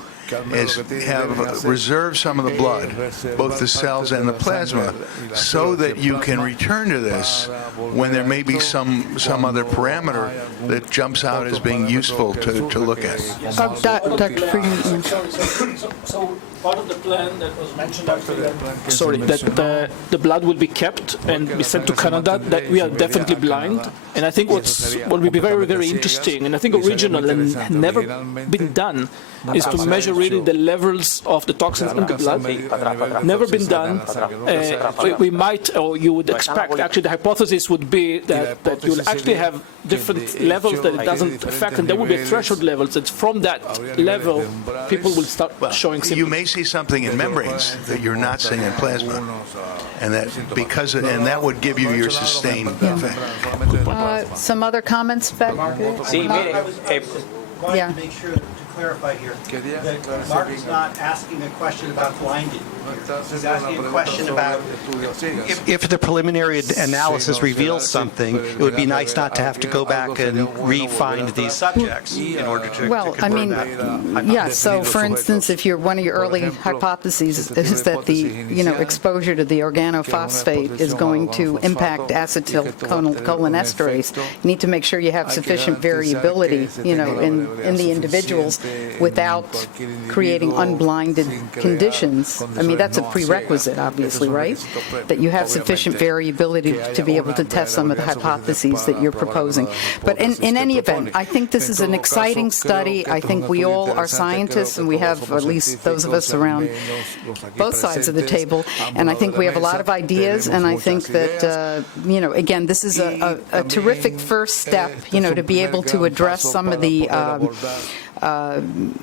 is have reserve some of the blood, both the cells and the plasma, so that you can return to this when there may be some other parameter that jumps out as being useful to look at. Dr. Friedman. So part of the plan that was mentioned, that the blood will be kept and be sent to Canada, that we are definitely blind. And I think what will be very, very interesting, and I think original and never been done, is to measure really the levels of the toxins in the blood. Never been done. We might, or you would expect, actually the hypothesis would be that you'll actually have different levels that it doesn't affect, and there will be a threshold level, that from that level, people will start showing symptoms. You may see something in membranes that you're not seeing in plasma, and that would give you your sustained effect. Some other comments back? Sí, mire, Yeah. to make sure to clarify here that Mark's not asking a question about blinding. He's asking a question about if the preliminary analysis reveals something, it would be nice not to have to go back and re-find these subjects in order to confirm that. Yeah, so for instance, if one of your early hypotheses is that the exposure to the organophosphate is going to impact acetylcholinesterase, you need to make sure you have sufficient variability, in the individuals without creating unblinded conditions. I mean, that's a prerequisite, obviously, right? That you have sufficient variability to be able to test some of the hypotheses that you're proposing. But in any event, I think this is an exciting study. I think we all are scientists, and we have, at least those of us around both sides of the table, and I think we have a lot of ideas, and I think that, again, this is a terrific first step, to be able to address some of the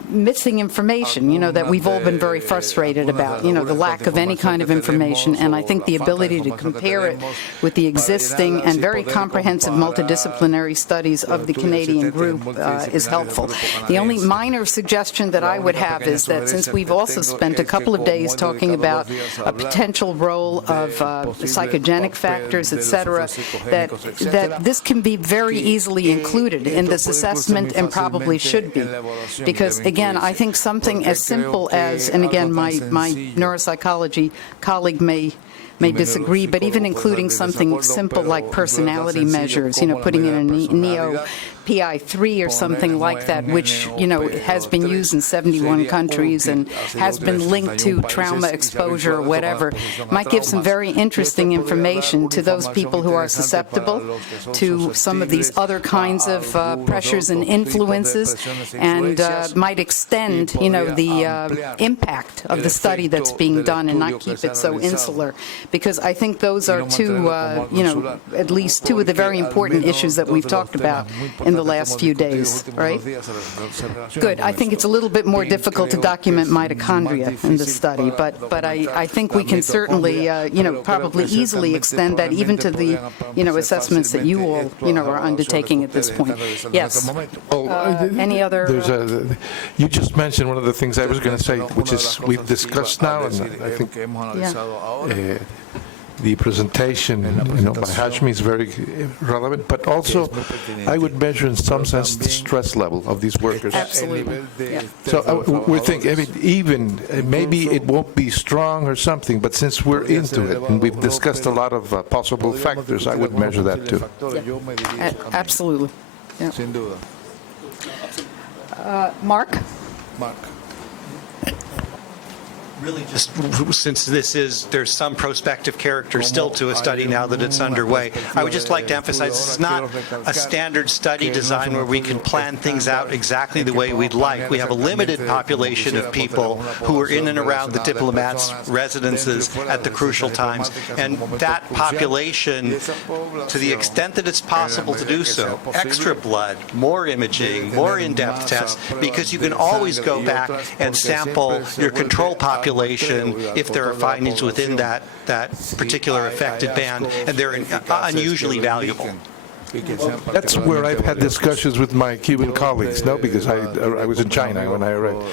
missing information, that we've all been very frustrated about, the lack of any kind of information. And I think the ability to compare it with the existing and very comprehensive multidisciplinary studies of the Canadian group is helpful. The only minor suggestion that I would have is that since we've also spent a couple of days talking about a potential role of psychogenic factors, etc., that this can be very easily included in this assessment and probably should be. Because, again, I think something as simple as, and again, my neuropsychology colleague may disagree, but even including something simple like personality measures, putting in a NEO-PI3 or something like that, which, has been used in 71 countries and has been linked to trauma exposure or whatever, might give some very interesting information to those people who are susceptible to some of these other kinds of pressures and influences, and might extend, the impact of the study that's being done and not keep it so insular. Because I think those are two, at least two of the very important issues that we've talked about in the last few days, right? Good. I think it's a little bit more difficult to document mitochondria in the study, but I think we can certainly, probably easily extend that even to the, assessments that you all, are undertaking at this point. Yes. Any other? You just mentioned one of the things I was going to say, which is we've discussed now, and I think the presentation, by Hashmi is very relevant, but also I would measure in some sense the stress level of these workers. Absolutely. Yeah. So we're thinking, even maybe it won't be strong or something, but since we're into it and we've discussed a lot of possible factors, I would measure that too. Yeah. Absolutely. Yeah. Mark? Really just since there's some prospective character still to a study now that it's underway, I would just like to emphasize this is not a standard study design where we can plan things out exactly the way we'd like. We have a limited population of people who are in and around the diplomats' residences at the crucial times, and that population, to the extent that it's possible to do so, extra blood, more imaging, more in-depth tests, because you can always go back and sample your control population if there are findings within that particular affected band, and they're unusually valuable. That's where I've had discussions with my Cuban colleagues, because I was in China when I arrived.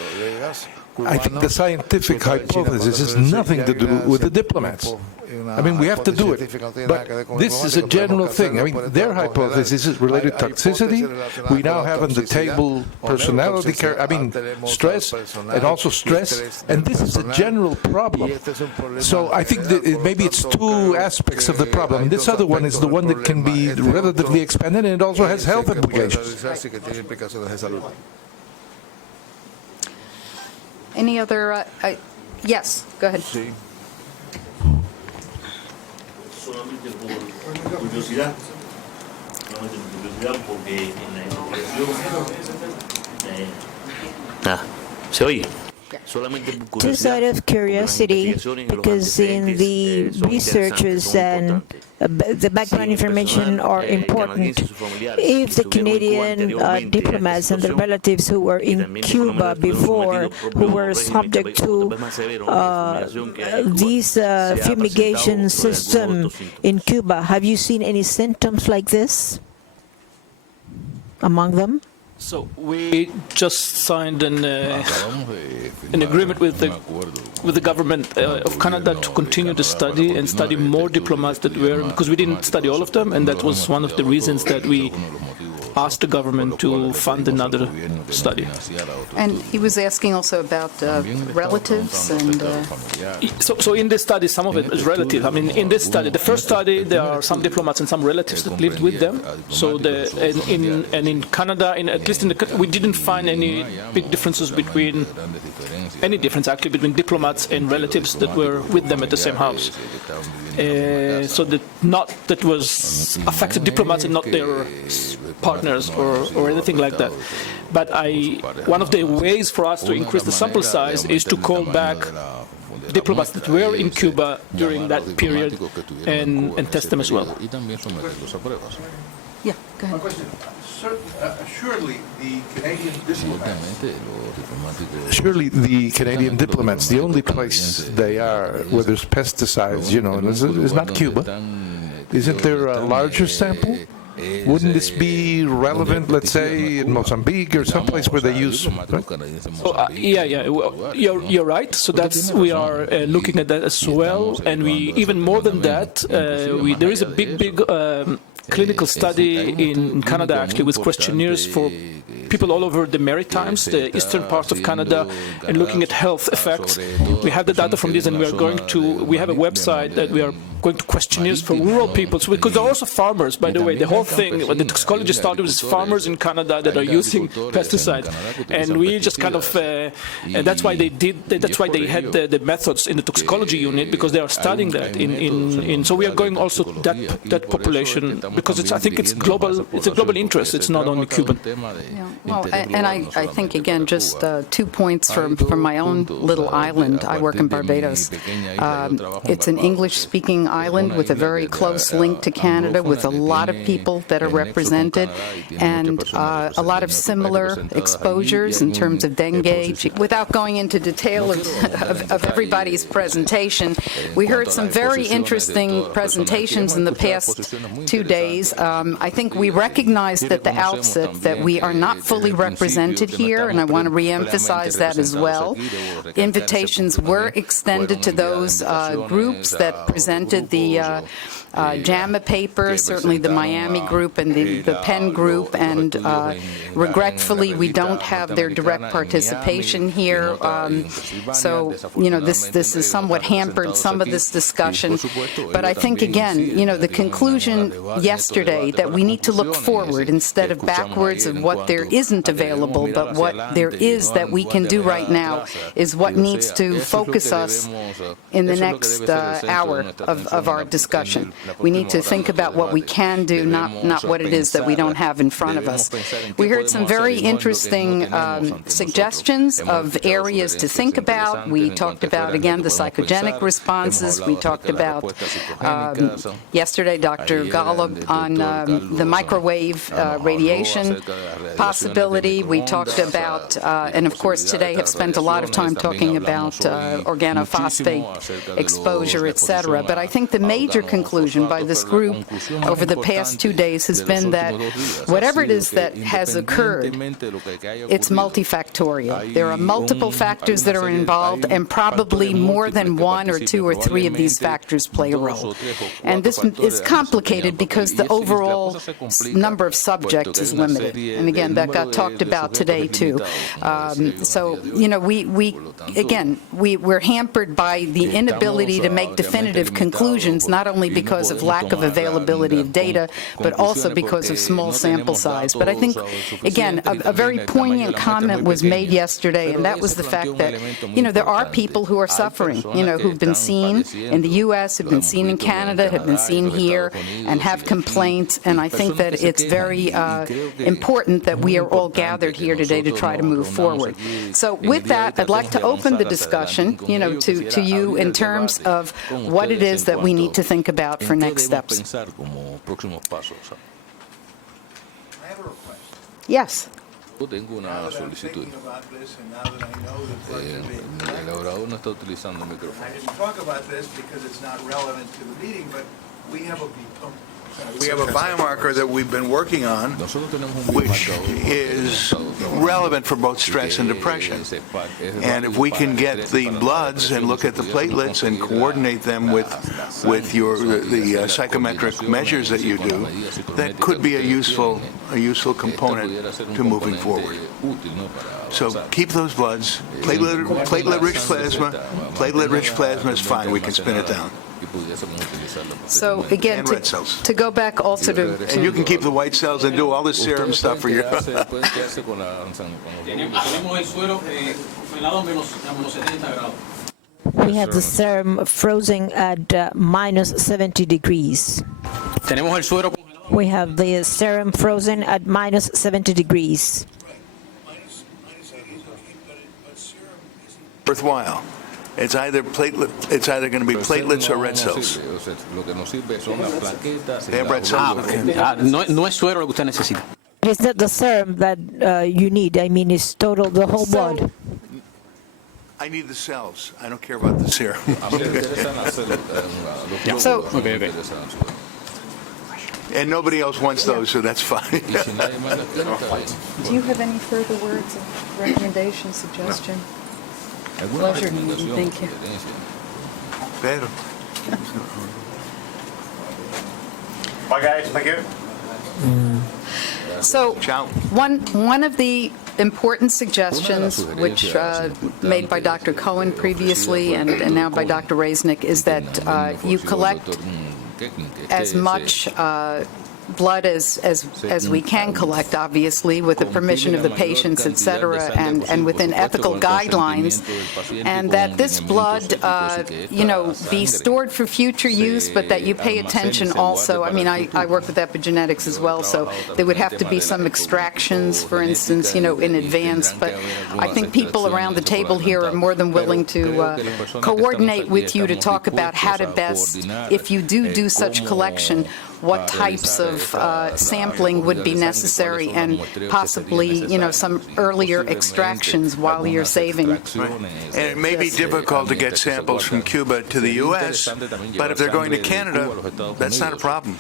I think the scientific hypothesis has nothing to do with the diplomats. We have to do it, but this is a general thing. Their hypothesis is related to toxicity. We now have on the table personality care, stress, and also stress, and this is a general problem. So I think that maybe it's two aspects of the problem. And this other one is the one that can be relatively expanded, and it also has health implications. Any other? Yes, go ahead. Solamente por curiosidad, porque en la investigación ¿se oye? Just out of curiosity, because in the researchers and the background information are important, if the Canadian diplomats and their relatives who were in Cuba before, who were subject to this fumigation system in Cuba, have you seen any symptoms like this among them? So we just signed an agreement with the government of Canada to continue the study and study more diplomats that were, because we didn't study all of them, and that was one of the reasons that we asked the government to fund another study. And he was asking also about relatives and... So in this study, some of it is relative. In this study, the first study, there are some diplomats and some relatives that lived with them. So in Canada, at least we didn't find any big differences between diplomats and relatives that were with them at the same house. So that was affected diplomats and not their partners or anything like that. But one of the ways for us to increase the sample size is to call back diplomats that were in Cuba during that period and test them as well. Yeah, go ahead. Surely the Canadian diplomats, the only place they are where there's pesticides, is not Cuba. Isn't there a larger sample? Wouldn't this be relevant, let's say, in Mozambique or someplace where they use? Right? Well, you're right. So we are looking at that as well, and we even more than that. There is a big clinical study in Canada, actually, with questionnaires for people all over the Maritimes, the eastern parts of Canada, and looking at health effects. We have the data from this, and we have a website that we are going to questionnaires for rural people, because they're also farmers, by the way. The whole thing, what the toxicology started with, is farmers in Canada that are using pesticides, and we just kind of, that's why they had the methods in the toxicology unit, because they are studying that so we are going also to that population, because I think it's a global interest. It's not only Cuban. Yeah. Well, and I think, again, just 2 points from my own little island. I work in Barbados. It's an English-speaking island with a very close link to Canada, with a lot of people that are represented, and a lot of similar exposures in terms of dengue. Without going into detail of everybody's presentation, we heard some very interesting presentations in the past 2 days. I think we recognized at the outset that we are not fully represented here, and I want to reemphasize that as well. Invitations were extended to those groups that presented the JAMA paper, certainly the Miami group and the Penn group, and regretfully we don't have their direct participation here. So, this is somewhat hampered some of this discussion. But I think, again, the conclusion yesterday that we need to look forward instead of backwards of what there isn't available, but what there is that we can do right now is what needs to focus us in the next hour of our discussion. We need to think about what we can do, not what it is that we don't have in front of us. We heard some very interesting suggestions of areas to think about. We talked about, again, the psychogenic responses. We talked about, yesterday, Dr. Golub on the microwave radiation possibility. We talked about, and of course today have spent a lot of time talking about organophosphate exposure, etc. But I think the major conclusion by this group over the past 2 days has been that whatever it is that has occurred, it's multifactorial. There are multiple factors that are involved, and probably more than 1 or 2 or 3 of these factors play a role. And this is complicated because the overall number of subjects is limited. And again, that got talked about today too. So, we're hampered by the inability to make definitive conclusions, not only because of lack of availability of data, but also because of small sample size. But I think, again, a very poignant comment was made yesterday, and that was the fact that, there are people who are suffering, who've been seen in the U.S., who've been seen in Canada, have been seen here, and have complaints. And I think that it's very important that we are all gathered here today to try to move forward. So with that, I'd like to open the discussion, to you in terms of what it is that we need to think about for next steps. Yes. Tengo una solicitud. El orador no está utilizando el micrófono. I didn't talk about this because it's not relevant to the meeting, but we have a biomarker that we've been working on, which is relevant for both stress and depression. And if we can get the bloods and look at the platelets and coordinate them with the psychometric measures that you do, that could be a useful component to moving forward. So keep those bloods. Platelet-rich plasma. Platelet-rich plasma is fine. We can spin it down. So again, to go back also to... And you can keep the white cells and do all the serum stuff for your... We have the serum frozen at minus 70 degrees. We have the serum frozen at minus 70 degrees. Worthwhile. It's either going to be platelets or red cells. They have red cells. No es suero lo que usted necesita. It's not the serum that you need. I mean, it's total, the whole blood. I need the cells. I don't care about the serum. So, Okay. And nobody else wants those, so that's fine. do you have any further words of recommendation, suggestion? Pleasure. Thank you. Pedro. Bye, guys. Thank you. So, one of the important suggestions, which made by Dr. Cohen previously and now by Dr. Reznick, is that you collect as much blood as we can collect, obviously, with the permission of the patients, et cetera, and within ethical guidelines, and that this blood, be stored for future use, but that you pay attention also. I mean, I work with epigenetics as well, so there would have to be some extractions, for instance, in advance, but I think people around the table here are more than willing to coordinate with you to talk about how to best, if you do such collection, what types of sampling would be necessary and possibly, some earlier extractions while you're saving. Right. And it may be difficult to get samples from Cuba to the U.S., but if they're going to Canada, that's not a problem.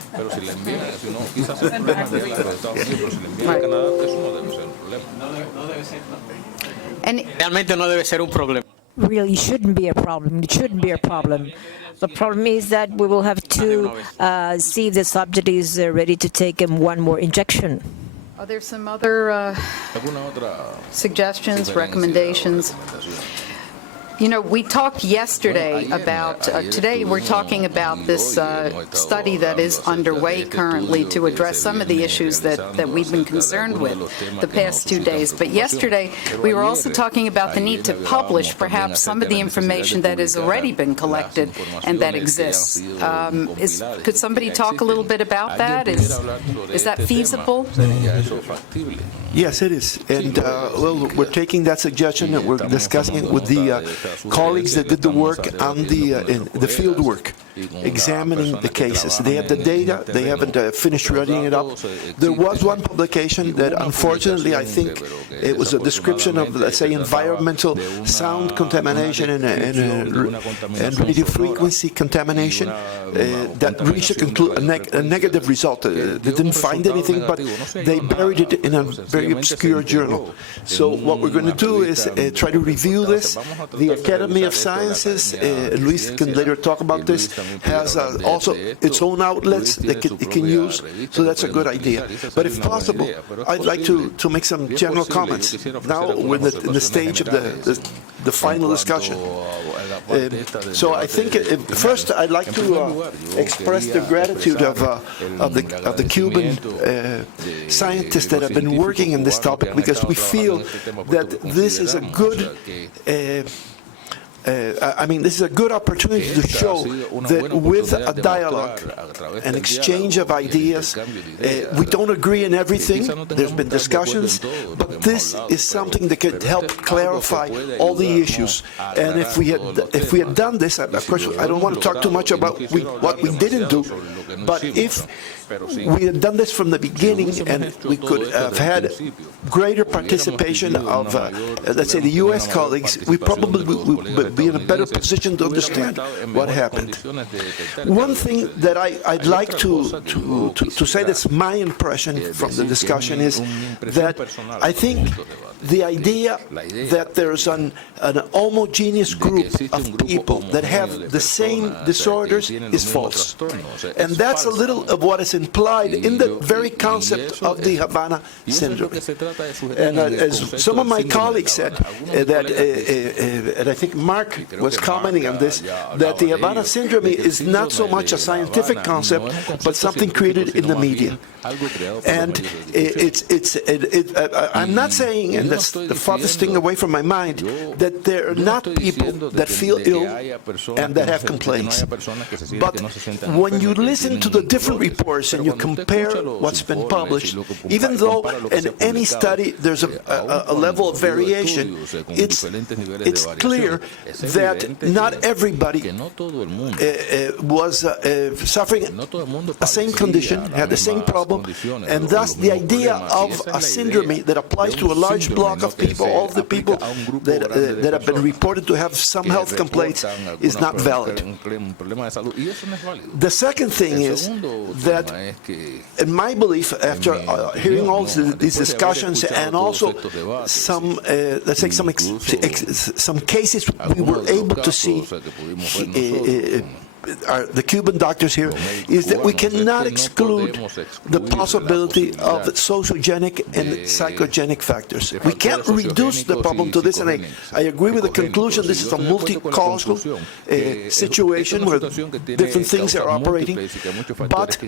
And Realmente no debe ser un problema. Really shouldn't be a problem. It shouldn't be a problem. The problem is that we will have to see if the subject is ready to take one more injection. are there some other suggestions, recommendations? We talked yesterday about, today we're talking about this study that is underway currently to address some of the issues that we've been concerned with the past 2 days. But yesterday, we were also talking about the need to publish perhaps some of the information that has already been collected and that exists. Could somebody talk a little bit about that? Is that feasible? Yes, it is. And we're taking that suggestion and we're discussing it with the colleagues that did the work on the field work, examining the cases. They have the data. They haven't finished writing it up. There was one publication that, unfortunately, I think it was a description of, let's say, environmental sound contamination and radio frequency contamination that reached a negative result. They didn't find anything, but they buried it in a very obscure journal. So what we're going to do is try to review this. The Academy of Sciences, Luis can later talk about this, has also its own outlets that it can use, so that's a good idea. But if possible, I'd like to make some general comments. Now we're in the stage of the final discussion. So I think first I'd like to express the gratitude of the Cuban scientists that have been working in this topic, because we feel that this is a good this is a good opportunity to show that with a dialogue, an exchange of ideas, we don't agree in everything. There's been discussions, but this is something that could help clarify all the issues. And if we had done this, of course, I don't want to talk too much about what we didn't do, but if we had done this from the beginning and we could have had greater participation of, let's say, the U.S. colleagues, we probably would be in a better position to understand what happened. One thing that I'd like to say that's my impression from the discussion is that I think the idea that there's an homogeneous group of people that have the same disorders is false. And that's a little of what is implied in the very concept of the Havana syndrome. And as some of my colleagues said, that, and I think Mark was commenting on this, that the Havana syndrome is not so much a scientific concept, but something created in the media. And I'm not saying, and that's the farthest thing away from my mind, that there are not people that feel ill and that have complaints. But when you listen to the different reports and you compare what's been published, even though in any study there's a level of variation, it's clear that not everybody was suffering the same condition, had the same problem, and thus the idea of a syndrome that applies to a large block of people, all of the people that have been reported to have some health complaints, is not valid. The second thing is that, in my belief, after hearing all these discussions and also some, let's say, some cases we were able to see, the Cuban doctors here, is that we cannot exclude the possibility of sociogenic and psychogenic factors. We can't reduce the problem to this, and I agree with the conclusion this is a multi-causal situation where different things are operating, but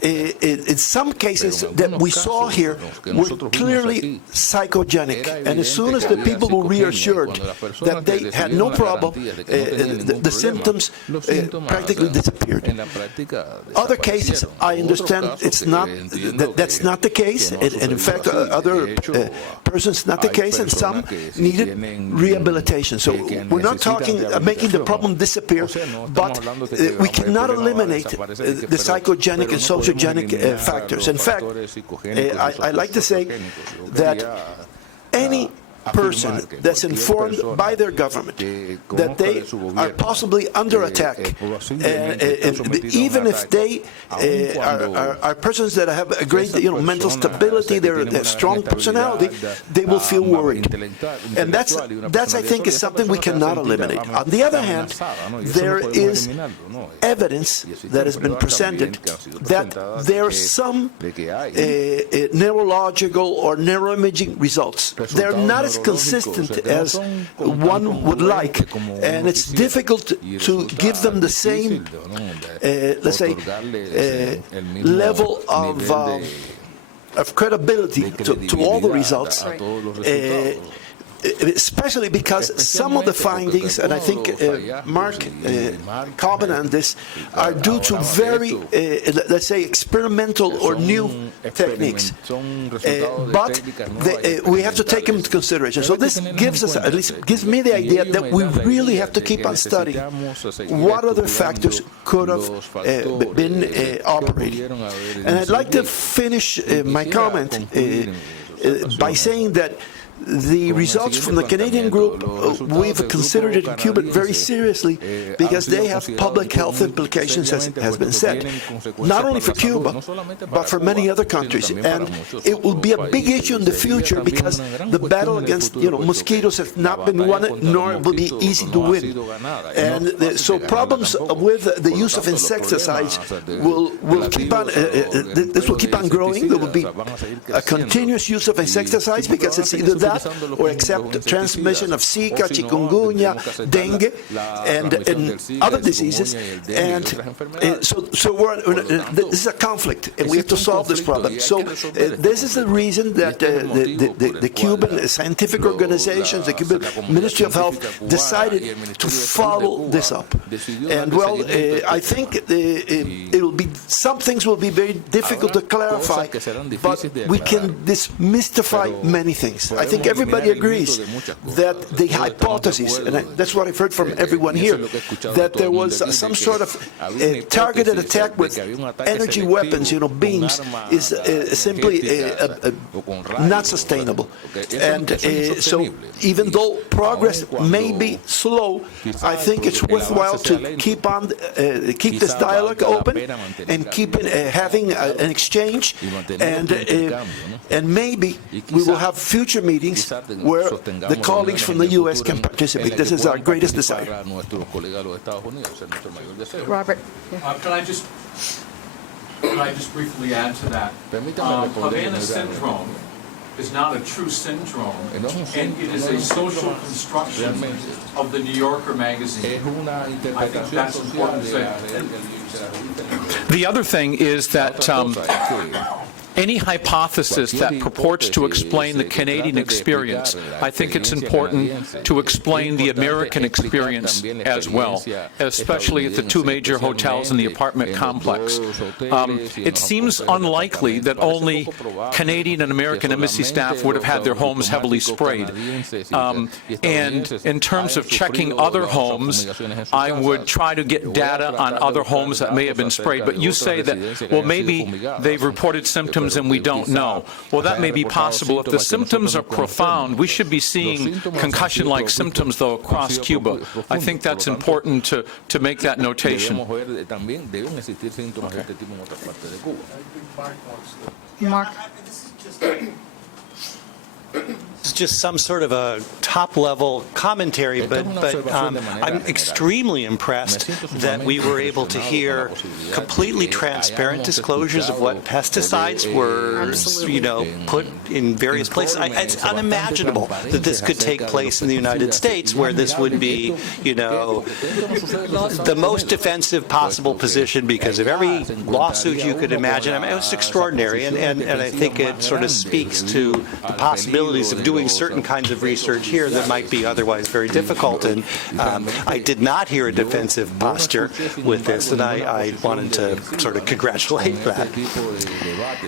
in some cases that we saw here were clearly psychogenic, and as soon as the people were reassured that they had no problem, the symptoms practically disappeared. Other cases, I understand it's not that's not the case, and in fact, other persons not the case, and some needed rehabilitation. So we're not talking making the problem disappear, but we cannot eliminate the psychogenic and sociogenic factors. In fact, I like to say that any person that's informed by their government that they are possibly under attack, even if they are persons that have a great mental stability, they're strong personality, they will feel worried. And that's I think is something we cannot eliminate. On the other hand, there is evidence that has been presented that there are some neurological or neuroimaging results. They're not as consistent as one would like, and it's difficult to give them the same, let's say, level of credibility to all the results. Especially because some of the findings, and I think Mark commented on this, are due to very, let's say, experimental or new techniques. But we have to take them into consideration. So this gives us, at least gives me the idea that we really have to keep on studying what other factors could have been operating. And I'd like to finish my comment by saying that the results from the Canadian group, we've considered it in Cuba very seriously because they have public health implications, as has been said, not only for Cuba, but for many other countries. And it will be a big issue in the future because the battle against mosquitoes has not been won, nor will be easy to win. And so problems with the use of insecticides will keep on, this will keep on growing. There will be a continuous use of insecticides because it's either that or accept transmission of Zika, chikungunya, dengue, and other diseases. And so this is a conflict, and we have to solve this problem. So this is the reason that the Cuban scientific organizations, the Cuban Ministry of Health, decided to follow this up. And well, I think it will be, some things will be very difficult to clarify, but we can demystify many things. I think everybody agrees that the hypothesis, and that's what I've heard from everyone here, that there was some sort of targeted attack with energy weapons, beams, is simply not sustainable. And so even though progress may be slow, I think it's worthwhile to keep this dialogue open and keep having an exchange, and maybe we will have future meetings where the colleagues from the U.S. can participate. This is our greatest desire. Robert. Can I just briefly add to that? Havana syndrome is not a true syndrome, and it is a social construction of the New Yorker magazine. I think that's important to say. The other thing is that any hypothesis that purports to explain the Canadian experience, I think it's important to explain the American experience as well, especially at the two major hotels in the apartment complex. It seems unlikely that only Canadian and American embassy staff would have had their homes heavily sprayed. And in terms of checking other homes, I would try to get data on other homes that may have been sprayed. But you say that, well, maybe they've reported symptoms and we don't know. Well, that may be possible. If the symptoms are profound, we should be seeing concussion-like symptoms, though, across Cuba. I think that's important to make that notation. Mark? It's just some sort of a top-level commentary, but I'm extremely impressed that we were able to hear completely transparent disclosures of what pesticides were, put in various places. It's unimaginable that this could take place in the United States, where this would be, the most defensive possible position because of every lawsuit you could imagine. I mean, it was extraordinary, and I think it sort of speaks to the possibilities of doing certain kinds of research here that might be otherwise very difficult. And I did not hear a defensive posture with this, and I wanted to sort of congratulate that.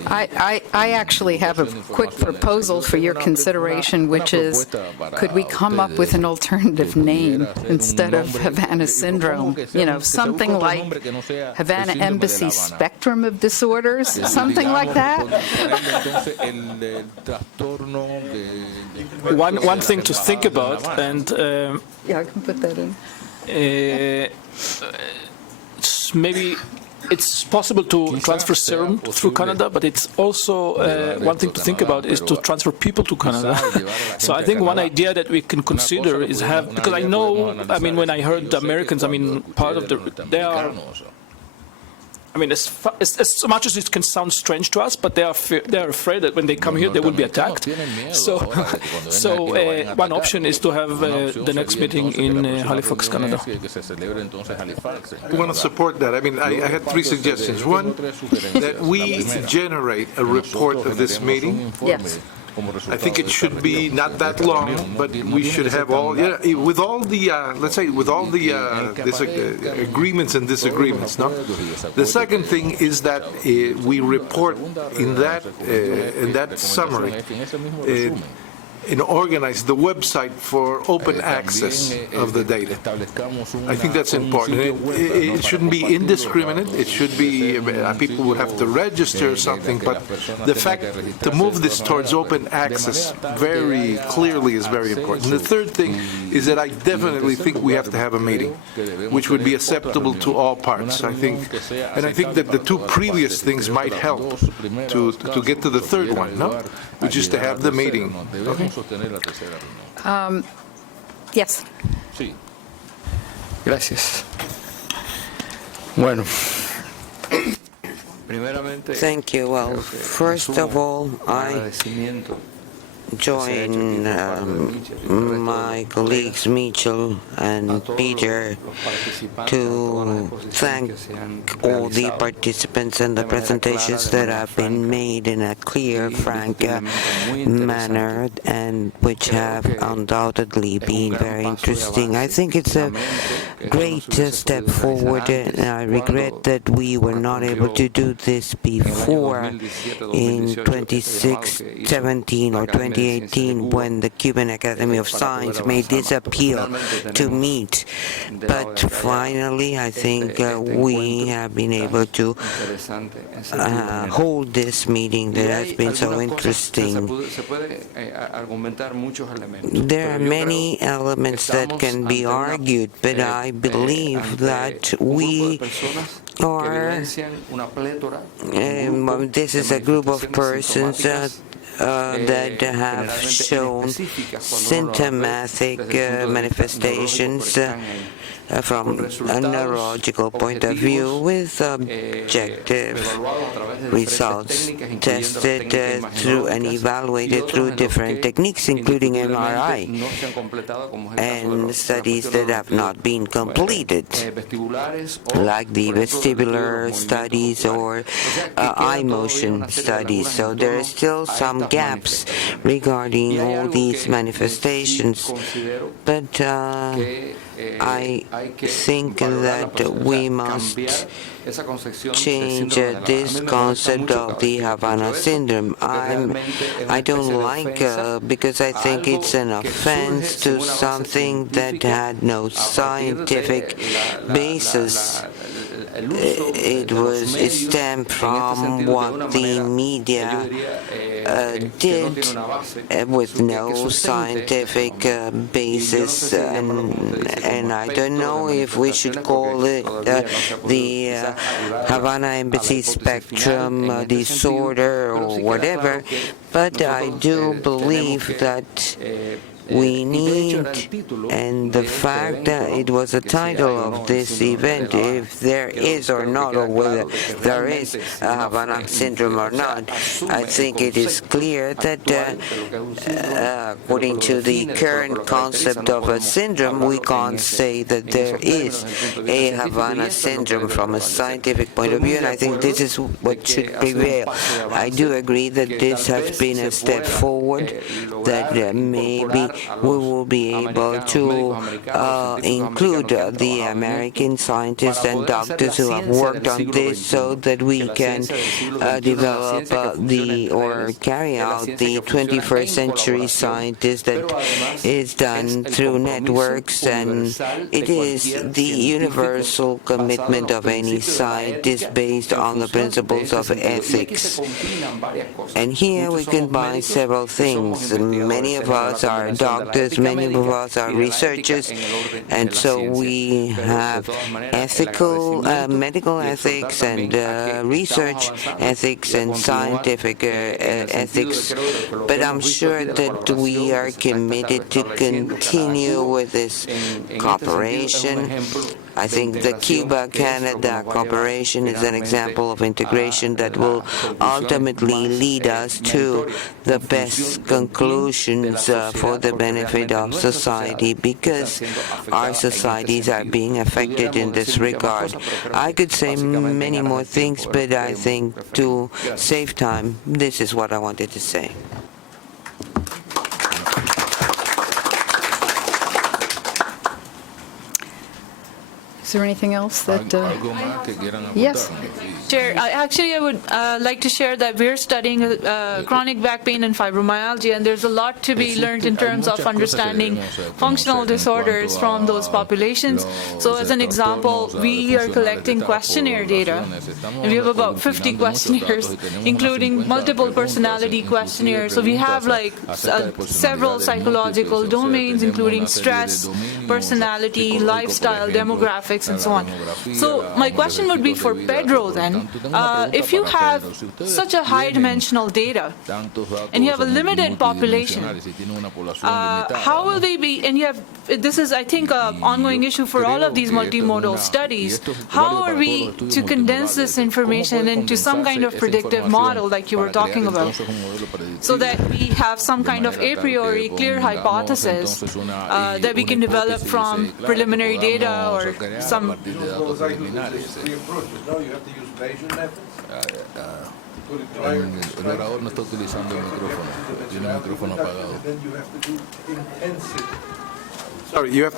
I actually have a quick proposal for your consideration, which is, could we come up with an alternative name instead of Havana syndrome? Something like Havana Embassy Spectrum of Disorders, something like that? One thing to think about, and yeah, I can put that in. Maybe it's possible to transfer serum through Canada, but it's also one thing to think about is to transfer people to Canada. So I think one idea that we can consider is because I know, when I heard the Americans, part of they are. As much as it can sound strange to us, but they are afraid that when they come here, they will be attacked. So one option is to have the next meeting in Halifax, Canada. I want to support that. I had three suggestions. One, that we generate a report of this meeting. Yes. I think it should be not that long, but we should have with all the, agreements and disagreements, no? The second thing is that we report in that summary, and organize the website for open access of the data. I think that's important. It shouldn't be indiscriminate. It should be, people would have to register or something, but the fact to move this towards open access very clearly is very important. And the third thing is that I definitely think we have to have a meeting, which would be acceptable to all parts. I think that the two previous things might help to get to the third one, no? Which is to have the meeting. Okay? Yes. Gracias. Bueno. Thank you. Well, first of all, I join my colleagues Mitchell and Peter to thank all the participants and the presentations that have been made in a clear, frank manner, and which have undoubtedly been very interesting. I think it's a great step forward, and I regret that we were not able to do this before in 2017 or 2018 when the Cuban Academy of Science made this appeal to meet. But finally, I think we have been able to hold this meeting that has been so interesting. There are many elements that can be argued, but I believe that we are, this is a group of persons that have shown symptomatic manifestations from a neurological point of view with objective results tested through and evaluated through different techniques, including MRI, and studies that have not been completed, like the vestibular vestibular studies or eye motion studies. So there are still some gaps regarding all these manifestations. But I think that we must change this concept of the Havana syndrome. I don't like because I think it's an offense to something that had no scientific basis. It stemmed from what the media did with no scientific basis, and I don't know if we should call it the Havana Embassy spectrum disorder or whatever, but I do believe that we need, and the fact that it was the title of this event, if there is or not, or whether there is a Havana syndrome or not, I think it is clear that according to the current concept of a syndrome, we can't say that there is a Havana syndrome from a scientific point of view, and I think this is what should prevail. I do agree that this has been a step forward, that maybe we will be able to include the American scientists and doctors who have worked on this so that we can develop or carry out the 21st century scientists that is done through networks, and it is the universal commitment of any scientist based on the principles of ethics. And here we combine several things. Many of us are doctors, many of us are researchers, and so we have ethical, medical ethics and research ethics and scientific ethics, but I'm sure that we are committed to continue with this cooperation. I think the Cuba-Canada cooperation is an example of integration that will ultimately lead us to the best conclusions for the benefit of society, because our societies are being affected in this regard. I could say many more things, but I think to save time, this is what I wanted to say. Is there anything else that... Yes. Chair, actually, I would like to share that we're studying chronic back pain and fibromyalgia, and there's a lot to be learned in terms of understanding functional disorders from those populations. So as an example, we are collecting questionnaire data, and we have about 50 questionnaires, including multiple personality questionnaires. So we have like several psychological domains, including stress, personality, lifestyle, demographics, and so on. So my question would be for Pedro then, if you have such a high-dimensional data and you have a limited population, how will they be, and you have, this is I think an ongoing issue for all of these multimodal studies, how are we to condense this information into some kind of predictive model like you were talking about, so that we have some kind of a priori clear hypothesis that we can develop from preliminary data or some... You have to use Bayesian methods. El orador no está utilizando el micrófono. Tiene el micrófono apagado. Then you have to do intensive. Sorry, you have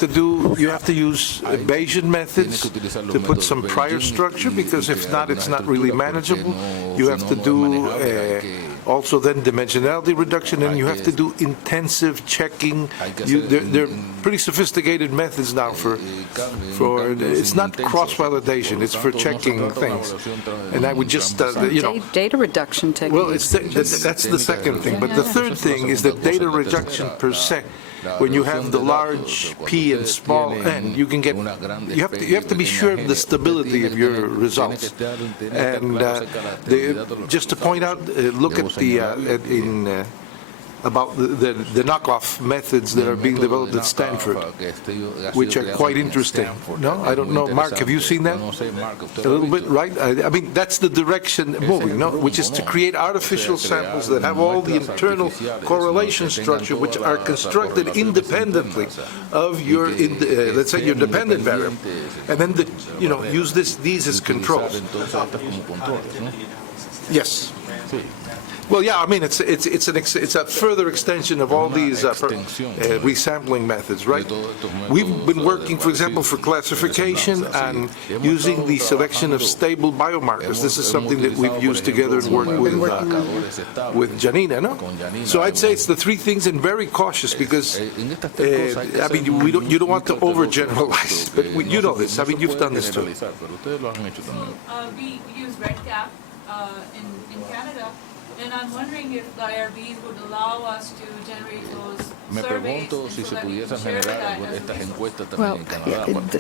to use Bayesian methods to put some prior structure, because if not, it's not really manageable. You have to do also then dimensionality reduction, and you have to do intensive checking. They're pretty sophisticated methods now for it's not cross-validation, it's for checking things. And I would just, data reduction techniques. Well, that's the second thing. But the third thing is that data reduction per se, when you have the large P and small n, you can get, you have to be sure of the stability of your results. And just to point out, look at the about the knockoff methods that are being developed at Stanford, which are quite interesting. No, I don't know. Mark, have you seen that? A little bit, right? I mean, that's the direction moving, no? Which is to create artificial samples that have all the internal correlation structure, which are constructed independently of your, let's say, your dependent variable, and then use these as controls. Yes. Well, yeah, I mean, it's a further extension of all these resampling methods, right? We've been working, for example, for classification and using the selection of stable biomarkers. This is something that we've used together and worked with Janina, no? So I'd say it's the three things, and very cautious because, I mean, you don't want to overgeneralize, but you know this. I mean, you've done this too. We use RedCap in Canada. And I'm wondering if the IRBs would allow us to generate those surveys so that we can share that. Well,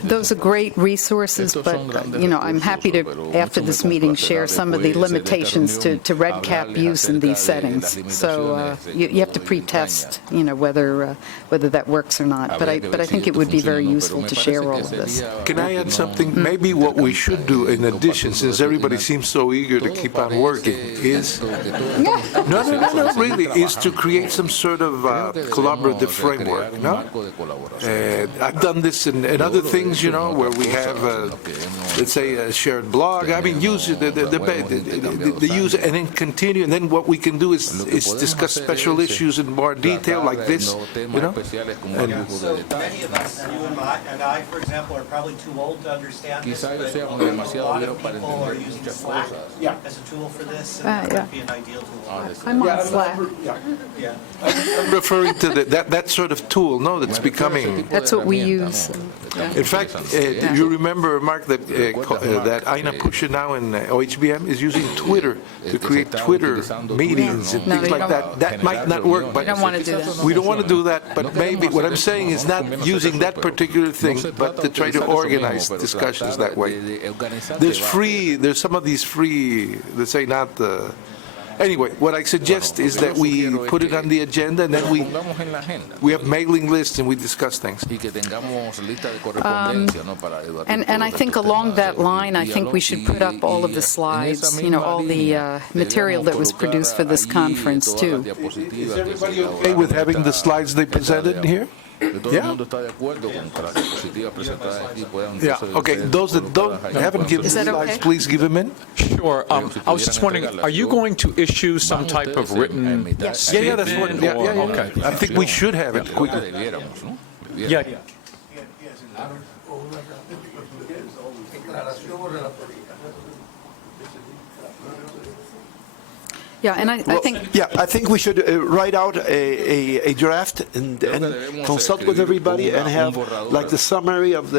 those are great resources, but I'm happy to, after this meeting, share some of the limitations to RedCap use in these settings. So you have to pre-test, whether that works or not. But I think it would be very useful to share all of this. Can I add something? Maybe what we should do, in addition, since everybody seems so eager to keep on working, is no, really, is to create some sort of collaborative framework. No, I've done this in other things, where we have, let's say, a shared blog. I mean, use the user, and then continue. And then what we can do is discuss special issues in more detail, like this. So many of us, you and I, for example, are probably too old to understand this, but a lot of people are using Slack as a tool for this, and that would be an ideal tool. I'm on Slack. I'm referring to that sort of tool, that's becoming. That's what we use. In fact, you remember, Mark, that Aina Pusha now in OHBM is using Twitter to create Twitter meetings and things like that. That might not work, but we don't want to do that. We don't want to do that, but maybe what I'm saying is not using that particular thing, but to try to organize discussions that way. There's some of these free, let's say not Anyway, what I suggest is that we put it on the agenda, and then we have mailing lists and we discuss things. And I think along that line, I think we should put up all of the slides, all the material that was produced for this conference too. Is everybody okay with having the slides they presented here? Yeah. Okay. Those that haven't given slides, please give them in. Sure. I was just wondering, are you going to issue some type of written statement? Yeah, that's what. Yeah. Okay. I think we should have it quickly. Yeah. Yeah, and I think... Yeah, I think we should write out a draft and consult with everybody and have like the summary of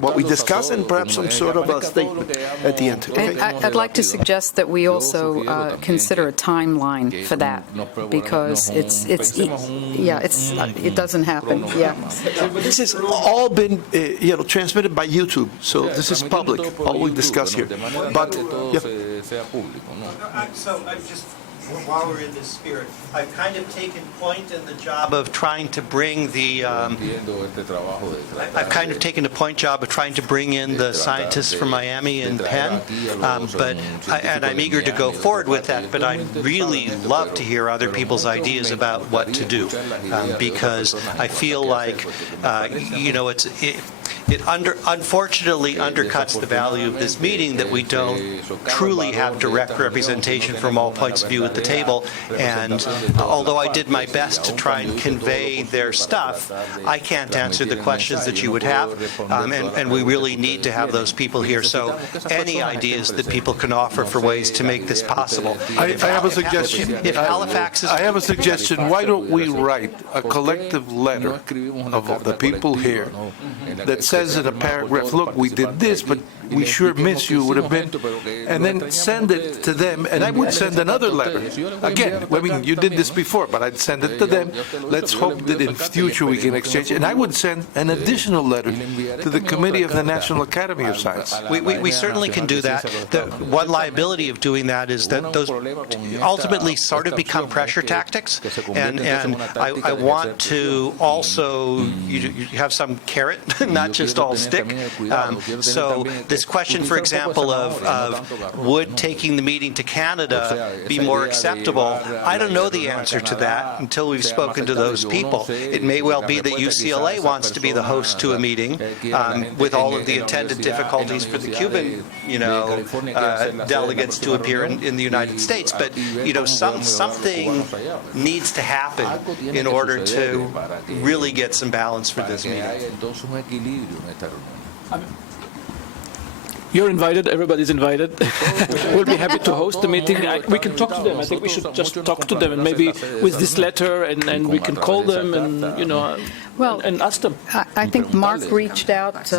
what we discussed and perhaps some sort of a statement at the end. Okay? I'd like to suggest that we also consider a timeline for that, because it doesn't happen. Yeah. This has all been transmitted by YouTube, so this is public. All we discuss here, but. So I'm just, while we're in this spirit, I've kind of taken point in the job of trying to bring the, I've kind of taken the job of trying to bring in the scientists from Miami and Penn, and I'm eager to go forward with that, but I'd really love to hear other people's ideas about what to do, because I feel like, it unfortunately undercuts the value of this meeting that we don't truly have direct representation from all points of view at the table. And although I did my best to try and convey their stuff, I can't answer the questions that you would have. And we really need to have those people here. So any ideas that people can offer for ways to make this possible. I have a suggestion. If Halifax is... I have a suggestion. Why don't we write a collective letter of the people here that says in a paragraph, look, we did this, but we sure miss you would have been, and then send it to them, and I would send another letter. Again, I mean, you did this before, but I'd send it to them. Let's hope that in future we can exchange, and I would send an additional letter to the Committee of the National Academy of Science. We certainly can do that. The one liability of doing that is that those ultimately sort of become pressure tactics, and I want to also you have some carrot, not just all stick. So this question, for example, of would taking the meeting to Canada be more acceptable? I don't know the answer to that until we've spoken to those people. It may well be that UCLA wants to be the host to a meeting with all of the attendant difficulties for the Cuban, delegates to appear in the United States. But something needs to happen in order to really get some balance for this meeting. You're invited. Everybody's invited. We'll be happy to host the meeting. We can talk to them. I think we should just talk to them, and maybe with this letter, and we can call them and and ask them. I think Mark reached out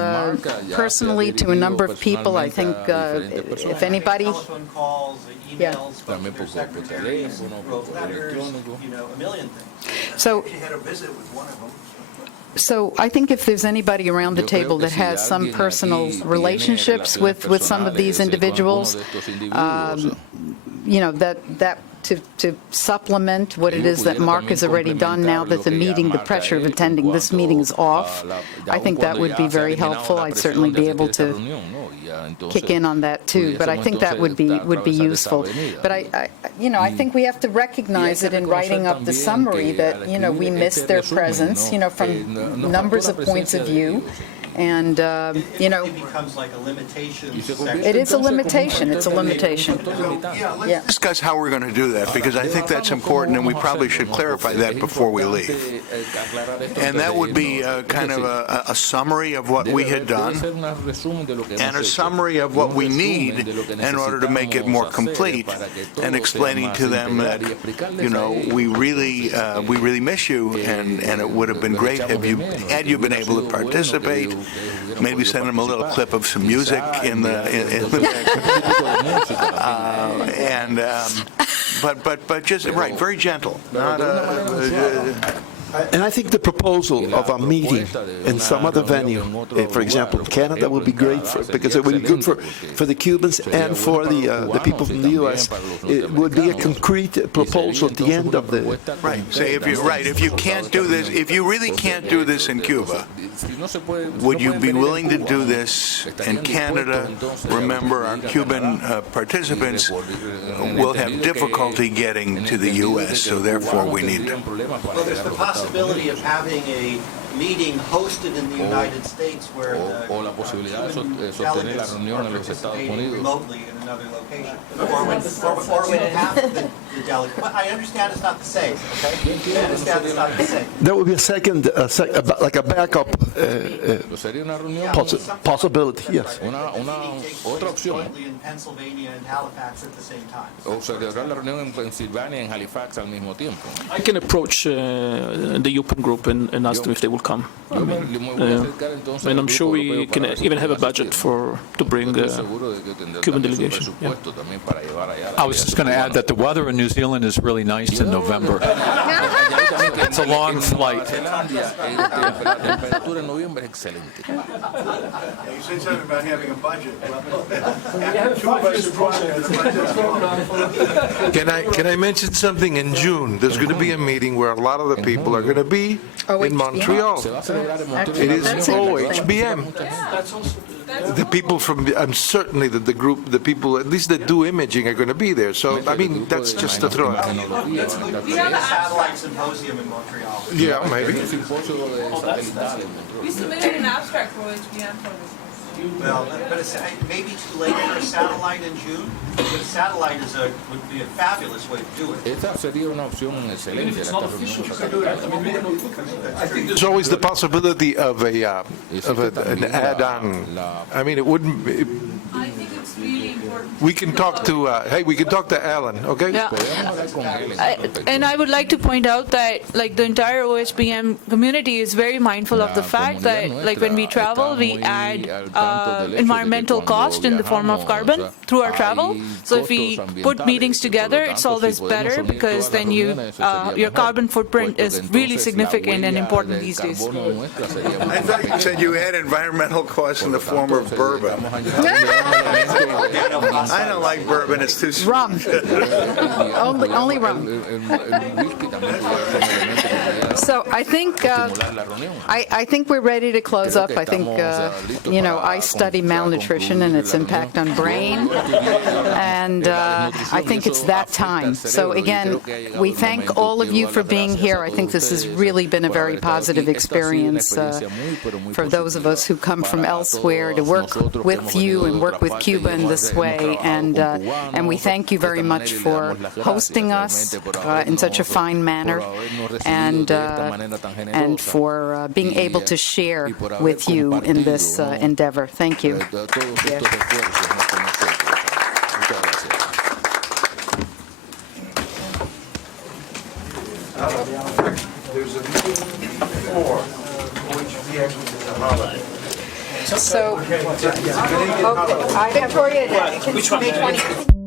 personally to a number of people. I think if anybody. Telephone calls, emails, secretaries, wrote letters, a million things. So. So I think if there's anybody around the table that has some personal relationships with some of these individuals, that to supplement what it is that Mark has already done now that the pressure of attending this meeting is off, I think that would be very helpful. I'd certainly be able to kick in on that too, but I think that would be useful. But I think we have to recognize it in writing up the summary that we missed their presence, from numbers of points of view. And, it becomes like a limitation. It is a limitation. It's a limitation. Let's discuss how we're going to do that, because I think that's important, and we probably should clarify that before we leave. And that would be kind of a summary of what we had done, and a summary of what we need in order to make it more complete, and explaining to them that, we really miss you, and it would have been great had you been able to participate. Maybe send them a little clip of some music in the but just very gentle. Not And I think the proposal of a meeting in some other venue, for example, Canada, would be great because it would be good for the Cubans and for the people from the U.S. It would be a concrete proposal at the end of the... Right. Say if you can't do this, if you really can't do this in Cuba, would you be willing to do this in Canada? Remember, our Cuban participants will have difficulty getting to the U.S., so therefore we need them. Well, there's the possibility of having a meeting hosted in the United States where the delegates are participating remotely in another location. Or when half the delegates. I understand it's not the same, okay? I understand it's not the same. There would be a second, like a backup possibility, yes. Otra opción. In Pennsylvania and Halifax at the same time. O celebrar la reunión en Pensilvania y en Halifax al mismo tiempo. I can approach the UPenn group and ask them if they will come. And I'm sure we can even have a budget to bring Cuban delegation. Yeah. I was just going to add that the weather in New Zealand is really nice in November. It's a long flight. You said something about having a budget. Can I mention something in June? There's going to be a meeting where a lot of the people are going to be in Montreal. It is OHBM. The people from, certainly the people, at least that do imaging, are going to be there. So, I mean, that's just to throw out. We have a satellite symposium in Montreal. Yeah, maybe. We submitted an abstract for OHBM for this. Well, but it may be too late for a satellite in June, but a satellite would be a fabulous way to do it. Esta sería una opción excelente. There's always the possibility of an add-on. I mean, it wouldn't. I think it's really important we can talk to, we can talk to Alan, okay? Yeah. And I would like to point out that, like, the entire OHBM community is very mindful of the fact that, like, when we travel, we add environmental cost in the form of carbon through our travel. So if we put meetings together, it's always better because then your carbon footprint is really significant and important these days. I thought you said you had environmental costs in the form of bourbon. I don't like bourbon, it's too sweet. Rum. only rum. So I think we're ready to close up. I think, I study malnutrition and its impact on brain, and I think it's that time. So again, we thank all of you for being here. I think this has really been a very positive experience for those of us who come from elsewhere to work with you and work with Cuba in this way. And we thank you very much for hosting us in such a fine manner, and for being able to share with you in this endeavor. Thank you. Yes. There's a meeting for OHBX, which is a holiday. So, okay, I have Victoria, May 20th.